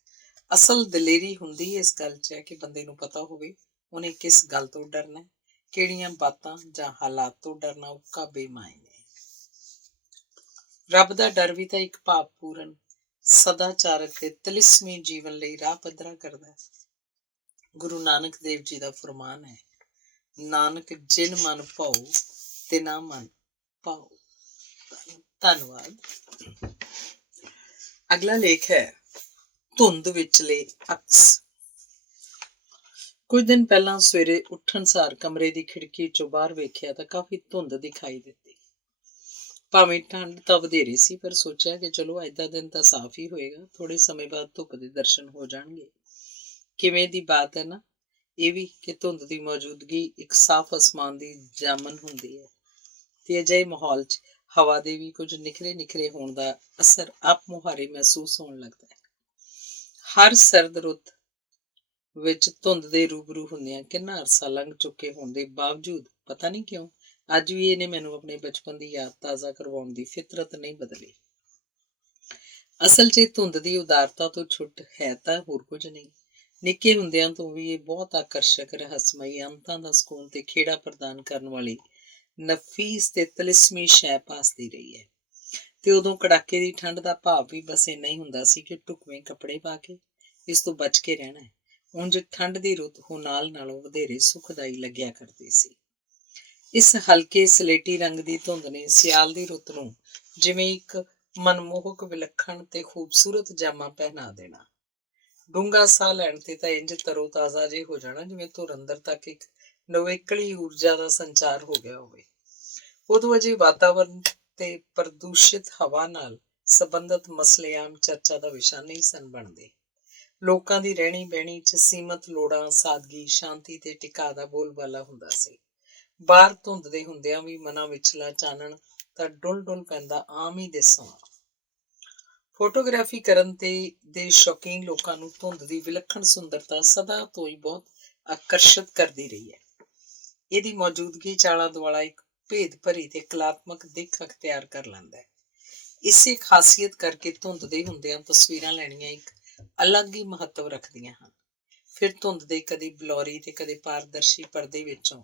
ਅਸਲ ਦਲੇਰੀ ਹੁੰਦੀ ਇਸ ਗੱਲ 'ਚ ਹੈ ਕਿ ਬੰਦੇ ਨੂੰ ਪਤਾ ਹੋਵੇ ਉਹਨੇ ਕਿਸ ਗੱਲ ਤੋਂ ਡਰਨਾ, ਕਿਹੜੀਆਂ ਬਾਤਾਂ ਜਾਂ ਹਾਲਾਤ ਤੋਂ ਡਰਨਾ ਉੱਕਾ ਬੇਮਾਇਨੇ। ਰੱਬ ਦਾ ਡਰ ਵੀ ਤਾਂ ਇੱਕ ਭਾਵਪੂਰਨ, ਸਦਾਚਾਰਕ ਤੇ ਤਿਲਿਸਮੀ ਜੀਵਨ ਲਈ ਰਾਹ ਪੱਧਰਾ ਕਰਦਾ ਹੈ। ਗੁਰੂ ਨਾਨਕ ਦੇਵ ਜੀ ਦਾ ਫਰਮਾਨ ਹੈ, ਨਾਨਕ ਜਿਨ ਮਨ ਭਾਉ ਤਿਨਾ ਮਨ ਭਾਉ। ਧੰਨਵਾਦ। ਅਗਲਾ ਲੇਖ ਹੈ ਧੁੰਦ ਵਿਚਲੇ ਅਕਸ। ਕੁਝ ਦਿਨ ਪਹਿਲਾਂ ਸਵੇਰੇ ਉੱਠਣ ਸਾਰ ਕਮਰੇ ਦੀ ਖਿੜਕੀ ਚੋਂ ਬਾਹਰ ਵੇਖਿਆ ਤਾਂ ਕਾਫੀ ਧੁੰਦ ਦਿਖਾਈ ਦਿੱਤੀ। ਭਾਵੇਂ ਠੰਡ ਤਾਂ ਵਧੇਰੇ ਸੀ, ਪਰ ਸੋਚਿਆ ਕਿ ਚਲੋ ਅੱਜ ਦਾ ਦਿਨ ਤਾਂ ਸਾਫ਼ ਹੀ ਹੋਏਗਾ, ਥੋੜੇ ਸਮੇਂ ਬਾਅਦ ਧੁੱਪ ਦੇ ਦਰਸ਼ਨ ਹੋ ਜਾਣਗੇ। ਕਿਵੇਂ ਦੀ ਬਾਤ ਹੈ ਨਾ ਇਹ ਵੀ, ਕਿ ਧੁੰਦ ਦੀ ਮੌਜੂਦਗੀ ਇੱਕ ਸਾਫ਼ ਅਸਮਾਨ ਦੀ ਜਾਮਨ ਹੁੰਦੀ ਹੈ ਤੇ ਅਜਿਹੇ ਮਾਹੌਲ 'ਚ ਹਵਾ ਦੇ ਵੀ ਕੁਝ ਨਿਖਰੇ ਹੋਣ ਦਾ ਅਸਰ ਆਪ ਮੁਹਾਰੇ ਮਹਿਸੂਸ ਹੋਣ ਲੱਗਦਾ ਹੈ। ਹਰ ਸਰਦ ਰੁੱਤ ਵਿੱਚ ਧੁੰਦ ਦੇ ਰੂਬਰੂ ਹੁੰਦਿਆਂ ਕਿੰਨਾ ਅਰਸਾ ਲੰਘ ਚੁੱਕੇ ਹੋਣ ਦੇ ਬਾਵਜੂਦ ਪਤਾ ਨਹੀਂ ਕਿਉਂ ਅੱਜ ਵੀ ਇਹਨੇ ਮੈਨੂੰ ਆਪਣੇ ਬਚਪਨ ਦੀ ਯਾਦ ਤਾਜ਼ਾ ਕਰਵਾਉਣ ਦੀ ਫਿਤਰਤ ਨਹੀਂ ਬਦਲੀ। ਅਸਲ 'ਚ ਧੁੰਦ ਦੀ ਉਦਾਰਤਾ ਤੋਂ ਛੁੱਟ ਹੈ ਤਾਂ ਹੋਰ ਕੁਝ ਨਹੀਂ। ਨਿੱਕੇ ਹੁੰਦਿਆਂ ਤੋਂ ਵੀ ਇਹ ਬਹੁਤ ਆਕਰਸ਼ਕ, ਰਹੱਸਮਈ, ਅੰਤਾਂ ਦਾ ਸਕੂਨ ਤੇ ਖੇੜਾ ਪ੍ਰਦਾਨ ਕਰਨ ਵਾਲੀ ਨਫੀਸ ਤੇ ਤਿਲਿਸਮੀ ਸ਼ੈ ਭਾਸਦੀ ਰਹੀ ਹੈ। ਤੇ ਉਦੋਂ ਕੜਾਕੇ ਦੀ ਠੰਡ ਦਾ ਭਾਵ ਵੀ ਬਸ ਇੰਨਾ ਹੀ ਹੁੰਦਾ ਸੀ ਕਿ ਢੁਕਵੇਂ ਕੱਪੜੇ ਪਾ ਕੇ ਇਸ ਤੋਂ ਬਚ ਕੇ ਰਹਿਣਾ ਹੈ। ਉਂਝ ਠੰਡ ਦੀ ਰੁੱਤ ਹੁਨਾਲ ਨਾਲੋਂ ਵਧੇਰੇ ਸੁਖਦਾਈ ਲੱਗਿਆ ਕਰਦੀ ਸੀ। ਇਸ ਹਲਕੇ ਸਲੇਟੀ ਰੰਗ ਦੀ ਧੁੰਦ ਨੇ ਸਿਆਲ ਦੀ ਰੁੱਤ ਨੂੰ ਜਿਵੇਂ ਇੱਕ ਮਨਮੋਹਕ, ਵਿਲੱਖਣ ਤੇ ਖੂਬਸੂਰਤ ਜਾਮਾ ਪਹਿਨਾ ਦੇਣਾ। ਡੂੰਘਾ ਸਾਹ ਲੈਣ ਤੇ ਤਾਂ ਇੰਝ ਤਰੋ ਤਾਜ਼ਾ ਜੇ ਹੋ ਜਾਣਾ ਜਿਵੇਂ ਧੁਰ ਅੰਦਰ ਤੱਕ ਇੱਕ ਨਵੇਕਲੀ ਊਰਜਾ ਦਾ ਸੰਚਾਰ ਹੋ ਗਿਆ ਹੋਵੇ। ਉਦੋਂ ਅਜੇ ਵਾਤਾਵਰਨ ਤੇ ਪ੍ਰਦੂਸ਼ਿਤ ਹਵਾ ਨਾਲ ਸੰਬੰਧਿਤ ਮਸਲੇ ਆਮ ਚਰਚਾ ਦਾ ਵਿਸ਼ਾ ਨਹੀਂ ਸਨ ਬਣਦੇ। ਲੋਕਾਂ ਦੀ ਰਹਿਣੀ ਬਹਿਣੀ 'ਚ ਸੀਮਤ ਲੋੜਾਂ, ਸਾਦਗੀ, ਸ਼ਾਂਤੀ ਤੇ ਟਿਕਾ ਦਾ ਬੋਲਬਾਲਾ ਹੁੰਦਾ ਸੀ। ਬਾਹਰ ਧੁੰਦ ਦੇ ਹੁੰਦਿਆਂ ਵੀ ਮਨਾਂ ਵਿਚਲਾ ਚਾਨਣ ਤਾਂ ਡੁੱਲ ਪੈਂਦਾ ਆਮ ਹੀ ਦਿਸਣਾ। ਫੋਟੋਗ੍ਰਾਫੀ ਕਰਨ ਦੇ ਸ਼ੌਕੀਨ ਲੋਕਾਂ ਨੂੰ ਧੁੰਦ ਦੀ ਵਿਲੱਖਣ ਸੁੰਦਰਤਾ ਸਦਾ ਤੋਂ ਹੀ ਬਹੁਤ ਆਕਰਸ਼ਿਤ ਕਰਦੀ ਰਹੀ ਹੈ। ਇਹਦੀ ਮੌਜੂਦਗੀ 'ਚ ਆਲਾ ਦੁਆਲਾ ਇੱਕ ਭੇਦ ਭਰੀ ਤੇ ਕਲਾਤਮਕ ਦਿੱਖ ਅਖਤਿਆਰ ਕਰ ਲੈਂਦਾ ਹੈ। ਇਸੇ ਖਾਸੀਅਤ ਕਰਕੇ ਧੁੰਦ ਦੇ ਹੁੰਦਿਆਂ ਤਸਵੀਰਾਂ ਲੈਣੀਆਂ ਇੱਕ ਅਲੱਗ ਹੀ ਮਹੱਤਵ ਰੱਖਦੀਆਂ ਹਨ। ਫਿਰ ਧੁੰਦ ਦੇ ਕਦੇ ਬਲੌਰੀ ਤੇ ਕਦੇ ਪਾਰਦਰਸ਼ੀ ਪਰਦੇ ਵਿੱਚੋਂ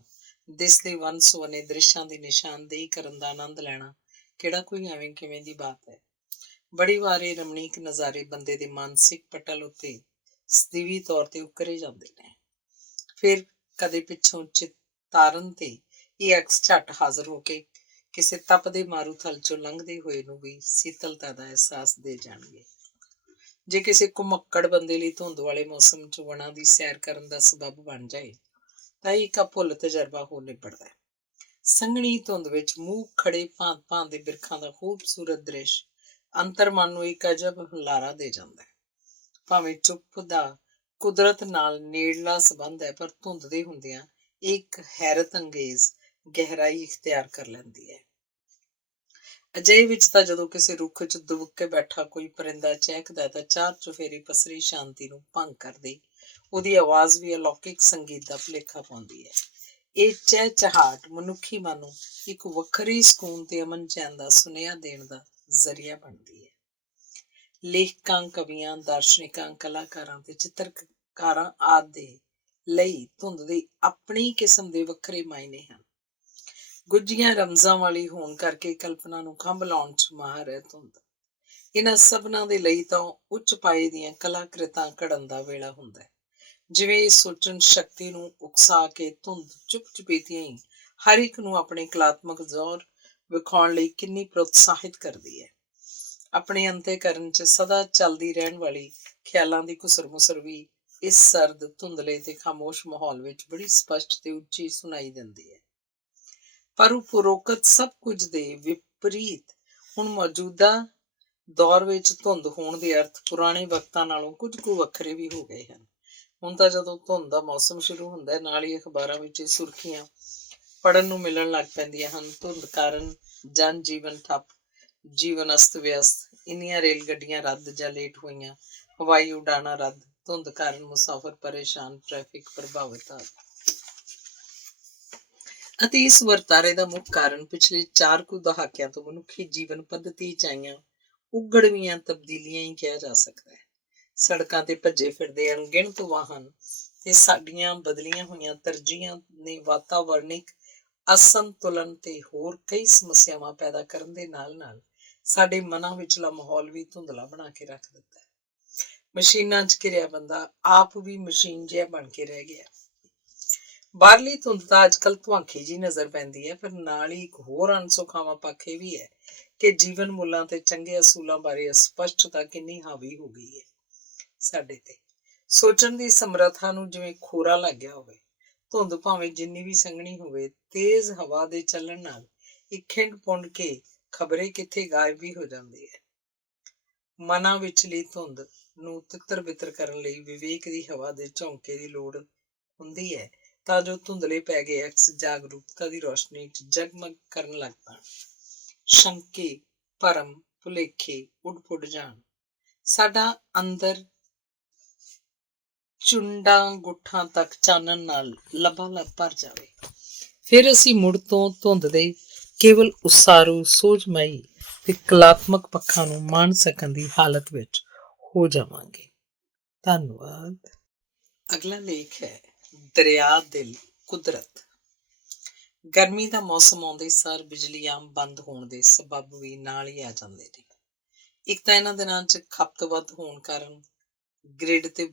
ਦਿਸਦੇ ਵੰਨ ਸੁਵੰਨੇ ਦ੍ਰਿਸ਼ਾਂ ਦੀ ਨਿਸ਼ਾਨਦੇਹੀ ਕਰਨ ਦਾ ਆਨੰਦ ਲੈਣਾ ਕਿਹੜਾ ਕੋਈ ਐਵੇਂ ਕਿਵੇਂ ਦੀ ਬਾਤ ਹੈ। ਬੜੀ ਵਾਰ ਇਹ ਰਮਣੀਕ ਨਜ਼ਾਰੇ ਬੰਦੇ ਦੇ ਮਾਨਸਿਕ ਪਟਲ ਉੱਤੇ ਸਦੀਵੀ ਤੌਰ ਤੇ ਉਕਰੇ ਜਾਂਦੇ ਨੇ। ਫਿਰ ਕਦੇ ਪਿੱਛੋਂ ਚਿਤਾਰਨ ਤੇ ਇਹ ਅਕਸ ਝੱਟ ਹਾਜ਼ਰ ਹੋ ਕੇ ਕਿਸੇ ਤਪਦੇ ਮਾਰੂਥਲ ਚੋਂ ਲੰਘਦੇ ਹੋਏ ਨੂੰ ਵੀ ਸੀਤਲਤਾ ਦਾ ਅਹਿਸਾਸ ਦੇ ਜਾਣਗੇ। ਜੇ ਕਿਸੇ ਘੁਮੱਕੜ ਬੰਦੇ ਲਈ ਧੁੰਦ ਵਾਲੇ ਮੌਸਮ 'ਚ ਵਣਾਂ ਦੀ ਸੈਰ ਕਰਨ ਦਾ ਸਬੱਬ ਬਣ ਜਾਏ ਤਾਂ ਇੱਕ ਅਭੁੱਲ ਤਜਰਬਾ ਹੋ ਨਿਬੜਦਾ ਹੈ। ਸੰਘਣੀ ਧੁੰਦ ਵਿੱਚ ਮੂੰਹ ਖੜੇ ਭਾਂਤ ਦੇ ਬਿਰਖਾਂ ਦਾ ਖੂਬਸੂਰਤ ਦ੍ਰਿਸ਼ ਅੰਤਰ ਮਨ ਨੂੰ ਇੱਕ ਅਜਬ ਹੁਲਾਰਾ ਦੇ ਜਾਂਦਾ ਹੈ। ਭਾਵੇਂ ਚੁੱਪ ਦਾ ਕੁਦਰਤ ਨਾਲ ਨੇੜਲਾ ਸੰਬੰਧ ਹੈ, ਪਰ ਧੁੰਦ ਦੇ ਹੁੰਦਿਆਂ ਇੱਕ ਹੈਰਤ ਅੰਗੇਜ਼ ਗਹਿਰਾਈ ਇਖਤਿਆਰ ਕਰ ਲੈਂਦੀ ਹੈ। ਅਜਿਹੇ ਵਿੱਚ ਤਾਂ ਜਦੋਂ ਕਿਸੇ ਰੁੱਖ 'ਚ ਦੁਬਕ ਕੇ ਬੈਠਾ ਕੋਈ ਪਰਿੰਦਾ ਚਹਿਕਦਾ ਤਾਂ ਚਾਰ ਚੁਫੇਰੀ ਪਸਰੀ ਸ਼ਾਂਤੀ ਨੂੰ ਭੰਗ ਕਰਦੀ ਉਹਦੀ ਆਵਾਜ਼ ਵੀ ਅਲੌਕਿਕ ਸੰਗੀਤ ਦਾ ਭੁਲੇਖਾ ਪਾਉਂਦੀ ਹੈ। ਇਹ ਚਹਿਚਹਾਟ ਮਨੁੱਖੀ ਮਨ ਨੂੰ ਇੱਕ ਵੱਖਰੀ ਸਕੂਨ ਤੇ ਅਮਨ ਚੈਨ ਦਾ ਸੁਨੇਹਾ ਦੇਣ ਦਾ ਜ਼ਰੀਆ ਬਣਦੀ ਹੈ। ਲੇਖਕਾਂ, ਕਵੀਆਂ, ਦਾਰਸ਼ਨਿਕਾਂ, ਕਲਾਕਾਰਾਂ ਤੇ ਚਿੱਤਰਕਾਰਾਂ ਆਦਿ ਦੇ ਲਈ ਧੁੰਦ ਦੀ ਆਪਣੀ ਕਿਸਮ ਦੇ ਵੱਖਰੇ ਮਾਇਨੇ ਹਨ। ਗੁੱਝੀਆਂ ਰਮਜ਼ਾਂ ਵਾਲੀ ਹੋਣ ਕਰਕੇ ਕਲਪਨਾ ਨੂੰ ਖੰਭ ਲਾਉਣ 'ਚ ਮਾਹਰ ਹੈ ਧੁੰਦ। ਇਹਨਾਂ ਸਭਨਾਂ ਦੇ ਲਈ ਤਾਂ ਉੱਚ ਪਾਏ ਦੀਆਂ ਕਲਾਕ੍ਰਿਤਾਂ ਘੜਨ ਦਾ ਵੇਲਾ ਹੁੰਦਾ ਹੈ। ਜਿਵੇਂ ਇਹ ਸੋਚਣ ਸ਼ਕਤੀ ਨੂੰ ਉਕਸਾ ਕੇ ਧੁੰਦ ਚੁੱਪ-ਚੁਪੀਤਿਆਂ ਹੀ ਹਰ ਇੱਕ ਨੂੰ ਆਪਣੇ ਕਲਾਤਮਕ ਜ਼ੋਰ ਵਿਖਾਉਣ ਲਈ ਕਿੰਨੀ ਪ੍ਰੋਤਸਾਹਿਤ ਕਰਦੀ ਹੈ। ਆਪਣੇ ਅੰਤःਕਰਨ 'ਚ ਸਦਾ ਚੱਲਦੀ ਰਹਿਣ ਵਾਲੀ ਖਿਆਲਾਂ ਦੀ ਘੁਸਰ-ਮੁਸਰ ਵੀ ਇਸ ਸਰਦ, ਧੁੰਦਲੇ ਤੇ ਖਾਮੋਸ਼ ਮਾਹੌਲ ਵਿੱਚ ਬੜੀ ਸਪਸ਼ਟ ਤੇ ਉੱਚੀ ਸੁਣਾਈ ਦਿੰਦੀ ਹੈ। ਪਰ ਉਪਰੋਕਤ ਸਭ ਕੁਝ ਦੇ ਵਿਪਰੀਤ ਹੁਣ ਮੌਜੂਦਾ ਦੌਰ ਵਿੱਚ ਧੁੰਦ ਹੋਣ ਦੇ ਅਰਥ ਪੁਰਾਣੇ ਵਕਤਾਂ ਨਾਲੋਂ ਕੁਝ ਕੁ ਵੱਖਰੇ ਵੀ ਹੋ ਗਏ ਹਨ। ਹੁਣ ਤਾਂ ਜਦੋਂ ਧੁੰਦ ਦਾ ਮੌਸਮ ਸ਼ੁਰੂ ਹੁੰਦਾ ਹੈ, ਨਾਲ ਹੀ ਅਖਬਾਰਾਂ ਵਿੱਚ ਸੁਰਖੀਆਂ ਪੜ੍ਹਨ ਨੂੰ ਮਿਲਣ ਲੱਗ ਪੈਂਦੀਆਂ ਹਨ। ਧੁੰਦ ਕਾਰਨ ਜਨ ਜੀਵਨ ਠੱਪ, ਜੀਵਨ ਅਸਤ ਵਿਅਸਤ, ਇੰਨੀਆਂ ਰੇਲ ਗੱਡੀਆਂ ਰੱਦ ਜਾਂ ਲੇਟ ਹੋਈਆਂ, ਹਵਾਈ ਉਡਾਣਾਂ ਰੱਦ, ਧੁੰਦ ਕਾਰਨ ਮੁਸਾਫਰ ਪਰੇਸ਼ਾਨ, ਟ੍ਰੈਫਿਕ ਪ੍ਰਭਾਵਿਤ ਆ। ਅਤੇ ਇਸ ਵਰਤਾਰੇ ਦਾ ਮੁੱਖ ਕਾਰਨ ਪਿਛਲੇ 4 ਕੁ ਦਹਾਕਿਆਂ ਤੋਂ ਮਨੁੱਖੀ ਜੀਵਨ ਪੱਧਤੀ 'ਚ ਆਈਆਂ ਉਘੜਵੀਆਂ ਤਬਦੀਲੀਆਂ ਹੀ ਕਿਹਾ ਜਾ ਸਕਦਾ ਹੈ। ਸੜਕਾਂ ਤੇ ਭੱਜੇ ਫਿਰਦੇ ਅਣਗਿਣਤ ਵਾਹਨ ਤੇ ਸਾਡੀਆਂ ਬਦਲੀਆਂ ਹੋਈਆਂ ਤਰਜੀਹਾਂ ਨੇ ਵਾਤਾਵਰਣਿਕ ਅਸੰਤੁਲਨ ਤੇ ਹੋਰ ਕਈ ਸਮੱਸਿਆਵਾਂ ਪੈਦਾ ਕਰਨ ਦੇ ਨਾਲ ਸਾਡੇ ਮਨਾਂ ਵਿਚਲਾ ਮਾਹੌਲ ਵੀ ਧੁੰਦਲਾ ਬਣਾ ਕੇ ਰੱਖ ਦਿੱਤਾ ਹੈ। ਮਸ਼ੀਨਾਂ 'ਚ ਘਿਰਿਆ ਬੰਦਾ ਆਪ ਵੀ ਮਸ਼ੀਨ ਜਿਹਾ ਬਣ ਕੇ ਰਹਿ ਗਿਆ। ਬਾਹਰਲੀ ਧੁੰਦ ਤਾਂ ਅੱਜ ਕੱਲ੍ਹ ਧੁਆਂਖੀ ਜਿਹੀ ਨਜ਼ਰ ਪੈਂਦੀ ਹੈ, ਪਰ ਨਾਲ ਹੀ ਇੱਕ ਹੋਰ ਅਣਸੁਖਾਵਾਂ ਪੱਖ ਇਹ ਵੀ ਹੈ ਕਿ ਜੀਵਨ ਮੁੱਲਾਂ ਤੇ ਚੰਗੇ ਅਸੂਲਾਂ ਬਾਰੇ ਅਸਪਸ਼ਟਤਾ ਕਿੰਨੀ ਹਾਵੀ ਹੋ ਗਈ ਹੈ ਸਾਡੇ ਤੇ। ਸੋਚਣ ਦੀ ਸਮਰੱਥਾ ਨੂੰ ਜਿਵੇਂ ਖੋਰਾ ਲੱਗ ਗਿਆ ਹੋਵੇ। ਧੁੰਦ ਭਾਵੇਂ ਜਿੰਨੀ ਵੀ ਸੰਘਣੀ ਹੋਵੇ, ਤੇਜ਼ ਹਵਾ ਦੇ ਚੱਲਣ ਨਾਲ ਇੱਕ ਖਿੰਡ ਪੁੰਡ ਕੇ ਖਬਰੇ ਕਿੱਥੇ ਗਾਇਬ ਵੀ ਹੋ ਜਾਂਦੀ ਹੈ। ਮਨਾਂ ਵਿਚਲੀ ਧੁੰਦ ਨੂੰ ਤਿੱਤਰ ਬਿੱਤਰ ਕਰਨ ਲਈ ਵਿਵੇਕ ਦੀ ਹਵਾ ਦੇ ਝੋਂਕੇ ਦੀ ਲੋੜ ਹੁੰਦੀ ਹੈ, ਤਾਂ ਜੋ ਧੁੰਦਲੇ ਪੈ ਗਏ ਅਕਸ ਜਾਗਰੂਕਤਾ ਦੀ ਰੋਸ਼ਨੀ 'ਚ ਜਗਮਗ ਕਰਨ ਲੱਗ ਪੈਣ। ਸ਼ੰਕੇ, ਭਰਮ, ਭੁਲੇਖੇ ਉੱਡ ਪੁੱਡ ਜਾਣ। ਸਾਡਾ ਅੰਦਰ ਚੁੰਡਾਂ ਗੁੱਠਾਂ ਤੱਕ ਚਾਨਣ ਨਾਲ ਲਬਾਲਬ ਭਰ ਜਾਵੇ। ਫਿਰ ਅਸੀਂ ਮੁੜ ਤੋਂ ਧੁੰਦ ਦੇ ਕੇਵਲ ਉਸਾਰੂ, ਸੋਝਮਈ ਤੇ ਕਲਾਤਮਕ ਪੱਖਾਂ ਨੂੰ ਮਾਣ ਸਕਣ ਦੀ ਹਾਲਤ ਵਿੱਚ ਹੋ ਜਾਵਾਂਗੇ। ਧੰਨਵਾਦ। ਅਗਲਾ ਲੇਖ ਹੈ ਦਰਿਆ ਦਿਲ ਕੁਦਰਤ। ਗਰਮੀ ਦਾ ਮੌਸਮ ਆਉਂਦੇ ਸਾਰ ਬਿਜਲੀ ਆਮ ਬੰਦ ਹੋਣ ਦੇ ਸਬੱਬ ਵੀ ਨਾਲ ਹੀ ਆ ਜਾਂਦੇ ਨੇ। ਇੱਕ ਤਾਂ ਇਹਨਾਂ ਦਿਨਾਂ 'ਚ ਖਪਤ ਵੱਧ ਹੋਣ ਕਾਰਨ ਗ੍ਰਿਡ ਤੇ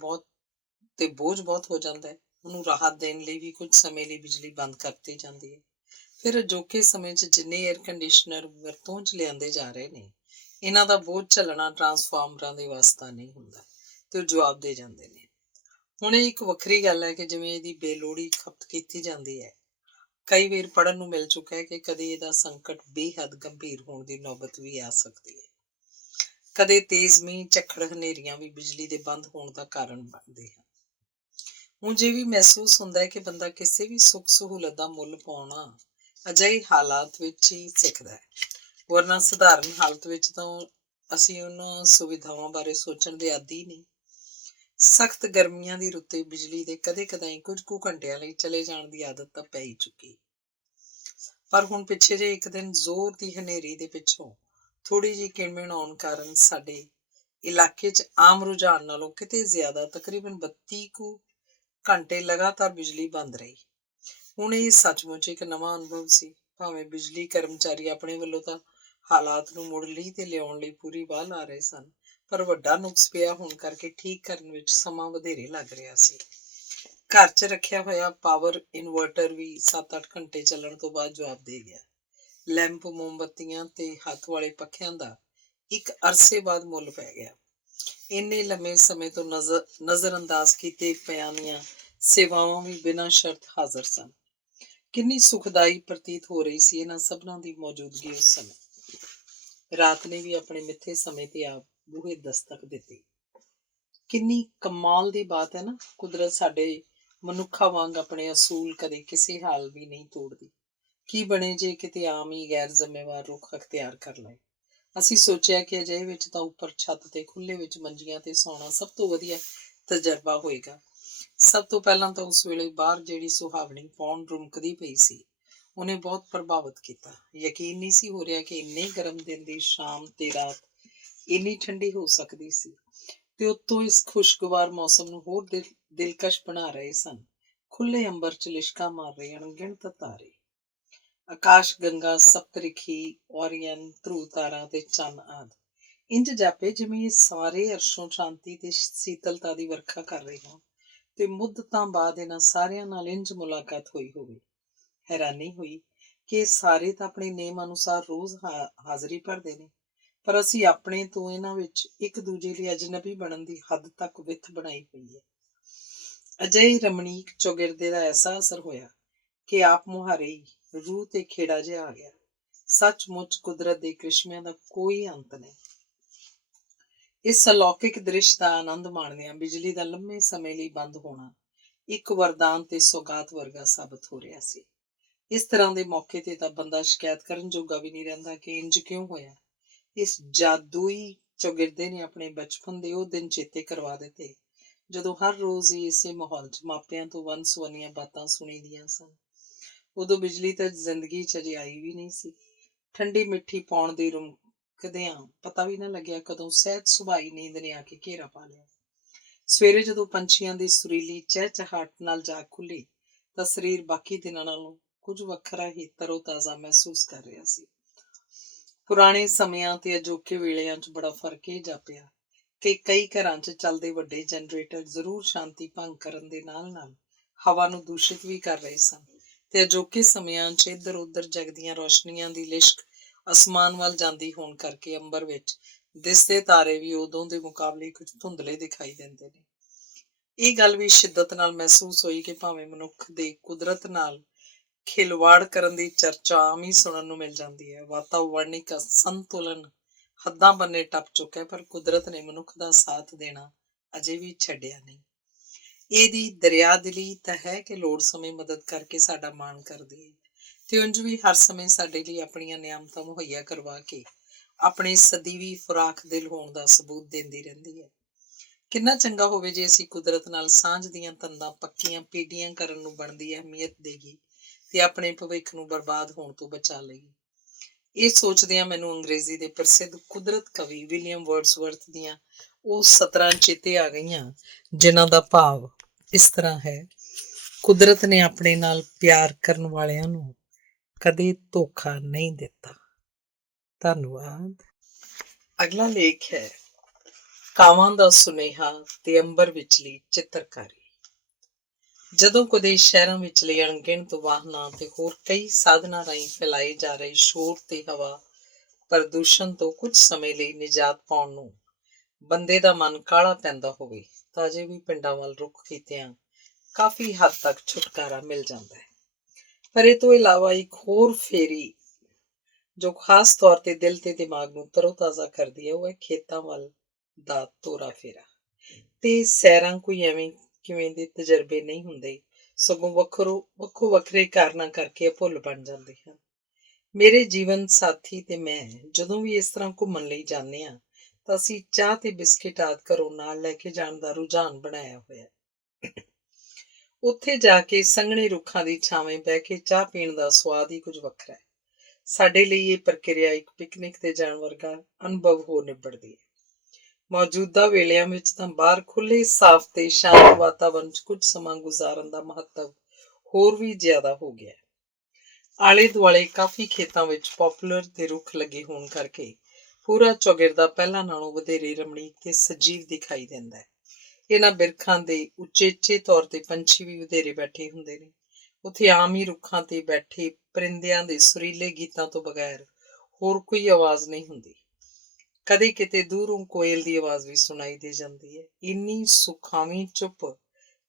ਬੋਝ ਬਹੁਤ ਹੋ ਜਾਂਦਾ ਹੈ। ਉਹਨੂੰ ਰਾਹਤ ਦੇਣ ਲਈ ਵੀ ਕੁਝ ਸਮੇਂ ਲਈ ਬਿਜਲੀ ਬੰਦ ਕਰਤੀ ਜਾਂਦੀ ਹੈ। ਫਿਰ ਅਜੋਕੇ ਸਮੇਂ 'ਚ ਜਿੰਨੇ ਏਅਰ ਕੰਡੀਸ਼ਨਰ ਵਰਤੋਂ 'ਚ ਲਿਆਂਦੇ ਜਾ ਰਹੇ ਨੇ, ਇਹਨਾਂ ਦਾ ਬੋਝ ਝੱਲਣਾ ਟਰਾਂਸਫਾਰਮਰਾਂ ਦੇ ਵਾਸਤਾ ਨਹੀਂ ਹੁੰਦਾ ਤੇ ਉਹ ਜਵਾਬ ਦੇ ਜਾਂਦੇ ਨੇ। ਹੁਣ ਇਹ ਇੱਕ ਵੱਖਰੀ ਗੱਲ ਹੈ ਕਿ ਜਿਵੇਂ ਇਹਦੀ ਬੇਲੋੜੀ ਖਪਤ ਕੀਤੀ ਜਾਂਦੀ ਹੈ। ਕਈ ਵਾਰ ਪੜ੍ਹਨ ਨੂੰ ਮਿਲ ਚੁੱਕਾ ਹੈ ਕਿ ਕਦੇ ਇਹਦਾ ਸੰਕਟ ਬੇਹੱਦ ਗੰਭੀਰ ਹੋਣ ਦੀ ਨੌਬਤ ਵੀ ਆ ਸਕਦੀ ਹੈ। ਕਦੇ ਤੇਜ਼ ਮੀਂਹ, ਝੱਖੜ, ਹਨੇਰੀਆਂ ਵੀ ਬਿਜਲੀ ਦੇ ਬੰਦ ਹੋਣ ਦਾ ਕਾਰਨ ਬਣਦੇ ਹਨ। ਉਂਝ ਇਹ ਵੀ ਮਹਿਸੂਸ ਹੁੰਦਾ ਹੈ ਕਿ ਬੰਦਾ ਕਿਸੇ ਵੀ ਸੁੱਖ ਸਹੂਲਤ ਦਾ ਮੁੱਲ ਪਾਉਣਾ ਅਜਿਹੇ ਹਾਲਾਤ ਵਿੱਚ ਹੀ ਸਿੱਖਦਾ ਹੈ, ਵਰਨਾ ਸਧਾਰਨ ਹਾਲਤ ਵਿੱਚ ਤਾਂ ਅਸੀਂ ਉਹਨਾਂ ਸੁਵਿਧਾਵਾਂ ਬਾਰੇ ਸੋਚਣ ਦੇ ਆਦੀ ਨਹੀਂ। ਸਖਤ ਗਰਮੀਆਂ ਦੀ ਰੁੱਤੇ ਬਿਜਲੀ ਦੇ ਕਦੇ ਕਦਾਈ ਕੁਝ ਕੁ ਘੰਟਿਆਂ ਲਈ ਚਲੇ ਜਾਣ ਦੀ ਆਦਤ ਤਾਂ ਪੈ ਹੀ ਚੁੱਕੀ। ਪਰ ਹੁਣ ਪਿੱਛੇ ਜੇ ਇੱਕ ਦਿਨ ਜ਼ੋਰ ਦੀ ਹਨੇਰੀ ਦੇ ਪਿੱਛੋਂ ਥੋੜੀ ਜਿਹੀ ਕਿਣਮਿਣ ਆਉਣ ਕਾਰਨ ਸਾਡੇ ਇਲਾਕੇ 'ਚ ਆਮ ਰੁਝਾਨ ਨਾਲੋਂ ਕਿਤੇ ਜ਼ਿਆਦਾ ਤਕਰੀਬਨ 32 ਕੁ ਘੰਟੇ ਲਗਾਤਾਰ ਬਿਜਲੀ ਬੰਦ ਰਹੀ। ਹੁਣ ਇਹ ਸੱਚਮੁੱਚ ਇੱਕ ਨਵਾਂ ਅਨੁਭਵ ਸੀ। ਭਾਵੇਂ ਬਿਜਲੀ ਕਰਮਚਾਰੀ ਆਪਣੇ ਵੱਲੋਂ ਤਾਂ ਹਾਲਾਤ ਨੂੰ ਮੁੜ ਲਈ ਤੇ ਲਿਆਉਣ ਲਈ ਪੂਰੀ ਵਾਹ ਲਾ ਰਹੇ ਸਨ, ਪਰ ਵੱਡਾ ਨੁਕਸ ਪਿਆ ਹੋਣ ਕਰਕੇ ਠੀਕ ਕਰਨ ਵਿੱਚ ਸਮਾਂ ਵਧੇਰੇ ਲੱਗ ਰਿਹਾ ਸੀ। ਘਰ 'ਚ ਰੱਖਿਆ ਹੋਇਆ ਪਾਵਰ ਇਨਵਰਟਰ ਵੀ 7-8 ਘੰਟੇ ਚੱਲਣ ਤੋਂ ਬਾਅਦ ਜਵਾਬ ਦੇ ਗਿਆ। ਲੈਂਪ, ਮੋਮਬੱਤੀਆਂ ਤੇ ਹੱਥ ਵਾਲੇ ਪੱਖਿਆਂ ਦਾ ਇੱਕ ਅਰਸੇ ਬਾਅਦ ਮੁੱਲ ਪੈ ਗਿਆ। ਇੰਨੇ ਲੰਮੇ ਸਮੇਂ ਤੋਂ ਨਜ਼ਰਅੰਦਾਜ਼ ਕੀਤੇ ਪਿਆਂ ਦੀਆਂ ਸੇਵਾਵਾਂ ਵੀ ਬਿਨਾਂ ਸ਼ਰਤ ਹਾਜ਼ਰ ਸਨ। ਕਿੰਨੀ ਸੁਖਦਾਈ ਪ੍ਰਤੀਤ ਹੋ ਰਹੀ ਸੀ ਇਹਨਾਂ ਸਭਨਾਂ ਦੀ ਮੌਜੂਦਗੀ ਉਸ ਸਮੇਂ। ਰਾਤ ਨੇ ਵੀ ਆਪਣੇ ਮਿੱਥੇ ਸਮੇਂ ਤੇ ਆਪ ਬੂਹੇ ਦਸਤਕ ਦਿੱਤੀ। ਕਿੰਨੀ ਕਮਾਲ ਦੀ ਬਾਤ ਹੈ ਨਾ, ਕੁਦਰਤ ਸਾਡੇ ਮਨੁੱਖਾਂ ਵਾਂਗ ਆਪਣੇ ਅਸੂਲ ਕਦੇ ਕਿਸੇ ਹਾਲ ਵੀ ਨਹੀਂ ਤੋੜਦੀ। ਕੀ ਬਣੇ ਜੇ ਕਿਤੇ ਆਮ ਹੀ ਗੈਰ ਜ਼ਿੰਮੇਵਾਰ ਰੁਖ ਅਖਤਿਆਰ ਕਰ ਲਏ। ਅਸੀਂ ਸੋਚਿਆ ਕਿ ਅਜਿਹੇ ਵਿੱਚ ਤਾਂ ਉੱਪਰ ਛੱਤ ਤੇ ਖੁੱਲ੍ਹੇ ਵਿੱਚ ਮੰਜੀਆਂ ਤੇ ਸੌਣਾ ਸਭ ਤੋਂ ਵਧੀਆ ਤਜਰਬਾ ਹੋਏਗਾ। ਸਭ ਤੋਂ ਪਹਿਲਾਂ ਤਾਂ ਉਸ ਵੇਲੇ ਬਾਹਰ ਜਿਹੜੀ ਸੁਹਾਵਣੀ ਪੌਣ ਰੁਮਕਦੀ ਪਈ ਸੀ, ਉਹਨੇ ਬਹੁਤ ਪ੍ਰਭਾਵਿਤ ਕੀਤਾ। ਯਕੀਨ ਨਹੀਂ ਸੀ ਹੋ ਰਿਹਾ ਕਿ ਇੰਨੇ ਗਰਮ ਦਿਨ ਦੀ ਸ਼ਾਮ ਤੇ ਰਾਤ ਇੰਨੀ ਠੰਡੀ ਹੋ ਸਕਦੀ ਸੀ, ਤੇ ਉੱਤੋਂ ਇਸ ਖੁਸ਼ਗਵਾਰ ਮੌਸਮ ਨੂੰ ਹੋਰ ਦਿਲਕਸ਼ ਬਣਾ ਰਹੇ ਸਨ ਖੁੱਲ੍ਹੇ ਅੰਬਰ 'ਚ ਲਿਸ਼ਕਾਂ ਮਾਰ ਰਹੇ ਅਣਗਿਣਤ ਤਾਰੇ। ਆਕਾਸ਼ ਗੰਗਾ, ਸਪਤਰਿਖੀ, ਓਰੀਅਨ, ਧਰੁਵ ਤਾਰਾ ਤੇ ਚੰਨ ਆਦਿ ਇੰਝ ਜਾਪੇ ਜਿਵੇਂ ਇਹ ਸਾਰੇ ਅਰਸ਼ੋਂ ਸ਼ਾਂਤੀ ਤੇ ਸੀਤਲਤਾ ਦੀ ਵਰਖਾ ਕਰ ਰਹੇ ਹੋਣ ਤੇ ਮੁੱਦਤਾਂ ਬਾਅਦ ਇਹਨਾਂ ਸਾਰਿਆਂ ਨਾਲ ਇੰਝ ਮੁਲਾਕਾਤ ਹੋਈ ਹੋਵੇ। ਹੈਰਾਨੀ ਹੋਈ ਕਿ ਇਹ ਸਾਰੇ ਤਾਂ ਆਪਣੇ ਨੇਮ ਅਨੁਸਾਰ ਰੋਜ਼ ਹਾਜ਼ਰੀ ਭਰਦੇ ਨੇ, ਪਰ ਅਸੀਂ ਆਪਣੇ ਤੋਂ ਇਹਨਾਂ ਵਿੱਚ ਇੱਕ ਦੂਜੇ ਲਈ ਅਜਨਬੀ ਬਣਨ ਦੀ ਹੱਦ ਤੱਕ ਵਿੱਥ ਬਣਾਈ ਹੋਈ ਹੈ। ਅਜਿਹੇ ਰਮਣੀਕ ਚੌਗਿਰਦੇ ਦਾ ਐਸਾ ਅਸਰ ਹੋਇਆ ਕਿ ਆਪ ਮੁਹਾਰੇ ਹੀ ਰੂਹ ਤੇ ਖੇੜਾ ਜਿਹਾ ਆ ਗਿਆ। ਸੱਚਮੁੱਚ ਕੁਦਰਤ ਦੇ ਕ੍ਰਿਸ਼ਮਿਆਂ ਦਾ ਕੋਈ ਅੰਤ ਨਹੀਂ। ਇਸ ਅਲੌਕਿਕ ਦ੍ਰਿਸ਼ ਦਾ ਆਨੰਦ ਮਾਣਦਿਆਂ ਬਿਜਲੀ ਦਾ ਲੰਮੇ ਸਮੇਂ ਲਈ ਬੰਦ ਹੋਣਾ ਇੱਕ ਵਰਦਾਨ ਤੇ ਸੌਗਾਤ ਵਰਗਾ ਸਾਬਤ ਹੋ ਰਿਹਾ ਸੀ। ਇਸ ਤਰ੍ਹਾਂ ਦੇ ਮੌਕੇ ਤੇ ਤਾਂ ਬੰਦਾ ਸ਼ਿਕਾਇਤ ਕਰਨ ਜੋਗਾ ਵੀ ਨਹੀਂ ਰਹਿੰਦਾ ਕਿ ਇੰਝ ਕਿਉਂ ਹੋਇਆ। ਇਸ ਜਾਦੂਈ ਚੌਗਿਰਦੇ ਨੇ ਆਪਣੇ ਬਚਪਨ ਦੇ ਉਹ ਦਿਨ ਚੇਤੇ ਕਰਵਾ ਦਿੱਤੇ ਜਦੋਂ ਹਰ ਰੋਜ਼ ਹੀ ਇਸੇ ਮਾਹੌਲ 'ਚ ਮਾਪਿਆਂ ਤੋਂ ਵੰਨ-ਸੁਵੰਨੀਆਂ ਬਾਤਾਂ ਸੁਣੀਦੀਆਂ ਸਨ। ਉਦੋਂ ਬਿਜਲੀ ਤਾਂ ਜ਼ਿੰਦਗੀ 'ਚ ਅਜੇ ਆਈ ਵੀ ਨਹੀਂ ਸੀ। ਠੰਡੀ ਮਿੱਠੀ ਪੌਣ ਦੀ ਰੁਮਕਦਿਆਂ ਪਤਾ ਵੀ ਨਾ ਲੱਗਿਆ ਕਦੋਂ ਸਹਿਜ ਸੁਭਾਈ ਨੀਂਦ ਨੇ ਆ ਕੇ ਘੇਰਾ ਪਾ ਲਿਆ। ਸਵੇਰੇ ਜਦੋਂ ਪੰਛੀਆਂ ਦੀ ਸੁਰੀਲੀ ਚਹਿਚਹਾਟ ਨਾਲ ਜਾਗ ਖੁੱਲੀ ਤਾਂ ਸਰੀਰ ਬਾਕੀ ਦਿਨਾਂ ਨਾਲੋਂ ਕੁਝ ਵੱਖਰਾ ਹੀ ਤਰੋ-ਤਾਜ਼ਾ ਮਹਿਸੂਸ ਕਰ ਰਿਹਾ ਸੀ। ਪੁਰਾਣੇ ਸਮਿਆਂ ਤੇ ਅਜੋਕੇ ਵੇਲਿਆਂ 'ਚ ਬੜਾ ਫਰਕ ਇਹ ਜਾਪਿਆ ਕਿ ਕਈ ਘਰਾਂ 'ਚ ਚੱਲਦੇ ਵੱਡੇ ਜਨਰੇਟਰ ਜ਼ਰੂਰ ਸ਼ਾਂਤੀ ਭੰਗ ਕਰਨ ਦੇ ਨਾਲ-ਨਾਲ ਹਵਾ ਨੂੰ ਦੂਸ਼ਿਤ ਵੀ ਕਰ ਰਹੇ ਸਨ ਤੇ ਅਜੋਕੇ ਸਮਿਆਂ 'ਚ ਇੱਧਰ-ਉੱਧਰ ਜਗਦੀਆਂ ਰੌਸ਼ਨੀਆਂ ਦੀ ਲਿਸ਼ਕ ਅਸਮਾਨ ਵੱਲ ਜਾਂਦੀ ਹੋਣ ਕਰਕੇ ਅੰਬਰ ਵਿੱਚ ਦਿਸਦੇ ਤਾਰੇ ਵੀ ਉਦੋਂ ਦੇ ਮੁਕਾਬਲੇ ਕੁਝ ਧੁੰਦਲੇ ਦਿਖਾਈ ਦਿੰਦੇ ਨੇ। ਇਹ ਗੱਲ ਵੀ ਸ਼ਿੱਦਤ ਨਾਲ ਮਹਿਸੂਸ ਹੋਈ ਕਿ ਭਾਵੇਂ ਮਨੁੱਖ ਦੇ ਕੁਦਰਤ ਨਾਲ ਖਿਲਵਾੜ ਕਰਨ ਦੀ ਚਰਚਾ ਆਮ ਹੀ ਸੁਣਨ ਨੂੰ ਮਿਲ ਜਾਂਦੀ ਹੈ। ਵਾਤਾਵਰਣਿਕ ਸੰਤੁਲਨ ਹੱਦਾਂ ਬੰਨੇ ਟੱਪ ਚੁੱਕਾ ਪਰ ਕੁਦਰਤ ਨੇ ਮਨੁੱਖ ਦਾ ਸਾਥ ਦੇਣਾ ਅਜੇ ਵੀ ਛੱਡਿਆ ਨਹੀਂ। ਇਹਦੀ ਦਰਿਆਦਿਲੀ ਤਾਂ ਹੈ ਕਿ ਲੋੜ ਸਮੇਂ ਮਦਦ ਕਰਕੇ ਸਾਡਾ ਮਾਣ ਕਰਦੀ ਹੈ ਤੇ ਉਂਝ ਵੀ ਹਰ ਸਮੇਂ ਸਾਡੇ ਲਈ ਆਪਣੀਆਂ ਨਿਆਮਤਾਂ ਮੁਹੱਈਆ ਕਰਵਾ ਕੇ ਆਪਣੀ ਸਦੀਵੀ ਫੁਰਾਕ ਦਿਲ ਹੋਣ ਦਾ ਸਬੂਤ ਦਿੰਦੀ ਰਹਿੰਦੀ ਹੈ। ਕਿੰਨਾ ਚੰਗਾ ਹੋਵੇ ਜੇ ਅਸੀਂ ਕੁਦਰਤ ਨਾਲ ਸਾਂਝ ਦੀਆਂ ਤੰਦਾਂ ਪੱਕੀਆਂ ਪੀਡੀਆਂ ਕਰਨ ਨੂੰ ਬਣਦੀ ਅਹਿਮੀਅਤ ਦੇਈਏ ਤੇ ਆਪਣੇ ਭਵਿੱਖ ਨੂੰ ਬਰਬਾਦ ਹੋਣ ਤੋਂ ਬਚਾ ਲਈਏ। ਇਹ ਸੋਚਦਿਆਂ ਮੈਨੂੰ ਅੰਗਰੇਜ਼ੀ ਦੇ ਪ੍ਰਸਿੱਧ ਕੁਦਰਤ ਕਵੀ ਵਿਲੀਅਮ ਵਰਡਸਵਰਥ ਦੀਆਂ ਉਹ ਸਤਰਾਂ ਚੇਤੇ ਆ ਗਈਆਂ ਜਿਨ੍ਹਾਂ ਦਾ ਭਾਵ ਇਸ ਤਰ੍ਹਾਂ ਹੈ, ਕੁਦਰਤ ਨੇ ਆਪਣੇ ਨਾਲ ਪਿਆਰ ਕਰਨ ਵਾਲਿਆਂ ਨੂੰ ਕਦੇ ਧੋਖਾ ਨਹੀਂ ਦਿੱਤਾ। ਧੰਨਵਾਦ। ਅਗਲਾ ਲੇਖ ਹੈ ਕਾਵਾਂ ਦਾ ਸੁਨੇਹਾ ਤੇ ਅੰਬਰ ਵਿਚਲੀ ਚਿੱਤਰਕਾਰੀ। ਜਦੋਂ ਕਦੇ ਸ਼ਹਿਰਾਂ ਵਿਚਲੇ ਅਣਗਿਣਤ ਵਾਹਨਾਂ ਤੇ ਹੋਰ ਕਈ ਸਾਧਨਾਂ ਰਾਹੀਂ ਫੈਲਾਏ ਜਾ ਰਹੇ ਸ਼ੋਰ ਤੇ ਹਵਾ ਪ੍ਰਦੂਸ਼ਣ ਤੋਂ ਕੁਝ ਸਮੇਂ ਲਈ ਨਿਜਾਤ ਪਾਉਣ ਨੂੰ ਬੰਦੇ ਦਾ ਮਨ ਕਾਹਲਾ ਪੈਂਦਾ ਹੋਵੇ ਤਾਂ ਅਜੇ ਵੀ ਪਿੰਡਾਂ ਵੱਲ ਰੁਖ ਕੀਤਿਆਂ ਕਾਫੀ ਹੱਦ ਤੱਕ ਛੁਟਕਾਰਾ ਮਿਲ ਜਾਂਦਾ ਹੈ। ਪਰ ਇਹ ਤੋਂ ਇਲਾਵਾ ਇੱਕ ਹੋਰ ਫੇਰੀ ਜੋ ਖਾਸ ਤੌਰ ਤੇ ਦਿਲ ਤੇ ਦਿਮਾਗ ਨੂੰ ਤਰੋਤਾਜ਼ਾ ਕਰਦੀ ਹੈ ਉਹ ਹੈ ਖੇਤਾਂ ਵੱਲ ਦਾ ਤੋਰਾ ਫੇਰਾ। ਤੇ ਸੈਰਾਂ ਕੋਈ ਐਵੇਂ ਕਿਵੇਂ ਦੇ ਤਜਰਬੇ ਨਹੀਂ ਹੁੰਦੇ, ਸਗੋਂ ਵੱਖੋ ਵੱਖਰੇ ਕਾਰਨਾਂ ਕਰਕੇ ਇਹ ਭੁੱਲ ਬਣ ਜਾਂਦੇ ਹਨ। ਮੇਰੇ ਜੀਵਨ ਸਾਥੀ ਤੇ ਮੈਂ ਜਦੋਂ ਵੀ ਇਸ ਤਰ੍ਹਾਂ ਘੁੰਮਣ ਲਈ ਜਾਂਦੇ ਹਾਂ ਤਾਂ ਅਸੀਂ ਚਾਹ ਤੇ ਬਿਸਕਿਟ ਆਦਿ ਘਰੋਂ ਨਾਲ ਲੈ ਕੇ ਜਾਣ ਦਾ ਰੁਝਾਨ ਬਣਾਇਆ ਹੋਇਆ। ਉੱਥੇ ਜਾ ਕੇ ਸੰਘਣੇ ਰੁੱਖਾਂ ਦੀ ਛਾਵੇਂ ਬਹਿ ਕੇ ਚਾਹ ਪੀਣ ਦਾ ਸਵਾਦ ਹੀ ਕੁਝ ਵੱਖਰਾ ਹੈ। ਸਾਡੇ ਲਈ ਇਹ ਪ੍ਰਕਿਰਿਆ ਇੱਕ ਪਿਕਨਿਕ ਤੇ ਜਾਣ ਵਰਗਾ ਅਨੁਭਵ ਹੋ ਨਿਬੜਦੀ ਹੈ। ਮੌਜੂਦਾ ਵੇਲਿਆਂ ਵਿੱਚ ਤਾਂ ਬਾਹਰ ਖੁੱਲ੍ਹੇ ਸਾਫ਼ ਤੇ ਸ਼ਾਂਤ ਵਾਤਾਵਰਨ 'ਚ ਕੁਝ ਸਮਾਂ ਗੁਜ਼ਾਰਨ ਦਾ ਮਹੱਤਵ ਹੋਰ ਵੀ ਜ਼ਿਆਦਾ ਹੋ ਗਿਆ। ਆਲੇ ਦੁਆਲੇ ਕਾਫੀ ਖੇਤਾਂ ਵਿੱਚ ਪੋਪੂਲਰ ਦੇ ਰੁੱਖ ਲੱਗੇ ਹੋਣ ਕਰਕੇ ਪੂਰਾ ਚੌਗਿਰਦਾ ਪਹਿਲਾਂ ਨਾਲੋਂ ਵਧੇਰੇ ਰਮਣੀਕ ਤੇ ਸਜੀਵ ਦਿਖਾਈ ਦਿੰਦਾ ਹੈ। ਇਹਨਾਂ ਬਿਰਖਾਂ ਦੇ ਉਚੇਚੇ ਤੌਰ ਤੇ ਪੰਛੀ ਵੀ ਵਧੇਰੇ ਬੈਠੇ ਹੁੰਦੇ ਨੇ। ਉੱਥੇ ਆਮ ਹੀ ਰੁੱਖਾਂ ਤੇ ਬੈਠੇ ਪਰਿੰਦਿਆਂ ਦੇ ਸੁਰੀਲੇ ਗੀਤਾਂ ਤੋਂ ਬਗੈਰ ਹੋਰ ਕੋਈ ਆਵਾਜ਼ ਨਹੀਂ ਹੁੰਦੀ। ਕਦੇ ਕਿਤੇ ਦੂਰੋਂ ਕੋਇਲ ਦੀ ਆਵਾਜ਼ ਵੀ ਸੁਣਾਈ ਦੇ ਜਾਂਦੀ ਹੈ। ਇੰਨੀ ਸੁਖਾਵੀਂ ਚੁੱਪ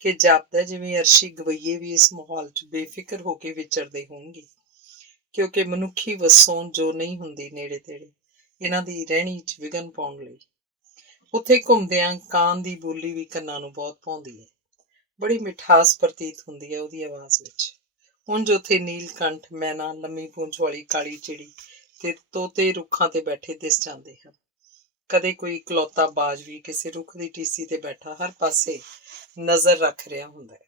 ਕਿ ਜਾਪਦਾ ਜਿਵੇਂ ਅਰਸ਼ੀ ਗਵਈਏ ਵੀ ਇਸ ਮਾਹੌਲ 'ਚ ਬੇਫਿਕਰ ਹੋ ਕੇ ਵਿਚਰਦੇ ਹੋਣਗੇ, ਕਿਉਂਕਿ ਮਨੁੱਖੀ ਵਸੋਂ ਜੋ ਨਹੀਂ ਹੁੰਦੀ ਨੇੜੇ ਤੇੜੇ ਇਹਨਾਂ ਦੀ ਰਹਿਣੀ 'ਚ ਵਿਘਨ ਪਾਉਣ ਲਈ। ਉੱਥੇ ਘੁੰਮਦਿਆਂ ਕਾਂ ਦੀ ਬੋਲੀ ਵੀ ਕੰਨਾਂ ਨੂੰ ਬਹੁਤ ਭਾਉਂਦੀ ਹੈ। ਬੜੀ ਮਿਠਾਸ ਪ੍ਰਤੀਤ ਹੁੰਦੀ ਹੈ ਉਹਦੀ ਆਵਾਜ਼ ਵਿੱਚ। ਉਂਝ ਉੱਥੇ ਨੀਲਕੰਠ, ਮੈਨਾ, ਲੰਮੀ ਪੂੰਛ ਵਾਲੀ ਕਾਲੀ ਚਿੜੀ ਤੇ ਤੋਤੇ ਰੁੱਖਾਂ ਤੇ ਬੈਠੇ ਦਿਸ ਜਾਂਦੇ ਹਨ। ਕਦੇ ਕੋਈ ਇਕਲੌਤਾ ਬਾਜ ਵੀ ਕਿਸੇ ਰੁੱਖ ਦੀ ਟੀਸੀ ਤੇ ਬੈਠਾ ਹਰ ਪਾਸੇ ਨਜ਼ਰ ਰੱਖ ਰਿਹਾ ਹੁੰਦਾ ਹੈ।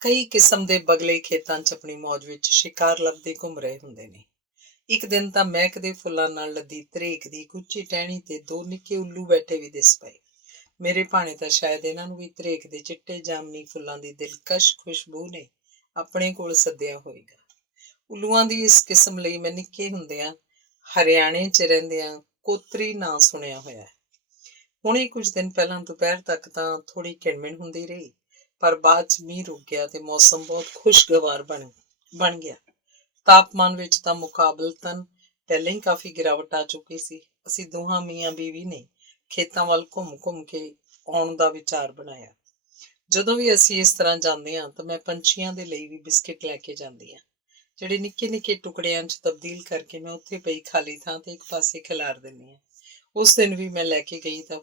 ਕਈ ਕਿਸਮ ਦੇ ਬਗਲੇ ਖੇਤਾਂ 'ਚ ਆਪਣੀ ਮੌਜ ਵਿੱਚ ਸ਼ਿਕਾਰ ਲੱਭਦੇ ਘੁੰਮ ਰਹੇ ਹੁੰਦੇ ਨੇ। ਇੱਕ ਦਿਨ ਤਾਂ ਮਹਿਕਦੇ ਫੁੱਲਾਂ ਨਾਲ ਲੱਦੀ ਧਰੇਕ ਦੀ ਇੱਕ ਉੱਚੀ ਟਹਿਣੀ ਤੇ ਦੋ ਨਿੱਕੇ ਉੱਲੂ ਬੈਠੇ ਵੀ ਦਿਸ ਪਏ। ਮੇਰੇ ਭਾਣੇ ਤਾਂ ਸ਼ਾਇਦ ਇਹਨਾਂ ਨੂੰ ਵੀ ਧਰੇਕ ਦੇ ਚਿੱਟੇ ਜਾਮਨੀ ਫੁੱਲਾਂ ਦੀ ਦਿਲਕਸ਼ ਖੁਸ਼ਬੂ ਨੇ ਆਪਣੇ ਕੋਲ ਸੱਦਿਆ ਹੋਵੇਗਾ। ਉੱਲੂਆਂ ਦੀ ਇਸ ਕਿਸਮ ਲਈ ਮੈਂ ਨਿੱਕੇ ਹੁੰਦਿਆਂ ਹਰਿਆਣੇ 'ਚ ਰਹਿੰਦਿਆਂ ਕੋਤਰੀ ਨਾਂ ਸੁਣਿਆ ਹੋਇਆ ਹੈ। ਹੁਣੇ ਕੁਝ ਦਿਨ ਪਹਿਲਾਂ ਦੁਪਹਿਰ ਤੱਕ ਤਾਂ ਥੋੜ੍ਹੀ ਕਿਣਮਿਣ ਹੁੰਦੀ ਰਹੀ, ਪਰ ਬਾਅਦ 'ਚ ਮੀਂਹ ਰੁਕ ਗਿਆ ਤੇ ਮੌਸਮ ਬਹੁਤ ਖੁਸ਼ਗਵਾਰ ਬਣ ਗਿਆ। ਤਾਪਮਾਨ ਵਿੱਚ ਤਾਂ ਮੁਕਾਬਲਤਨ ਪਹਿਲਾਂ ਹੀ ਕਾਫੀ ਗਿਰਾਵਟ ਆ ਚੁੱਕੀ ਸੀ। ਅਸੀਂ ਦੋਹਾਂ ਮੀਆਂ ਬੀਵੀ ਨੇ ਖੇਤਾਂ ਵੱਲ ਘੁੰਮ ਕੇ ਆਉਣ ਦਾ ਵਿਚਾਰ ਬਣਾਇਆ। ਜਦੋਂ ਵੀ ਅਸੀਂ ਇਸ ਤਰ੍ਹਾਂ ਜਾਂਦੇ ਹਾਂ ਤਾਂ ਮੈਂ ਪੰਛੀਆਂ ਦੇ ਲਈ ਵੀ ਬਿਸਕਿਟ ਲੈ ਕੇ ਜਾਂਦੀ ਹਾਂ, ਜਿਹੜੇ ਨਿੱਕੇ ਨਿੱਕੇ ਟੁਕੜਿਆਂ 'ਚ ਤਬਦੀਲ ਕਰਕੇ ਮੈਂ ਉੱਥੇ ਪਈ ਖਾਲੀ ਥਾਂ ਤੇ ਇੱਕ ਪਾਸੇ ਖਿਲਾਰ ਦਿੰਦੀ ਹਾਂ। ਉਸ ਦਿਨ ਵੀ ਮੈਂ ਲੈ ਕੇ ਗਈ ਤਾਂ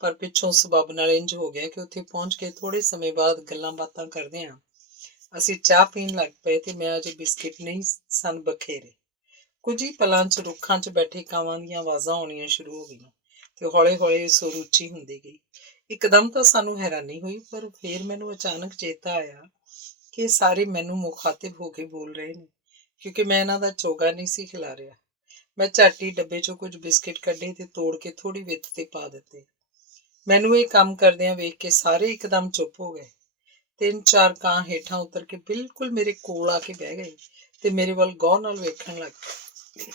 ਪਰ ਪਿੱਛੋਂ ਸਬੱਬ ਨਾਲ ਇੰਝ ਹੋ ਗਿਆ ਕਿ ਉੱਥੇ ਪਹੁੰਚ ਕੇ ਥੋੜ੍ਹੇ ਸਮੇਂ ਬਾਅਦ ਗੱਲਾਂ ਬਾਤਾਂ ਕਰਦੇ ਹਾਂ ਅਸੀਂ ਚਾਹ ਪੀਣ ਲੱਗ ਪਏ ਤੇ ਮੈਂ ਅਜੇ ਬਿਸਕਿਟ ਨਹੀਂ ਸਨ ਬਖੇਰੇ। ਕੁਝ ਹੀ ਪਲਾਂ 'ਚ ਰੁੱਖਾਂ 'ਚ ਬੈਠੇ ਕਾਵਾਂ ਦੀਆਂ ਆਵਾਜ਼ਾਂ ਆਉਣੀਆਂ ਸ਼ੁਰੂ ਹੋ ਗਈਆਂ ਤੇ ਹੌਲੇ ਹੌਲੇ ਸੁਰ ਉੱਚੀ ਹੁੰਦੀ ਗਈ। ਇੱਕਦਮ ਤਾਂ ਸਾਨੂੰ ਹੈਰਾਨੀ ਹੋਈ, ਪਰ ਫਿਰ ਮੈਨੂੰ ਅਚਾਨਕ ਚੇਤਾ ਆਇਆ ਕਿ ਇਹ ਸਾਰੇ ਮੈਨੂੰ ਮੁਖਾਤਿਬ ਹੋ ਕੇ ਬੋਲ ਰਹੇ ਨੇ, ਕਿਉਂਕਿ ਮੈਂ ਇਹਨਾਂ ਦਾ ਚੋਗਾ ਨਹੀਂ ਸੀ ਖਿਲਾ ਰਿਹਾ। ਮੈਂ ਝੱਟ ਹੀ ਡੱਬੇ ਚੋਂ ਕੁਝ ਬਿਸਕਿਟ ਕੱਢੇ ਤੇ ਤੋੜ ਕੇ ਥੋੜੀ ਵਿੱਥ ਤੇ ਪਾ ਦਿੱਤੇ। ਮੈਨੂੰ ਇਹ ਕੰਮ ਕਰਦਿਆਂ ਵੇਖ ਕੇ ਸਾਰੇ ਇੱਕਦਮ ਚੁੱਪ ਹੋ ਗਏ। 3-4 ਕਾਂ ਹੇਠਾਂ ਉਤਰ ਕੇ ਬਿਲਕੁਲ ਮੇਰੇ ਕੋਲ ਆ ਕੇ ਬਹਿ ਗਏ ਤੇ ਮੇਰੇ ਵੱਲ ਗੌਰ ਨਾਲ ਵੇਖਣ ਲੱਗ ਪਏ।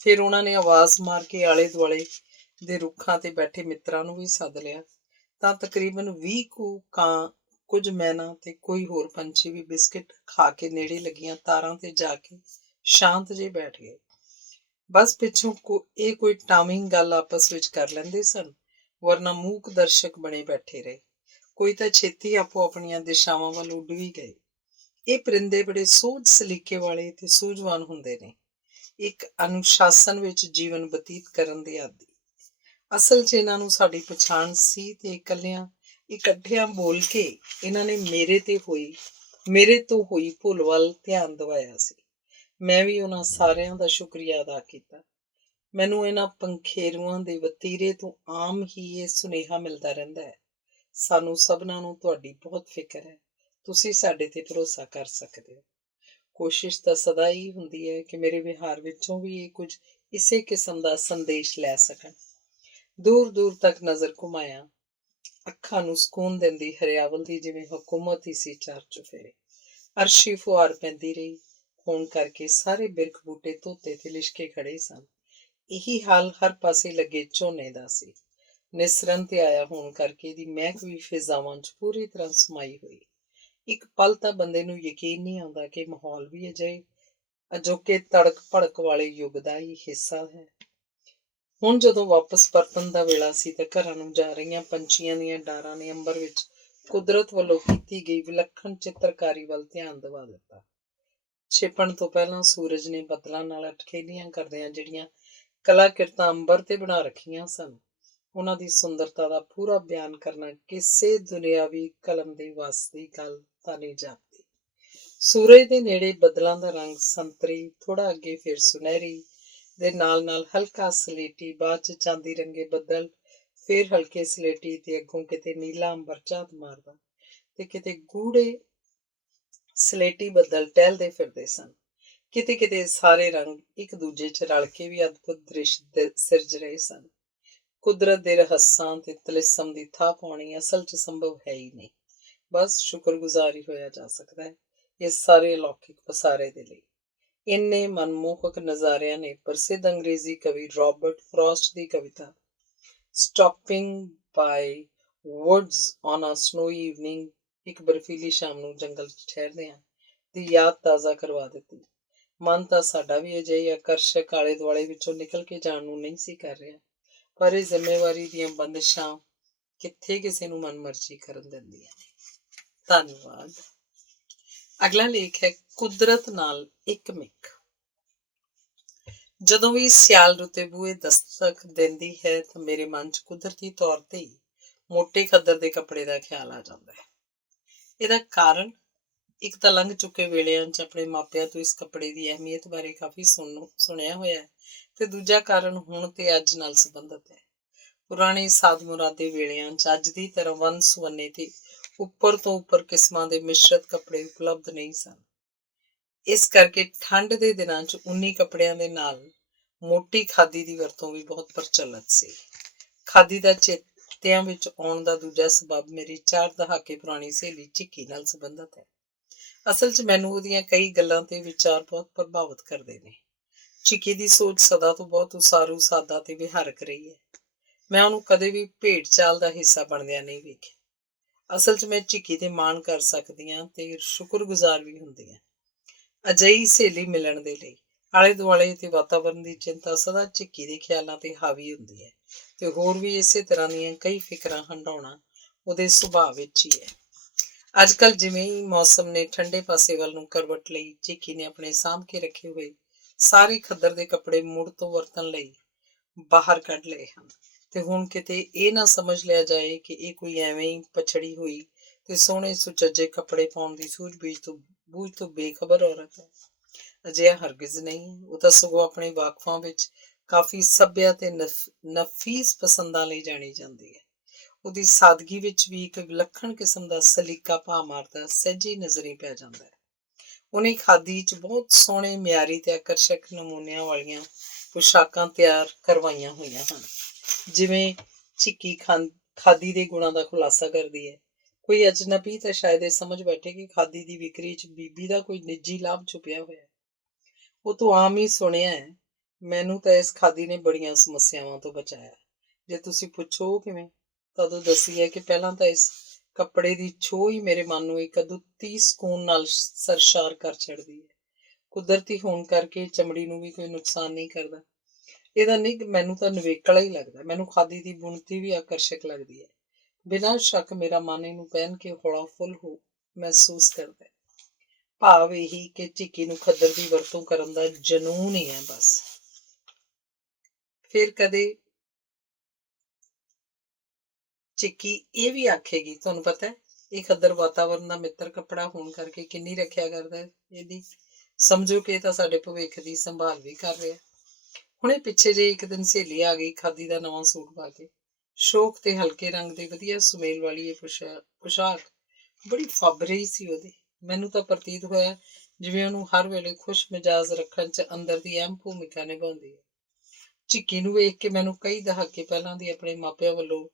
ਫਿਰ ਉਹਨਾਂ ਨੇ ਆਵਾਜ਼ ਮਾਰ ਕੇ ਆਲੇ ਦੁਆਲੇ ਦੇ ਰੁੱਖਾਂ ਤੇ ਬੈਠੇ ਮਿੱਤਰਾਂ ਨੂੰ ਵੀ ਸੱਦ ਲਿਆ, ਤਾਂ ਤਕਰੀਬਨ 20 ਕੁ ਕਾਂ, ਕੁਝ ਮੈਨਾ ਤੇ ਕੋਈ ਹੋਰ ਪੰਛੀ ਵੀ ਬਿਸਕਿਟ ਖਾ ਕੇ ਨੇੜੇ ਲੱਗੀਆਂ ਤਾਰਾਂ ਤੇ ਜਾ ਕੇ ਸ਼ਾਂਤ ਜਿਹੇ ਬੈਠ ਗਏ। ਬਸ ਪਿੱਛੋਂ ਇਹ ਕੋਈ ਟਾਮਿੰਗ ਗੱਲ ਆਪਸ ਵਿੱਚ ਕਰ ਲੈਂਦੇ ਸਨ, ਵਰਨਾ ਮੂਕ ਦਰਸ਼ਕ ਬਣੇ ਬੈਠੇ ਰਹੇ। ਕੋਈ ਤਾਂ ਛੇਤੀ ਆਪੋ ਆਪਣੀਆਂ ਦਿਸ਼ਾਵਾਂ ਵੱਲ ਉੱਡ ਵੀ ਗਏ। ਇਹ ਪਰਿੰਦੇ ਬੜੇ ਸੋਝ ਸਲੀਕੇ ਵਾਲੇ ਤੇ ਸੂਝਵਾਨ ਹੁੰਦੇ ਨੇ, ਇੱਕ ਅਨੁਸ਼ਾਸਨ ਵਿੱਚ ਜੀਵਨ ਬਤੀਤ ਕਰਨ ਦੇ ਆਦੀ। ਅਸਲ 'ਚ ਇਹਨਾਂ ਨੂੰ ਸਾਡੀ ਪਛਾਣ ਸੀ ਤੇ ਇਕੱਠਿਆਂ ਬੋਲ ਕੇ ਇਹਨਾਂ ਨੇ ਮੇਰੇ ਤੋਂ ਹੋਈ ਭੁੱਲ ਵੱਲ ਧਿਆਨ ਦਿਵਾਇਆ ਸੀ। ਮੈਂ ਵੀ ਉਹਨਾਂ ਸਾਰਿਆਂ ਦਾ ਸ਼ੁਕਰੀਆ ਅਦਾ ਕੀਤਾ। ਮੈਨੂੰ ਇਹਨਾਂ ਪੰਖੇਰੂਆਂ ਦੇ ਵਤੀਰੇ ਤੋਂ ਆਮ ਹੀ ਇਹ ਸੁਨੇਹਾ ਮਿਲਦਾ ਰਹਿੰਦਾ ਹੈ, ਸਾਨੂੰ ਸਭਨਾਂ ਨੂੰ ਤੁਹਾਡੀ ਬਹੁਤ ਫਿਕਰ ਹੈ, ਤੁਸੀਂ ਸਾਡੇ ਤੇ ਭਰੋਸਾ ਕਰ ਸਕਦੇ ਹੋ। ਕੋਸ਼ਿਸ਼ ਤਾਂ ਸਦਾ ਹੀ ਹੁੰਦੀ ਹੈ ਕਿ ਮੇਰੇ ਵਿਹਾਰ ਵਿੱਚੋਂ ਵੀ ਇਹ ਕੁਝ ਇਸੇ ਕਿਸਮ ਦਾ ਸੰਦੇਸ਼ ਲੈ ਸਕਣ। ਦੂਰ ਦੂਰ ਤੱਕ ਨਜ਼ਰ ਘੁਮਾਇਆ, ਅੱਖਾਂ ਨੂੰ ਸਕੂਨ ਦਿੰਦੀ ਹਰਿਆਵਲ ਦੀ ਜਿਵੇਂ ਹਕੂਮਤ ਹੀ ਸੀ ਚਾਰ ਚੁਫੇਰੇ। ਅਰਸ਼ੀ ਫੁਹਾਰ ਪੈਂਦੀ ਰਹੀ ਹੋਣ ਕਰਕੇ ਸਾਰੇ ਬਿਰਖ ਬੂਟੇ ਧੋਤੇ ਤੇ ਲਿਸ਼ਕੇ ਖੜੇ ਸਨ। ਇਹੀ ਹਾਲ ਹਰ ਪਾਸੇ ਲੱਗੇ ਝੋਨੇ ਦਾ ਸੀ। ਨਿਸਰਨ ਤੇ ਆਇਆ ਹੋਣ ਕਰਕੇ ਇਹਦੀ ਮਹਿਕ ਵੀ ਫਿਜ਼ਾਵਾਂ 'ਚ ਪੂਰੀ ਤਰ੍ਹਾਂ ਸਮਾਈ ਹੋਈ। ਇੱਕ ਪਲ ਤਾਂ ਬੰਦੇ ਨੂੰ ਯਕੀਨ ਨਹੀਂ ਆਉਂਦਾ ਕਿ ਮਾਹੌਲ ਵੀ ਅਜੋਕੇ ਤੜਕ ਭੜਕ ਵਾਲੇ ਯੁੱਗ ਦਾ ਹੀ ਹਿੱਸਾ ਹੈ। ਹੁਣ ਜਦੋਂ ਵਾਪਸ ਪਰਤਣ ਦਾ ਵੇਲਾ ਸੀ ਤਾਂ ਘਰਾਂ ਨੂੰ ਜਾ ਰਹੀਆਂ ਪੰਛੀਆਂ ਦੀਆਂ ਡਾਰਾਂ ਨੇ ਅੰਬਰ ਵਿੱਚ ਕੁਦਰਤ ਵੱਲੋਂ ਕੀਤੀ ਗਈ ਵਿਲੱਖਣ ਚਿੱਤਰਕਾਰੀ ਵੱਲ ਧਿਆਨ ਦਿਵਾ ਦਿੱਤਾ। ਛਿਪਣ ਤੋਂ ਪਹਿਲਾਂ ਸੂਰਜ ਨੇ ਬੱਦਲਾਂ ਨਾਲ ਅਟਖੇਲੀਆਂ ਕਰਦਿਆਂ ਜਿਹੜੀਆਂ ਕਲਾਕਿਰਤਾਂ ਅੰਬਰ ਤੇ ਬਣਾ ਰੱਖੀਆਂ ਸਨ, ਉਹਨਾਂ ਦੀ ਸੁੰਦਰਤਾ ਦਾ ਪੂਰਾ ਬਿਆਨ ਕਰਨਾ ਕਿਸੇ ਦੁਨਿਆਵੀ ਕਲਮ ਦੇ ਵੱਸ ਦੀ ਗੱਲ ਤਾਂ ਨਹੀਂ ਜਾਪਦੀ। ਸੂਰਜ ਦੇ ਨੇੜੇ ਬੱਦਲਾਂ ਦਾ ਰੰਗ ਸੰਤਰੀ, ਥੋੜਾ ਅੱਗੇ ਫਿਰ ਸੁਨਹਿਰੀ ਦੇ ਨਾਲ ਨਾਲ ਹਲਕਾ ਸਲੇਟੀ, ਬਾਅਦ 'ਚ ਚਾਂਦੀ ਰੰਗੇ ਬੱਦਲ, ਫਿਰ ਹਲਕੇ ਸਲੇਟੀ ਤੇ ਅੱਗੋਂ ਕਿਤੇ ਨੀਲਾ ਅੰਬਰ ਝਾਤ ਮਾਰਦਾ ਤੇ ਕਿਤੇ ਗੂੜੇ ਸਲੇਟੀ ਬੱਦਲ ਟਹਿਲਦੇ ਫਿਰਦੇ ਸਨ। ਕਿਤੇ ਕਿਤੇ ਸਾਰੇ ਰੰਗ ਇੱਕ ਦੂਜੇ 'ਚ ਰਲ ਕੇ ਵੀ ਅਦਭੁਤ ਦ੍ਰਿਸ਼ ਸਿਰਜ ਰਹੇ ਸਨ। ਕੁਦਰਤ ਦੇ ਰਹੱਸਾਂ ਤੇ ਤਲਿਸਮ ਦੀ ਥਾਂ ਪਾਉਣੀ ਅਸਲ 'ਚ ਸੰਭਵ ਹੈ ਹੀ ਨਹੀਂ। ਬਸ ਸ਼ੁਕਰਗੁਜ਼ਾਰ ਹੀ ਹੋਇਆ ਜਾ ਸਕਦਾ ਹੈ ਇਸ ਸਾਰੇ ਅਲੌਕਿਕ ਪਸਾਰੇ ਦੇ ਲਈ। ਇੰਨੇ ਮਨਮੋਹਕ ਨਜ਼ਾਰਿਆਂ ਨੇ ਪ੍ਰਸਿੱਧ ਅੰਗਰੇਜ਼ੀ ਕਵੀ ਰਾਬਰਟ ਫਰੋਸਟ ਦੀ ਕਵਿਤਾ stopping by woods on a snowy evening, ਇੱਕ ਬਰਫੀਲੀ ਸ਼ਾਮ ਨੂੰ ਜੰਗਲ 'ਚ ਠਹਿਰਦਿਆਂ, ਦੀ ਯਾਦ ਤਾਜ਼ਾ ਕਰਵਾ ਦਿੱਤੀ। ਮਨ ਤਾਂ ਸਾਡਾ ਵੀ ਅਜਿਹੇ ਆਕਰਸ਼ਕ ਆਲੇ ਦੁਆਲੇ ਵਿੱਚੋਂ ਨਿਕਲ ਕੇ ਜਾਣ ਨੂੰ ਨਹੀਂ ਸੀ ਕਰ ਰਿਹਾ, ਪਰ ਇਹ ਜ਼ਿੰਮੇਵਾਰੀ ਦੀਆਂ ਬੰਦਿਸ਼ਾਂ ਕਿੱਥੇ ਕਿਸੇ ਨੂੰ ਮਨਮਰਜ਼ੀ ਕਰਨ ਦਿੰਦੀਆਂ ਨੇ। ਧੰਨਵਾਦ। ਅਗਲਾ ਲੇਖ ਹੈ ਕੁਦਰਤ ਨਾਲ ਇੱਕ ਮਿੱਕ। ਜਦੋਂ ਵੀ ਸਿਆਲ ਰੁੱਤੇ ਬੂਹੇ ਦਸਤਕ ਦਿੰਦੀ ਹੈ ਤਾਂ ਮੇਰੇ ਮਨ 'ਚ ਕੁਦਰਤੀ ਤੌਰ ਤੇ ਹੀ ਮੋਟੇ ਖੱਦਰ ਦੇ ਕੱਪੜੇ ਦਾ ਖਿਆਲ ਆ ਜਾਂਦਾ ਹੈ। ਇਹਦਾ ਕਾਰਨ ਇੱਕ ਤਾਂ ਲੰਘ ਚੁੱਕੇ ਵੇਲਿਆਂ 'ਚ ਆਪਣੇ ਮਾਪਿਆਂ ਤੋਂ ਇਸ ਕੱਪੜੇ ਦੀ ਅਹਿਮੀਅਤ ਬਾਰੇ ਕਾਫੀ ਸੁਣਿਆ ਹੋਇਆ ਹੈ, ਤੇ ਦੂਜਾ ਕਾਰਨ ਹੁਣ ਤੇ ਅੱਜ ਨਾਲ ਸੰਬੰਧਿਤ ਹੈ। ਪੁਰਾਣੇ ਸਾਧ ਮੁਰਾਦੇ ਵੇਲਿਆਂ 'ਚ ਅੱਜ ਦੀ ਤਰ੍ਹਾਂ ਵੰਨ ਸੁਵੰਨੇ ਤੇ ਉੱਪਰ ਤੋਂ ਉੱਪਰ ਕਿਸਮਾਂ ਦੇ ਮਿਸ਼ਰਤ ਕੱਪੜੇ ਉਪਲਬਧ ਨਹੀਂ ਸਨ। ਇਸ ਕਰਕੇ ਠੰਡ ਦੇ ਦਿਨਾਂ 'ਚ ਉੱਨੀ ਕੱਪੜਿਆਂ ਦੇ ਨਾਲ ਮੋਟੀ ਖਾਦੀ ਦੀ ਵਰਤੋਂ ਵੀ ਬਹੁਤ ਪ੍ਰਚਲਿਤ ਸੀ। ਖਾਦੀ ਦਾ ਚੇਤਿਆਂ ਵਿੱਚ ਆਉਣ ਦਾ ਦੂਜਾ ਸਬੱਬ ਮੇਰੀ 4 ਦਹਾਕੇ ਪੁਰਾਣੀ ਸਹੇਲੀ ਝਿੱਕੀ ਨਾਲ ਸੰਬੰਧਿਤ ਹੈ। ਅਸਲ 'ਚ ਮੈਨੂੰ ਉਹਦੀਆਂ ਕਈ ਗੱਲਾਂ ਤੇ ਵਿਚਾਰ ਬਹੁਤ ਪ੍ਰਭਾਵਿਤ ਕਰਦੇ ਨੇ। ਝਿੱਕੀ ਦੀ ਸੋਚ ਸਦਾ ਤੋਂ ਬਹੁਤ ਉਸਾਰੂ, ਸਾਦਾ ਤੇ ਵਿਹਾਰਕ ਰਹੀ ਹੈ। ਮੈਂ ਉਹਨੂੰ ਕਦੇ ਵੀ ਭੇਡ ਚਾਲ ਦਾ ਹਿੱਸਾ ਬਣਦਿਆਂ ਨਹੀਂ ਵੇਖਿਆ। ਅਸਲ 'ਚ ਮੈਂ ਝਿੱਕੀ ਤੇ ਮਾਣ ਕਰ ਸਕਦੀ ਹਾਂ ਤੇ ਸ਼ੁਕਰਗੁਜ਼ਾਰ ਵੀ ਹੁੰਦੀ ਹਾਂ। ਅਜਿਹੀ ਸਹੇਲੀ ਮਿਲਣ ਦੇ ਲਈ ਆਲੇ ਦੁਆਲੇ ਤੇ ਵਾਤਾਵਰਨ ਦੀ ਚਿੰਤਾ ਸਦਾ ਝਿੱਕੀ ਦੇ ਖਿਆਲਾਂ ਤੇ ਹਾਵੀ ਹੁੰਦੀ ਹੈ, ਤੇ ਹੋਰ ਵੀ ਇਸੇ ਤਰ੍ਹਾਂ ਦੀਆਂ ਕਈ ਫਿਕਰਾਂ ਹੰਡਾਉਣਾ ਉਹਦੇ ਸੁਭਾਅ ਵਿੱਚ ਹੀ ਹੈ। ਅੱਜ ਕੱਲ੍ਹ ਜਿਵੇਂ ਹੀ ਮੌਸਮ ਨੇ ਠੰਡੇ ਪਾਸੇ ਵੱਲ ਨੂੰ ਕਰਵਟ ਲਈ, ਝਿੱਕੀ ਨੇ ਆਪਣੇ ਸਾਂਭ ਕੇ ਰੱਖੇ ਹੋਏ ਸਾਰੇ ਖੱਦਰ ਦੇ ਕੱਪੜੇ ਮੁੜ ਤੋਂ ਵਰਤਣ ਲਈ ਬਾਹਰ ਕੱਢ ਲਏ ਹਨ, ਤੇ ਹੁਣ ਕਿਤੇ ਇਹ ਨਾ ਸਮਝ ਲਿਆ ਜਾਏ ਕਿ ਇਹ ਕੋਈ ਐਵੇਂ ਹੀ ਪਛੜੀ ਹੋਈ ਤੇ ਸੋਹਣੇ ਸੁਚੱਜੇ ਕੱਪੜੇ ਪਾਉਣ ਦੀ ਬੂਝ ਤੋਂ ਬੇਖਬਰ ਔਰਤ ਹੈ। ਅਜਿਹਾ ਹਰਗਿਜ਼ ਨਹੀਂ। ਉਹ ਤਾਂ ਸਗੋਂ ਆਪਣੇ ਵਾਕਫਾਂ ਵਿੱਚ ਕਾਫੀ ਸੱਭਿਆ ਤੇ ਨਫੀਸ ਪਸੰਦਾਂ ਲਈ ਜਾਣੀ ਜਾਂਦੀ ਹੈ। ਉਹਦੀ ਸਾਦਗੀ ਵਿੱਚ ਵੀ ਇੱਕ ਵਿਲੱਖਣ ਕਿਸਮ ਦਾ ਸਲੀਕਾ ਭਾ ਮਾਰਦਾ ਸਹਿਜੇ ਨਜ਼ਰੀ ਪੈ ਜਾਂਦਾ ਹੈ। ਉਹਨੇ ਖਾਦੀ 'ਚ ਬਹੁਤ ਸੋਹਣੇ ਮਿਆਰੀ ਤੇ ਆਕਰਸ਼ਕ ਨਮੂਨਿਆਂ ਵਾਲੀਆਂ ਪੁਸ਼ਾਕਾਂ ਤਿਆਰ ਕਰਵਾਈਆਂ ਹੋਈਆਂ ਹਨ। ਜਿਵੇਂ ਝਿੱਕੀ ਖਾਦੀ ਦੇ ਗੁਣਾਂ ਦਾ ਖੁਲਾਸਾ ਕਰਦੀ ਹੈ। ਕੋਈ ਅਜਨਬੀ ਤਾਂ ਸ਼ਾਇਦ ਇਹ ਸਮਝ ਬੈਠੇ ਕਿ ਖਾਦੀ ਦੀ ਵਿਕਰੀ 'ਚ ਬੀਬੀ ਦਾ ਕੋਈ ਨਿੱਜੀ ਲਾਭ ਛੁਪਿਆ ਹੋਇਆ। ਉਹ ਤੋਂ ਆਮ ਹੀ ਸੁਣਿਆ ਹੈ। ਮੈਨੂੰ ਤਾਂ ਇਸ ਖਾਦੀ ਨੇ ਬੜੀਆਂ ਸਮੱਸਿਆਵਾਂ ਤੋਂ ਬਚਾਇਆ। ਜੇ ਤੁਸੀਂ ਪੁੱਛੋ ਕਿਵੇਂ, ਤਾਂ ਉਦੋਂ ਦੱਸੀ ਹੈ ਕਿ ਪਹਿਲਾਂ ਤਾਂ ਇਸ ਕੱਪੜੇ ਦੀ ਛੋਹ ਹੀ ਮੇਰੇ ਮਨ ਨੂੰ ਇੱਕ ਅਦੁੱਤੀ ਸਕੂਨ ਨਾਲ ਸਰਸ਼ਾਰ ਕਰ ਛੱਡਦੀ ਹੈ। ਕੁਦਰਤੀ ਹੋਣ ਕਰਕੇ ਚਮੜੀ ਨੂੰ ਵੀ ਕੋਈ ਨੁਕਸਾਨ ਨਹੀਂ ਕਰਦਾ। ਇਹਦਾ ਨਿੱਘ ਮੈਨੂੰ ਤਾਂ ਨਿਵੇਕਲਾ ਹੀ ਲੱਗਦਾ। ਮੈਨੂੰ ਖਾਦੀ ਦੀ ਬੁਣਤੀ ਵੀ ਆਕਰਸ਼ਕ ਲੱਗਦੀ ਹੈ। ਬਿਨਾਂ ਸ਼ੱਕ ਮੇਰਾ ਮਨ ਇਹਨੂੰ ਪਹਿਨ ਕੇ ਹੌਲਾ ਫੁੱਲ ਹੋ ਮਹਿਸੂਸ ਕਰਦਾ ਹੈ। ਭਾਵ ਇਹੀ ਕਿ ਝਿੱਕੀ ਨੂੰ ਖੱਦਰ ਦੀ ਵਰਤੋਂ ਕਰਨ ਦਾ ਜਨੂੰਨ ਹੀ ਹੈ ਬਸ। ਫਿਰ ਕਦੇ ਝਿੱਕੀ ਇਹ ਵੀ ਆਖੇਗੀ, ਤੁਹਾਨੂੰ ਪਤਾ ਹੈ ਇਹ ਖੱਦਰ ਵਾਤਾਵਰਨ ਦਾ ਮਿੱਤਰ ਕੱਪੜਾ ਹੋਣ ਕਰਕੇ ਕਿੰਨੀ ਰੱਖਿਆ ਕਰਦਾ ਹੈ ਇਹਦੀ। ਸਮਝੋ ਕਿ ਇਹ ਤਾਂ ਸਾਡੇ ਭਵਿੱਖ ਦੀ ਸੰਭਾਲ ਵੀ ਕਰ ਰਿਹਾ। ਹੁਣੇ ਪਿੱਛੇ ਜੇ ਇੱਕ ਦਿਨ ਸਹੇਲੀ ਆ ਗਈ ਖਾਦੀ ਦਾ ਨਵਾਂ ਸੂਟ ਪਾ ਕੇ। ਸ਼ੌਕ ਤੇ ਹਲਕੇ ਰੰਗ ਦੇ ਵਧੀਆ ਸੁਮੇਲ ਵਾਲੀ ਇਹ ਪੁਸ਼ਾਕ ਬੜੀ ਫੱਬ ਰਹੀ ਸੀ ਉਹਦੀ। ਮੈਨੂੰ ਤਾਂ ਪ੍ਰਤੀਤ ਹੋਇਆ ਜਿਵੇਂ ਉਹਨੂੰ ਹਰ ਵੇਲੇ ਖੁਸ਼ ਮਿਜਾਜ਼ ਰੱਖਣ 'ਚ ਅੰਦਰ ਦੀ ਅਹਿਮ ਭੂਮਿਕਾ ਨਿਭਾਉਂਦੀ ਹੈ। ਝਿੱਕੀ ਨੂੰ ਵੇਖ ਕੇ ਮੈਨੂੰ ਕਈ ਦਹਾਕੇ ਪਹਿਲਾਂ ਦੀ ਆਪਣੇ ਮਾਪਿਆਂ ਵੱਲੋਂ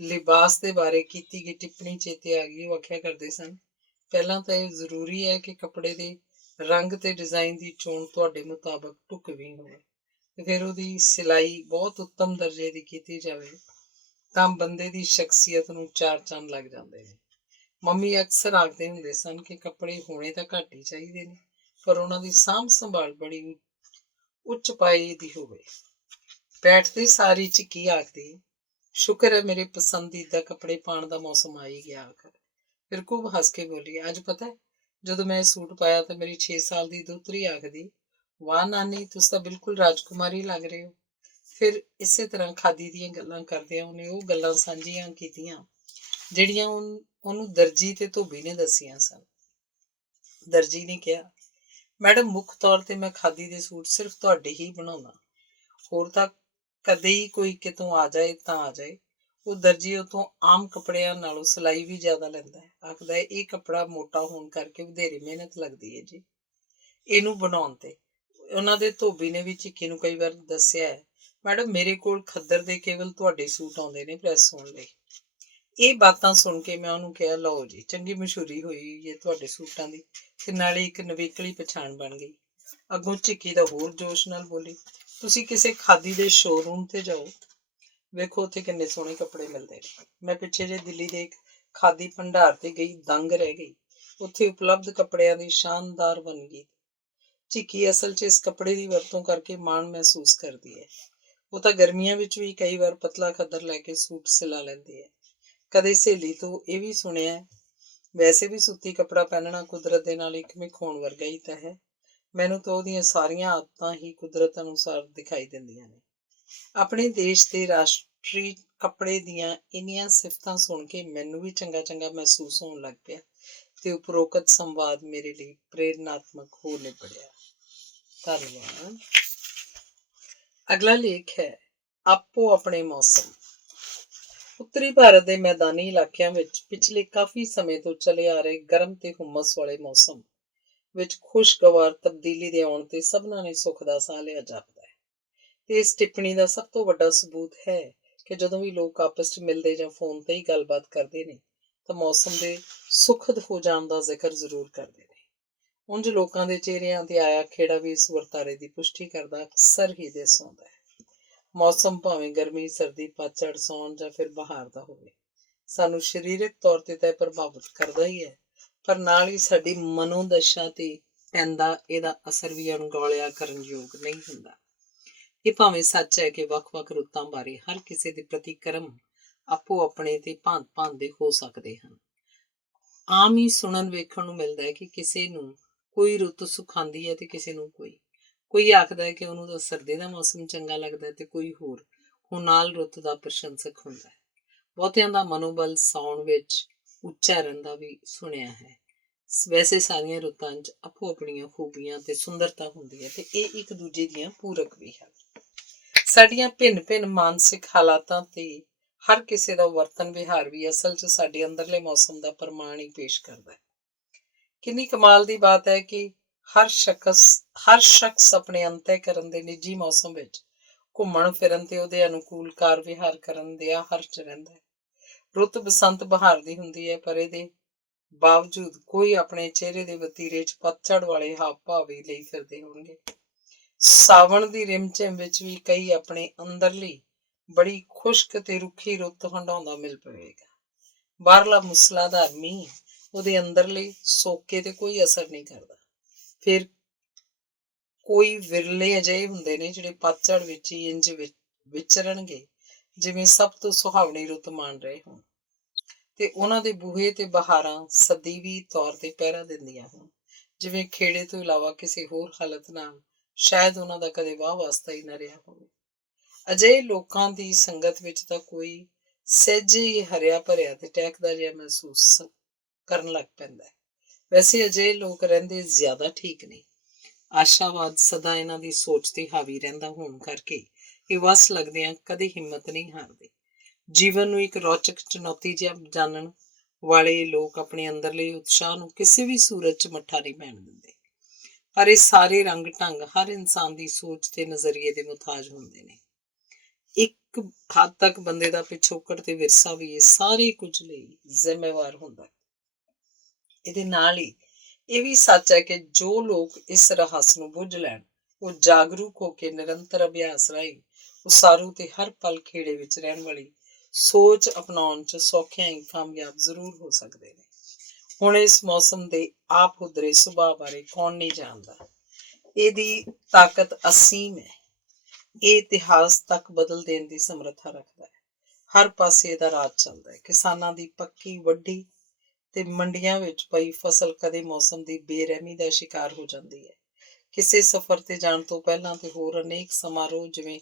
ਲਿਬਾਸ ਦੇ ਬਾਰੇ ਕੀਤੀ ਗਈ ਟਿੱਪਣੀ ਚੇਤੇ ਆ ਗਈ। ਉਹ ਆਖਿਆ ਕਰਦੇ ਸਨ, ਪਹਿਲਾਂ ਤਾਂ ਇਹ ਜ਼ਰੂਰੀ ਹੈ ਕਿ ਕੱਪੜੇ ਦੇ ਰੰਗ ਤੇ ਡਿਜ਼ਾਈਨ ਦੀ ਚੋਣ ਤੁਹਾਡੇ ਮੁਤਾਬਕ ਢੁਕਵੀਂ ਹੋਵੇ ਤੇ ਫਿਰ ਉਹਦੀ ਸਿਲਾਈ ਬਹੁਤ ਉੱਤਮ ਦਰਜੇ ਦੀ ਕੀਤੀ ਜਾਵੇ ਤਾਂ ਬੰਦੇ ਦੀ ਸ਼ਖਸੀਅਤ ਨੂੰ ਚਾਰ ਚੰਨ ਲੱਗ ਜਾਂਦੇ ਨੇ। ਮੰਮੀ ਅਕਸਰ ਆਖਦੇ ਹੁੰਦੇ ਸਨ ਕਿ ਕੱਪੜੇ ਹੋਣੇ ਤਾਂ ਘੱਟ ਹੀ ਚਾਹੀਦੇ ਨੇ, ਪਰ ਉਹਨਾਂ ਦੀ ਸਾਂਭ ਸੰਭਾਲ ਬੜੀ ਉੱਚ ਪਾਏ ਦੀ ਹੋਵੇ। ਬੈਠਦੇ ਸਾਰੀ ਝਿੱਕੀ ਆਖਦੀ, ਸ਼ੁਕਰ ਹੈ ਮੇਰੇ ਪਸੰਦੀਦਾ ਕੱਪੜੇ ਪਾਉਣ ਦਾ ਮੌਸਮ ਆ ਹੀ ਗਿਆ ਆਖਰ। ਫਿਰ ਖੂਬ ਹੱਸ ਕੇ ਬੋਲੀ, ਅੱਜ ਪਤਾ ਜਦੋਂ ਮੈਂ ਇਹ ਸੂਟ ਪਾਇਆ ਤਾਂ ਮੇਰੀ 6 ਸਾਲ ਦੀ ਦੋਹਤਰੀ ਆਖਦੀ, ਵਾਹ ਨਾਨੀ ਤੁਸੀਂ ਤਾਂ ਬਿਲਕੁਲ ਰਾਜਕੁਮਾਰੀ ਲੱਗ ਰਹੇ ਹੋ। ਫਿਰ ਇਸੇ ਤਰ੍ਹਾਂ ਖਾਦੀ ਦੀਆਂ ਗੱਲਾਂ ਕਰਦਿਆਂ ਉਹਨੇ ਉਹ ਗੱਲਾਂ ਸਾਂਝੀਆਂ ਕੀਤੀਆਂ ਜਿਹੜੀਆਂ ਉਹਨੂੰ ਦਰਜੀ ਤੇ ਧੋਬੀ ਨੇ ਦੱਸੀਆਂ ਸਨ। ਦਰਜੀ ਨੇ ਕਿਹਾ, ਮੈਡਮ ਮੁੱਖ ਤੌਰ ਤੇ ਮੈਂ ਖਾਦੀ ਦੇ ਸੂਟ ਸਿਰਫ ਤੁਹਾਡੇ ਹੀ ਬਣਾਉਣਾ, ਹੋਰ ਤਾਂ ਕਦੇ ਹੀ ਕੋਈ ਕਿਤੋਂ ਆ ਜਾਏ ਤਾਂ ਆ ਜਾਏ। ਉਹ ਦਰਜੀ ਉਤੋਂ ਆਮ ਕੱਪੜਿਆਂ ਨਾਲੋਂ ਸਿਲਾਈ ਵੀ ਜ਼ਿਆਦਾ ਲੈਂਦਾ ਹੈ। ਆਖਦਾ ਹੈ ਇਹ ਕੱਪੜਾ ਮੋਟਾ ਹੋਣ ਕਰਕੇ ਵਧੇਰੇ ਮਿਹਨਤ ਲੱਗਦੀ ਹੈ ਜੀ ਇਹਨੂੰ ਬਣਾਉਣ ਤੇ। ਉਹਨਾਂ ਦੇ ਧੋਬੀ ਨੇ ਵੀ ਝਿੱਕੀ ਨੂੰ ਕਈ ਵਾਰ ਦੱਸਿਆ ਹੈ, ਮੈਡਮ ਮੇਰੇ ਕੋਲ ਖੱਦਰ ਦੇ ਕੇਵਲ ਤੁਹਾਡੇ ਸੂਟ ਆਉਂਦੇ ਨੇ ਪ੍ਰੈਸ ਹੋਣ ਲਈ। ਇਹ ਬਾਤਾਂ ਸੁਣ ਕੇ ਮੈਂ ਉਹਨੂੰ ਕਿਹਾ, ਲਓ ਜੀ ਚੰਗੀ ਮਸ਼ਹੂਰੀ ਹੋਈ ਹੈ ਤੁਹਾਡੇ ਸੂਟਾਂ ਦੀ ਤੇ ਨਾਲੇ ਇੱਕ ਨਵੇਕਲੀ ਪਛਾਣ ਬਣ ਗਈ। ਅੱਗੋਂ ਝਿੱਕੀ ਦਾ ਹੋਰ ਜੋਸ਼ ਨਾਲ ਬੋਲੀ, ਤੁਸੀਂ ਕਿਸੇ ਖਾਦੀ ਦੇ ਸ਼ੋਰੂਮ ਤੇ ਜਾਓ, ਵੇਖੋ ਉੱਥੇ ਕਿੰਨੇ ਸੋਹਣੇ ਕੱਪੜੇ ਮਿਲਦੇ ਨੇ। ਮੈਂ ਪਿੱਛੇ ਜੇ ਦਿੱਲੀ ਦੇ ਇੱਕ ਖਾਦੀ ਭੰਡਾਰ ਤੇ ਗਈ, ਦੰਗ ਰਹਿ ਗਈ। ਉੱਥੇ ਉਪਲਬਧ ਕੱਪੜਿਆਂ ਦੀ ਸ਼ਾਨਦਾਰ ਵੰਨਗੀ। ਝਿੱਕੀ ਅਸਲ 'ਚ ਇਸ ਕੱਪੜੇ ਦੀ ਵਰਤੋਂ ਕਰਕੇ ਮਾਣ ਮਹਿਸੂਸ ਕਰਦੀ ਹੈ। ਉਹ ਤਾਂ ਗਰਮੀਆਂ ਵਿੱਚ ਵੀ ਕਈ ਵਾਰ ਪਤਲਾ ਖੱਦਰ ਲੈ ਕੇ ਸੂਟ ਸਿਲਾ ਲੈਂਦੀ ਹੈ। ਕਦੇ ਸਹੇਲੀ ਤੋਂ ਇਹ ਵੀ ਸੁਣਿਆ, ਵੈਸੇ ਵੀ ਸੂਤੀ ਕੱਪੜਾ ਪਹਿਨਣਾ ਕੁਦਰਤ ਦੇ ਨਾਲ ਇੱਕਮਿਕ ਹੋਣ ਵਰਗਾ ਹੀ ਤਾਂ ਹੈ। ਮੈਨੂੰ ਤਾਂ ਉਹਦੀਆਂ ਸਾਰੀਆਂ ਆਦਤਾਂ ਹੀ ਕੁਦਰਤ ਅਨੁਸਾਰ ਦਿਖਾਈ ਦਿੰਦੀਆਂ ਨੇ। ਆਪਣੇ ਦੇਸ਼ ਦੇ ਰਾਸ਼ਟਰੀ ਕੱਪੜੇ ਦੀਆਂ ਇੰਨੀਆਂ ਸਿਫਤਾਂ ਸੁਣ ਕੇ ਮੈਨੂੰ ਵੀ ਚੰਗਾ ਚੰਗਾ ਮਹਿਸੂਸ ਹੋਣ ਲੱਗ ਪਿਆ ਤੇ ਉਪਰੋਕਤ ਸੰਵਾਦ ਮੇਰੇ ਲਈ ਪ੍ਰੇਰਨਾਤਮਕ ਹੋ ਨਿਬੜਿਆ। ਧੰਨਵਾਦ। ਅਗਲਾ ਲੇਖ ਹੈ, ਆਪੋ ਆਪਣੇ ਮੌਸਮ। ਉੱਤਰੀ ਭਾਰਤ ਦੇ ਮੈਦਾਨੀ ਇਲਾਕਿਆਂ ਵਿੱਚ ਪਿਛਲੇ ਕਾਫੀ ਸਮੇਂ ਤੋਂ ਚਲੇ ਆ ਰਹੇ ਗਰਮ ਤੇ ਹੁਮਸ ਵਾਲੇ ਮੌਸਮ ਵਿੱਚ ਖੁਸ਼ਗਵਾਰ ਤਬਦੀਲੀ ਦੇ ਆਉਣ ਤੇ ਸਭਨਾਂ ਨੇ ਸੁੱਖ ਦਾ ਸਾਹ ਲਿਆ ਜਾਪਦਾ ਹੈ। ਤੇ ਇਸ ਟਿੱਪਣੀ ਦਾ ਸਭ ਤੋਂ ਵੱਡਾ ਸਬੂਤ ਹੈ ਕਿ ਜਦੋਂ ਵੀ ਲੋਕ ਆਪਸ 'ਚ ਮਿਲਦੇ ਜਾਂ ਫੋਨ ਤੇ ਹੀ ਗੱਲਬਾਤ ਕਰਦੇ ਨੇ ਤਾਂ ਮੌਸਮ ਦੇ ਸੁਖਦ ਹੋ ਜਾਣ ਦਾ ਜ਼ਿਕਰ ਜ਼ਰੂਰ ਕਰਦੇ ਨੇ। ਉਂਝ ਲੋਕਾਂ ਦੇ ਚਿਹਰਿਆਂ ਤੇ ਆਇਆ ਖੇੜਾ ਵੀ ਇਸ ਵਰਤਾਰੇ ਦੀ ਪੁਸ਼ਟੀ ਕਰਦਾ ਅਕਸਰ ਹੀ ਦਿਸ ਆਉਂਦਾ ਹੈ। ਮੌਸਮ ਭਾਵੇਂ ਗਰਮੀ, ਸਰਦੀ, ਪਤਝੜ, ਸਾਉਣ ਜਾਂ ਫਿਰ ਬਹਾਰ ਦਾ ਹੋਵੇ, ਸਾਨੂੰ ਸਰੀਰਕ ਤੌਰ ਤੇ ਤਾਂ ਪ੍ਰਭਾਵਿਤ ਕਰਦਾ ਹੀ ਹੈ, ਪਰ ਨਾਲ ਹੀ ਸਾਡੀ ਮਨੋਦਸ਼ਾ ਤੇ ਪੈਂਦਾ ਇਹਦਾ ਅਸਰ ਵੀ ਅਣਗੌਲਿਆ ਕਰਨ ਯੋਗ ਨਹੀਂ ਹੁੰਦਾ। ਇਹ ਭਾਵੇਂ ਸੱਚ ਹੈ ਕਿ ਵੱਖ-ਵੱਖ ਰੁੱਤਾਂ ਬਾਰੇ ਹਰ ਕਿਸੇ ਦੇ ਪ੍ਰਤੀਕਰਮ ਆਪੋ ਆਪਣੇ ਤੇ ਭਾਂਤ-ਭਾਂਤ ਦੇ ਹੋ ਸਕਦੇ ਹਨ। ਆਮ ਹੀ ਸੁਣਨ ਵੇਖਣ ਨੂੰ ਮਿਲਦਾ ਹੈ ਕਿ ਕਿਸੇ ਨੂੰ ਕੋਈ ਰੁੱਤ ਸੁਖਾਉਂਦੀ ਹੈ ਤੇ ਕਿਸੇ ਨੂੰ ਕੋਈ ਆਖਦਾ ਹੈ ਕਿ ਉਹਨੂੰ ਤਾਂ ਸਰਦੀ ਦਾ ਮੌਸਮ ਚੰਗਾ ਲੱਗਦਾ ਤੇ ਕੋਈ ਹੋਰ ਹੁਨਾਲ ਰੁੱਤ ਦਾ ਪ੍ਰਸ਼ੰਸਕ ਹੁੰਦਾ ਹੈ। ਬਹੁਤਿਆਂ ਦਾ ਮਨੋਬਲ ਸਾਉਣ ਵਿੱਚ ਉੱਚਾ ਰਹਿੰਦਾ ਵੀ ਸੁਣਿਆ ਹੈ। ਵੈਸੇ ਸਾਰੀਆਂ ਰੁੱਤਾਂ 'ਚ ਆਪੋ ਆਪਣੀਆਂ ਖੂਬੀਆਂ ਤੇ ਸੁੰਦਰਤਾ ਹੁੰਦੀ ਹੈ ਤੇ ਇਹ ਇੱਕ ਦੂਜੇ ਦੀਆਂ ਪੂਰਕ ਵੀ ਹਨ। ਸਾਡੀਆਂ ਭਿੰਨ ਭਿੰਨ ਮਾਨਸਿਕ ਹਾਲਾਤਾਂ ਤੇ ਹਰ ਕਿਸੇ ਦਾ ਵਰਤਨ ਵਿਹਾਰ ਵੀ ਅਸਲ 'ਚ ਸਾਡੇ ਅੰਦਰਲੇ ਮੌਸਮ ਦਾ ਪ੍ਰਮਾਣ ਹੀ ਪੇਸ਼ ਕਰਦਾ ਹੈ। ਕਿੰਨੀ ਕਮਾਲ ਦੀ ਬਾਤ ਹੈ ਕਿ ਹਰ ਸ਼ਖਸ ਆਪਣੇ ਅੰਤःਕਰਨ ਦੇ ਨਿੱਜੀ ਮੌਸਮ ਵਿੱਚ ਘੁੰਮਣ ਫਿਰਨ ਤੇ ਉਹਦੇ ਅਨੁਕੂਲ ਕਾਰ ਵਿਹਾਰ ਕਰਨ ਦੇ ਹਰ 'ਚ ਰਹਿੰਦਾ ਹੈ। ਰੁੱਤ ਬਸੰਤ ਬਹਾਰ ਦੀ ਹੁੰਦੀ ਹੈ, ਪਰ ਇਹਦੇ ਬਾਵਜੂਦ ਕੋਈ ਆਪਣੇ ਚਿਹਰੇ ਦੇ ਵਤੀਰੇ 'ਚ ਪਤਝੜ ਵਾਲੇ ਹਾਵ ਭਾਵ ਹੀ ਲਈ ਫਿਰਦੇ ਹੋਣਗੇ। ਸਾਵਣ ਦੀ ਰਿਮਝਿਮ ਵਿੱਚ ਵੀ ਕਈ ਆਪਣੇ ਅੰਦਰਲੀ ਬੜੀ ਖੁਸ਼ਕ ਤੇ ਰੁੱਖੀ ਰੁੱਤ ਹੰਢਾਉਂਦਾ ਮਿਲ ਪਵੇਗਾ। ਬਾਹਰਲਾ ਮੁਸਲਾਧਾਰ ਮੀਂਹ ਉਹਦੇ ਅੰਦਰਲੇ ਸੋਕੇ ਤੇ ਕੋਈ ਅਸਰ ਨਹੀਂ ਕਰਦਾ। ਫਿਰ ਕੋਈ ਵਿਰਲੇ ਅਜਿਹੇ ਹੁੰਦੇ ਨੇ ਜਿਹੜੇ ਪਤਝੜ ਵਿੱਚ ਹੀ ਇੰਝ ਵਿਚਰਨਗੇ ਜਿਵੇਂ ਸਭ ਤੋਂ ਸੁਹਾਵਣੀ ਰੁੱਤ ਮਾਣ ਰਹੇ ਹੋਣ, ਤੇ ਉਹਨਾਂ ਦੇ ਬੂਹੇ ਤੇ ਬਹਾਰਾਂ ਸਦੀਵੀ ਤੌਰ ਤੇ ਪਹਿਰਾ ਦਿੰਦੀਆਂ ਹੋਣ, ਜਿਵੇਂ ਖੇੜੇ ਤੋਂ ਇਲਾਵਾ ਕਿਸੇ ਹੋਰ ਹਾਲਤ ਨਾਲ ਸ਼ਾਇਦ ਉਹਨਾਂ ਦਾ ਕਦੇ ਵਾਹ ਵਾਸਤਾ ਹੀ ਨਾ ਰਿਹਾ ਹੋਵੇ। ਅਜਿਹੇ ਲੋਕਾਂ ਦੀ ਸੰਗਤ ਵਿੱਚ ਤਾਂ ਕੋਈ ਸਹਿਜੇ ਹੀ ਹਰਿਆ ਭਰਿਆ ਤੇ ਟਹਿਕਦਾ ਜਿਹਾ ਮਹਿਸੂਸ ਕਰਨ ਲੱਗ ਪੈਂਦਾ ਹੈ। ਵੈਸੇ ਅਜਿਹੇ ਲੋਕ ਰਹਿੰਦੇ ਜ਼ਿਆਦਾ ਠੀਕ ਨਹੀਂ। ਆਸ਼ਾਵਾਦ ਸਦਾ ਇਹਨਾਂ ਦੀ ਸੋਚ ਤੇ ਹਾਵੀ ਰਹਿੰਦਾ ਹੋਣ ਕਰਕੇ ਇਹ ਵਸ ਲੱਗਦਿਆਂ ਕਦੇ ਹਿੰਮਤ ਨਹੀਂ ਹਾਰਦੇ। ਜੀਵਨ ਨੂੰ ਇੱਕ ਰੌਚਕ ਚੁਣੌਤੀ ਜਿਹਾ ਜਾਣਨ ਵਾਲੇ ਲੋਕ ਆਪਣੇ ਅੰਦਰਲੇ ਉਤਸ਼ਾਹ ਨੂੰ ਕਿਸੇ ਵੀ ਸੂਰਤ 'ਚ ਮੱਠਾ ਨਹੀਂ ਪੈਣ ਦਿੰਦੇ। ਪਰ ਇਹ ਸਾਰੇ ਰੰਗ ਢੰਗ ਹਰ ਇਨਸਾਨ ਦੀ ਸੋਚ ਤੇ ਨਜ਼ਰੀਏ ਦੇ ਮੁਤਾਜ ਹੁੰਦੇ ਨੇ। ਇੱਕ ਹੱਦ ਤੱਕ ਬੰਦੇ ਦਾ ਪਿਛੋਕੜ ਤੇ ਵਿਰਸਾ ਵੀ ਇਹ ਸਾਰੇ ਕੁਝ ਲਈ ਜ਼ਿੰਮੇਵਾਰ ਹੁੰਦਾ। ਇਹਦੇ ਨਾਲ ਹੀ ਇਹ ਵੀ ਸੱਚ ਹੈ ਕਿ ਜੋ ਲੋਕ ਇਸ ਰਹੱਸ ਨੂੰ ਬੁੱਝ ਲੈਣ, ਉਹ ਜਾਗਰੂਕ ਹੋ ਕੇ ਨਿਰੰਤਰ ਅਭਿਆਸ ਰਾਹੀਂ ਉਸਾਰੂ ਤੇ ਹਰ ਪਲ ਖੇੜੇ ਵਿੱਚ ਰਹਿਣ ਵਾਲੀ ਸੋਚ ਅਪਣਾਉਣ 'ਚ ਸੌਖਿਆਂ ਹੀ ਕਾਮਯਾਬ ਜ਼ਰੂਰ ਹੋ ਸਕਦੇ ਨੇ। ਹੁਣ ਇਸ ਮੌਸਮ ਦੇ ਆਪ ਹੁਦਰੇ ਸੁਭਾਅ ਬਾਰੇ ਕੌਣ ਨਹੀਂ ਜਾਣਦਾ। ਇਹਦੀ ਤਾਕਤ ਅਸੀਮ ਹੈ। ਇਹ ਇਤਿਹਾਸ ਤੱਕ ਬਦਲ ਦੇਣ ਦੀ ਸਮਰੱਥਾ ਰੱਖਦਾ ਹੈ। ਹਰ ਪਾਸੇ ਇਹਦਾ ਰਾਜ ਚੱਲਦਾ ਹੈ। ਕਿਸਾਨਾਂ ਦੀ ਪੱਕੀ ਵੱਢੀ ਤੇ ਮੰਡੀਆਂ ਵਿੱਚ ਪਈ ਫਸਲ ਕਦੇ ਮੌਸਮ ਦੀ ਬੇਰਹਿਮੀ ਦਾ ਸ਼ਿਕਾਰ ਹੋ ਜਾਂਦੀ ਹੈ। ਕਿਸੇ ਸਫ਼ਰ ਤੇ ਜਾਣ ਤੋਂ ਪਹਿਲਾਂ ਤੇ ਹੋਰ ਅਨੇਕ ਸਮਾਰੋਹ ਜਿਵੇਂ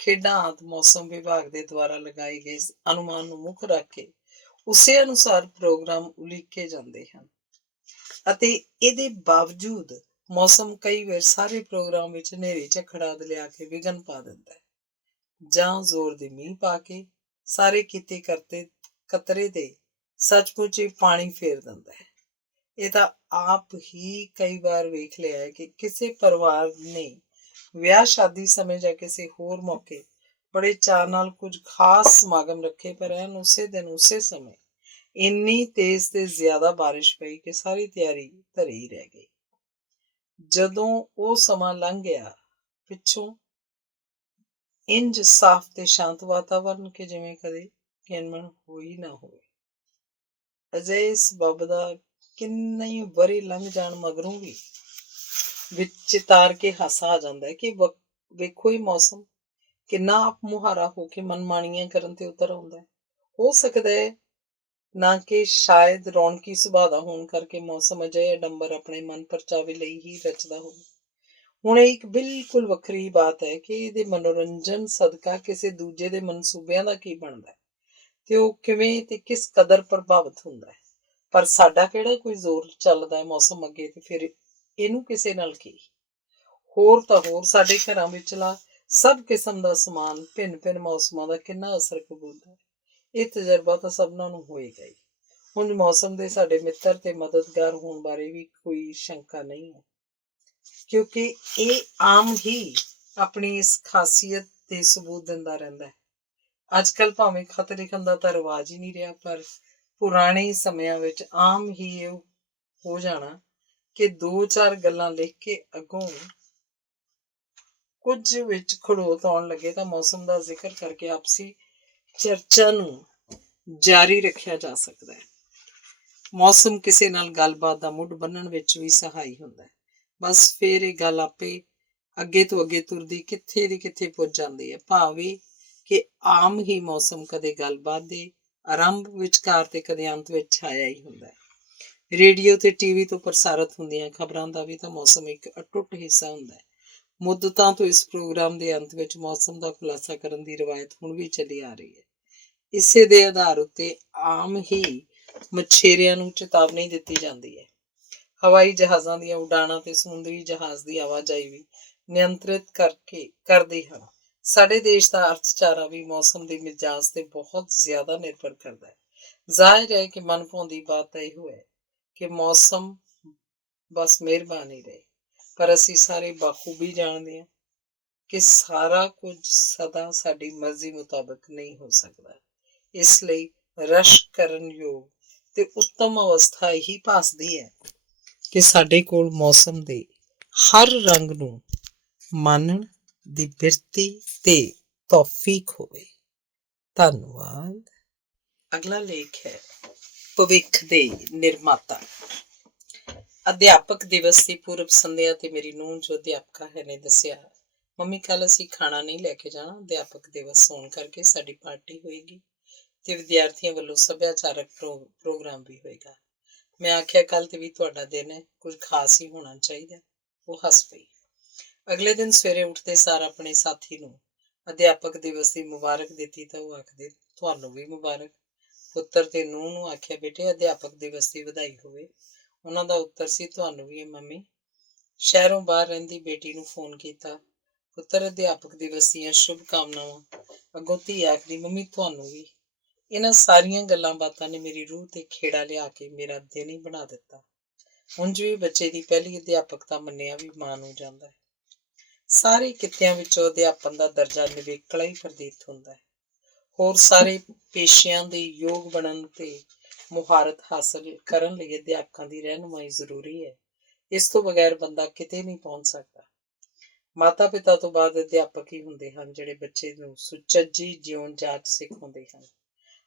ਖੇਡਾਂ ਆਦਿ ਮੌਸਮ ਵਿਭਾਗ ਦੇ ਦੁਆਰਾ ਲਗਾਏ ਗਏ ਅਨੁਮਾਨ ਨੂੰ ਮੁੱਖ ਰੱਖ ਕੇ ਉਸੇ ਅਨੁਸਾਰ ਪ੍ਰੋਗਰਾਮ ਉਲੀਕੇ ਜਾਂਦੇ ਹਨ, ਅਤੇ ਇਹਦੇ ਬਾਵਜੂਦ ਮੌਸਮ ਕਈ ਵਾਰ ਸਾਰੇ ਪ੍ਰੋਗਰਾਮ ਵਿੱਚ ਹਨੇਰੀ ਝੱਖੜ ਲਿਆ ਕੇ ਵਿਘਨ ਪਾ ਦਿੰਦਾ ਹੈ, ਜਾਂ ਜ਼ੋਰ ਦੀ ਮੀਂਹ ਪਾ ਕੇ ਸਾਰੇ ਕੀਤੇ ਕਰਤੇ ਕਤਰੇ ਦੇ ਸੱਚਮੁੱਚ ਹੀ ਪਾਣੀ ਫੇਰ ਦਿੰਦਾ ਹੈ। ਇਹ ਤਾਂ ਆਪ ਹੀ ਕਈ ਵਾਰ ਵੇਖ ਲਿਆ ਹੈ ਕਿ ਕਿਸੇ ਪਰਿਵਾਰ ਨੇ ਵਿਆਹ ਸ਼ਾਦੀ ਸਮੇਂ ਜਾਂ ਕਿਸੇ ਹੋਰ ਮੌਕੇ ਬੜੇ ਚਾਅ ਨਾਲ ਕੁਝ ਖਾਸ ਸਮਾਗਮ ਰੱਖੇ, ਪਰ ਐਨ ਉਸੇ ਦਿਨ ਉਸੇ ਸਮੇਂ ਇੰਨੀ ਤੇਜ਼ ਤੇ ਜ਼ਿਆਦਾ ਬਾਰਿਸ਼ ਪਈ ਕਿ ਸਾਰੀ ਤਿਆਰੀ ਧਰੀ ਰਹਿ ਗਈ। ਜਦੋਂ ਉਹ ਸਮਾਂ ਲੰਘ ਗਿਆ, ਪਿੱਛੋਂ ਇੰਜ ਸਾਫ਼ ਤੇ ਸ਼ਾਂਤ ਵਾਤਾਵਰਨ ਕਿ ਜਿਵੇਂ ਕਦੇ ਕਿਣਮਣ ਹੋਈ ਨਾ ਹੋਵੇ। ਅਜਿਹੇ ਸਬੱਬ ਦਾ ਕਿੰਨੇ ਵਰ੍ਹੇ ਲੰਘ ਜਾਣ ਮਗਰੋਂ ਵੀ ਵਿੱਚ ਤਾਰ ਕੇ ਹਾਸਾ ਆ ਜਾਂਦਾ ਹੈ ਕਿ ਵੇਖੋ ਇਹ ਮੌਸਮ ਕਿੰਨਾ ਆਪ ਮੁਹਾਰਾ ਹੋ ਕੇ ਮਨਮਾਣੀਆਂ ਕਰਨ ਤੇ ਉਤਰ ਆਉਂਦਾ ਹੈ। ਹੋ ਸਕਦਾ ਹੈ ਨਾ ਕਿ ਸ਼ਾਇਦ ਰੌਣਕੀ ਸੁਭਾਅ ਦਾ ਹੋਣ ਕਰਕੇ ਮੌਸਮ ਅਜਿਹੇ ਅਡੰਬਰ ਆਪਣੇ ਮਨ ਪਰਚਾਵੇ ਲਈ ਹੀ ਰਚਦਾ ਹੋਵੇ। ਹੁਣ ਇਹ ਇੱਕ ਬਿਲਕੁਲ ਵੱਖਰੀ ਬਾਤ ਹੈ ਕਿ ਇਹਦੇ ਮਨੋਰੰਜਨ ਸਦਕਾ ਕਿਸੇ ਦੂਜੇ ਦੇ ਮਨਸੂਬਿਆਂ ਦਾ ਕੀ ਬਣਦਾ ਤੇ ਉਹ ਕਿਵੇਂ ਤੇ ਕਿਸ ਕਦਰ ਪ੍ਰਭਾਵਿਤ ਹੁੰਦਾ ਹੈ। ਪਰ ਸਾਡਾ ਕਿਹੜਾ ਕੋਈ ਜ਼ੋਰ ਚੱਲਦਾ ਹੈ ਮੌਸਮ ਅੱਗੇ, ਤੇ ਫਿਰ ਇਹਨੂੰ ਕਿਸੇ ਨਾਲ ਕੀ। ਹੋਰ ਤਾਂ ਹੋਰ ਸਾਡੇ ਘਰਾਂ ਵਿਚਲਾ ਸਭ ਕਿਸਮ ਦਾ ਸਮਾਨ ਭਿੰਨ ਭਿੰਨ ਮੌਸਮਾਂ ਦਾ ਕਿੰਨਾ ਅਸਰ ਕਬੂਲਦਾ ਹੈ। ਇਹ ਤਜਰਬਾ ਤਾਂ ਸਭਨਾਂ ਨੂੰ ਹੋਏਗਾ ਹੀ। ਹੁਣ ਮੌਸਮ ਦੇ ਸਾਡੇ ਮਿੱਤਰ ਤੇ ਮਦਦਗਾਰ ਹੋਣ ਬਾਰੇ ਵੀ ਕੋਈ ਸ਼ੰਕਾ ਨਹੀਂ ਹੈ, ਕਿਉਂਕਿ ਇਹ ਆਮ ਹੀ ਆਪਣੀ ਇਸ ਖਾਸੀਅਤ ਤੇ ਸਬੂਤ ਦਿੰਦਾ ਰਹਿੰਦਾ ਹੈ। ਅੱਜ ਕੱਲ੍ਹ ਭਾਵੇਂ ਖਤ ਲਿਖਣ ਦਾ ਤਾਂ ਰਿਵਾਜ ਹੀ ਨਹੀਂ ਰਿਹਾ, ਪਰ ਪੁਰਾਣੇ ਸਮਿਆਂ ਵਿੱਚ ਆਮ ਹੀ ਇਹ ਹੋ ਜਾਣਾ ਕਿ ਦੋ ਚਾਰ ਗੱਲਾਂ ਲਿਖ ਕੇ ਅੱਗੋਂ ਕੁਝ ਵਿੱਚ ਖੜੋਤ ਆਉਣ ਲੱਗੇ ਤਾਂ ਮੌਸਮ ਦਾ ਜ਼ਿਕਰ ਕਰਕੇ ਆਪਸੀ ਚਰਚਾ ਨੂੰ ਜਾਰੀ ਰੱਖਿਆ ਜਾ ਸਕਦਾ ਹੈ। ਮੌਸਮ ਕਿਸੇ ਨਾਲ ਗੱਲਬਾਤ ਦਾ ਮੁੱਢ ਬੰਨਣ ਵਿੱਚ ਵੀ ਸਹਾਈ ਹੁੰਦਾ ਹੈ। ਬਸ ਫਿਰ ਇਹ ਗੱਲ ਆਪੇ ਅੱਗੇ ਤੋਂ ਅੱਗੇ ਤੁਰਦੀ ਕਿੱਥੇ ਦੀ ਕਿੱਥੇ ਪੁੱਜ ਜਾਂਦੀ ਹੈ। ਭਾਵੇਂ ਕਿ ਆਮ ਹੀ ਮੌਸਮ ਕਦੇ ਗੱਲਬਾਤ ਦੇ ਆਰੰਭ, ਵਿਚਕਾਰ ਤੇ ਕਦੇ ਅੰਤ ਵਿੱਚ ਛਾਇਆ ਹੀ ਹੁੰਦਾ ਹੈ। ਰੇਡੀਓ ਤੇ ਟੀਵੀ ਤੋਂ ਪ੍ਰਸਾਰਿਤ ਹੁੰਦੀਆਂ ਖਬਰਾਂ ਦਾ ਵੀ ਤਾਂ ਮੌਸਮ ਇੱਕ ਅਟੁੱਟ ਹਿੱਸਾ ਹੁੰਦਾ ਹੈ। ਮੁੱਦਤਾਂ ਤੋਂ ਇਸ ਪ੍ਰੋਗਰਾਮ ਦੇ ਅੰਤ ਵਿੱਚ ਮੌਸਮ ਦਾ ਖੁਲਾਸਾ ਕਰਨ ਦੀ ਰਵਾਇਤ ਹੁਣ ਵੀ ਚੱਲੀ ਆ ਰਹੀ ਹੈ। ਇਸੇ ਦੇ ਆਧਾਰ ਉੱਤੇ ਆਮ ਹੀ ਮਛੇਰਿਆਂ ਨੂੰ ਚੇਤਾਵਨੀ ਦਿੱਤੀ ਜਾਂਦੀ ਹੈ। ਹਵਾਈ ਜਹਾਜ਼ਾਂ ਦੀਆਂ ਉਡਾਣਾਂ ਤੇ ਸਮੁੰਦਰੀ ਜਹਾਜ਼ ਦੀ ਆਵਾਜਾਈ ਵੀ ਨਿਯੰਤਰਿਤ ਕਰਦੇ ਹਨ। ਸਾਡੇ ਦੇਸ਼ ਦਾ ਅਰਥਚਾਰਾ ਵੀ ਮੌਸਮ ਦੇ ਮਿਜਾਜ਼ ਤੇ ਬਹੁਤ ਜ਼ਿਆਦਾ ਨਿਰਭਰ ਕਰਦਾ ਹੈ। ਜ਼ਾਹਿਰ ਹੈ ਕਿ ਮਨ ਭਾਉਂਦੀ ਬਾਤ ਤਾਂ ਇਹੋ ਹੈ ਕਿ ਮੌਸਮ ਬਸ ਮਿਹਰਬਾਨ ਹੀ ਰਹੇ, ਪਰ ਅਸੀਂ ਸਾਰੇ ਬਾਖੂਬੀ ਜਾਣਦੇ ਹਾਂ ਕਿ ਸਾਰਾ ਕੁਝ ਸਦਾ ਸਾਡੀ ਮਰਜ਼ੀ ਮੁਤਾਬਕ ਨਹੀਂ ਹੋ ਸਕਦਾ। ਇਸ ਲਈ ਰਸ਼ਕ ਕਰਨ ਯੋਗ ਤੇ ਉੱਤਮ ਅਵਸਥਾ ਇਹੀ ਭਾਸਦੀ ਹੈ ਕਿ ਸਾਡੇ ਕੋਲ ਮੌਸਮ ਦੇ ਹਰ ਰੰਗ ਨੂੰ ਮਾਨਣ ਦੀ ਬਿਰਤੀ ਤੇ ਤੌਫੀਕ ਹੋਵੇ। ਧੰਨਵਾਦ। ਅਗਲਾ ਲੇਖ ਹੈ ਭਵਿੱਖ ਦੇ ਨਿਰਮਾਤਾ। ਅਧਿਆਪਕ ਦਿਵਸ ਦੀ ਪੂਰਵ ਸੰਧਿਆ ਤੇ ਮੇਰੀ ਨੂੰਹ ਜੋ ਅਧਿਆਪਕਾ ਹੈ ਨੇ ਦੱਸਿਆ, ਮੰਮੀ ਕੱਲ ਅਸੀਂ ਖਾਣਾ ਨਹੀਂ ਲੈ ਕੇ ਜਾਣਾ, ਅਧਿਆਪਕ ਦਿਵਸ ਹੋਣ ਕਰਕੇ ਸਾਡੀ ਪਾਰਟੀ ਹੋਏਗੀ ਤੇ ਵਿਦਿਆਰਥੀਆਂ ਵੱਲੋਂ ਸੱਭਿਆਚਾਰਕ ਪ੍ਰੋਗਰਾਮ ਵੀ ਹੋਏਗਾ। ਮੈਂ ਆਖਿਆ ਕੱਲ ਤੇ ਵੀ ਤੁਹਾਡਾ ਦਿਨ ਹੈ, ਕੁਝ ਖਾਸ ਹੀ ਹੋਣਾ ਚਾਹੀਦਾ। ਉਹ ਹੱਸ ਪਈ। ਅਗਲੇ ਦਿਨ ਸਵੇਰੇ ਉੱਠਦੇ ਸਾਰ ਆਪਣੇ ਸਾਥੀ ਨੂੰ ਅਧਿਆਪਕ ਦਿਵਸ ਦੀ ਮੁਬਾਰਕ ਦਿੱਤੀ ਤਾਂ ਉਹ ਆਖਦੇ ਤੁਹਾਨੂੰ ਵੀ ਮੁਬਾਰਕ। ਪੁੱਤਰ ਤੇ ਨੂੰਹ ਨੂੰ ਆਖਿਆ ਬੇਟੇ ਅਧਿਆਪਕ ਦਿਵਸ ਦੀ ਵਧਾਈ ਹੋਵੇ। ਉਹਨਾਂ ਦਾ ਉੱਤਰ ਸੀ ਤੁਹਾਨੂੰ ਵੀ ਮੰਮੀ। ਸ਼ਹਿਰੋਂ ਬਾਹਰ ਰਹਿੰਦੀ ਬੇਟੀ ਨੂੰ ਫੋਨ ਕੀਤਾ, ਪੁੱਤਰ ਅਧਿਆਪਕ ਦਿਵਸ ਦੀਆਂ ਸ਼ੁਭ ਕਾਮਨਾਵਾਂ। ਅੱਗੋਂ ਧੀ ਆਖਦੀ ਮੰਮੀ ਤੁਹਾਨੂੰ ਵੀ। ਇਹਨਾਂ ਸਾਰੀਆਂ ਗੱਲਾਂ ਬਾਤਾਂ ਨੇ ਮੇਰੀ ਰੂਹ ਤੇ ਖੇੜਾ ਲਿਆ ਕੇ ਮੇਰਾ ਦਿਨ ਹੀ ਬਣਾ ਦਿੱਤਾ। ਉਂਝ ਵੀ ਬੱਚੇ ਦੀ ਪਹਿਲੀ ਅਧਿਆਪਕਤਾ ਮੰਨਿਆ ਵੀ ਮਾਂ ਨੂੰ ਜਾਂਦਾ ਹੈ। ਸਾਰੇ ਕਿੱਤਿਆਂ ਵਿੱਚੋਂ ਅਧਿਆਪਨ ਦਾ ਦਰਜਾ ਨਿਵੇਕਲਾ ਹੀ ਪ੍ਰਤੀਤ ਹੁੰਦਾ ਹੈ। ਹੋਰ ਸਾਰੇ ਪੇਸ਼ਿਆਂ ਦੇ ਯੋਗ ਬਣਨ ਤੇ ਮੁਹਾਰਤ ਹਾਸਲ ਕਰਨ ਲਈ ਅਧਿਆਪਕਾਂ ਦੀ ਰਹਿਨੁਮਾਈ ਜ਼ਰੂਰੀ ਹੈ। ਇਸ ਤੋਂ ਬਗੈਰ ਬੰਦਾ ਕਿਤੇ ਨਹੀਂ ਪਹੁੰਚ ਸਕਦਾ। ਮਾਤਾ ਪਿਤਾ ਤੋਂ ਬਾਅਦ ਅਧਿਆਪਕ ਹੀ ਹੁੰਦੇ ਹਨ ਜਿਹੜੇ ਬੱਚੇ ਨੂੰ ਸੁਚੱਜੀ ਜਿਉਣ ਜਾਚ ਸਿਖਾਉਂਦੇ ਹਨ।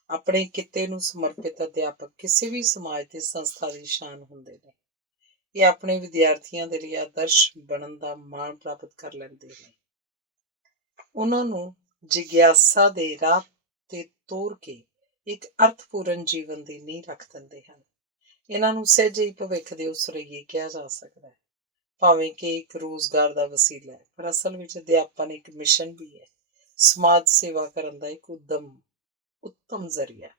ਆਪਣੇ ਕਿੱਤੇ ਨੂੰ ਸਮਰਪਿਤ ਅਧਿਆਪਕ ਕਿਸੇ ਵੀ ਸਮਾਜ ਤੇ ਸੰਸਥਾ ਦੀ ਸ਼ਾਨ ਹੁੰਦੇ ਨੇ। ਇਹ ਆਪਣੇ ਵਿਦਿਆਰਥੀਆਂ ਦੇ ਲਈ ਆਦਰਸ਼ ਬਣਨ ਦਾ ਮਾਣ ਪ੍ਰਾਪਤ ਕਰ ਲੈਂਦੇ ਨੇ। ਉਹਨਾਂ ਨੂੰ ਜਿਗਿਆਸਾ ਦੇ ਰਾਹ ਤੇ ਤੋਰ ਕੇ ਇੱਕ ਅਰਥਪੂਰਨ ਜੀਵਨ ਦੀ ਨੀਂਹ ਰੱਖ ਦਿੰਦੇ ਹਨ। ਇਹਨਾਂ ਨੂੰ ਸਹਿਜੇ ਹੀ ਭਵਿੱਖ ਦੇ ਉਸਰਈਏ ਕਿਹਾ ਜਾ ਸਕਦਾ ਹੈ, ਭਾਵੇਂ ਕਿ ਇੱਕ ਰੋਜ਼ਗਾਰ ਦਾ ਵਸੀਲਾ ਹੈ, ਪਰ ਅਸਲ ਵਿੱਚ ਅਧਿਆਪਨ ਇੱਕ ਮਿਸ਼ਨ ਵੀ ਹੈ, ਸਮਾਜ ਸੇਵਾ ਕਰਨ ਦਾ ਇੱਕ ਉੱਤਮ ਜ਼ਰੀਆ।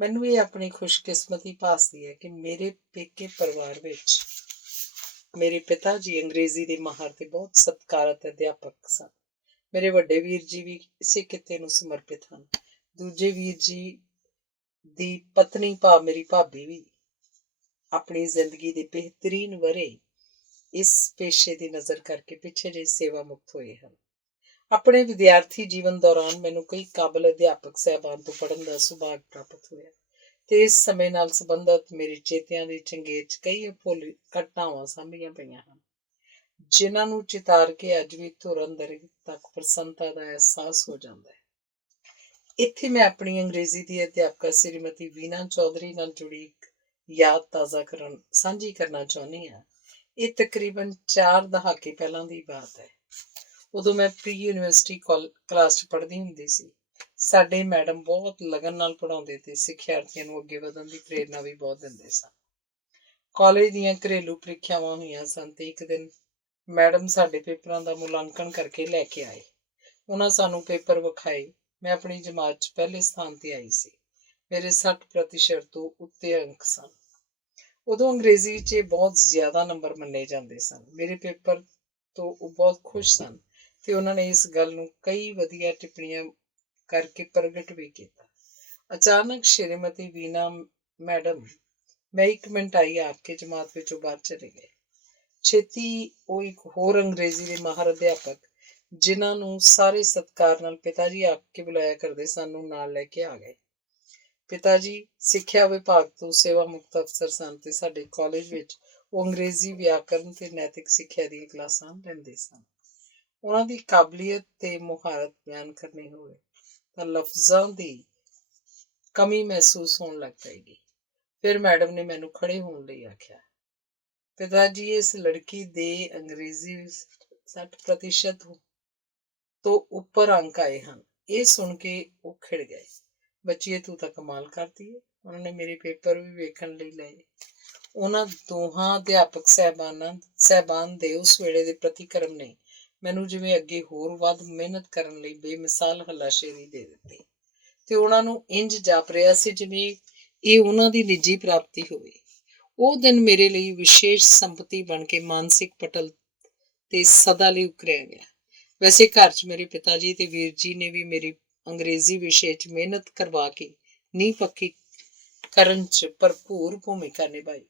ਮੈਨੂੰ ਇਹ ਆਪਣੀ ਖੁਸ਼ਕਿਸਮਤੀ ਭਾਸਦੀ ਹੈ ਕਿ ਮੇਰੇ ਪੇਕੇ ਪਰਿਵਾਰ ਵਿੱਚ ਮੇਰੇ ਪਿਤਾ ਜੀ ਅੰਗਰੇਜ਼ੀ ਦੇ ਮਾਹਰ ਤੇ ਬਹੁਤ ਸਤਿਕਾਰਤ ਅਧਿਆਪਕ ਸਨ। ਮੇਰੇ ਵੱਡੇ ਵੀਰ ਜੀ ਵੀ ਇਸੇ ਕਿੱਤੇ ਨੂੰ ਸਮਰਪਿਤ ਹਨ। ਦੂਜੇ ਵੀਰ ਜੀ ਦੀ ਪਤਨੀ ਭਾਵ ਮੇਰੀ ਭਾਬੀ ਵੀ ਆਪਣੀ ਜ਼ਿੰਦਗੀ ਦੇ ਬਿਹਤਰੀਨ ਵਰੇ ਇਸ ਪੇਸ਼ੇ ਦੀ ਨਜ਼ਰ ਕਰਕੇ ਪਿੱਛੇ ਜਿਹੇ ਸੇਵਾ ਮੁਕਤ ਹੋਏ ਹਨ। ਆਪਣੇ ਵਿਦਿਆਰਥੀ ਜੀਵਨ ਦੌਰਾਨ ਮੈਨੂੰ ਕਈ ਕਾਬਲ ਅਧਿਆਪਕ ਸਾਹਿਬਾਨ ਤੋਂ ਪੜ੍ਹਨ ਦਾ ਸੁਭਾਗ ਪ੍ਰਾਪਤ ਹੋਇਆ ਤੇ ਇਸ ਸਮੇਂ ਨਾਲ ਸੰਬੰਧਿਤ ਮੇਰੇ ਚੇਤਿਆਂ ਦੀ ਚੰਗੇਰ 'ਚ ਕਈ ਅਭੁੱਲੀ ਘਟਨਾਵਾਂ ਸਾਂਭੀਆਂ ਪਈਆਂ ਹਨ, ਜਿਨ੍ਹਾਂ ਨੂੰ ਚਿਤਾਰ ਕੇ ਅੱਜ ਵੀ ਧੁਰ ਅੰਦਰ ਤੱਕ ਪ੍ਰਸੰਨਤਾ ਦਾ ਅਹਿਸਾਸ ਹੋ ਜਾਂਦਾ ਹੈ। ਇੱਥੇ ਮੈਂ ਆਪਣੀ ਅੰਗਰੇਜ਼ੀ ਦੀ ਅਧਿਆਪਕਾ ਸ੍ਰੀਮਤੀ ਵੀਨਾ ਚੌਧਰੀ ਨਾਲ ਜੁੜੀ ਇੱਕ ਯਾਦ ਸਾਂਝੀ ਕਰਨਾ ਚਾਹੁੰਦੀ ਹਾਂ। ਇਹ ਤਕਰੀਬਨ 4 ਦਹਾਕੇ ਪਹਿਲਾਂ ਦੀ ਬਾਤ ਹੈ। ਉਦੋਂ ਮੈਂ ਪ੍ਰੀ ਯੂਨੀਵਰਸਿਟੀ ਕਲਾਸ 'ਚ ਪੜ੍ਹਦੀ ਹੁੰਦੀ ਸੀ। ਸਾਡੇ ਮੈਡਮ ਬਹੁਤ ਲਗਨ ਨਾਲ ਪੜ੍ਹਾਉਂਦੇ ਤੇ ਸਿੱਖਿਆਰਥੀਆਂ ਨੂੰ ਅੱਗੇ ਵਧਣ ਦੀ ਪ੍ਰੇਰਨਾ ਵੀ ਬਹੁਤ ਦਿੰਦੇ ਸਨ। ਕਾਲਜ ਦੀਆਂ ਘਰੇਲੂ ਪ੍ਰੀਖਿਆਵਾਂ ਹੋਈਆਂ ਸਨ ਤੇ ਇੱਕ ਦਿਨ ਮੈਡਮ ਸਾਡੇ ਪੇਪਰਾਂ ਦਾ ਮੁਲਾਂਕਣ ਕਰਕੇ ਲੈ ਕੇ ਆਏ। ਉਹਨਾਂ ਸਾਨੂੰ ਪੇਪਰ ਵਿਖਾਏ। ਮੈਂ ਆਪਣੀ ਜਮਾਤ 'ਚ ਪਹਿਲੇ ਸਥਾਨ ਤੇ ਆਈ ਸੀ। ਮੇਰੇ 60% ਤੋਂ ਉੱਤੇ ਅੰਕ ਸਨ। ਉਦੋਂ ਅੰਗਰੇਜ਼ੀ 'ਚ ਬਹੁਤ ਜ਼ਿਆਦਾ ਨੰਬਰ ਮੰਨੇ ਜਾਂਦੇ ਸਨ। ਮੇਰੇ ਪੇਪਰ ਤੋਂ ਉਹ ਬਹੁਤ ਖੁਸ਼ ਸਨ ਤੇ ਉਹਨਾਂ ਨੇ ਇਸ ਗੱਲ ਨੂੰ ਕਈ ਵਧੀਆ ਟਿੱਪਣੀਆਂ ਕਰਕੇ ਪ੍ਰਗਟ ਵੀ ਕੀਤਾ। ਅਚਾਨਕ ਸ਼੍ਰੀਮਤੀ ਵੀਨਾ ਮੈਡਮ ਮੈਂ 1 ਮਿੰਟ ਆਈ ਆਖ ਕੇ ਜਮਾਤ ਵਿੱਚੋਂ ਬਾਹਰ ਚਲੇ ਗਏ। ਛੇਤੀ ਉਹ ਇੱਕ ਹੋਰ ਅੰਗਰੇਜ਼ੀ ਦੇ ਮਾਹਰ ਅਧਿਆਪਕ, ਜਿਨ੍ਹਾਂ ਨੂੰ ਸਾਰੇ ਸਤਿਕਾਰ ਨਾਲ ਪਿਤਾ ਜੀ ਆਖ ਕੇ ਬੁਲਾਇਆ ਕਰਦੇ ਸਨ, ਨੂੰ ਨਾਲ ਲੈ ਕੇ ਆ ਗਏ। ਪਿਤਾ ਜੀ ਸਿੱਖਿਆ ਵਿਭਾਗ ਤੋਂ ਸੇਵਾ ਮੁਕਤ ਅਫਸਰ ਸਨ ਤੇ ਸਾਡੇ ਕਾਲਜ ਵਿੱਚ ਉਹ ਅੰਗਰੇਜ਼ੀ ਵਿਆਕਰਨ ਤੇ ਨੈਤਿਕ ਸਿੱਖਿਆ ਦੀਆਂ ਕਲਾਸਾਂ ਲੈਂਦੇ ਸਨ। ਉਹਨਾਂ ਦੀ ਕਾਬਲੀਅਤ ਤੇ ਮੁਹਾਰਤ ਬਿਆਨ ਕਰਨੀ ਹੋਵੇ ਤਾਂ ਲਫ਼ਜ਼ਾਂ ਦੀ ਕਮੀ ਮਹਿਸੂਸ ਹੋਣ ਲੱਗ ਪਏਗੀ। ਫਿਰ ਮੈਡਮ ਨੇ ਮੈਨੂੰ ਖੜੇ ਹੋਣ ਲਈ ਆਖਿਆ। ਪਿਤਾ ਜੀ ਇਸ ਲੜਕੀ ਦੇ ਅੰਗਰੇਜ਼ੀ 60% ਤੋਂ ਉੱਪਰ ਅੰਕ ਆਏ ਹਨ। ਇਹ ਸੁਣ ਕੇ ਉਹ ਖਿੜ ਗਏ। ਬੱਚੀਏ ਤੂੰ ਤਾਂ ਕਮਾਲ ਕਰਦੀ ਹੈ। ਉਹਨਾਂ ਨੇ ਮੇਰੇ ਪੇਪਰ ਵੀ ਵੇਖਣ ਲਈ ਲਏ। ਉਹਨਾਂ ਦੋਹਾਂ ਅਧਿਆਪਕ ਸਾਹਿਬਾਨ ਦੇ ਉਸ ਵੇਲੇ ਦੇ ਪ੍ਰਤੀਕਰਮ ਨੇ ਮੈਨੂੰ ਜਿਵੇਂ ਅੱਗੇ ਹੋਰ ਵੱਧ ਮਿਹਨਤ ਕਰਨ ਲਈ ਬੇਮਿਸਾਲ ਹੱਲਾਸ਼ੇਰੀ ਦੇ ਦਿੱਤੀ ਤੇ ਉਹਨਾਂ ਨੂੰ ਇੰਝ ਜਾਪ ਰਿਹਾ ਸੀ ਜਿਵੇਂ ਇਹ ਉਹਨਾਂ ਦੀ ਨਿੱਜੀ ਪ੍ਰਾਪਤੀ ਹੋਵੇ। ਉਹ ਦਿਨ ਮੇਰੇ ਲਈ ਵਿਸ਼ੇਸ਼ ਸੰਪਤੀ ਬਣ ਕੇ ਮਾਨਸਿਕ ਪਟਲ ਤੇ ਸਦਾ ਲਈ ਉਕਰਿਆ ਗਿਆ। ਵੈਸੇ ਘਰ 'ਚ ਮੇਰੇ ਪਿਤਾ ਜੀ ਤੇ ਵੀਰ ਜੀ ਨੇ ਵੀ ਮੇਰੀ ਅੰਗਰੇਜ਼ੀ ਵਿਸ਼ੇ 'ਚ ਮਿਹਨਤ ਕਰਵਾ ਕੇ ਨੀਂਹ ਪੱਕੀ ਕਰਨ 'ਚ ਭਰਪੂਰ ਭੂਮਿਕਾ ਨਿਭਾਈ।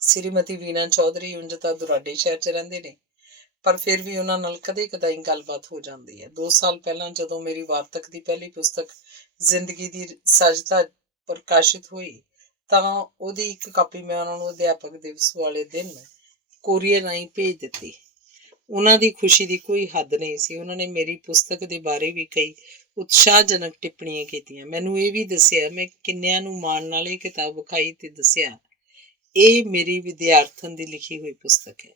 ਸ੍ਰੀਮਤੀ ਵੀਨਾ ਚੌਧਰੀ ਉਂਝ ਤਾਂ ਦੁਰਾਡੇ ਸ਼ਹਿਰ 'ਚ ਰਹਿੰਦੇ ਨੇ, ਪਰ ਫਿਰ ਵੀ ਉਹਨਾਂ ਨਾਲ ਕਦੇ-ਕਦਾਈ ਗੱਲਬਾਤ ਹੋ ਜਾਂਦੀ ਹੈ। 2 ਸਾਲ ਪਹਿਲਾਂ ਜਦੋਂ ਮੇਰੀ ਵਾਰਤਕ ਦੀ ਪਹਿਲੀ ਪੁਸਤਕ ਜ਼ਿੰਦਗੀ ਦੀ ਸਜਤਾ ਪ੍ਰਕਾਸ਼ਿਤ ਹੋਈ, ਤਾਂ ਉਹਦੀ ਇੱਕ ਕਾਪੀ ਮੈਂ ਉਹਨਾਂ ਨੂੰ ਅਧਿਆਪਕ ਦਿਵਸ ਵਾਲੇ ਦਿਨ ਕੋਰੀਅਰ ਰਾਹੀਂ ਭੇਜ ਦਿੱਤੀ। ਉਹਨਾਂ ਦੀ ਖੁਸ਼ੀ ਦੀ ਕੋਈ ਹੱਦ ਨਹੀਂ ਸੀ। ਉਹਨਾਂ ਨੇ ਮੇਰੀ ਪੁਸਤਕ ਦੇ ਬਾਰੇ ਵੀ ਕਈ ਉਤਸ਼ਾਹਜਨਕ ਟਿੱਪਣੀਆਂ ਕੀਤੀਆਂ। ਮੈਨੂੰ ਇਹ ਵੀ ਦੱਸਿਆ, ਮੈਂ ਕਿੰਨਿਆਂ ਨੂੰ ਮਾਣ ਨਾਲ ਇਹ ਕਿਤਾਬ ਵਿਖਾਈ ਤੇ ਦੱਸਿਆ, ਇਹ ਮੇਰੀ ਵਿਦਿਆਰਥਣ ਦੀ ਲਿਖੀ ਹੋਈ ਪੁਸਤਕ ਹੈ।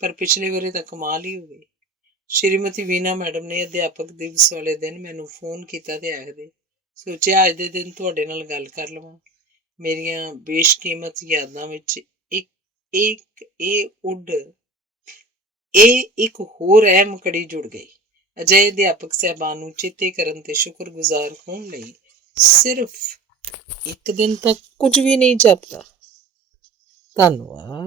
ਪਰ ਪਿਛਲੇ ਵਾਰੀ ਤਾਂ ਕਮਾਲ ਹੀ ਹੋ ਗਈ। ਸ਼੍ਰੀਮਤੀ ਵੀਨਾ ਮੈਡਮ ਨੇ ਅਧਿਆਪਕ ਦਿਵਸ ਵਾਲੇ ਦਿਨ ਮੈਨੂੰ ਫੋਨ ਕੀਤਾ ਤੇ ਆਖਦੇ, ਸੋਚਿਆ ਅੱਜ ਦੇ ਦਿਨ ਤੁਹਾਡੇ ਨਾਲ ਗੱਲ ਕਰ ਲਵਾਂ। ਮੇਰੀਆਂ ਬੇਸ਼ਕੀਮਤ ਯਾਦਾਂ ਵਿੱਚ ਇੱਕ ਹੋਰ ਅਹਿਮ ਕੜੀ ਜੁੜ ਗਈ। ਅਜਿਹੇ ਅਧਿਆਪਕ ਸਾਹਿਬਾਨ ਨੂੰ ਚੇਤੇ ਕਰਨ ਤੇ ਸ਼ੁਕਰਗੁਜ਼ਾਰ ਹੋਣ ਲਈ ਸਿਰਫ ਇੱਕ ਦਿਨ ਤੱਕ ਕੁਝ ਵੀ ਨਹੀਂ ਜਾਪਦਾ। ਧੰਨਵਾਦ।